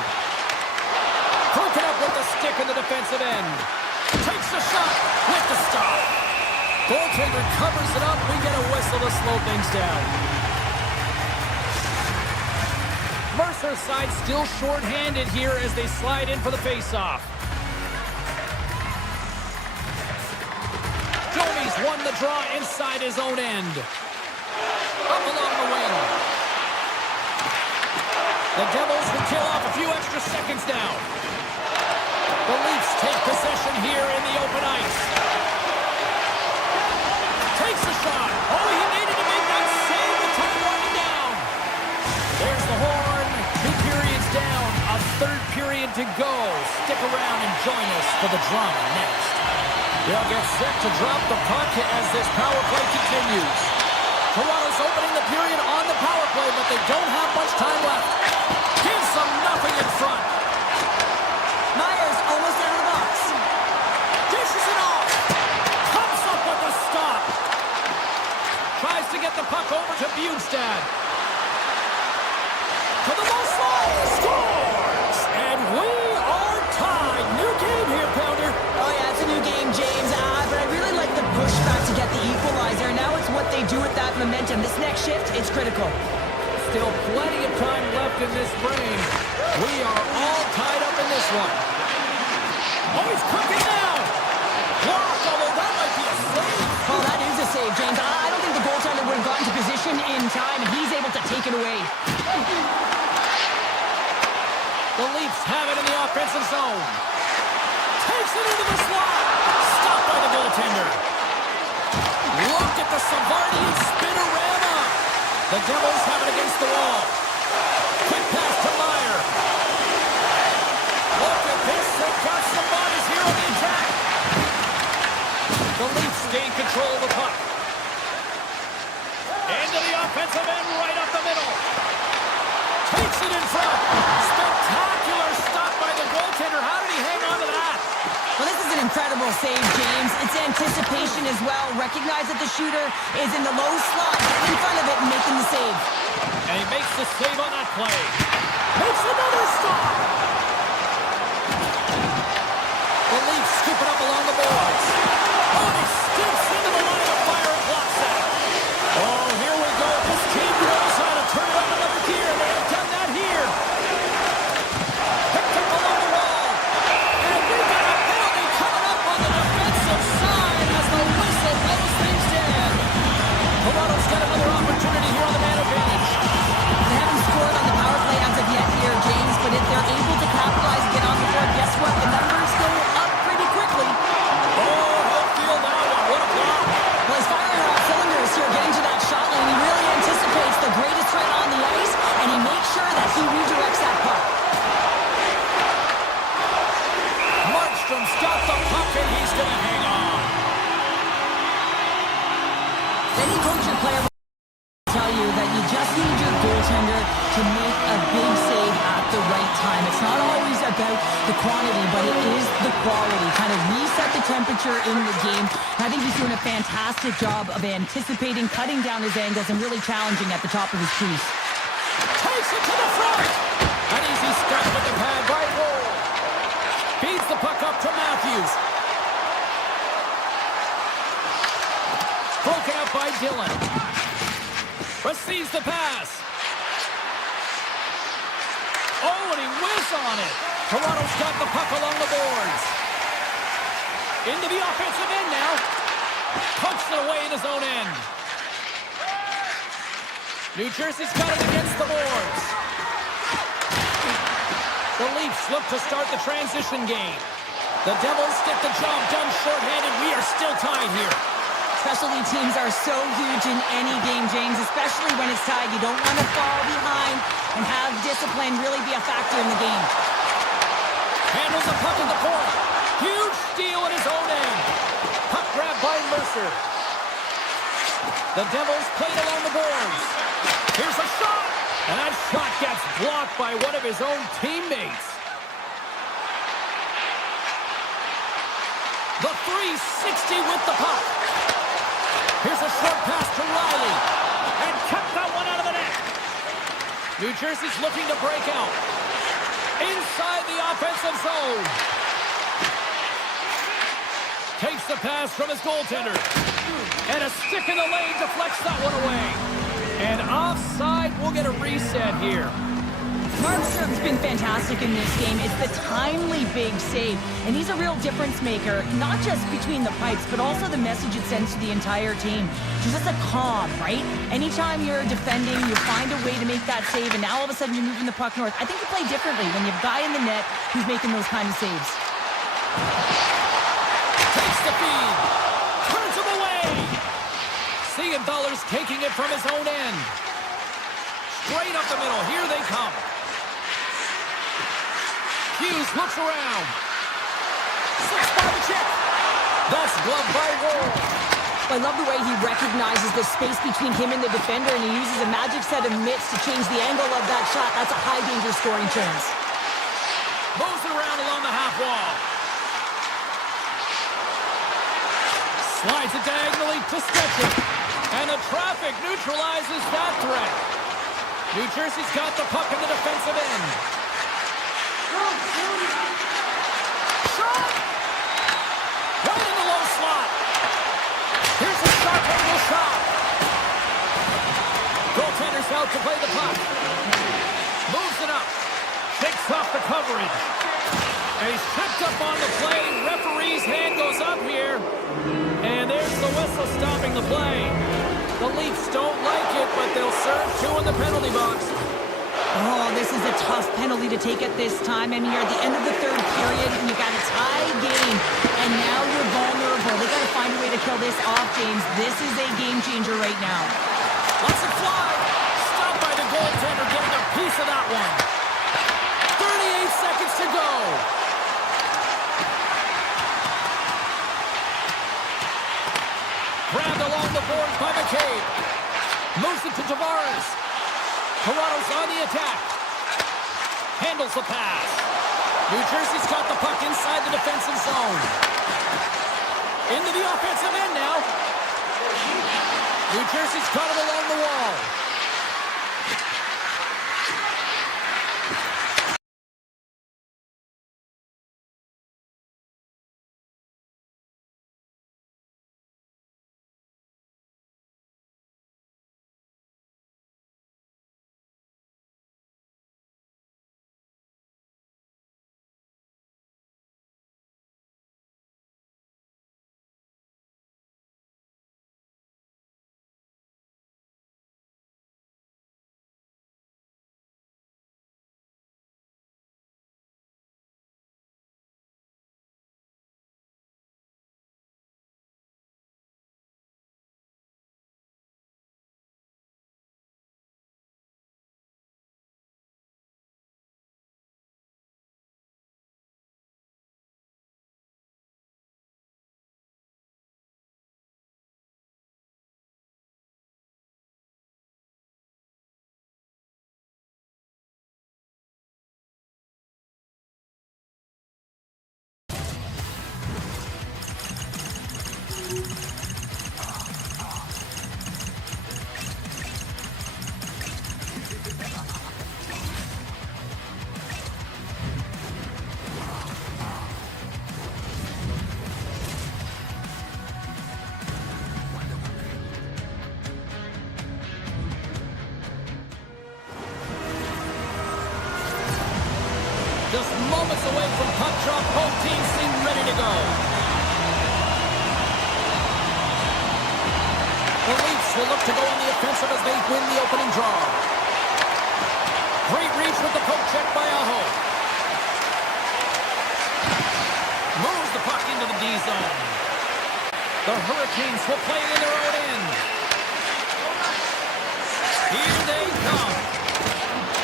Broken up with the stick in the defensive end. Takes the shot with the stop. Goaltender covers it up. We get a whistle to slow things down. Mercer's side still short-handed here as they slide in for the face-off. Joey's won the draw inside his own end. Up along the wing. The Devils will kill off a few extra seconds now. The Leafs take possession here in the open ice. Takes the shot. Oh, he needed to make that save to take one down. There's the horn. 2 periods down. A third period to go. Stick around and join us for the drama next. They'll get set to drop the puck as this power play continues. Toronto's opening the period on the power play, but they don't have much time left. Gives them nothing in front. Myers almost out of the box. Dishes it off. Comes up with a stop. Tries to get the puck over to Bjugstad. To the low slide. Scores! And we are tied. New game here, Pounder. Oh, yeah, it's a new game, James. But I really like the pushback to get the equalizer. Now it's what they do with that momentum. This next shift, it's critical. Still plenty of time left in this frame. We are all tied up in this one. Oh, he's cooking now. Blocked, although that might be a save. Oh, that is a save, James. I don't think the goaltender would have gotten to position in time, and he's able to take it away. The Leafs have it in the offensive zone. Takes it into the slot. Stopped by the goaltender. Look at the Savardian spinorama. The Devils have it against the wall. Quick pass to Meyer. Look at this. They've got some bodies here on the attack. The Leafs gain control of the puck. Into the offensive end, right up the middle. Takes it in front. Spectacular stop by the goaltender. How did he hang on to that? Well, this is an incredible save, James. It's anticipation as well. Recognize that the shooter is in the low slot, getting in front of it and making the save. And he makes the save on that play. Makes another stop. The Leafs scoop it up along the boards. Oh, and he skips into the line of fire and blocks that. Oh, here we go. This team knows how to turn it up another gear. They have done that here. Picked up along the wall. And we got a penalty coming up on the defensive side as the whistle blows things down. Toronto's got another opportunity here on the man advantage. They haven't scored on the power play as of yet here, James, but if they're able to capitalize and get on the board, guess what? The numbers go up pretty quickly. Oh, he'll feel that one. What a block. Well, he's firing off cylinders here, getting to that shot lane. He really anticipates the greatest threat on the ice, and he makes sure that he redirects that puck. Markstrom's got the puck, and he's going to hang on. Any coach or player will tell you that you just need your goaltender to make a big save at the right time. It's not always about the quantity, but it is the quality. Kind of reset the temperature in the game. And I think he's doing a fantastic job of anticipating, cutting down his angles, and really challenging at the top of his crease. Takes it to the front. An easy stop with the pad by Wool. Feeds the puck up to Matthews. Broken up by Dillon. Receives the pass. Oh, and he whizzed on it. Toronto's got the puck along the boards. Into the offensive end now. Pumps it away in his own end. New Jersey's got it against the boards. The Leafs look to start the transition game. The Devils get the job done shorthanded. We are still tied here. Specialty teams are so huge in any game, James, especially when it's tied. You don't want to fall behind and have discipline really be a factor in the game. Handles the puck in the corner. Huge steal at his own end. Puck grab by Mercer. The Devils played along the boards. Here's a shot. And that shot gets blocked by one of his own teammates. 360 with the puck. Here's a short pass to Riley. And kept that one out of the net. New Jersey's looking to break out. Inside the offensive zone. Takes the pass from his goaltender. And a stick in the lane deflects that one away. And offside, we'll get a reset here. Markstrom's been fantastic in this game. It's the timely big save. And he's a real difference maker, not just between the pipes, but also the message it sends to the entire team. Just a calm, right? Anytime you're defending, you find a way to make that save, and now all of a sudden you're moving the puck north. I think you play differently when you have a guy in the net who's making those kind of saves. Takes the feed. Turns him away. Siegenthaler's taking it from his own end. Straight up the middle. Here they come. Hughes looks around. Slips by the check. That's gloved by Ward. I love the way he recognizes the space between him and the defender, and he uses a magic set of mitts to change the angle of that shot. That's a high-danger scoring chance. Moves it around along the half wall. Slides it diagonally to Stetcher. And the traffic neutralizes that threat. New Jersey's got the puck in the defensive end. Shot! Right in the low slot. Here's a sharp angle shot. Goaltender's out to play the puck. Moves it up. Shakes off the coverage. And he's tripped up on the play. Referee's hand goes up here. And there's the whistle stopping the play. The Leafs don't like it, but they'll serve two in the penalty box. Oh, this is a tough penalty to take at this time. I mean, you're at the end of the third period, and you got a tie game, and now you're vulnerable. They got to find a way to kill this off, James. This is a game changer right now. Lets it fly. Stopped by the goaltender, getting a piece of that one. 38 seconds to go. Grabbed along the boards by McCabe. Moves it to Tavares. Toronto's on the attack. Handles the pass. New Jersey's got the puck inside the defensive zone. Into the offensive end now. New Jersey's got it along the wall. Just moments away from puck drop, both teams seem ready to go. The Leafs will look to go on the offensive as they win the opening draw. Great reach with the poke check by Aho. Moves the puck into the D zone. The Hurricanes will play it in their own end. Here they come.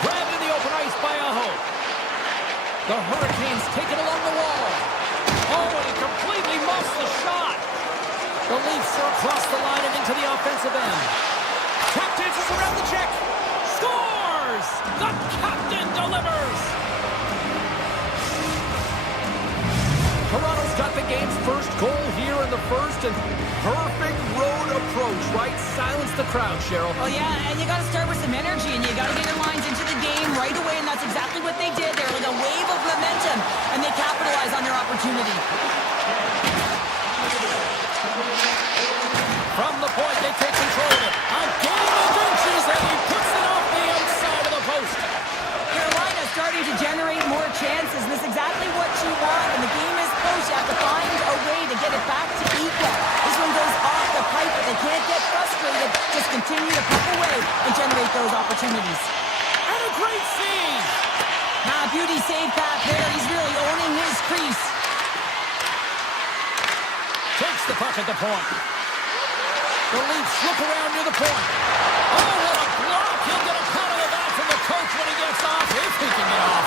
Grabbed in the open ice by Aho. The Hurricanes take it along the wall. Oh, and he completely muffs the shot. The Leafs are across the line and into the offensive end. Tap dances around the check. Scores! The captain delivers! Toronto's got the game's first goal here in the first, and perfect road approach, right? Silence the crowd, Cheryl. Oh, yeah, and you got to start with some energy, and you got to get your lines into the game right away, and that's exactly what they did. They're like a wave of momentum, and they capitalize on their opportunity. From the point, they take control of it. A game of inches, and he puts it off the outside of the post. Carolina starting to generate more chances, and this is exactly what you want. When the game is close, you have to find a way to get it back to equal. This one goes off the pipe, but they can't get frustrated. Just continue to puck away and generate those opportunities. And a great save. Beauty save back there. He's really owning his crease. Takes the puck at the point. The Leafs look around near the point. Oh, what a block! He'll get a pat on the back from the coach when he gets off, if he can get off.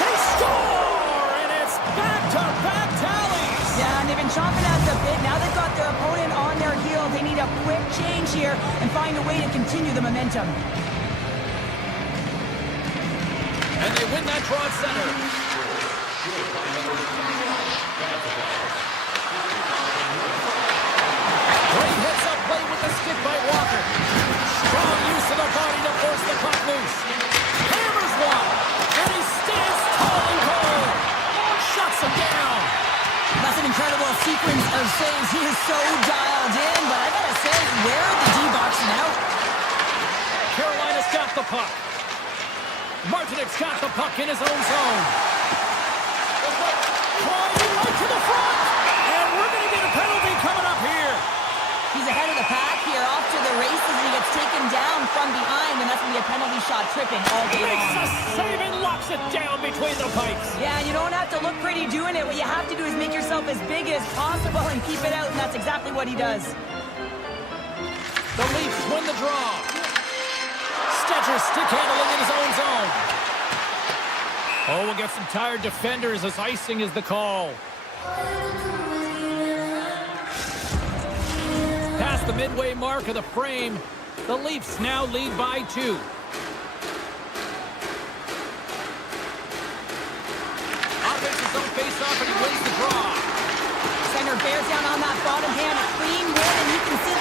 They score! And it's back-to-back tallies! Yeah, and they've been chomping at the bit. Now they've got their opponent on their heel. They need a quick change here and find a way to continue the momentum. And they win that draw at center. Great heads-up play with the stick by Walker. Strong use of the body to force the puck loose. Hammers one, and he stands tall and cold. Shuts him down. That's an incredible sequence of saves. He is so dialed in, but I gotta say, where are the D-boxing out? Carolina's got the puck. Martinek's got the puck in his own zone. Driving right to the front, and we're going to get a penalty coming up here. He's ahead of the pack here, off to the races, and he gets taken down from behind, and that's going to be a penalty shot tripping all day Makes a long. save and locks it down between the pipes. Yeah, you don't have to look pretty doing it. What you have to do is make yourself as big as possible and keep it out, and that's exactly what he does. The Leafs win the draw. Stetcher stick handling in his own zone. Oh, we'll get some tired defenders as icing is the call. Past the midway mark of the frame, the Leafs now lead by 2. Offensive zone face-off, and he wins the draw. Center bears down on that bottom hand, a clean win, and you can see...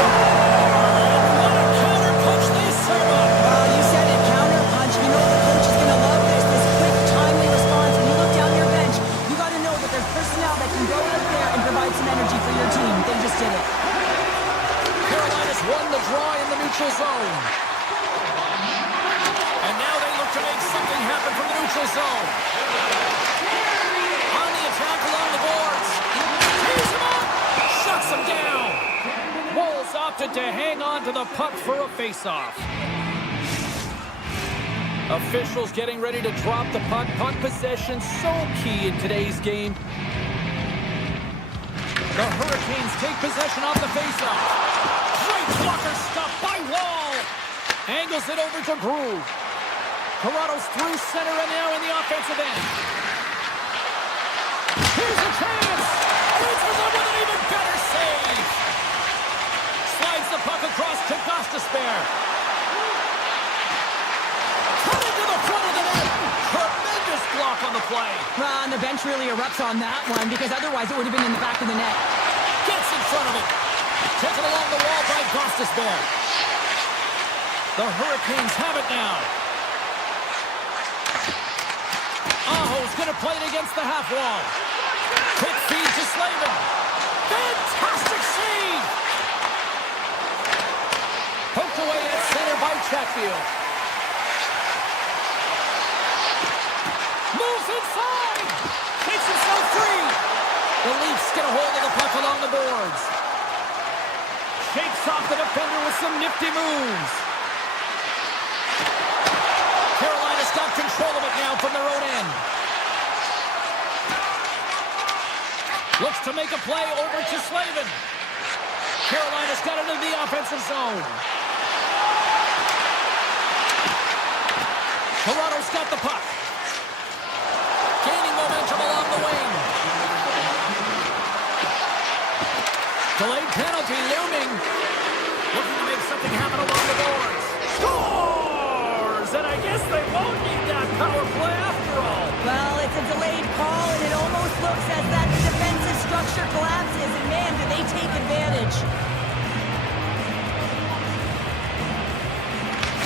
What a counter punch they serve up. Well, you said it, counter punch. You know the coach is going to love this quick, timely response. When you look down your bench, you got to know that there's personnel that can go out there and provide some energy for your team. They just did it. Carolina's won the draw in the neutral zone. And now they look to make something happen from the neutral zone. On the attack along the boards. Tees him up. Shuts him down. Wolves opted to hang on to the puck for a face-off. Officials getting ready to drop the puck. Puck possession so key in today's game. The Hurricanes take possession off the face-off. Great blocker stop by Wall. Angles it over to Brew. Corrado's through center and now in the offensive end. Here's a chance. Answers it with an even better save. Slides the puck across to Gostisbehere. Coming to the front of the net. Tremendous block on the play. Well, and the bench really erupts on that one because otherwise it would have been in the back of the net. Gets in front of it. Taken along the wall by Gostisbehere. The Hurricanes have it now. Aho's going to play it against the half wall. Quick feed to Slavin. Fantastic save. Poked away at center by Chatfield. Moves inside. Takes himself free. The Leafs get a hold of the puck along the boards. Shakes off the defender with some nifty moves. Carolina's got control of it now from their own end. Looks to make a play over to Slavin. Carolina's got it in the offensive zone. Corrado's got the puck. Gaining momentum along the wing. Delayed penalty looming. Looking to make something happen along the boards. Scores! And I guess they won't need that power play after all. Well, it's a delayed call, and it almost looks as that the structure collapses, and man, do they take advantage.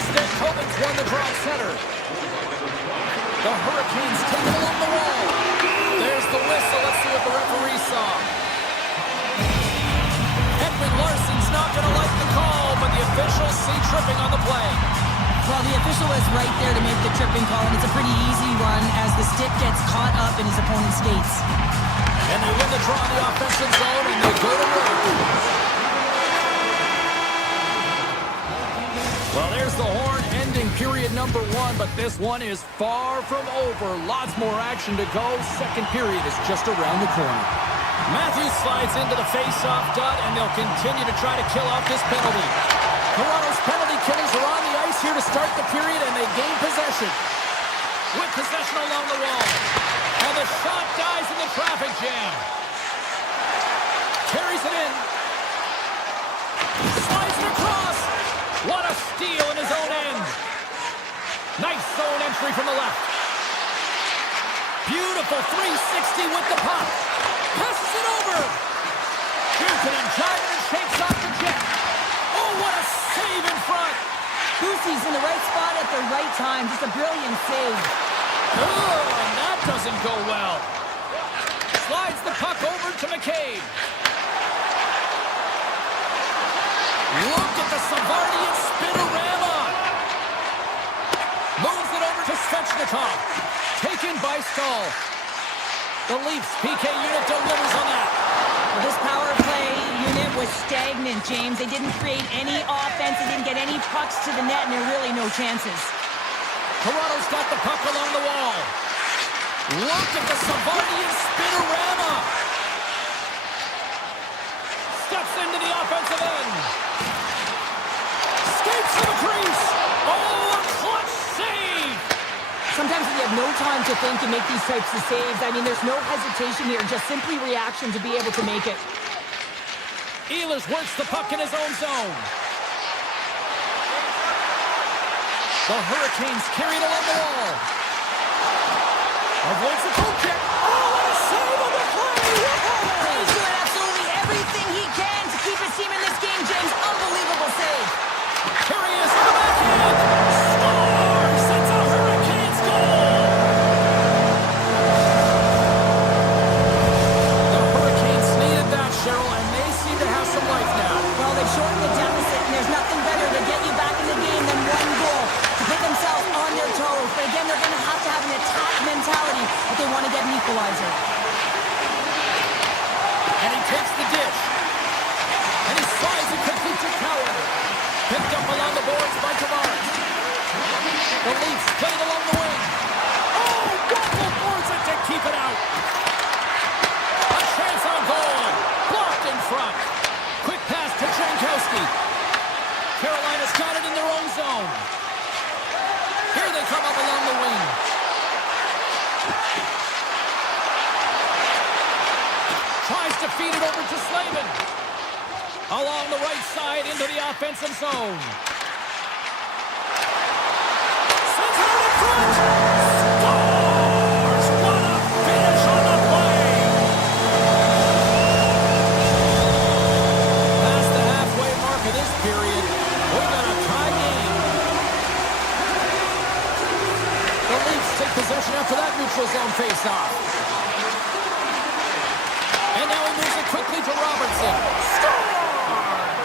Stankoven's won the draw at center. The Hurricanes take it along the wall. There's the whistle. Let's see what the referee saw. Edwin Larson's not going to like the call, but the officials see tripping on the play. Well, the official was right there to make the tripping call, and it's a pretty easy one as the stick gets caught up in his opponent's skates. And they win the draw in the offensive zone, and they go to work. Well, there's the horn ending period number 1, but this one is far from over. Lots more action to go. Second period is just around the corner. Matthews slides into the face-off dot, and they'll continue to try to kill off this penalty. Toronto's penalty killers are on the ice here to start the period, and they gain possession. With possession along the wall. And the shot dies in the traffic jam. Carries it in. Slides it across. What a steal in his own end. Nice zone entry from the left. Beautiful 360 with the puck. Passes it over. Houston Giant shakes off the jet. Oh, what a save in front. Boosie's in the right spot at the right time. Just a brilliant save. Oh, and that doesn't go well. Slides the puck over to McCabe. Look at the Savardian spinorama. Moves it over to Svechnikov. Taken by Stahl. The Leafs PK unit delivers on that. Well, this power play unit was stagnant, James. They didn't create any offense. They didn't get any pucks to the net, and there are really no chances. Toronto's got the puck along the wall. Look at the Savardian spinorama. Steps into the offensive end. Skates to the crease. Oh, a clutch save. Sometimes when you have no time to think, you make these types of saves. I mean, there's no hesitation here, just simply reaction to be able to make it. Ehlers works the puck in his own zone. The Hurricanes carry it along the wall. Avoids the goal kick. Oh, what a save on the play! He's doing absolutely everything he can to keep his team in this game, James. Unbelievable save. Here he is in the backhand. Scores! It's a Hurricanes goal! The Hurricanes needed that, Cheryl, and they seem to have some life now. Well, they've shortened the deficit, and there's nothing better to get you back in the game than one goal to put themselves on their toes. But again, they're going to have an attack mentality if they want to get an equalizer. And he takes the dish. And he slides it quickly to Coward. Picked up along the boards by Tavares. The Leafs played along the wing. Oh, Waffle boards it to keep it out. A chance on goal. Blocked in front. Quick pass to Jankowski. Carolina's got it in their own zone. Here they come up along the wing. Tries to feed it over to Slavin. Along the right side into the offensive zone. Sends it out in front. Scores! What a finish on the play! Past the halfway mark of this period, we've got a tie game. The Leafs take possession after that neutral zone face-off. And now he moves it quickly to Robertson. Scores!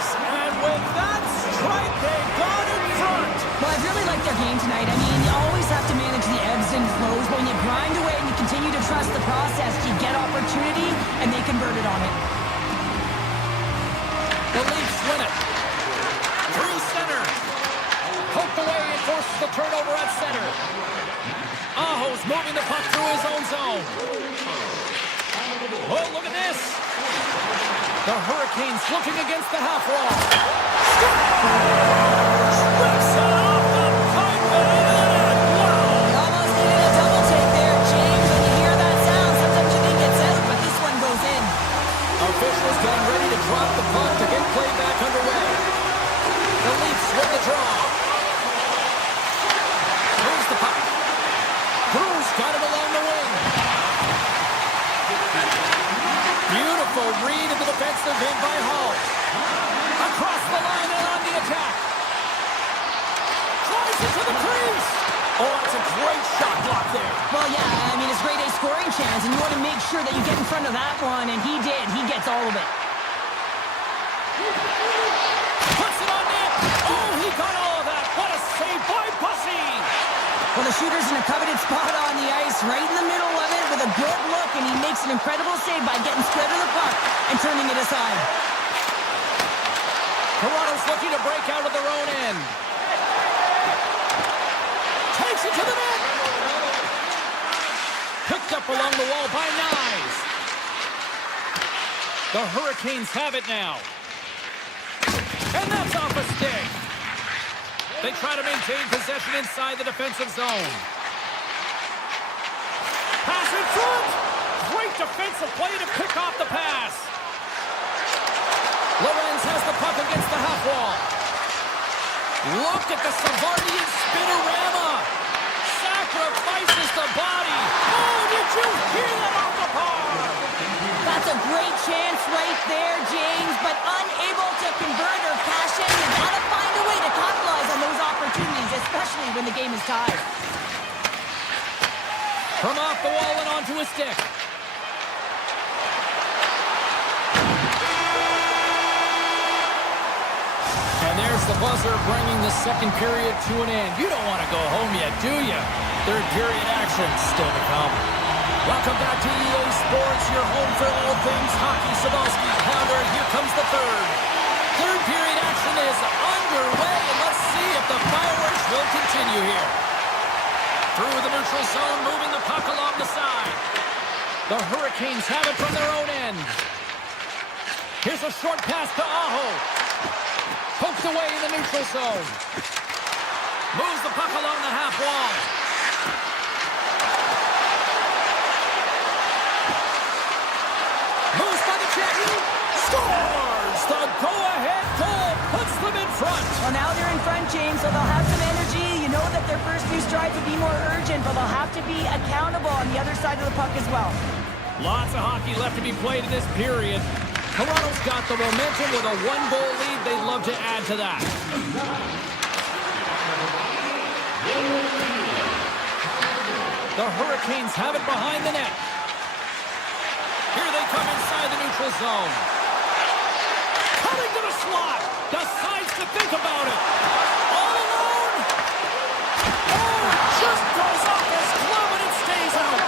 And with that strike, they got in front. Well, I really like their game tonight. I mean, you always have to manage the ebbs and flows. But when you grind away and you continue to trust the process, you get opportunity, and they converted on it. The Leafs win it. Through center. Poked away and forces the turnover at center. Aho's moving the puck through his own zone. Oh, look at this. The Hurricanes looking against the half wall. Scores! Rips it off the pipe and in. Wow! They almost needed a double take there, James. When you hear that sound, sometimes you think it's out, but this one goes in. Officials getting ready to drop the puck to get play back underway. The Leafs win the draw. Moves the puck. Cruz got it along the wing. Beautiful Drove in by Hall. Across the line and on the attack. Drives it to the crease. Oh, that's a great shot block there. Well, yeah, I mean, it's grade A scoring chance, and you want to make sure that you get in front of that one, and he did. He gets all of it. Puts it on net. Oh, he got all of that. What a save by Bussy. Well, the shooter's in a coveted spot on the ice, right in the middle of it, with a good look, and he makes an incredible save by getting spread of the puck and turning it aside. Toronto's looking to break out of their own end. Takes it to the net. Picked up along the wall by Nyes. The Hurricanes have it now. And that's off a stick. They try to maintain possession inside the defensive zone. Pass in front. Great defensive play to pick off the pass. Lorenz has the puck against the half wall. Look at the Savardian spinorama. Sacrifices the body. Oh, did you hear that off the park? That's a great chance right there, James, but unable to convert or cash in. You gotta find a way to capitalize on those opportunities, especially when the game is tied. From off the wall and onto a stick. And there's the buzzer bringing the second period to an end. You don't want to go home yet, do you? Third period action still to come. Welcome back to EA Sports, your home for all things hockey. Savalsky, Pounder, here comes the third. Third period action is underway, and let's see if the fireworks will continue here. Through the neutral zone, moving the puck along the side. The Hurricanes have it from their own end. Here's a short pass to Aho. Poked away in the neutral zone. Moves the puck along the half wall. Moves by the check. Scores! The go-ahead goal puts them in front. Well, now they're in front, James, so they'll have some energy. You know that their first few strides will be more urgent, but they'll have to be accountable on the other side of the puck as well. Lots of hockey left to be played in this period. Toronto's got the momentum with a one-goal lead. They'd love to add to that. The Hurricanes have it behind the net. Here they come inside the neutral zone. Coming to the slot. Decides to think about it. All alone. Oh, just goes off his glove and it stays out.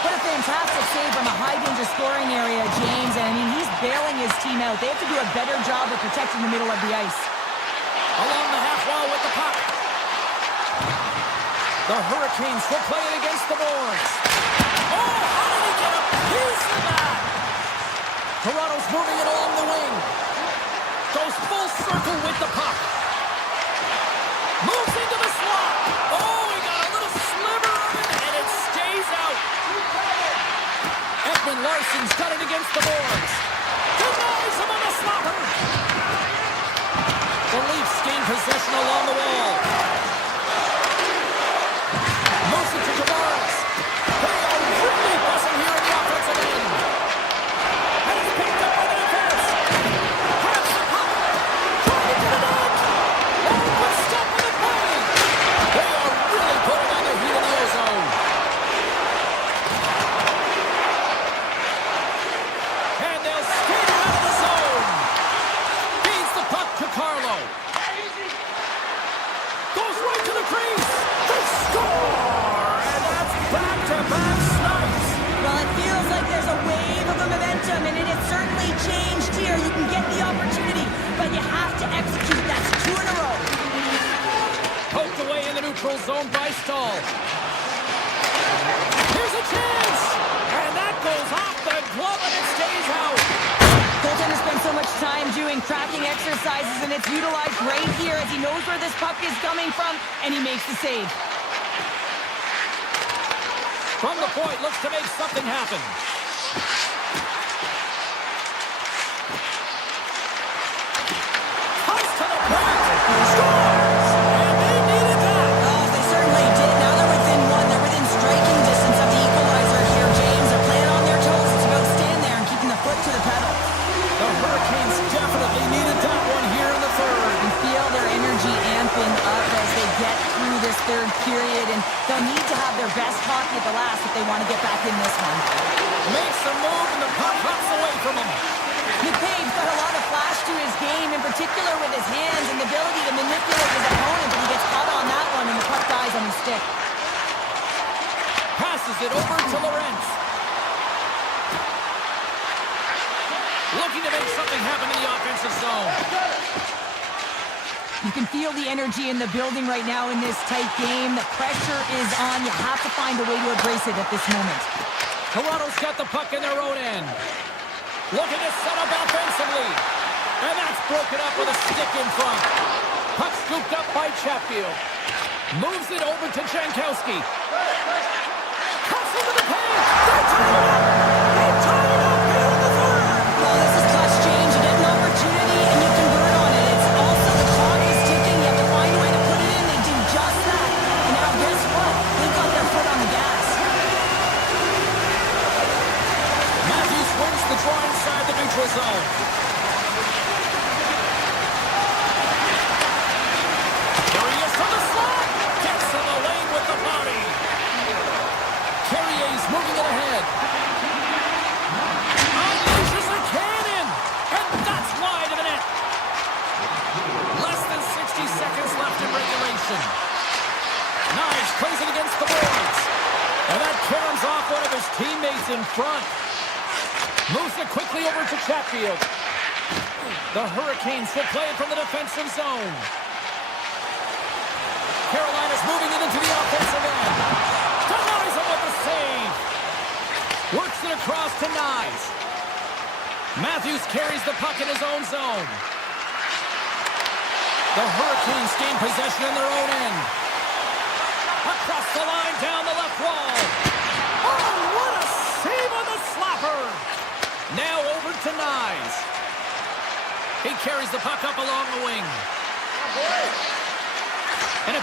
What a fantastic save on the high-danger scoring area, James. And, I mean, he's bailing his team out. They have to do a better job of protecting the middle of the ice. Along the half wall with the puck. The Hurricanes will play it against the boards. Oh, how did he get a piece of that? Toronto's moving it along the wing. Goes full circle with the puck. Moves into the slot. Oh, he got a little sliver of it, and it stays out. Ekman Larsson's got it against the boards. Denies him on the slapper. The Leafs gain possession along the wall. Moves it to Tavares. They are really buzzing here in the offensive end. And it's picked up by the defense. Has the puck. Trying to the net. Oh, but stop with the play. They are really putting on the heat of the ozone. And they'll skate it out of the zone. Feeds the puck to Carlo. Goes right to the crease. They score. Back-to-back snipes. Well, it feels like there's a wave of momentum, and it has certainly changed here. You can get the opportunity, but you have to execute. That's 2 in a row. Poked away in the neutral zone by Stahl. Here's a chance! And that goes off the glove and it stays out. Goaltender spends so much time doing tracking exercises, and it's utilized right here as he knows where this puck is coming from, and he makes the save. From the point, looks to make something happen. Cuts to the point. Scores! And they needed that. Oh, they certainly did. Now they're within one. They're within striking distance of the equalizer here, James. They're playing on their toes. It's about staying there and keeping the foot to the pedal. The Hurricanes third period, and they'll need to have their best hockey at the last if they want to get back in this one. Makes a move, and the puck hops away from him. McCabe's got a lot of flash to his game, in particular with his hands and the ability to manipulate his opponent, but he gets caught on that one, and the puck dies on his stick. Passes it over to Lawrence. Looking to make something happen in the offensive zone. You can feel the energy in the building right now in this tight game. The pressure is on. You have to find a way to embrace it at this moment. Toronto's got the puck in their own end. Looking to set up offensively. And that's broken up with a stick in front. Puck scooped up by Chatfield. Moves it over to Jankowski. Cuts into the paint. They tie it up. They tie it up here in the third. Well, this is clutch change. You get an opportunity and you convert on it. It's also the clock is ticking. You have to find a way to put it in. They do just that. And now guess what? They've got their foot on the gas. Matthews wins the draw inside the neutral zone. There he is from the slot. Gets in the lane with the body. Carrier's moving it ahead. Unleashes a cannon. And that's wide of the net. Less than 60 seconds left in regulation. Nice plays it against the boards. And that caroms off one of his teammates in front. Moves it quickly over to Chatfield. The Hurricanes will play it from the defensive zone. Carolina's moving it into the offensive end. Denies him with the save. Works it across to Nyes. Matthews carries the puck in his own zone. The Hurricanes gain possession in their own end. Across the line, down the left wall. Oh, what a save on the slapper! Now over to Nyes. He carries the puck up along the wing. And a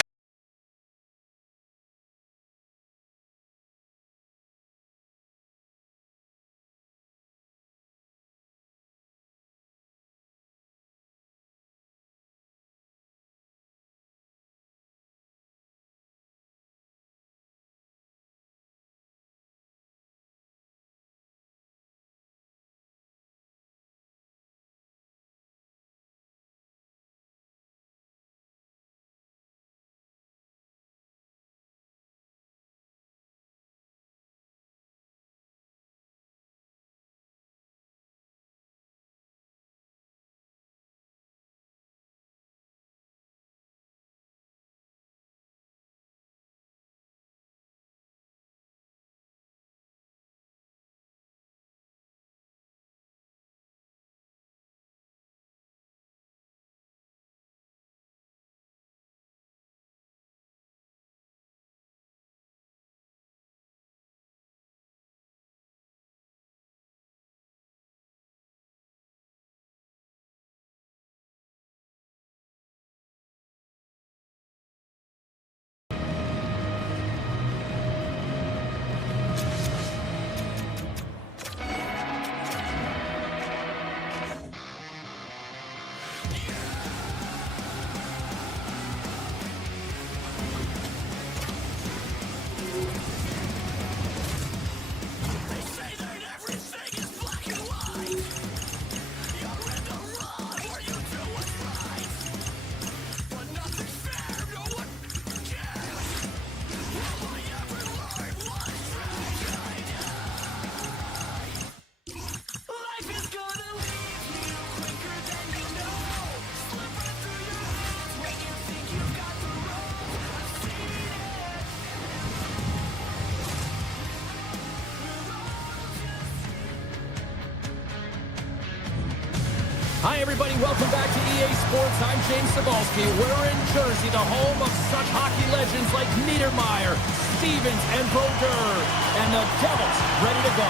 Hi, everybody. Welcome back to EA Sports. I'm James Cebulski. We're in Jersey, the home of such hockey legends like Niedermeyer, Stevens, and Brodeur. And the Devils ready to go.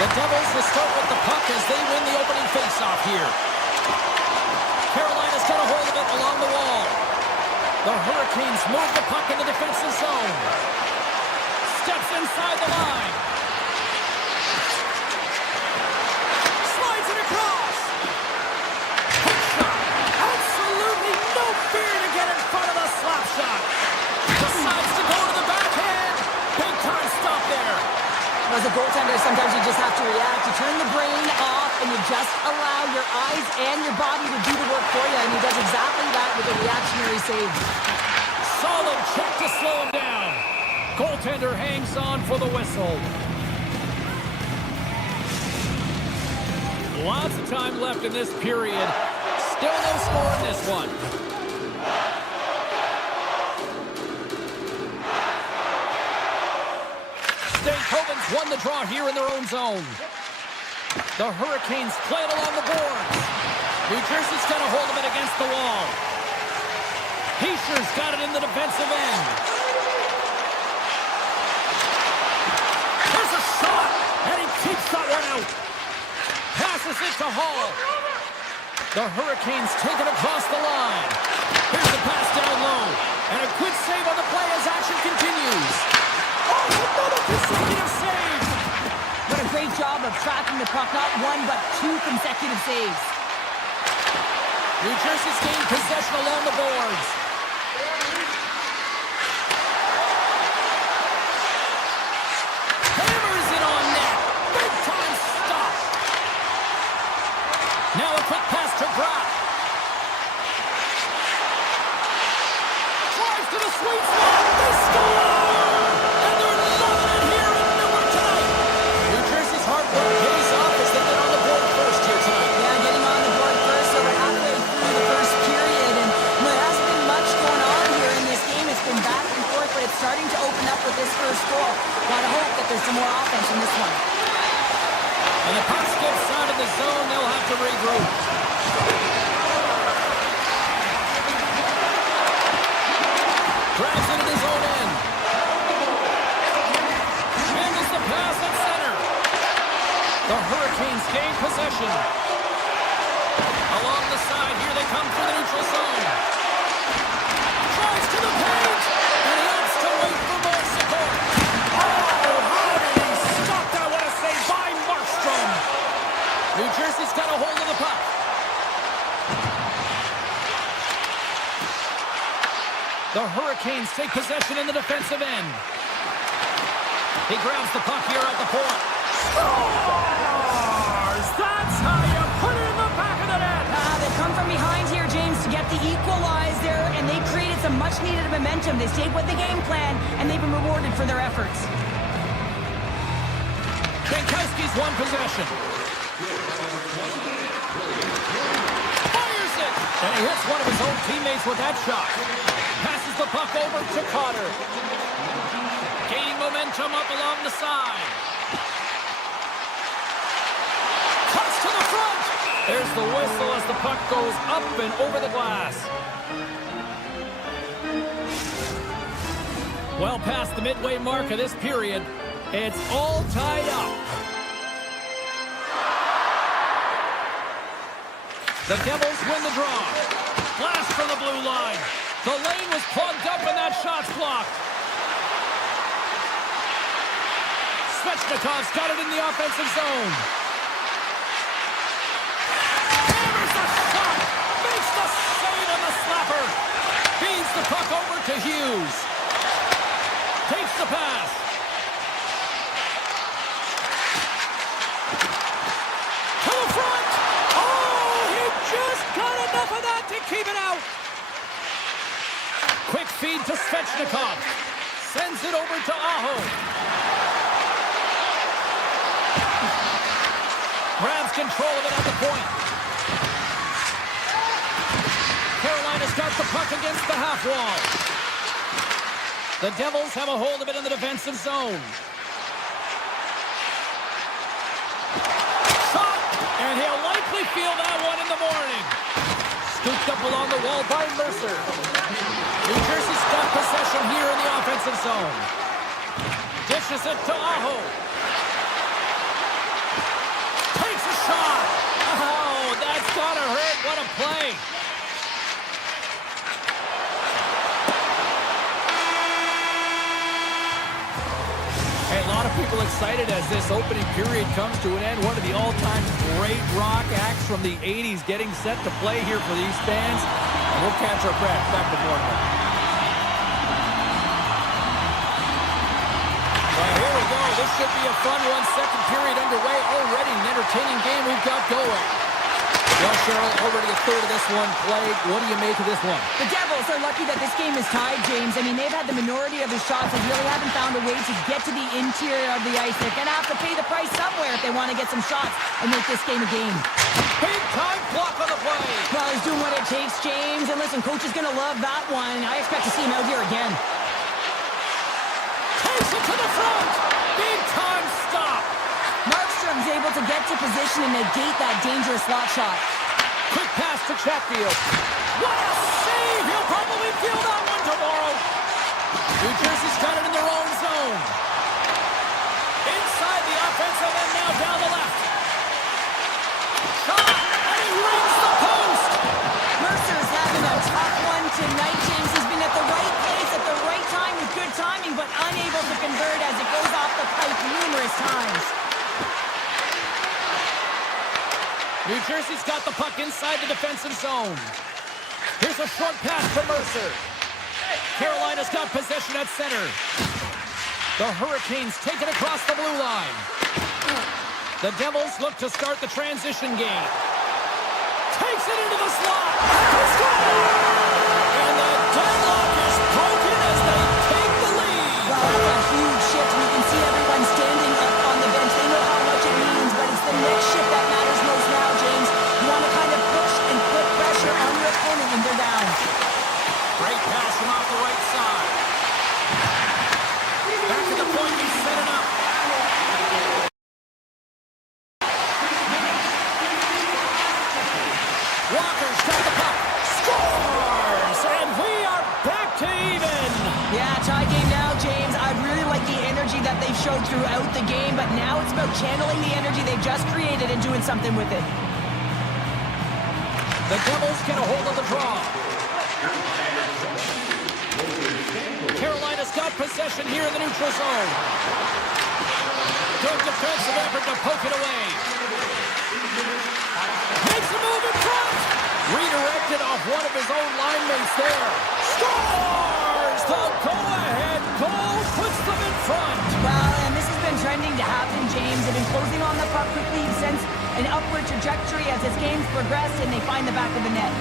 The Devils will start with the puck as they win the opening faceoff here. Carolina's got a hold of it along the wall. The Hurricanes move the puck in the defensive zone. Steps inside the line. Slides it across. Hook shot. Absolutely no fear to get in front of the a goaltender, sometimes you just have to react. You turn the brain off and you just allow your eyes and your body to do the work for you, and he does exactly that with a reactionary save. Solid check to slow him down. Goaltender hangs on for the whistle. Lots of time left in this period. Still no score in this one. St. Coven's won the draw here in their own zone. The Hurricanes play it along the boards. New Jersey's got a hold of it against the wall. Heischer's got it in the defensive end. There's a shot, and he keeps that one out. Passes it to Hall. The Hurricanes take it across the line. Here's the pass down low. And a good save on the play as action continues. Oh, another consecutive save. What a great job of tracking the puck. Not one, but two consecutive saves. New Jersey's gained possession along the boards. Hammers it on net. Big time stop. Now a quick pass to Brock. Drives to the sweet spot. They score! And they're loving it here in Newark tonight. New Jersey's hard work pays off as they get on the board first here tonight. Yeah, getting on the board first, so we're halfway through the first period. And there hasn't been much going on here in this game. It's been back and forth, but it's starting to open up with this first goal. Gotta hope that there's some more offense in this one. And the puck skips out of the zone. They'll have to regroup. Drives into his own end. Handles the pass at center. The Hurricanes gain possession. Along the side, here they come for the neutral zone. Drives to the paint, and he opts to wait for more support. Oh, how did he stop that? What a save by Markstrom. New Jersey's got a hold of the puck. The Hurricanes take possession in the defensive end. He grabs the puck here at the point. Scores! That's how you put it in the back of the net. They come from behind here, James, to get the equalizer, and they created some much-needed momentum. They stayed with the game plan, and they've been rewarded for their efforts. Jankowski's won possession. Fires it! And he hits one of his own teammates with that shot. Passes the puck over to Cotter. Gaining momentum up along the side. Cuts to the front. There's the whistle as the puck goes up and over the glass. Well past the midway mark of this period, it's all tied up. The Devils win the draw. Blast from the blue line. The lane was plugged up and that shot's blocked. Svechnikov's got it in the offensive zone. Hammers the shot. Makes the save on the slapper. Feeds the puck over to Hughes. Takes the pass. To the front. Oh, he just got enough of that to keep it out. Quick feed to Svechnikov. Sends it over to Aho. Grabs control of it at the point. Carolina's got the puck against the half wall. The Devils have a hold of it in the defensive zone. Shot! And he'll likely feel that one in the morning. Scooped up along the wall by Mercer. New Jersey's got possession here in the offensive zone. Dishes it to Aho. Takes a shot. Oh, that's gotta hurt. What a play. Hey, a lot of people excited as this opening period comes to an end. One of the all-time great rock acts from the 80s getting set to play here for these fans. And we'll catch our breath. Back to Bournemouth. Well, here we go. this should be a fun one. Second period underway already. An entertaining game we've got going. Well, Cheryl, already a third of this one played. What do you make of this one? The Devils are lucky that this game is tied, James. I mean, they've had the minority of the shots. They really haven't found a way to get to the interior of the ice. They're going to have to pay the price somewhere if they want to get some shots and make this game a game. Big time block on the play. Well, he's doing what it takes, James. And listen, coach is going to love that one. I expect to see him out here again. Takes it to the front. Big time stop. Markstrom's able to get to position and negate that dangerous slot shot. Quick pass to Chatfield. What a save! He'll probably feel that one tomorrow. New Jersey's got it in their own zone. Inside the offensive end now down the left. Shot! And he rings the post! Mercer's having a tough one tonight, James. He's been at the right place at the right time with good timing, but unable to convert as it goes off the pipe numerous times. New Jersey's got the puck inside the defensive zone. Here's a short pass to Mercer. Carolina's got possession at center. The Hurricanes take it across the blue line. The Devils look to start the transition game. Takes it into the slot. And the deadlock is broken as they take the lead. Well, that's a huge shift. We can see everyone standing up on the bench. They know how much it means, but it's the next shift that matters most now, James. You want to kind of push and put pressure on your opponent when they're down. Great pass from off the right side. Back to the point, he's set it up. Walker's got the puck. Scores! And we are back to even. Yeah, tie game now, James. I really like the energy that they've showed throughout the game, but now it's about channeling the energy they've just created and doing something with it. The Devils get a hold of the draw. Carolina's got possession here in the neutral zone. Good defensive effort to poke it away. Makes a move in front. Redirected off one of his own line mates there. Scores! The go-ahead goal puts them in front. Well, and this has been trending to happen, James. They've been closing on the puck quickly since an upward trajectory as this game's progressed, and they find the back of the net.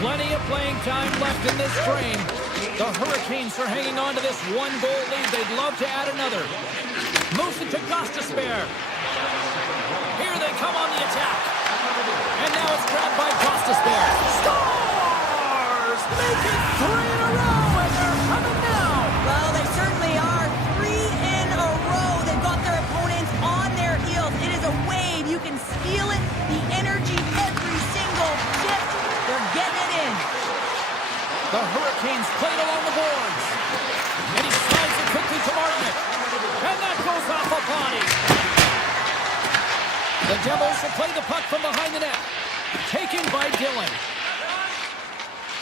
Plenty of playing time left in this frame. The Hurricanes are hanging on to this one-goal lead. They'd love to add another. Moves it to Gostisbehere. Here they come on the attack. And now it's grabbed by Gostisbehere. Scores! Make it 3 in a row, and they're coming now. Well, they certainly are. 3 in a row. They've got their opponents on their heels. It is a wave. You can feel it. The energy every single shift. They're getting it in. The Hurricanes played along the boards. And he slides it quickly to Martin. And that goes off a body. The Devils will play the puck from behind the net. Taken by Dillon.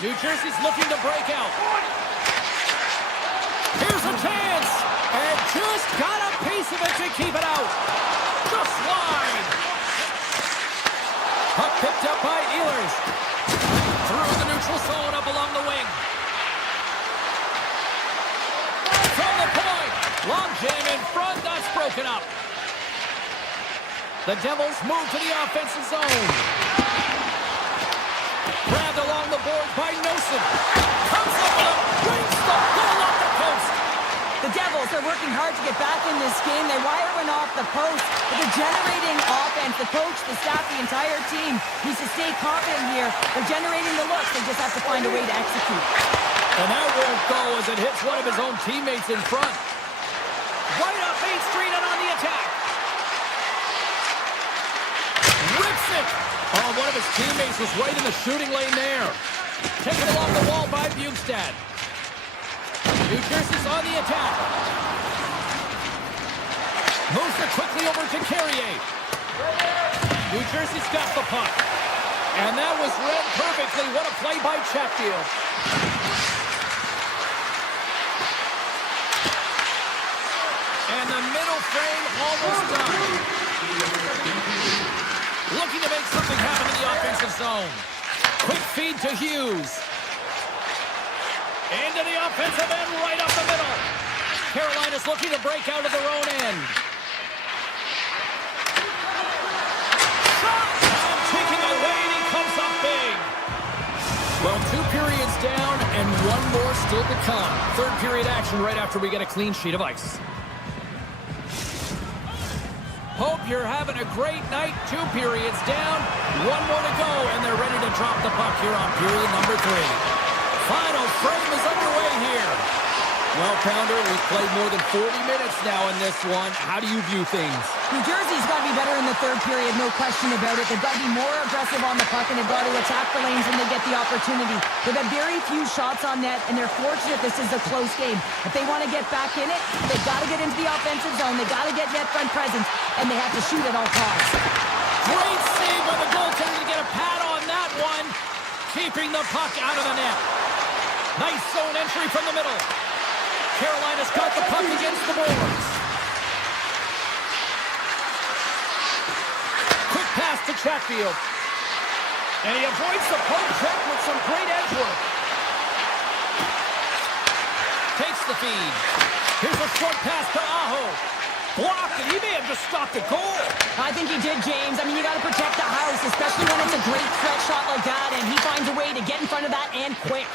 New Jersey's looking to break out. Here's a chance. And just got a piece of it to keep it out. Just wide. Puck picked up by Ehlers. Through the neutral zone up along the wing. From the point. Long jam in front. That's broken up. The Devils move to the offensive zone. Grabbed along the boards by Nosen. Comes up with a brings the ball off the post. The Devils are working hard to get back in this game. They wire one off the post, but they're generating offense. The coach, the staff, the entire team needs to stay confident here. They're generating the looks. They just have to find a way to execute. And that won't go as it hits one of his own teammates in front. Right up Main Street and on the attack. Rips it. Oh, one of his teammates was right in the shooting lane there. Taken along the wall by Bjugstad. New Jersey's on the attack. Moves it quickly over to Carrier. New Jersey's got the puck. And that was read perfectly. What a play by Chatfield. And the middle frame almost done. Looking to make something happen in the offensive zone. Quick feed to Hughes. Into the offensive end, right up the middle. Carolina's looking to break out of their own end. Shot! And taking away, and he comes up big. Well, 2 periods down and 1 more still to come. Third period action right after we get a clean sheet of ice. Hope you're having a great night. 2 periods down, 1 more to go, and they're ready to drop the puck here on period number 3. Final frame is underway here. Well, Pounder, we've played more than 40 minutes now in this one. How do you view things? New Jersey's got to be better in the third period, no question about it. They've got to be more aggressive on the puck, and they've got to attack the lanes when they get the opportunity. They've had very few shots on net, and they're fortunate this is a close game. If they want to get back in it, they've got to get into the offensive zone. They've got to get net front presence, and they have to shoot at all costs. Great save by the goaltender to get a pad on that one, keeping the puck out of the net. Nice zone entry from the middle. Carolina's got the puck against the boards. Quick pass to Chatfield. And he avoids the poke check with some great edge work. Takes the feed. Here's a short pass to Aho. Blocked, and he may have just stopped a goal. I think he did, James. I mean, you got to protect the house, especially when it's a great threat shot like that, and he finds a way to get in front of that and quick.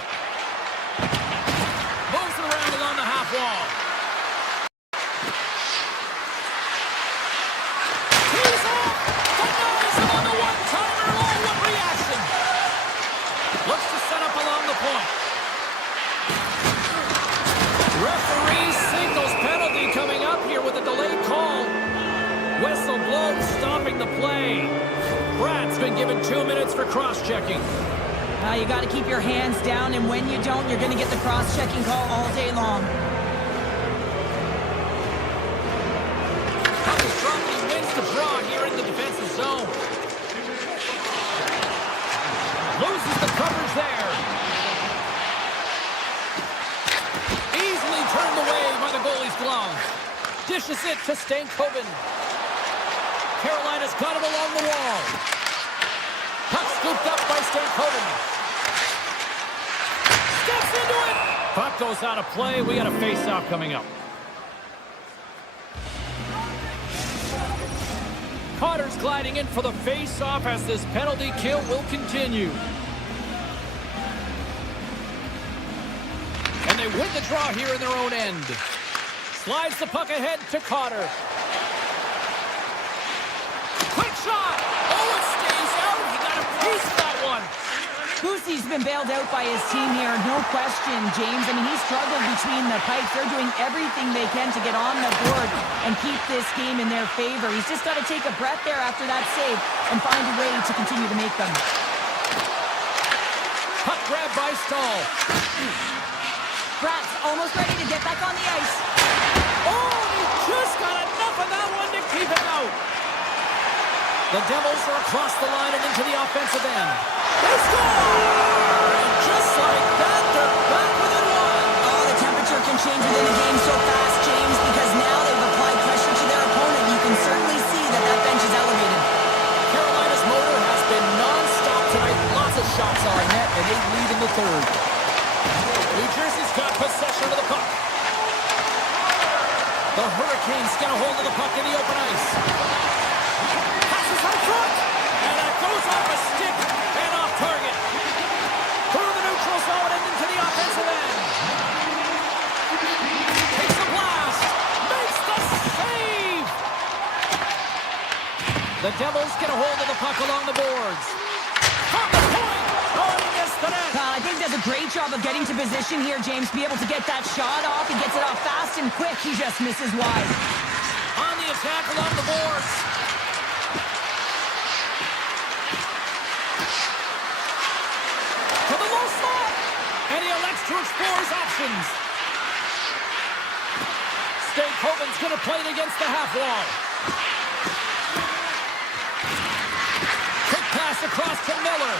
Moves it around along the half wall. He's off! Denies him on the one-timer. Oh, what reaction! Looks to set up along the point. Referee signals penalty coming up here with a delayed call. Whistle blows, stopping the play. Brad's been given 2 minutes for cross-checking. You got to keep your hands down, and when you don't, you're going to get the cross-checking call all day long. Puck is dropped, he wins the draw here in the defensive zone. Loses the coverage there. Easily turned away by the goalie's glove. Dishes it to Stankoven. Carolina's got him along the wall. Puck scooped up by Stankoven. Steps into it. Puck goes out of play. We got a face-off coming up. Carter's gliding in for the face-off as this penalty kill will continue. And they win the draw here in their own end. Slides the puck ahead to Carter. Quick shot! Oh, it stays out. He got a piece of that one. Boosie's been bailed out by his team here, no question, James. I mean, he's struggled between the pipes. They're doing everything they can to get on the board and keep this game in their favor. He's just got to take a breath there after that save and find a way to continue to make them. Puck grab by Stahl. Brat's almost ready to get back on the ice. Oh, he just got enough of that one to keep it out. The Devils are across the line and into the offensive end. They score! And just like that, they're back within one. Oh, the temperature can change within the game so fast, James, because now they've applied pressure to their opponent. You can certainly see that that bench is elevated. Carolina's motor has been non-stop tonight. Lots of shots on net, and they lead in the third. New Jersey's got possession of the puck. The Hurricanes get a hold of the puck in the open ice. Passes out front, and it goes off a stick and off target. Through the neutral zone and into the offensive end. Takes a blast, makes the save. The Devils get a hold of the puck along the boards. From the point, oh, he missed the net. I think does a great job of getting to position here, James, to be able to get that shot off. He gets it off fast and quick. He just misses wide. On the attack along the boards. To the low slot. And he elects to explore his options. Stankoven's going to play it against the half wall. Quick pass across to Miller.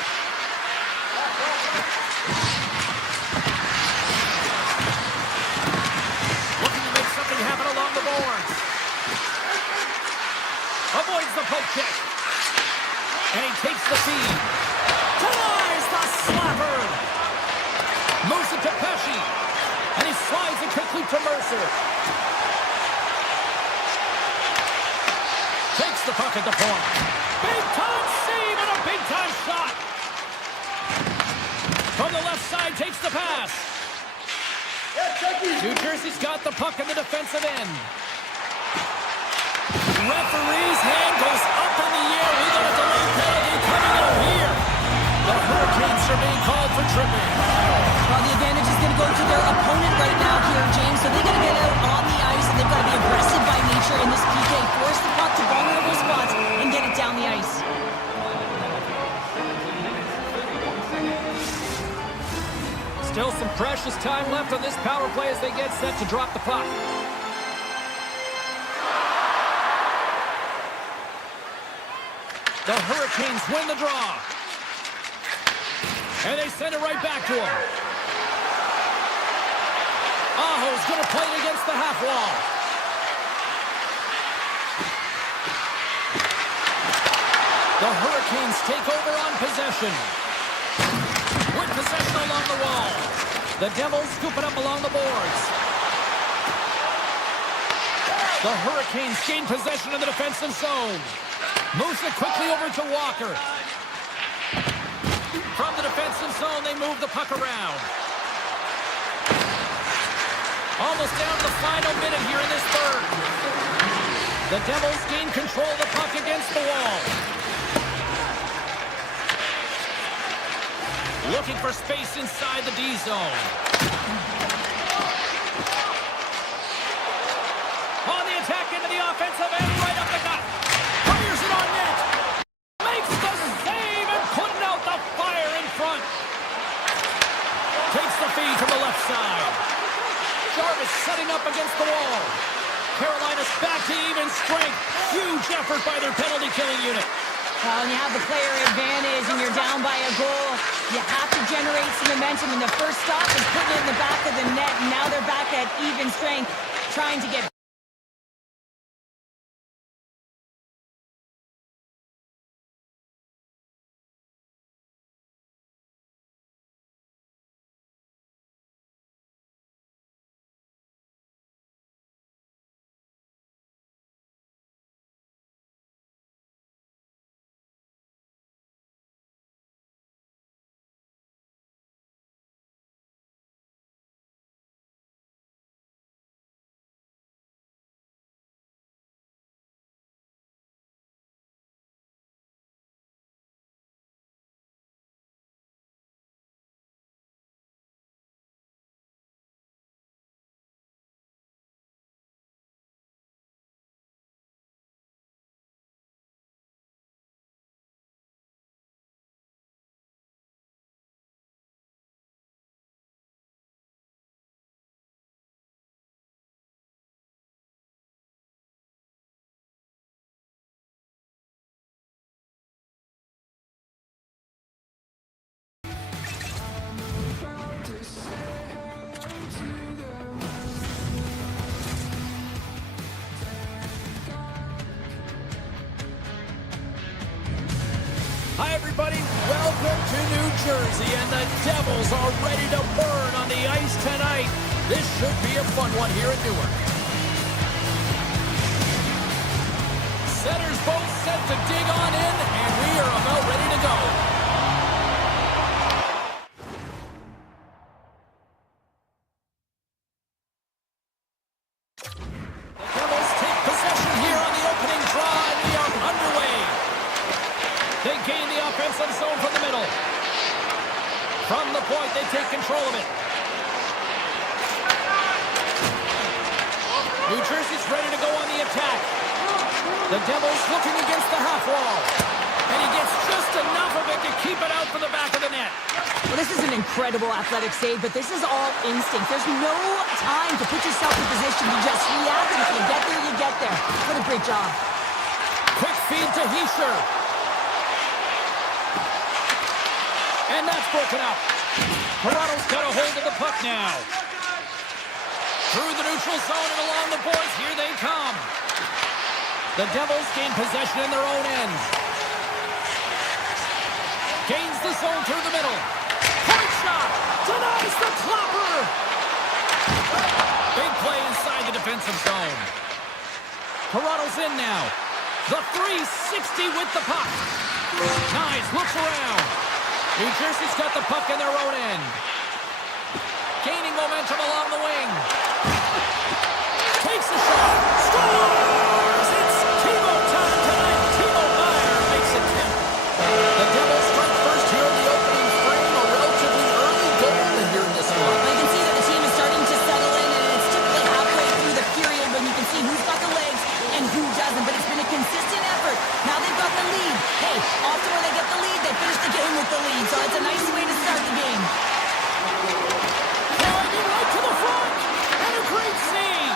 Looking to make something happen along the boards. Avoids the poke check. And he takes the feed. Denies the slapper. Moves it to Pesci. And he slides it quickly to Mercer. answer. Takes the puck at the point. Big-time save and a big-time shot. From the left side, takes the pass. New Jersey's got the puck in the defensive end. Referee's hand goes up in the air. We got a delay penalty coming up here. The Hurricanes are being called for tripping. Well, the advantage is going to go to their opponent right now here, James. So they got to get out on the ice, and they've got to be aggressive by nature in this PK. Force the puck to vulnerable spots and get it down the ice. Still some precious time left on this power play as they get set to drop the puck. The Hurricanes win the draw. And they send it right back to him. Aho's going to play it against the half wall. The Hurricanes take over on possession. With possession along the wall. The Devils scoop it up along the boards. The Hurricanes gain possession of the defensive zone. Moves it quickly over to Walker. From the defensive zone, they move the puck around. Almost down to the final minute here in this third. The Devils gain control of the puck against the wall. Looking for space inside the D zone. On the attack into the offensive end, right up the gut. Fires it on net. Makes the save and putting out the fire in front. Takes the feed from the left side. Jarvis setting up against the wall. Carolina's back to even strength. Huge effort by their penalty-killing unit. Well, when you have the player advantage and you're down by a goal, you have to generate some momentum. And the first stop is putting it in the back of the net. And now they're back at even strength, trying to get... Hi, everybody. Welcome to New Jersey, and the Devils are ready to burn on the ice tonight. This should be a fun one here at Newark. Centers both set to dig on in, and we are about ready to go. The Devils take possession here on the opening draw, and we are underway. They gain the offensive zone from the middle. From the point, they take control of it. New Jersey's ready to go on the attack. The Devils looking against the half wall. And he gets just enough of it to keep it out from the back of the net. Well, this is an incredible athletic save, but this is all instinct. There's no time to put yourself in position. You just react, and if you get there, you get there. What a great job. Quick feed to Heischer. And that's broken up. Toronto's got a hold of the puck now. Through the neutral zone and along the boards, here they come. The Devils gain possession in their own end. Gains the zone through the middle. Point shot! Denies the clopper! Big play inside defensive zone. Toronto's in now. The 360 with the puck. Nice, looks around. New Jersey's got the puck in their own end. Gaining momentum along the wing. Takes a shot. Scores! It's Timo time tonight. Timo Meyer makes it 10. The Devils strike first here in the opening frame. A relatively early goal here in this one. I can see that the team is starting to settle in, and it's typically halfway through the period when you can see who's got the legs and who doesn't. But it's been a consistent effort. Now they've got the lead. Hey, often when they get the lead, they finish the game with the lead. So it's a nice way to start the game. Driving right to the front. And a great save.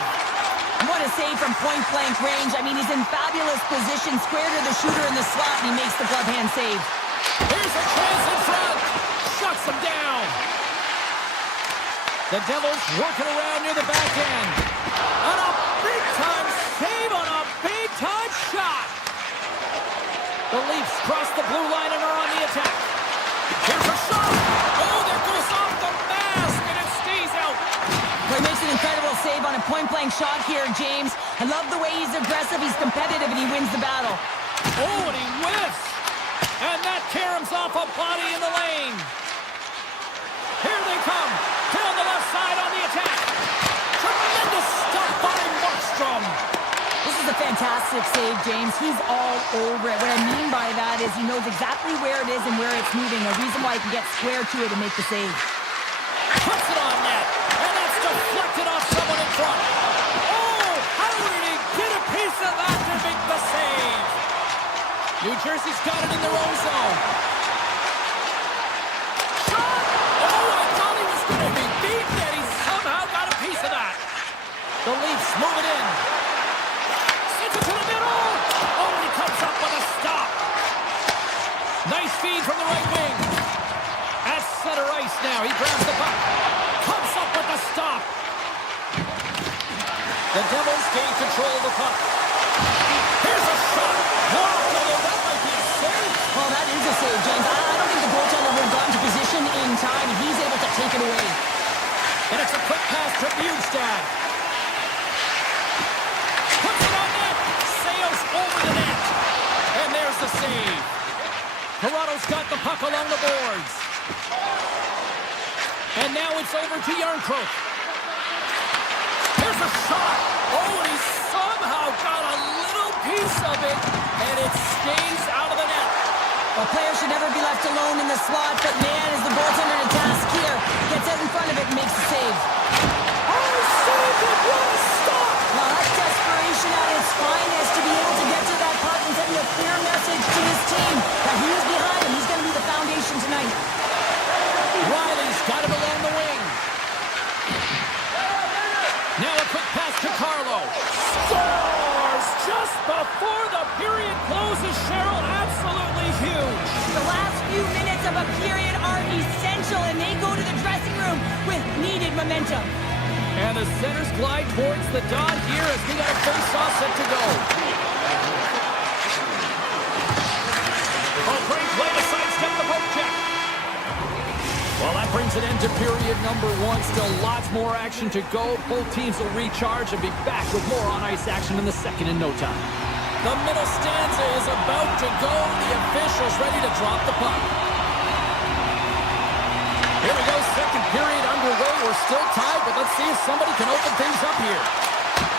What a save from point-blank range. I mean, he's in fabulous position, square to the shooter in the slot, and he makes the glove hand save. Here's a chance in front. Shuts him down. The Devils working around near the back end. On a big-time save on a big-time shot. The Leafs cross the blue line and are on the attack. Here's a shot. Oh, there goes off the mask, and it stays out. He makes an incredible save on a point-blank shot here, James. I love the way he's aggressive, he's competitive, and he wins the battle. Oh, and he whiffs. And that caroms off a body in the lane. Here they come. Down the left side on the attack. Tremendous stuff by Markstrom. This is a fantastic save, James. He's all over it. What I mean by that is he knows exactly where it is and where it's moving. A reason why he can get square to it and make the save. Puts it on net. And that's deflected off someone in front. Oh, how did he get a piece of that to make the save? New Jersey's got it in their own zone. Shot! Oh, I thought he was going to be beaten, and he somehow got a piece of that. The Leafs move it in. Sends it to the middle. Oh, and he comes up with a stop. Nice feed from the right wing. At center ice now. He grabs the puck. Comes up with a stop. The Devils gain control of the puck. Here's a shot. Blocked, although that might be a save. Well, that is a save, James. I don't think the goaltender would have gotten to position in time. He's able to take it away. And it's a quick pass to Bjugstad. Puts it on net. Sails over the net. And there's the save. Toronto's got the puck along the boards. And now it's over to Järnkrok. Here's a shot. Oh, and he somehow got a little piece of it, and it stays out of the net. A player should never be left alone in the slot, but man, is the goaltender in a task here. Gets out in front of it and makes the save. Oh, saved it! What a stop! Well, that's desperation at its finest to be able to get to that puck and send a clear message to his team that he is behind him. He's going to be the foundation tonight. Riley's got him along the wing. Now a quick pass to Carlo. Scores just before the period closes, Cheryl. Absolutely huge. The last few minutes of a period are essential, and they go to the dressing room with needed momentum. And the centers glide towards the dot here as we got a face-off set to go. Oh, great play to sidestep the poke check. Well, that brings an end to period number one. Still lots more action to go. Both teams will recharge and be back with more on-ice action in the second in no time. The middle stanza is about to go. The officials ready to drop the puck. Here we go, second period underway. We're still tied, but let's see if somebody can open things up here.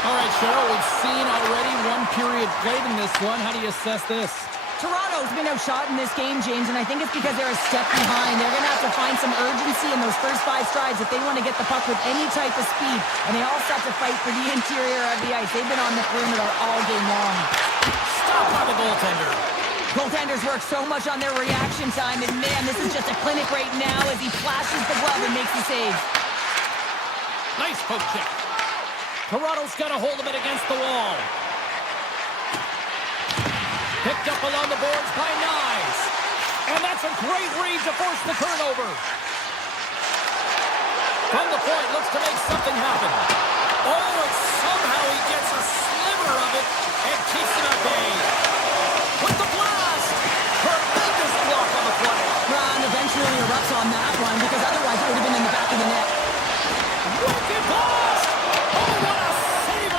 All right, Cheryl, we've seen already one period played in this one. How do you assess this? Toronto's been outshot in this game, James, and I think it's because they're a step behind. They're going to have to find some urgency in those first 5 strides if they want to get the puck with any type of speed, and they also have to fight for the interior of the ice. They've been on the perimeter all game long. Stop by the goaltender. Goaltenders work so much on their reaction time, and man, this is just a clinic right now as he flashes the glove and makes the save. Nice poke check. Toronto's got a hold of it against the wall. Picked up along the boards by Nyes. And that's a great read to force the turnover. From the point, looks to make something happen. Oh, and somehow he gets a sliver of it and keeps it at bay. With the blast! Tremendous block on the play. Ron eventually erupts on that one because otherwise it would have been in the back of the net. Wicked blast! Oh, what a save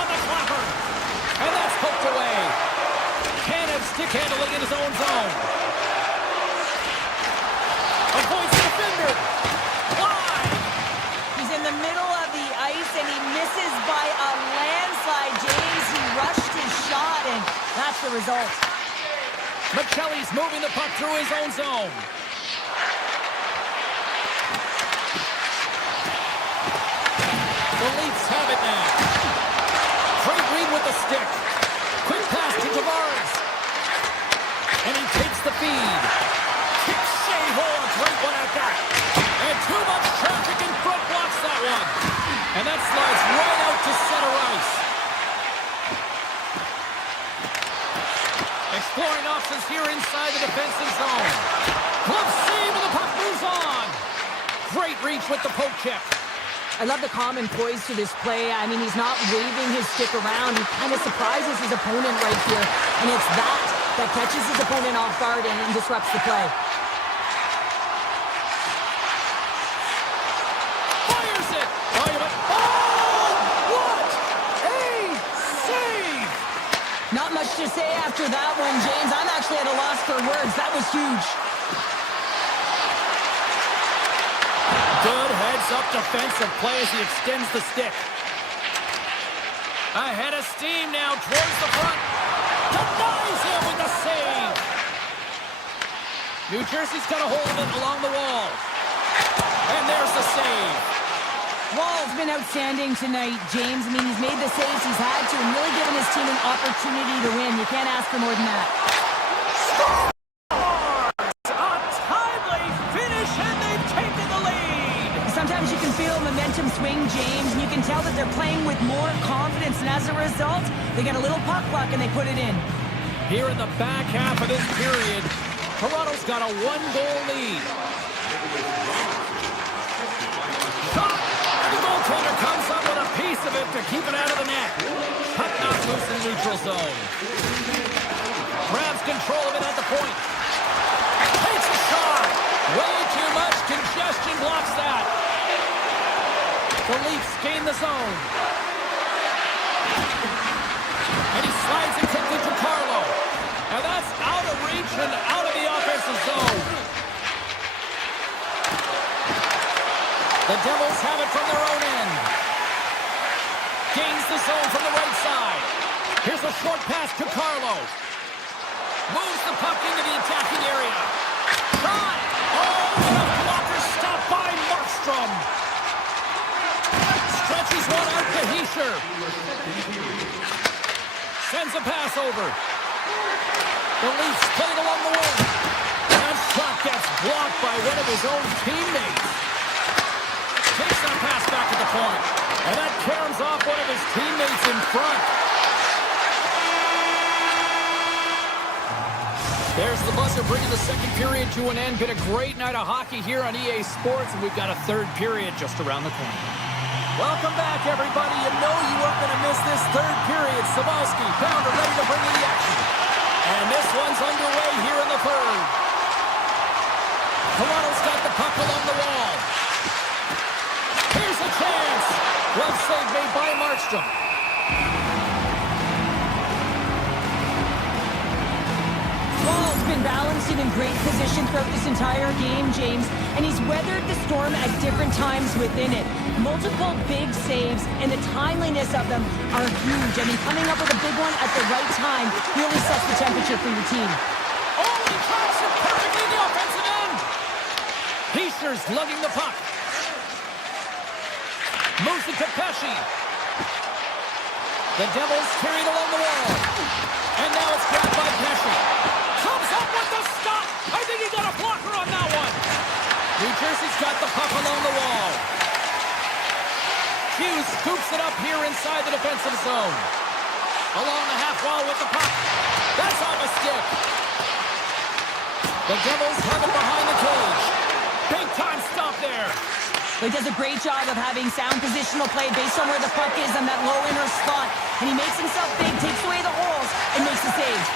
that's the result. Michelli's moving the puck through his own zone. The Leafs have it now. Great read with the stick. Quick pass to Tavares. And he takes the feed. Shea Hole, a great one at that. And too much traffic in front blocks that one. And that slides right out to center ice. Exploring options here inside the defensive zone. Glove save and the puck moves on. Great reach with the poke check. I love the calm and poise to this play. I mean, he's not waving his stick around. He kind of surprises his opponent right here. And it's that catches his opponent off guard and disrupts the play. Fires it! Oh! What a save! Not much to say after that one, James. I'm actually at a loss for words. That was huge. Good heads-up defensive play as he extends the stick. Ahead of steam now towards the front. Denies him with the save. New Jersey's got a hold of it along the wall. And there's the save. Wall's been outstanding tonight, James. I mean, he's made the saves he's had to and really given his team an opportunity to win. You can't ask for more than that. A timely finish, and they've taken the lead. Sometimes you can feel momentum swing, James, and you can tell that they're playing with more confidence, and as a result, they get a little puck luck and they put it in. Here in the back half of this period, Toronto's got a one-goal lead. Shot! And the goaltender comes up with a piece of it to keep it out of the net. Puck knocked loose in the neutral zone. Grabs control of it at the point. Takes a shot! Way too much congestion blocks that. The Leafs gain the zone. And he slides it quickly to Carlo. And that's out of reach and out of the offensive zone. The Devils have it from their own end. Gains the zone from the right side. Here's a short pass to Carlo. Moves the puck into the attacking area. Shot! Oh, and a blocker stopped by Markstrom. Stretches one out to Hischier. Sends a pass over. The Leafs played along the wing. That shot gets blocked by one of his own teammates. Takes that pass back to the point. And that caroms off one of his teammates in front. There's the buzzer bringing the second period to an end. Been a great night of hockey here on EA Sports, and we've got a third period just around the corner. Welcome back, everybody. You know you weren't going to miss this third period. Sabalski, Pounder ready to bring in the action. And this one's underway here in the third. Toronto's got the puck along the wall. Here's a chance. Glove save made by Markstrom. Wall's been balanced and in great position throughout this entire game, James, and he's weathered the storm at different times within it. Multiple big saves, and the timeliness of them are huge. I mean, coming up with a big one at the right time really sets the temperature for your team. Oh, he tracks it perfectly in the offensive end. Hischier's lugging the puck. Moves it to Pesci. The Devils carry it along the wall. And now it's grabbed by Pesci. Comes up with the stop. I think he got a blocker on that one. New Jersey's got the puck along the wall. Hughes scoops it up here inside the defensive zone. Along the half wall with the puck. That's off a stick. The Devils have it behind the cage. Big time stop there. He does a great job of having sound positional play based on where the puck is on that low inner slot. And he makes himself big, takes away the holes, and makes the save.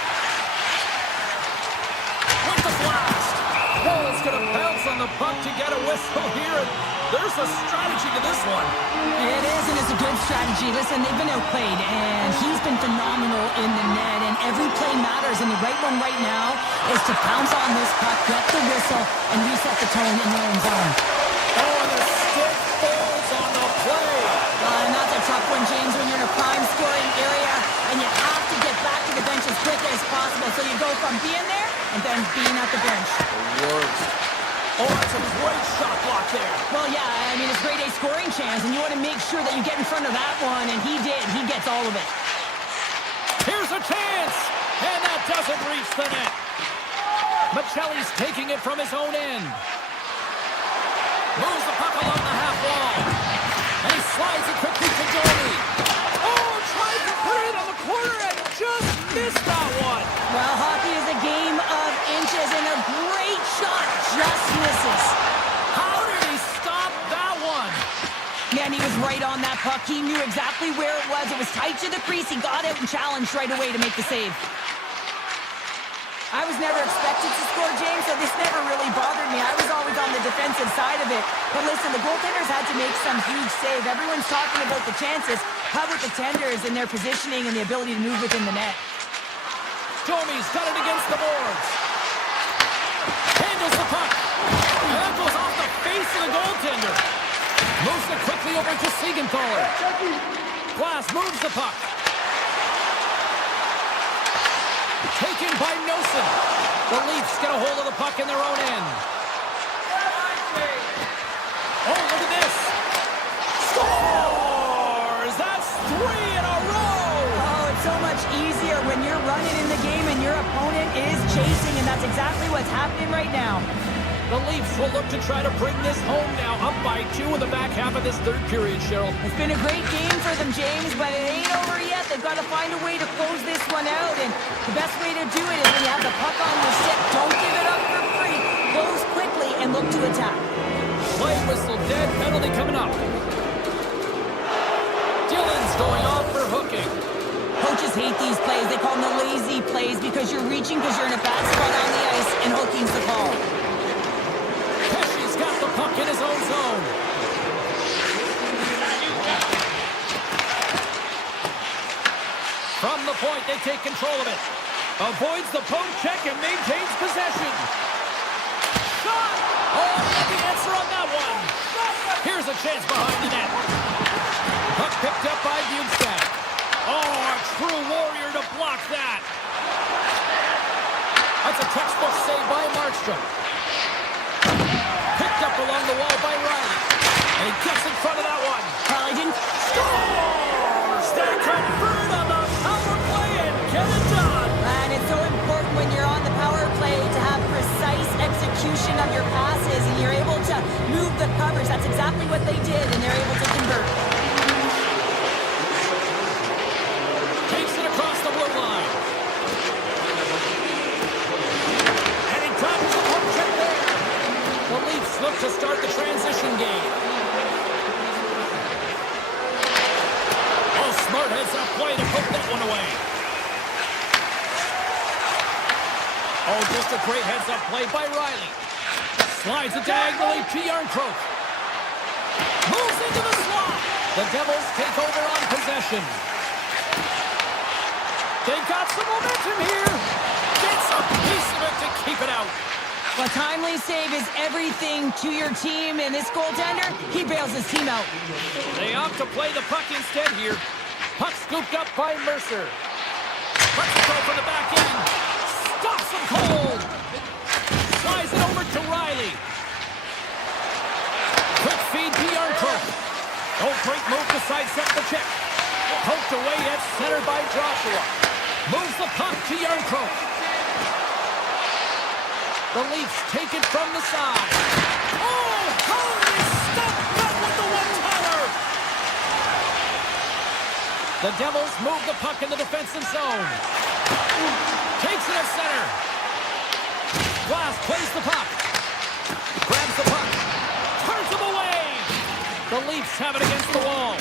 With the blast. Woll's going to bounce on the puck to get a whistle here. And there's a strategy to this one. It is, and it's a good strategy. Listen, they've been outplayed, and he's been phenomenal in the net. And every play matters, and the right one right now is to pounce on this puck, get the whistle, and reset the tone in their own zone. Oh, and the stick falls on the play. And that's a tough one, James, when you're in a prime scoring area and you have to get back to the bench as quick as scoring chance, and you want to make sure that you get in front of that one, and he did. He gets all of it. Here's a chance, and that doesn't reach the net. Michelli's taking it from his own end. Moves the puck along the half wall. And he slides it quickly to Domi. Oh, tried to put it on the corner and just missed that one. Well, hockey is a game of inches, and a great shot just misses. How did he stop that one? Man, he was right on that puck. He knew exactly where it was. It was tight to the crease. He got out and challenged right away to make the save. I was never expected to score, James, so this never really bothered me. I was always on the defensive side of it. But listen, the goaltenders had to make some huge save. Everyone's talking about the chances. How about the tenders and their positioning and the ability to move within the net? Domi's got it against the boards. Handles the puck. And that goes off the face of the goaltender. Moves it quickly over to Siegenthaler. Glass moves the puck. Taken by Nosen. The Leafs get a hold of the puck in their own end. Oh, look at this. Scores! That's 3 in a row! Oh, it's so much easier when you're running in the game and your opponent is chasing, and that's exactly what's happening right now. The Leafs will look to try to bring this home now, up by 2 in the back half of this third period, Cheryl. It's been a great game for them, James, but it ain't over yet. They've got to find a way to close this one out, and the best way to do it is when you have the puck on your stick. Don't give it up for free. Close quickly and look to attack. Play whistle, dead penalty coming up. Dillon's going off for hooking. Coaches hate these plays. They call them the lazy plays because you're reaching because you're in a bad spot on the ice, and hooking's the call. Pesci's got the puck in his own zone. From the point, they take control of it. Avoids the poke check and maintains possession. Shot! Oh, and the answer on that one. Here's a chance behind the net. Puck picked up by Bjugstad. Oh, a true warrior to block that. That's a textbook save by Markstrom. Picked up along the wall by Riley. And he gets in front of that one. Riley didn't... Scores! They convert on the power play and get it done. And it's so important when you're on the power play to have precise execution of your passes, and you're able to move the covers. That's exactly what they did, and they're able to convert. Takes it across the blue line. And he drops the puck check there. The Leafs look to start the transition game. Oh, smart heads up play to put that one away. Oh, just a great heads-up play by Riley. Slides it diagonally to Yarncroke. Moves into the slot. The Devils take over on possession. They've got some momentum here. Gets a piece of it to keep it out. A timely save is everything to your team, and this goaltender, he bails his team out. They opt to play the puck instead here. Puck scooped up by Mercer. Let's go for the back end. Stops him cold. Slides it over to Riley. Quick feed to Yarncroke. Oh, great move to sidestep the check. Poked away at center by Joshua. Moves the puck to Yarncroke. The Leafs take it from the side. Oh, how did he stop that with the one-timer? The Devils move the puck in the defensive zone. Takes it at center. Glass plays the puck. Grabs the puck. Turns him away. The Leafs have it against the wall.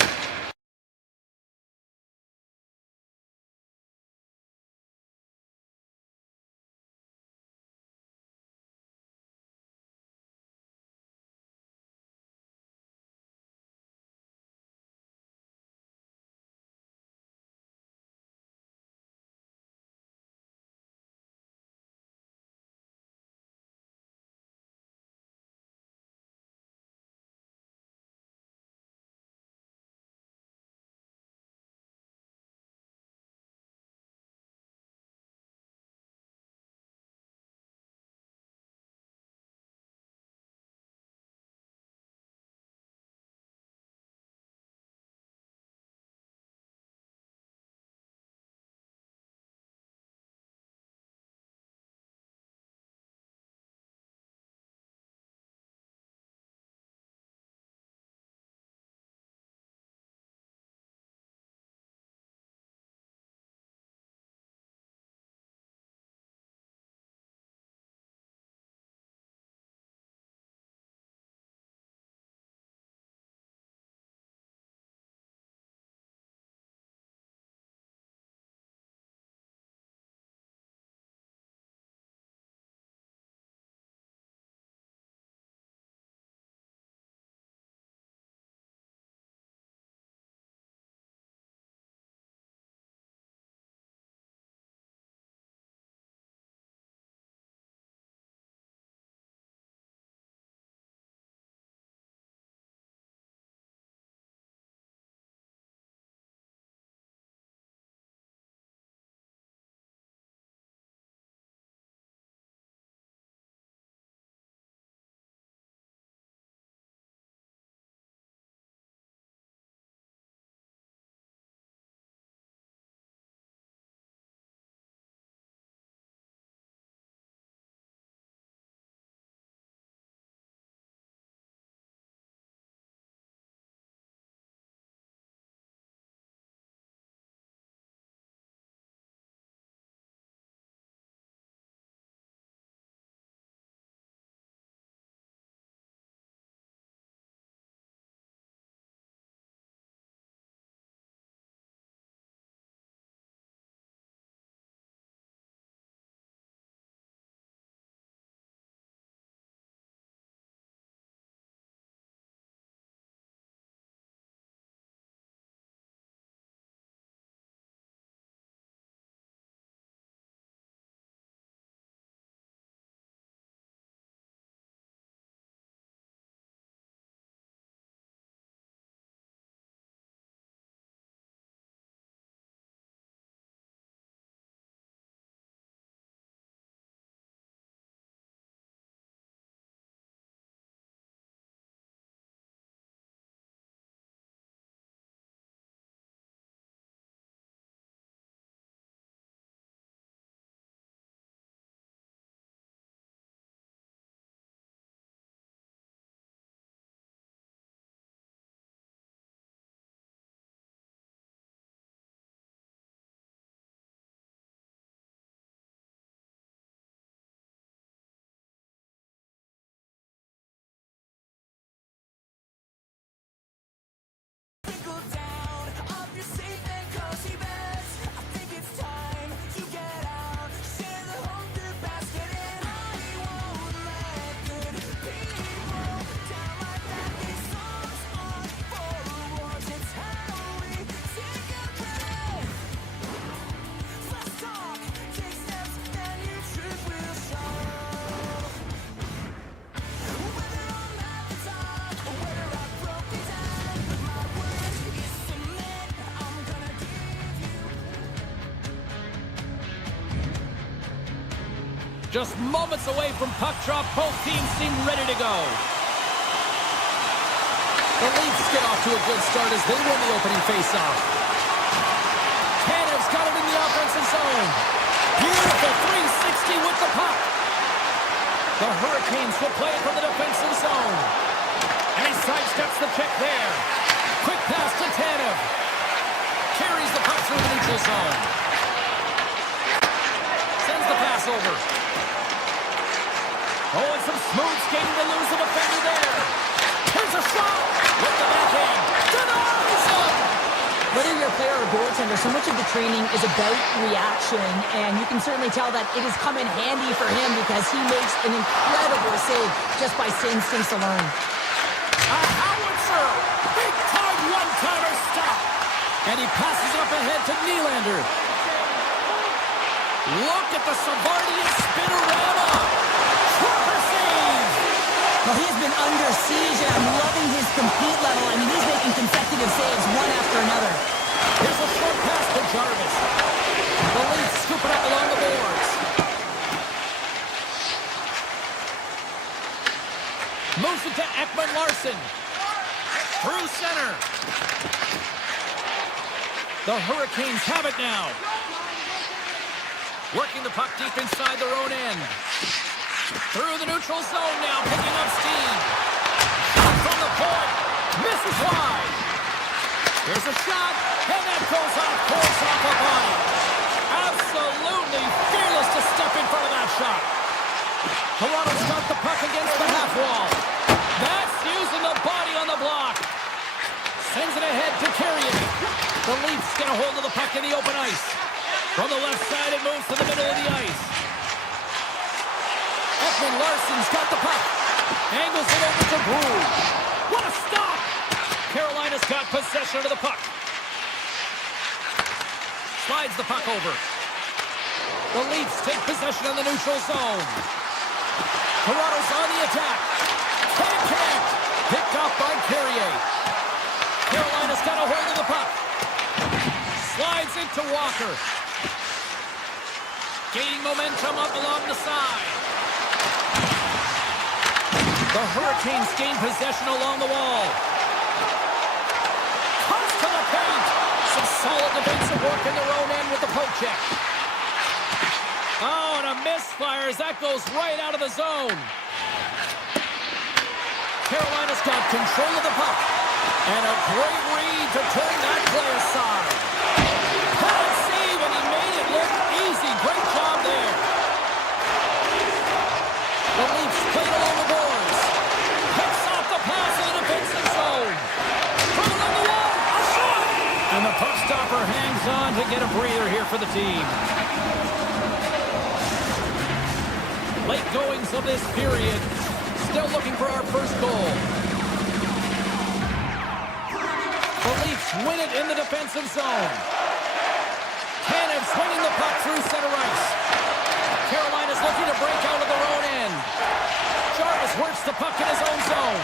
Just moments away from puck drop, both teams seem ready to go. The Leafs get off to a good start as they win the opening faceoff. Tanev's got it in the offensive zone. Beautiful 360 with the puck. The Hurricanes will play it from the defensive zone. And he sidesteps the check there. Quick pass to Tanev. Carries the puck through the neutral zone. Sends the pass over. Oh, and some smooth skating to lose the defender there. Here's a shot with the backhand. Denies him! Whether you're a player or goaltender, so much of the training is about reaction, and you can certainly tell that it has come in handy for him because he makes an incredible save just by instincts alone. A howitzer! Big time one-timer stop! And he passes it up ahead to Nylander. Look at the Savardian spinorama! Trooper save! Well, he's been under siege, and I'm loving his compete level. I mean, he's making consecutive saves one after another. Here's a short pass to Jarvis. The Leafs scoop it up along the boards. Moves it to Ekman Larson. Through center. The Hurricanes have it now. Working the puck deep inside their own end. Through the neutral zone now, picking up steam. Shot from the point. Misses wide. Here's a shot, and that goes off course off a body. Absolutely fearless to step in front of that shot. Toronto's got the puck against the half wall. That's using the body on the block. Sends it ahead to Carrier. The Leafs get a hold of the puck in the open ice. From the left side, it moves to the middle of the ice. Ekman Larson's got the puck. Angles it over to Brew. What a stop! Carolina's got possession of the puck. Slides the puck over. The Leafs take possession in the neutral zone. Toronto's on the attack. Can't connect. Picked off by Carrier. Carolina's got a hold of the puck. Slides into Walker. Gaining momentum up along the side. The Hurricanes gain possession along the wall. Comes to the paint. Some solid defensive work in their own end with the poke check. Oh, and a misfire as that goes right out of the zone. Carolina's got control of the puck. And a great read to turn that play aside. Can't save, and he made it look easy. Great job there. The Leafs played along the boards. Picks off the pass in the defensive zone. From along the wall, a shot! And the puck stopper hangs on to get a breather here for the team. Late goings of this period. Still looking for our first goal. The Leafs win it in the defensive zone. Tanev swinging the puck through center ice. Carolina's looking to break out of their own end. Jarvis works the puck in his own zone.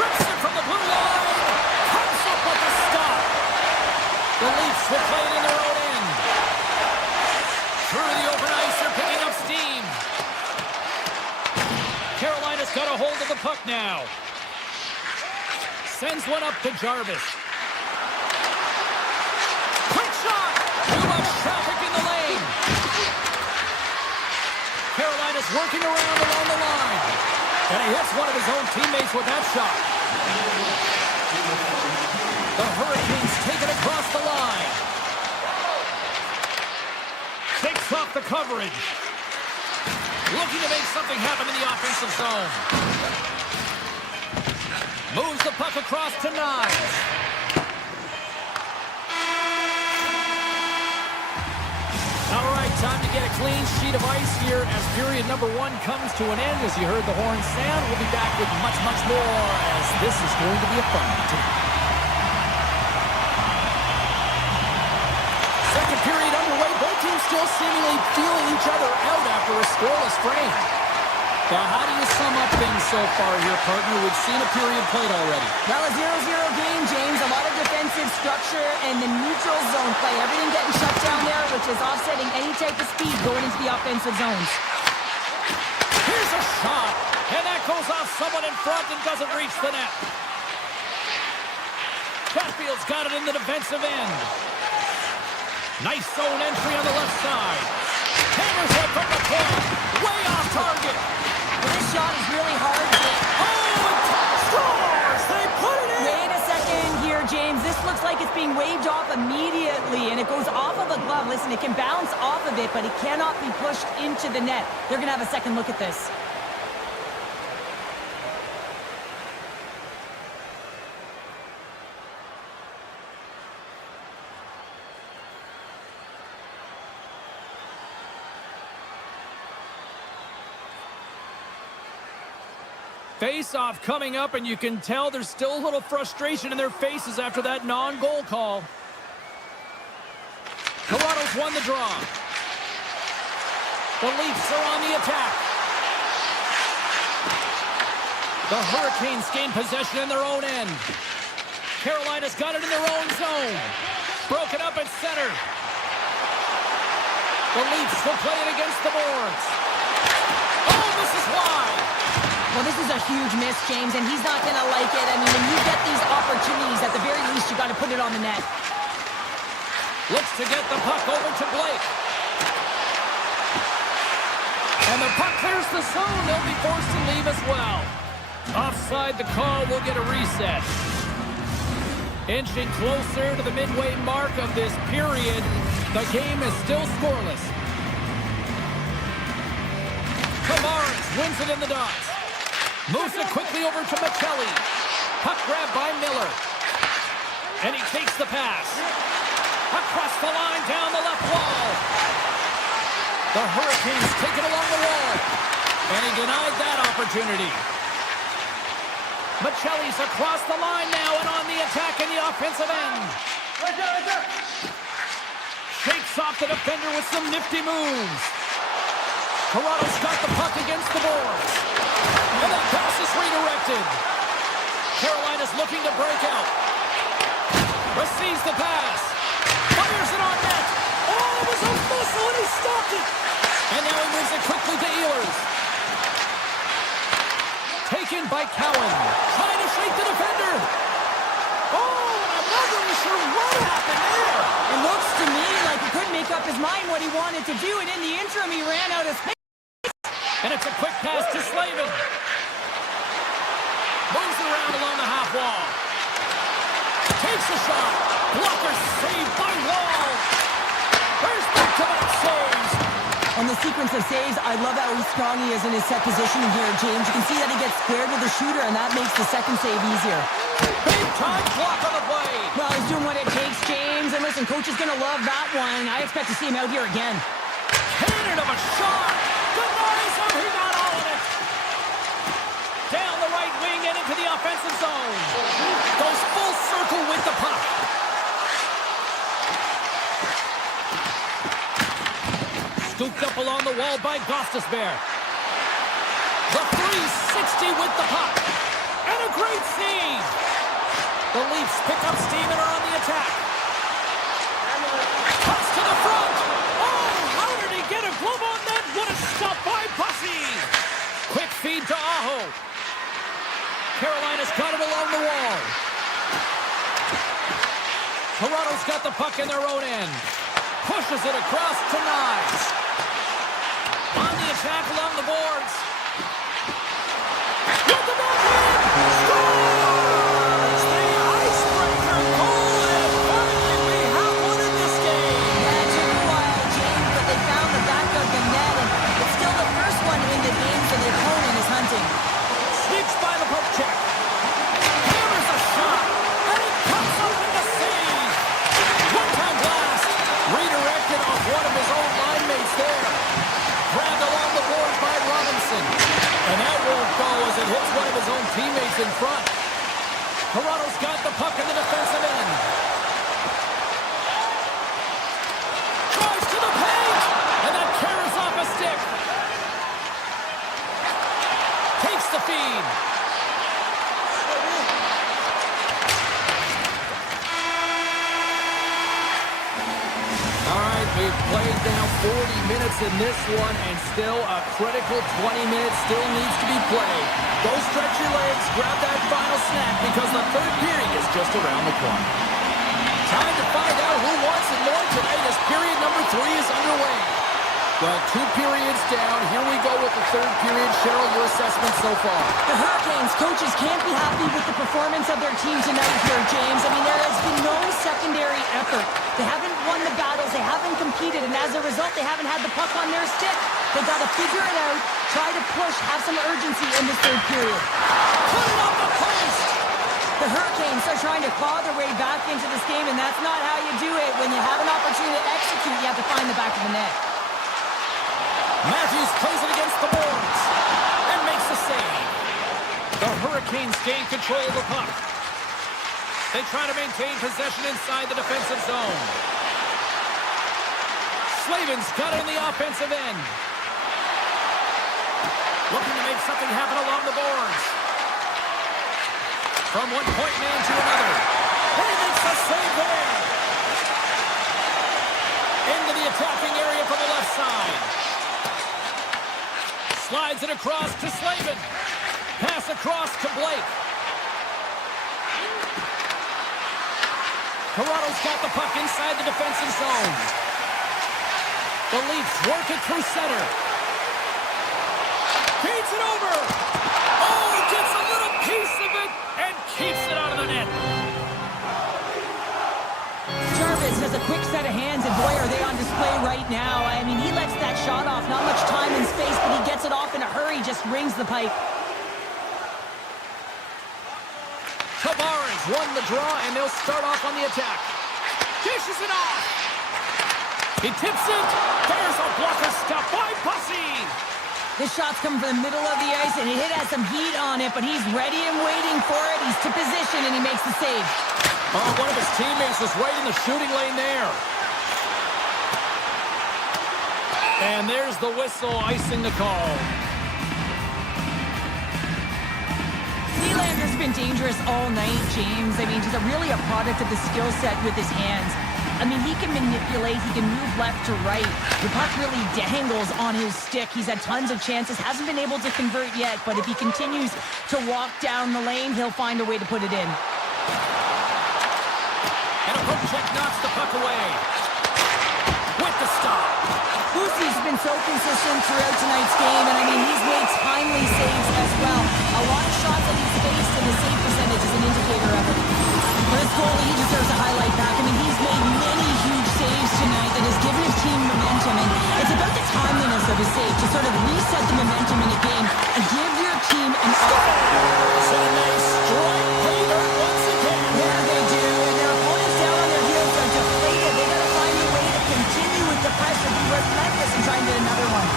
Rips it from the blue line. Comes up with the stop. The Leafs will play it in their own end. Through the open ice, they're picking up steam. Carolina's got a hold of the puck now. Sends one up to Jarvis. Quick shot! Too much traffic in the lane. Carolina's working around along the line. And he hits one of his own teammates with that shot. The Hurricanes take it across the line. Takes off the coverage. Looking to make something happen in the offensive zone. Moves the puck across to Knives. All right, time to get a clean sheet of ice here as period number 1 comes to an end. As you heard the horn sound, we'll be back with much, much more as this is going to be a fun one. Second period underway. Both teams still seemingly feeling each other out after a scoreless frame. Now, how do you sum up things so far here, partner? We've seen a period played already. Well, a 0-0 game, James. A lot of defense defensive structure and the neutral zone play. Everything getting shut down there, which is offsetting any type of speed going into the offensive zones. Here's a shot, and that goes off someone in front and doesn't reach the net. Chatfield's got it in the defensive end. Nice zone entry on the left side. Hammers it from the point. Way off target. Well, this shot is really hard. Oh, and scores! They put it in! Wait a second here, James. This looks like it's being waved off immediately, and it goes off of a glove. Listen, it can bounce off of it, but it cannot be pushed into the net. They're going to have a second look at this. Face-off coming up, and you can tell there's still a little frustration in their faces after that non-goal call. Toronto's won the draw. The Leafs are on the attack. The Hurricanes gain possession in their own end. Carolina's got it in their own zone. Broken up at center. The Leafs will play it against the boards. Oh, this is wide. Well, this is a huge miss, James, and he's not going to like it. I mean, when you get these opportunities, at the very least, you got to put it on the net. Looks to get the puck over to Blake. And the puck clears the zone. They'll be forced to leave as well. Offside the call will get a reset. Inching closer to the midway mark of this period. The game is still scoreless. Tavares wins it in the dots. Moves it quickly over to McKelly. Puck grab by Miller. And he takes the pass. Across the line, down the left wall. The Hurricanes take it along the wall. And he denied that opportunity. McKelly's across the line now and on the attack in the offensive end. Shakes off the defender with some nifty moves. Toronto's got the puck against the boards. And that pass is redirected. Carolina's looking to break out. Receives the pass. Fires it on net. Oh, it was a missile and he stopped it. And now he moves it quickly to Ehlers. Taken by Cowan. Trying to shake the defender. Oh, and I'm not really sure what happened there. It looks to me like he couldn't make up his mind what he wanted to do, and in the interim, he ran out of space. And it's a quick pass to Slavin. Moves it around along the half wall. Takes a shot. Blocker saved by Wall. There's back-to-back saves. On the sequence of saves, I love how strong he is in his set positioning here, James. You can see that he gets squared with the shooter, and that makes the second save easier. Big-time block on the play. Well, he's doing what it takes, James. And listen, coach is going to love that one. I expect to see him out here again. Cannon of a shot. Denies him. He got all of it. Down the right wing and into the offensive zone. Goes full circle with the puck. Scooped up along the wall by Gostisbehere. The 360 with the puck. And a great save. The Leafs pick up steam and are on the attack. Toss to the front. Oh, how did he get a glove on that? What a stop by Bussy. Quick feed to Aho. Carolina's got it along the wall. Toronto's got the puck in their own end. Pushes it across to Nyes. On the attack along the boards. With the backhand. Scores! The icebreaker goal, and finally we have one in this game. Yeah, it took a while, James, but they found the back of the net, and it's still the first one in the game for the opponent is hunting. Sneaks by the poke check. Hammers a shot, and it comes up with the save. One-time blast. Redirected off one of his own line mates there. Grabbed along the boards by Robinson. And that won't go as it hits one of his own teammates in front. Toronto's got the puck in the defensive end. Drives to the paint. And that carries off a stick. Takes the feed. We've played now 40 minutes in this one, and still a critical 20 minutes still needs to be played. Go stretch your legs, grab that final snack, because the third period is just around the corner. Time to find out who wants it more tonight as period number 3 is underway. Well, 2 periods down. Here we go with the third period. Cheryl, your assessment so far? The Hurricanes coaches can't be happy with the performance of their team tonight here, James. I mean, there has been no secondary effort. They haven't won the battles. They haven't competed. And as a result, they haven't had the puck on their stick. They got to figure it out, try to push, have some urgency in this third period. Put it on the post! The Hurricanes are trying to claw their way back into this game, and that's not how you do it. When you have an opportunity to execute, you have to find the back of the net. Matthews plays it against the boards and makes the save. The Hurricanes gain control of the puck. They try to maintain possession inside the defensive zone. Slavin's got it in the offensive end. Looking to make something happen along the boards. From one point man to another. And he makes the save there. Into the attacking area from the left side. Slides it across to Slavin. Pass across to Blake. Toronto's got the puck inside the defensive zone. The Leafs work it through center. Feeds it over. Oh, gets a little piece of it and keeps it out of the net. Jarvis has a quick set of hands, and boy, are they on display right now. I mean, he lets that shot off. Not much time and space, but he gets it off in a hurry, just rings the pipe. Tavares won the draw, and they'll start off on the attack. Dishes it off. He tips it. There's a blocker stop by Bussy. This shot's coming from the middle of the ice, and it has some heat on it, but he's ready and waiting for it. He's to position, and he makes the save. Oh, one of his teammates was right in the shooting lane there. And there's the whistle, icing the call. Nylander's been dangerous all night, James. I mean, he's really a product of the skill set with his hands. I mean, he can manipulate, he can move left to right. The puck really dangles on his stick. He's had tons of chances, hasn't been able to convert yet, but if he continues to walk down the lane, he'll find a way to put it in. And a hook check knocks the puck away. With the stop. Bussy's been so consistent throughout tonight's game, and I mean, he's made timely saves as well. A lot of shots that he's faced, and his save percentage is an indicator of it. But his goalie, he deserves a highlight back. I mean, he's made many huge saves tonight that has given his team momentum, and it's about the timeliness of his save to sort of reset the momentum in a game and give your team an So they strike Peter once again. Yeah, they do, and their opponents down on their heels are deflated. They got to find a way to continue with the pressure, be relentless, and try and get another one.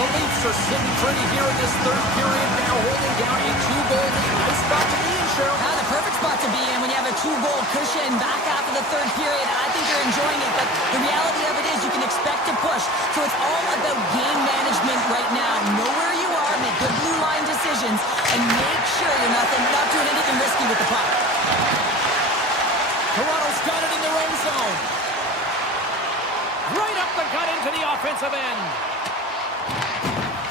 The Leafs are sitting pretty here in this third period, now holding down a 2-goal lead. Nice spot to be in, Cheryl. The perfect spot to be in when you have a 2-goal cushion back after the third period. I think they're enjoying it, but the reality of it is you can expect to push. So it's all about game management right now. Know where you are, make good blue line decisions, and make sure you're not doing anything risky with the puck. Toronto's got it in their own zone. Right up the gut into the offensive end.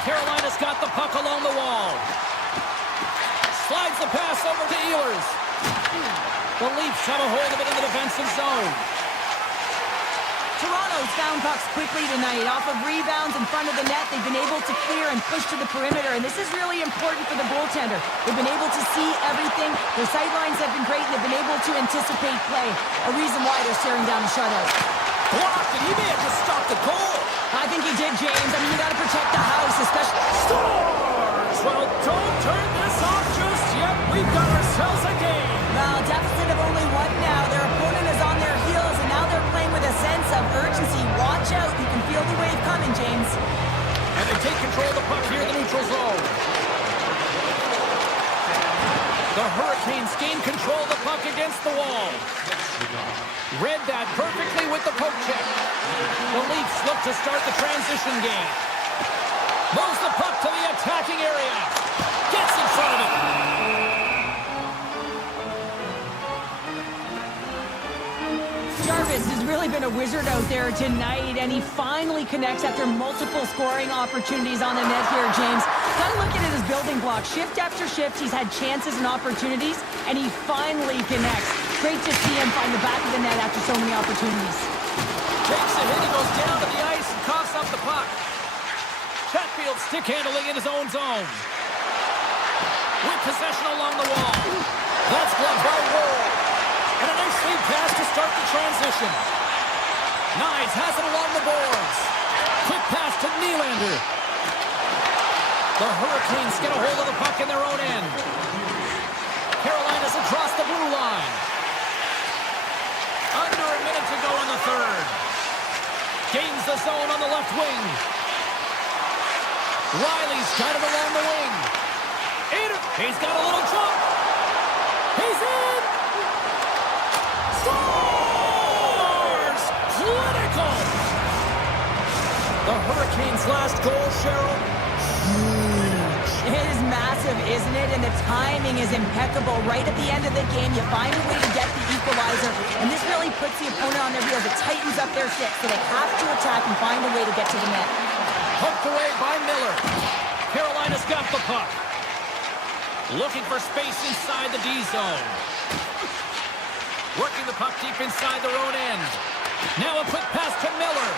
Carolina's got the puck along the wall. Slides the pass over to Ehlers. The Leafs have a hold of it in the defensive zone. Toronto's found pucks quickly tonight. Off of rebounds in front of the net, they've been able to clear and push to the perimeter, and this is really important for the goaltender. They've been able to see everything. Their sight lines have been great, and they've been able to anticipate play. A reason why they're staring down the shutout. Blocked, and he may have just stopped the goal. I think he did, James. I mean, you got to protect the house, especially... Scores! Well, don't turn this off just yet. We've got ourselves a game. Well, deficit of only one now. Their opponent is on their heels, and now they're playing with a sense of urgency. Watch out. You can feel the wave coming, James. And they take control of the puck here in the neutral zone. The Hurricanes gain control of the puck against the wall. Read that perfectly with the poke check. The Leafs look to start the transition game. Moves the puck to the attacking area. Gets in front of it. Jarvis has really been a wizard out there tonight, and he finally connects after multiple scoring opportunities on the net here, James. Got to look at it as building blocks. Shift after shift, he's had chances and opportunities, and he finally connects. Great to see him find the back of the net after so many opportunities. Takes a hit, he goes down to the ice and coughs up the puck. Chatfield stick handling in his own zone. With possession along the wall. That's blocked by Wall. And a nice lead pass to start the transition. Nyes has it along the boards. Quick pass to Nylander. The Hurricanes get a hold of the puck in their own end. Carolina's across the blue line. Under a minute to go in the third. Gains the zone on the left wing. Riley's got it along the wing. He's got a little jump. He's in. Scores! Clinical! The Hurricanes' last goal, Cheryl. Huge. It is massive, isn't it? And the timing is impeccable. Right at the end of the game, you find a way to get the equalizer, and this really puts the opponent on their heels. It tightens up their stick, so they have to attack and find a way to get to the net. Poked away by Miller. Carolina's got the puck. Looking for space inside the D zone. Working the puck deep inside their own end. Now a quick pass to Miller.